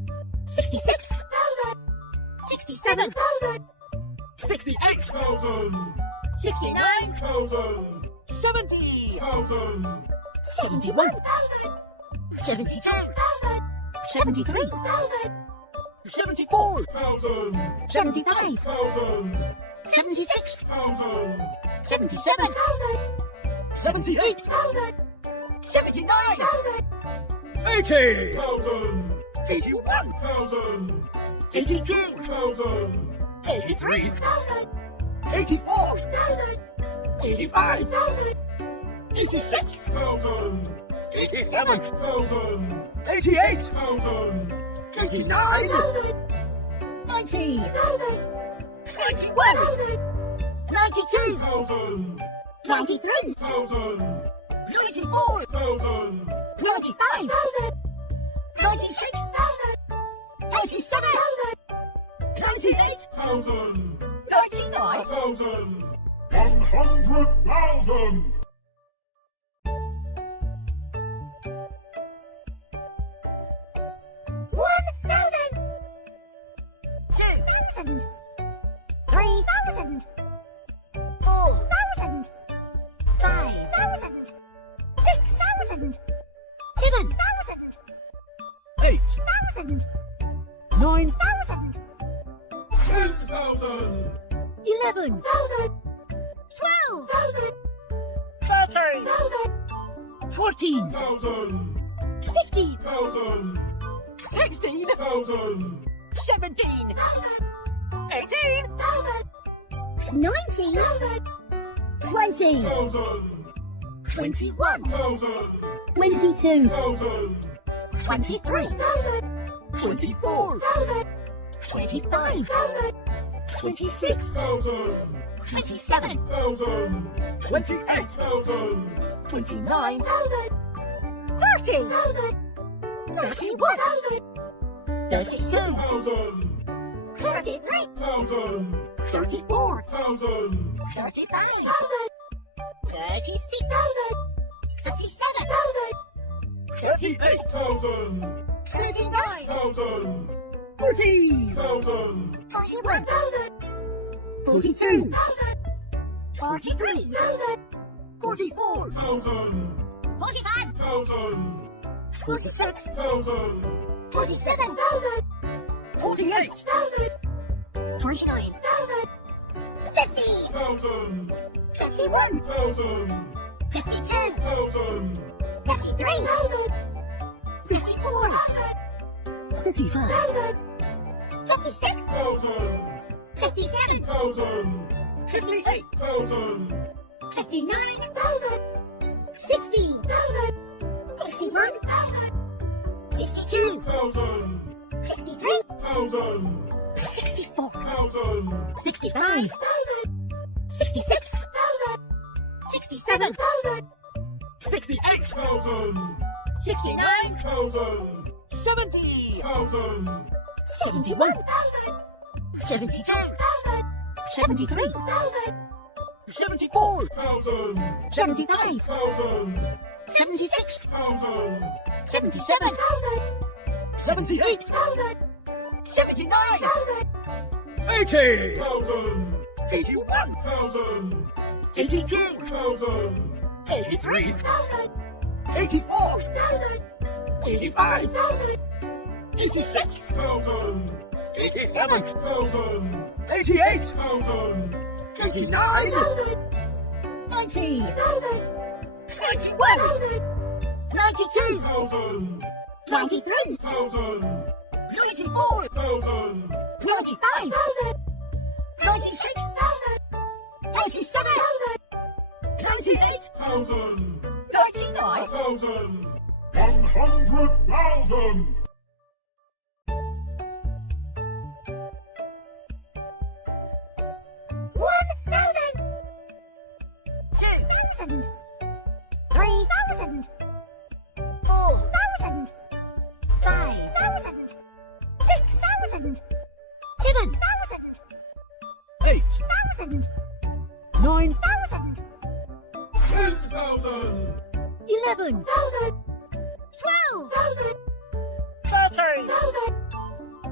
66, 67, 68, 69, 70, 71, 72, 73, 74, 75, 76, 77, 78, 79, 80, 81, 82, 83, 84, 85, 86, 87, 88, 89, 90, 91, 92, 93, 94, 95, 96, 97, 98, 99, 100,000. 2,000, 3,000, 4,000, 5,000, 6,000, 7,000, 8, 1,000, 9, 1,000, 10,000. 11, 12,000, 13, 14, 15, 16, 17, 18, 19, 20, 21, 22, 23, 24, 25, 26, 27, 28, 29, 30, 31, 32, 33, 34, 35, 36, 37, 38, 39, 40, 41, 42, 43, 44, 45, 46, 47, 48, 49, 50, 51, 52, 53, 54, 55, 56, 57, 58, 59, 60, 61, 62, 63, 64, 65, 66, 67, 68, 69, 70, 71, 72, 73, 74, 75, 76, 77, 78, 79, 80, 81, 82, 83, 84, 85, 86, 87, 88, 89, 90, 91, 92, 93, 94, 95, 96, 97, 98, 99, 100,000. 2,000, 3,000, 4,000, 5,000, 6,000, 7,000, 8, 1,000, 9, 1,000, 10,000. 11, 12,000, 13, 14,000,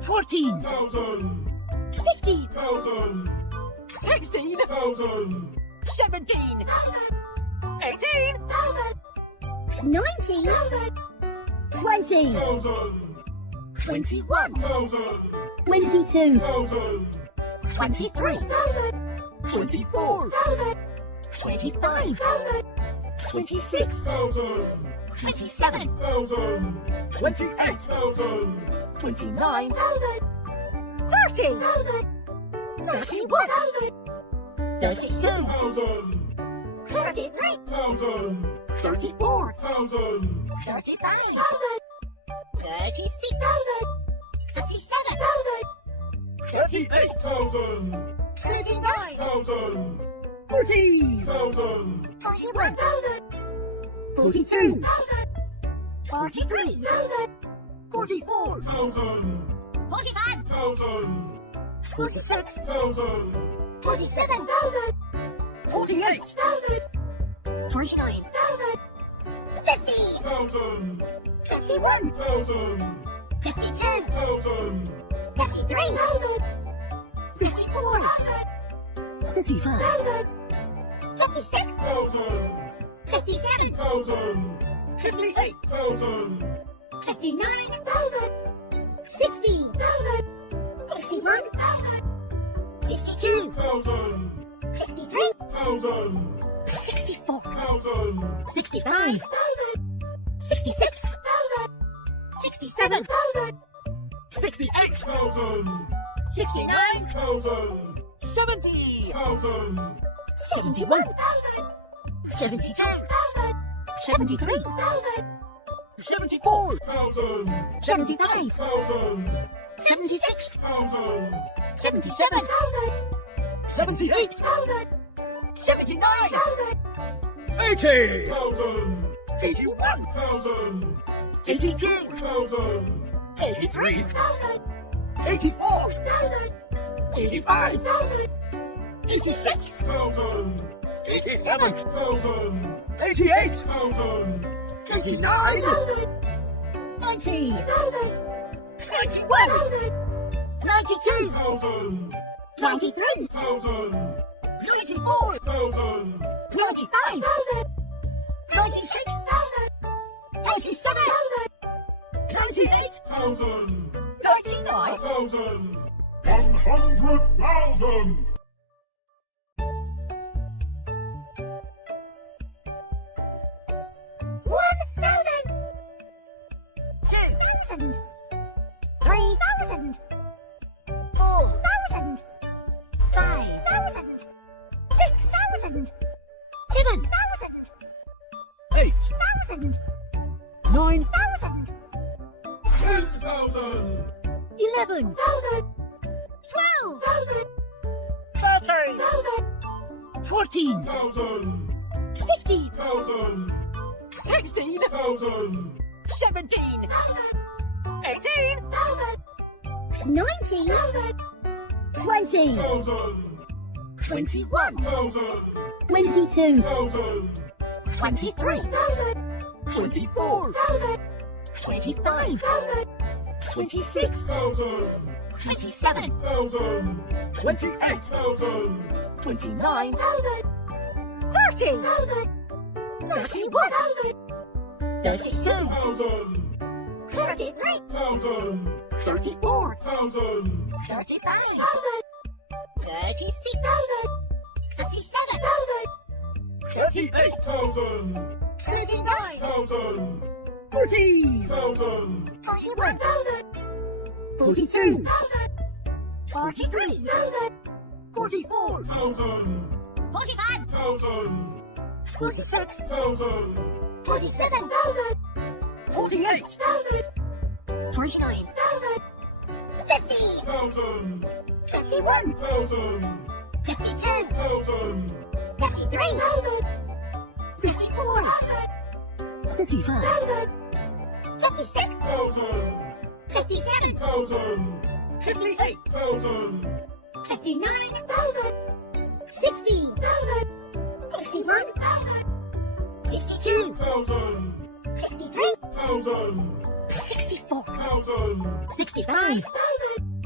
14, 15, 16, 17, 18, 19, 20, 21, 22, 23, 24, 25, 26, 27, 28, 29, 30, 31, 32, 33, 34, 35, 36, 37, 38, 39, 40, 41, 42, 43, 44, 45, 46, 47, 48, 49, 50, 51, 52, 53, 54, 55, 56, 57, 58, 59, 60, 61, 62, 63, 64, 65, 66, 67, 68, 69, 70, 71, 72, 73, 74, 75, 76, 77, 78, 79, 80, 81, 82, 83, 84, 85, 86, 87, 88, 89, 90, 91, 92, 93, 94, 95, 96, 97, 98, 99, 100,000. 1,000, 2,000, 3,000, 4,000, 5,000, 6,000, 7,000, 8, 8,000, 9, 1,000, 10,000. 11, 12, 13, 14, 15, 16, 17, 18, 19, 20, 21, 22, 23, 24, 25, 26, 27, 28, 29, 30, 31, 32, 33, 34, 35, 36, 37, 38, 39, 40, 41, 42, 43, 44, 45, 46, 47, 48, 49, 50, 51, 52, 53, 54, 55, 56, 57, 58, 59, 60, 61, 62, 63, 64, 65,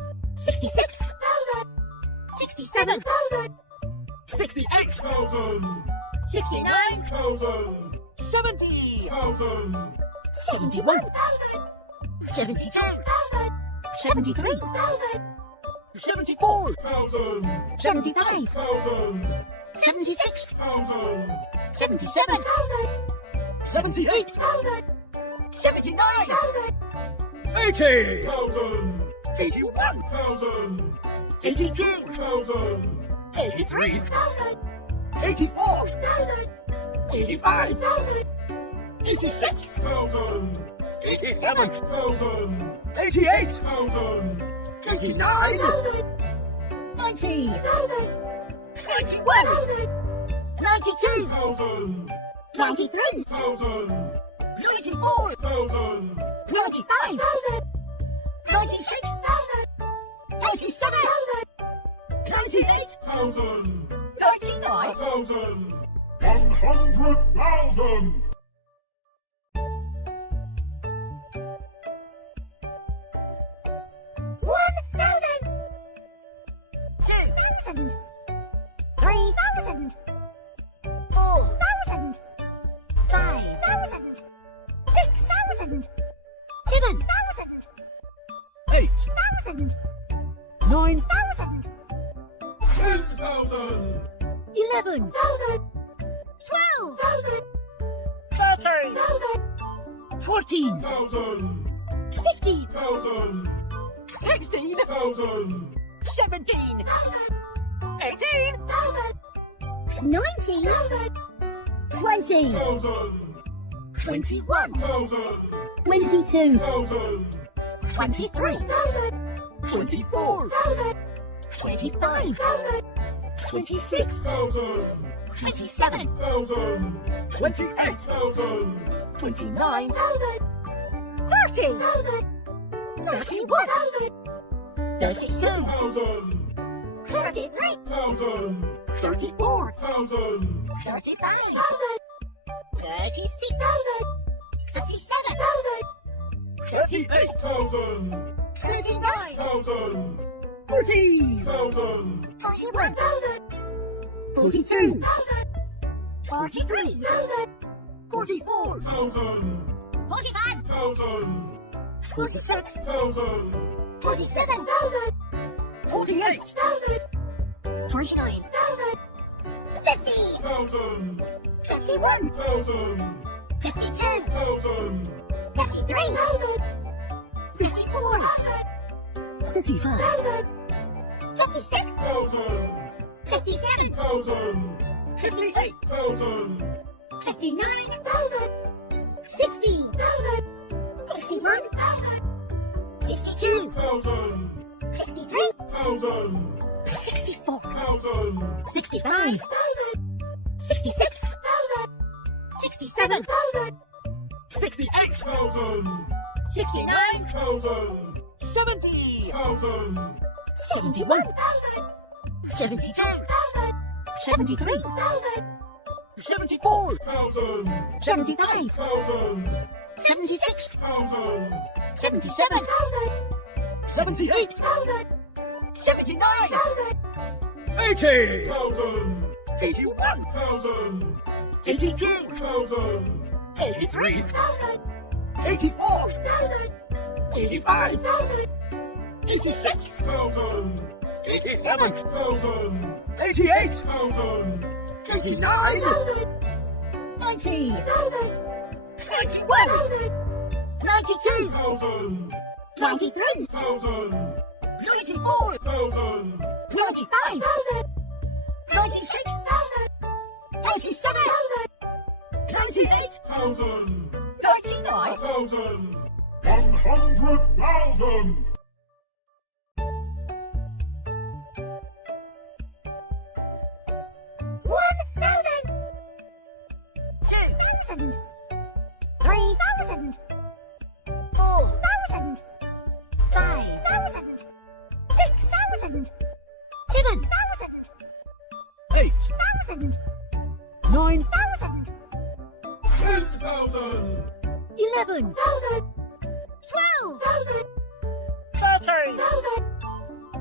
66, 67, 68,000, 69, 1,000, 70, 1,000, 71, 72, 73, 74, 1,000, 75, 1,000, 76, 1,000, 77, 78, 79, 80, 1,000, 81, 1,000, 82, 1,000, 83, 84, 85, 86, 1,000, 87, 1,000, 88, 1,000, 89, 90, 91, 92, 1,000, 93, 1,000, 94, 1,000, 95, 96, 97, 98, 1,000, 99, 1,000, 100,000. $1,000, 3,000, 4,000, 5,000, 6,000, 7,000, 8, 1,000, 9, 1,000, 10,000, 11, 12,000, 13, 14, 1,000, 15,000, 1,000, 16, 1,000, 17, 18, 19,000, 20, 1,000, 21, 1,000, 22,000, 1,000, 23, 24, 25, 26, 1,000, 27, 1,000, 28, 1,000, 29, 30, 31, 32, 1,000, 33, 1,000, 34, 1,000, 35, 36,000, 37,000, 38, 1,000, 39, 1,000, 40, 1,000, 41, 42,000, 42, 43, 44, 1,000, 45, 1,000, 46, 1,000, 47,000, 48, 49,000, 50, 1,000, 51, 1,000, 52, 1,000, 53,000, 54, 55, 56, 1,000, 57, 1,000, 58, 1,000, 59,000, 60,000, 61,000, 62, 1,000, 63, 1,000, 64, 1,000, 65, 66, 67, 68, 1,000, 69, 1,000, 70, 1,000, 71, 72, 73, 74, 1,000, 75, 1,000, 76, 1,000, 77, 78, 79, 80, 1,000, 81, 1,000, 82, 1,000, 83, 84, 85, 86, 1,000, 87, 1,000, 88, 1,000, 89, 90, 91, 92, 1,000, 93, 1,000, 94, 1,000, 95, 96, 97, 98, 1,000, 99, 1,000, 100,000. $1,000, 2,000, 3,000, 4,000, 5,000, 6,000, 7,000, 8, 8,000, 9, 1,000, 10,000, 11, 1,000, 12,000, 13, 13,000,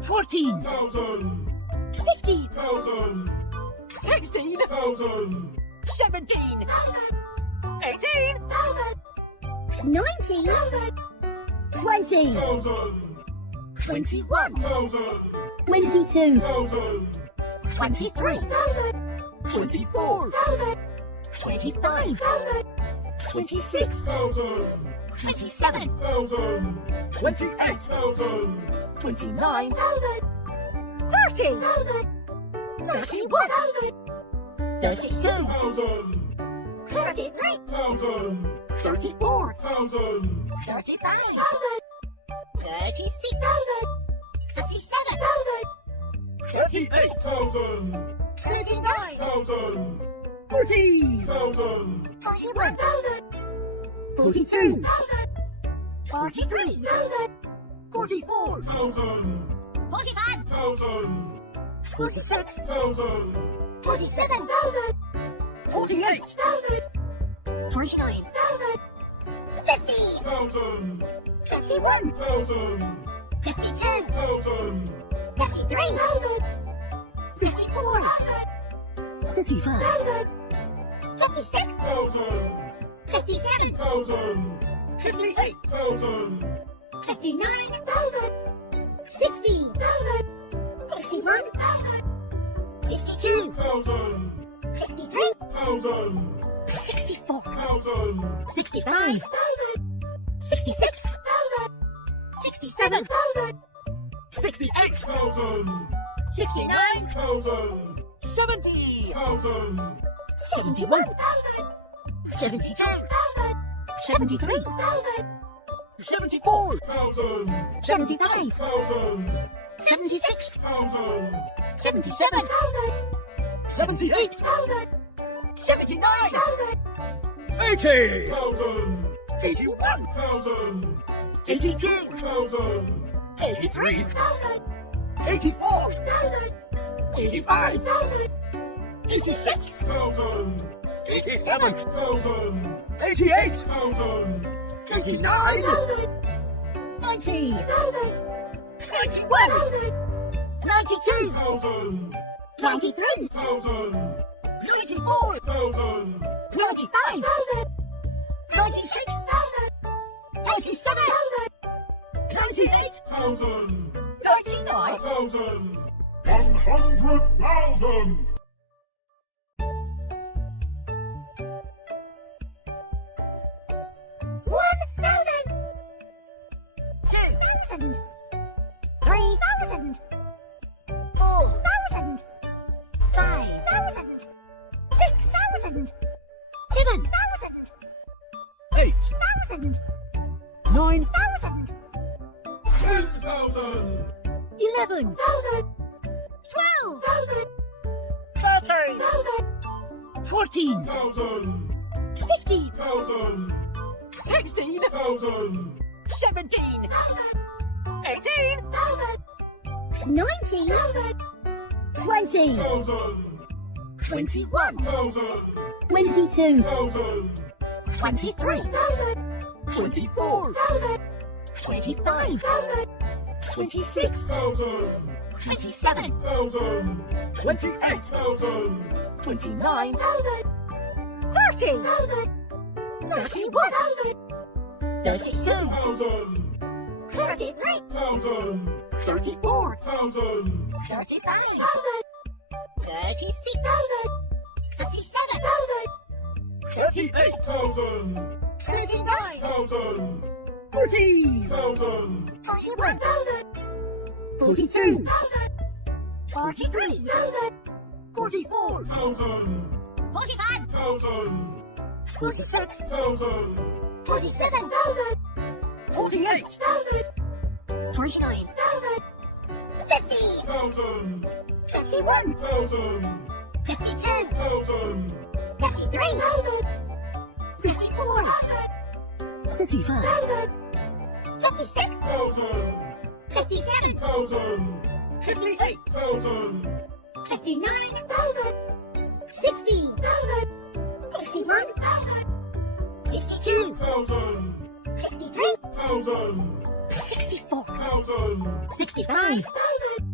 14, 1,000, 15, 1,000, 16, 1,000, 17, 18, 19, 20, 1,000, 21, 1,000, 22, 1,000, 23, 24, 25, 26, 1,000, 27, 1,000, 28, 1,000, 29, 30, 31, 32, 1,000, 33, 1,000, 34, 1,000, 35, 36, 37, 38, 1,000, 39, 1,000, 40, 1,000, 41, 42, 43, 44, 1,000, 45, 1,000, 46, 1,000, 47, 48, 49, 50, 1,000, 51, 1,000, 52, 1,000, 53, 54, 55, 56, 1,000, 57, 1,000, 58, 1,000, 59, 60, 61, 62, 1,000, 63, 1,000, 64, 1,000, 65, 66, 67, 68, 1,000, 69, 1,000, 70, 1,000, 71, 72, 73, 74, 1,000, 75, 1,000, 76, 1,000, 77, 78, 79, 80, 1,000, 81, 1,000, 82, 1,000, 83, 84, 85, 86, 1,000, 87, 1,000, 88, 1,000, 89, 90, 91, 92, 1,000, 93, 1,000, 94, 1,000, 95, 96, 97, 98, 1,000, 99, 1,000, 100,000. thousand, 3,000, 4,000, 5,000, 6,000, 7,000, 8, 1,000, 9, 1,000, 10,000, 11, 12, 13, 14, 1,000, 15, 1,000, 16, 1,000, 17, 18, 19, 20, 1,000, 21, 1,000, 22, 1,000, 23, 24, 25, 26, 1,000, 27, 1,000, 28, 1,000, 29, 30, 31, 32, 1,000, 33, 1,000, 34, 1,000, 35, 36, 37, 38, 1,000, 39, 1,000, 40, 1,000, 41, 42, 43, 44, 1,000, 45, 1,000, 46, 1,000, 47, 48, 49, 50, 1,000, 51, 1,000, 52, 1,000, 53, 54, 55, 56, 1,000, 57, 1,000, 58, 1,000, 59, 60, 61, 62, 1,000, 63, 1,000, 64, 1,000, 65,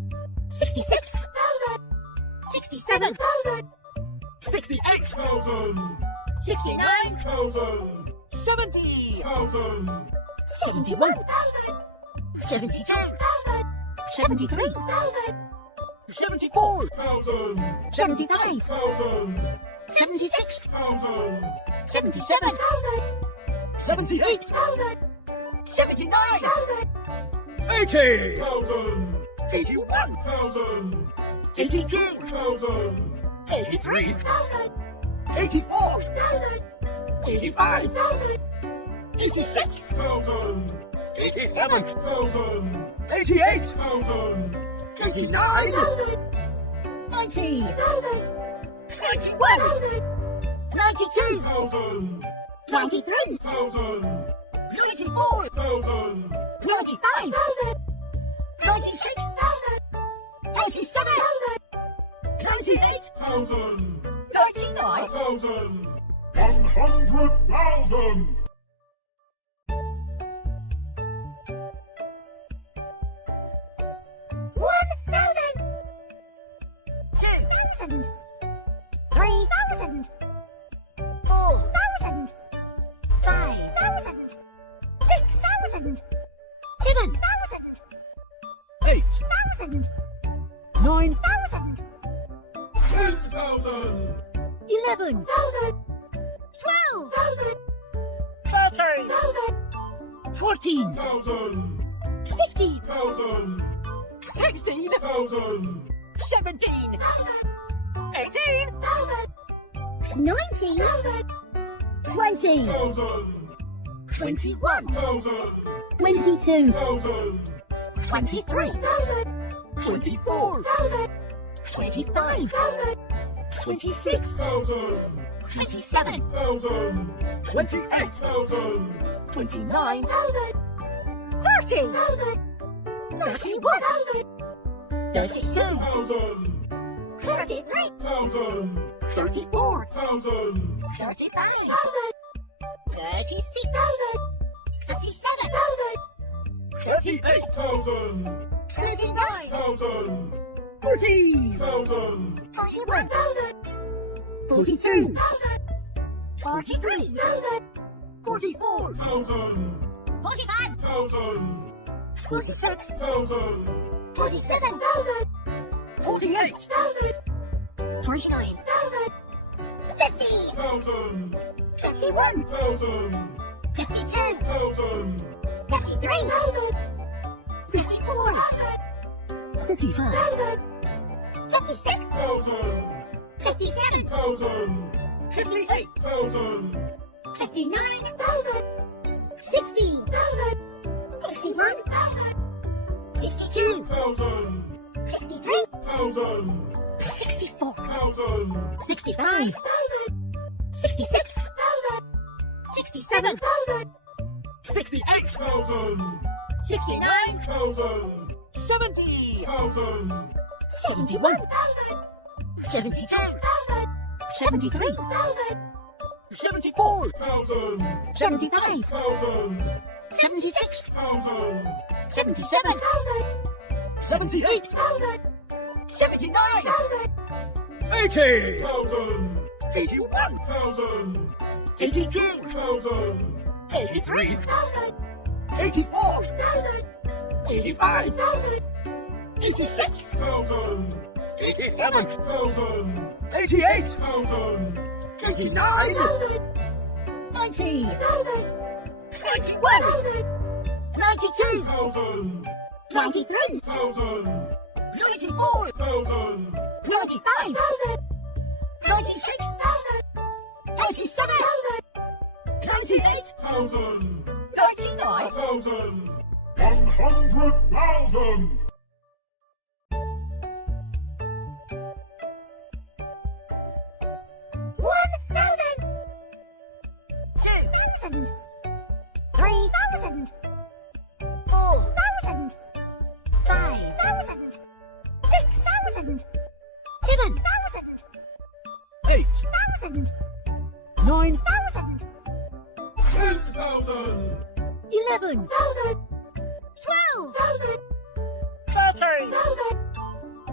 66 67 68, 69, 70, 71, 72, 73, 74, 75, 76, 77, 78, 79, 80, 81, 82, 83, 84, 85, 86, 87, 88, 89, 90, 91, 92, 93, 94, 95, 96, 87, 98, 99, 100,000. 2,000 3,000 4,000 5,000 6,000 7,000 8, 8,000 9, 10,000. 11, 12,000 13, 14, 15, 16, 17, 18, 19 20, 21, 22 23, 24, 25, 26, 27, 28, 29, 30, 31, 32, 33 34, 35 36, 37 38, 39 40, 41 42, 43, 44, 45 46, 47 48, 49 50 51 52 53 54 55, 56 57 58, 59 60 61 62 63 64 65 66 67 68, 69 70, 71, 72, 73, 74, 75, 76, 77, 78, 79, 80, 81, 82, 83, 84, 85, 86, 87, 88, 89, 90, 91, 92, 93, 94, 95, 96, 87, 98, 99, 100,000. 2,000 3,000 4,000 5,000 6,000 7,000 8, 8,000 9, 1,000 10,000. 11, 12 13,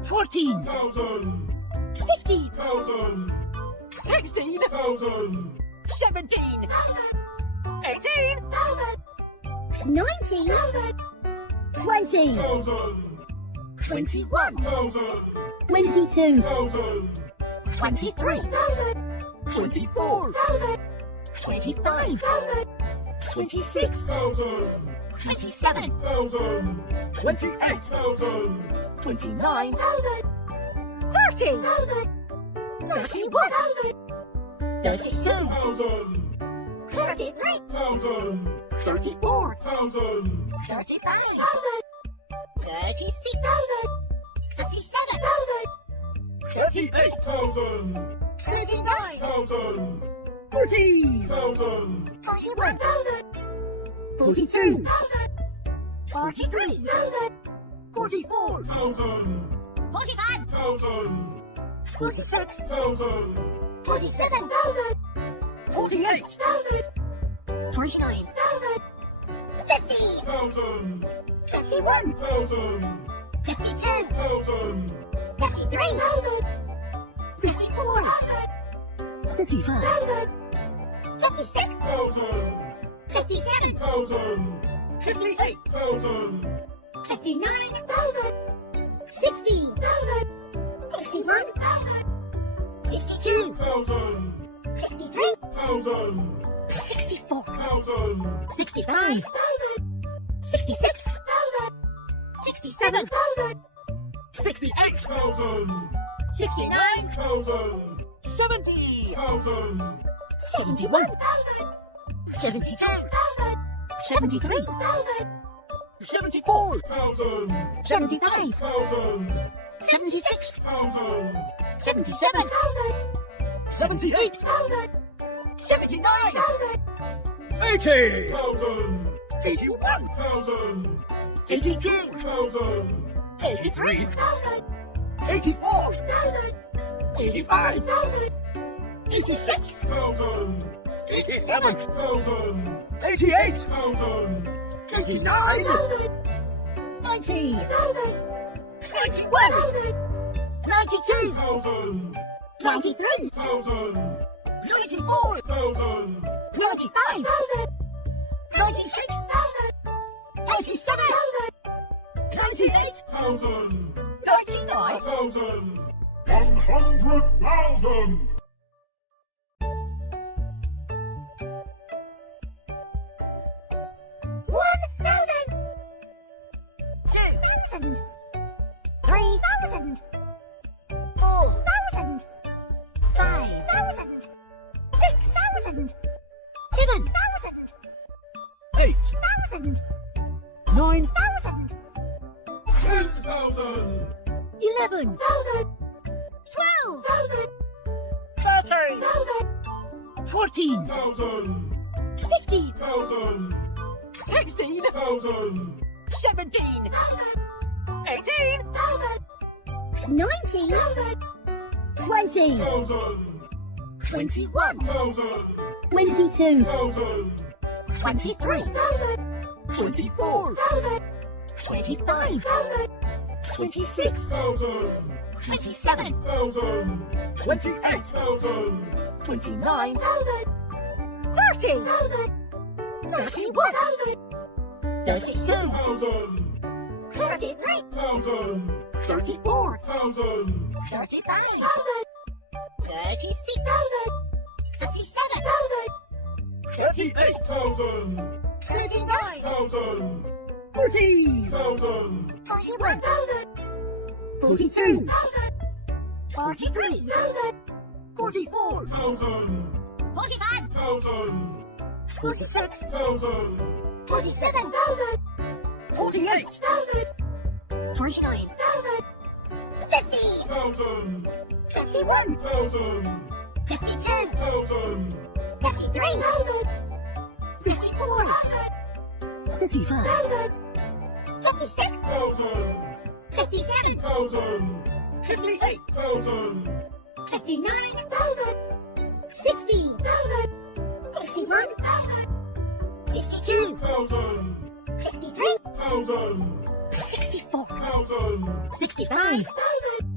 14, 1,000, 50, 1,000, 16, 1,000, 17, 18, 90, 20, 1,000, 21, 1,000, 22, 1,000, 23, 24, 25, 26, 1,000, 27, 1,000, 28, 1,000, 29, 30, 31, 32, 1,000, 33, 1,000, 34, 1,000, 35, 36, 37, 38, 1,000, 39, 1,000, 40, 1,000, 41, 42, 43, 44, 1,000, 45, 1,000, 46, 1,000, 47, 48, 49, 50, 1,000, 51, 1,000, 52, 1,000, 53, 54, 55, 56, 1,000, 57, 1,000, 58, 1,000, 59, 60, 61, 62, 1,000, 63, 1,000, 64, 1,000, 65, 66, 67, 68, 1,000, 69, 1,000, 70, 1,000, 71, 72, 73, 74, 1,000, 75, 1,000, 76, 1,000, 77, 78, 79, 80, 1,000, 81, 1,000, 82, 1,000, 83, 84, 85, 86, 1,000, 87, 1,000, 88, 1,000, 89, 90, 91, 92, 1,000, 93, 1,000, 94, 1,000, 95, 96, 97, 98, 1,000, 99, 1,000, 100,000. thousand, 3,000, 4,000, 5,000, 6,000, 7,000, 8, 8,000, 9, 1,000, 10,000, 11, 12, 13, 14, 1,000, 15, 1,000, 16, 1,000, 17, 18, 19, 20, 1,000, 21, 1,000, 22, 1,000, 23, 24, 25, 26, 1,000, 27, 1,000, 28, 1,000, 29, 30, 31, 32, 1,000, 33, 1,000, 34, 1,000, 35, 36, 37, 38, 1,000, 39, 1,000, 40, 1,000, 41, 42, 43, 44, 1,000, 45, 1,000, 46, 1,000, 47, 48, 49, 50, 1,000, 51, 1,000, 52, 1,000, 53, 54, 55, 56, 1,000, 57, 1,000, 58, 1,000, 59, 60, 61, 62, 1,000, 63, 1,000, 64, 1,000, 65,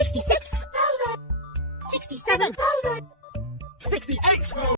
66,000. 67,000. 68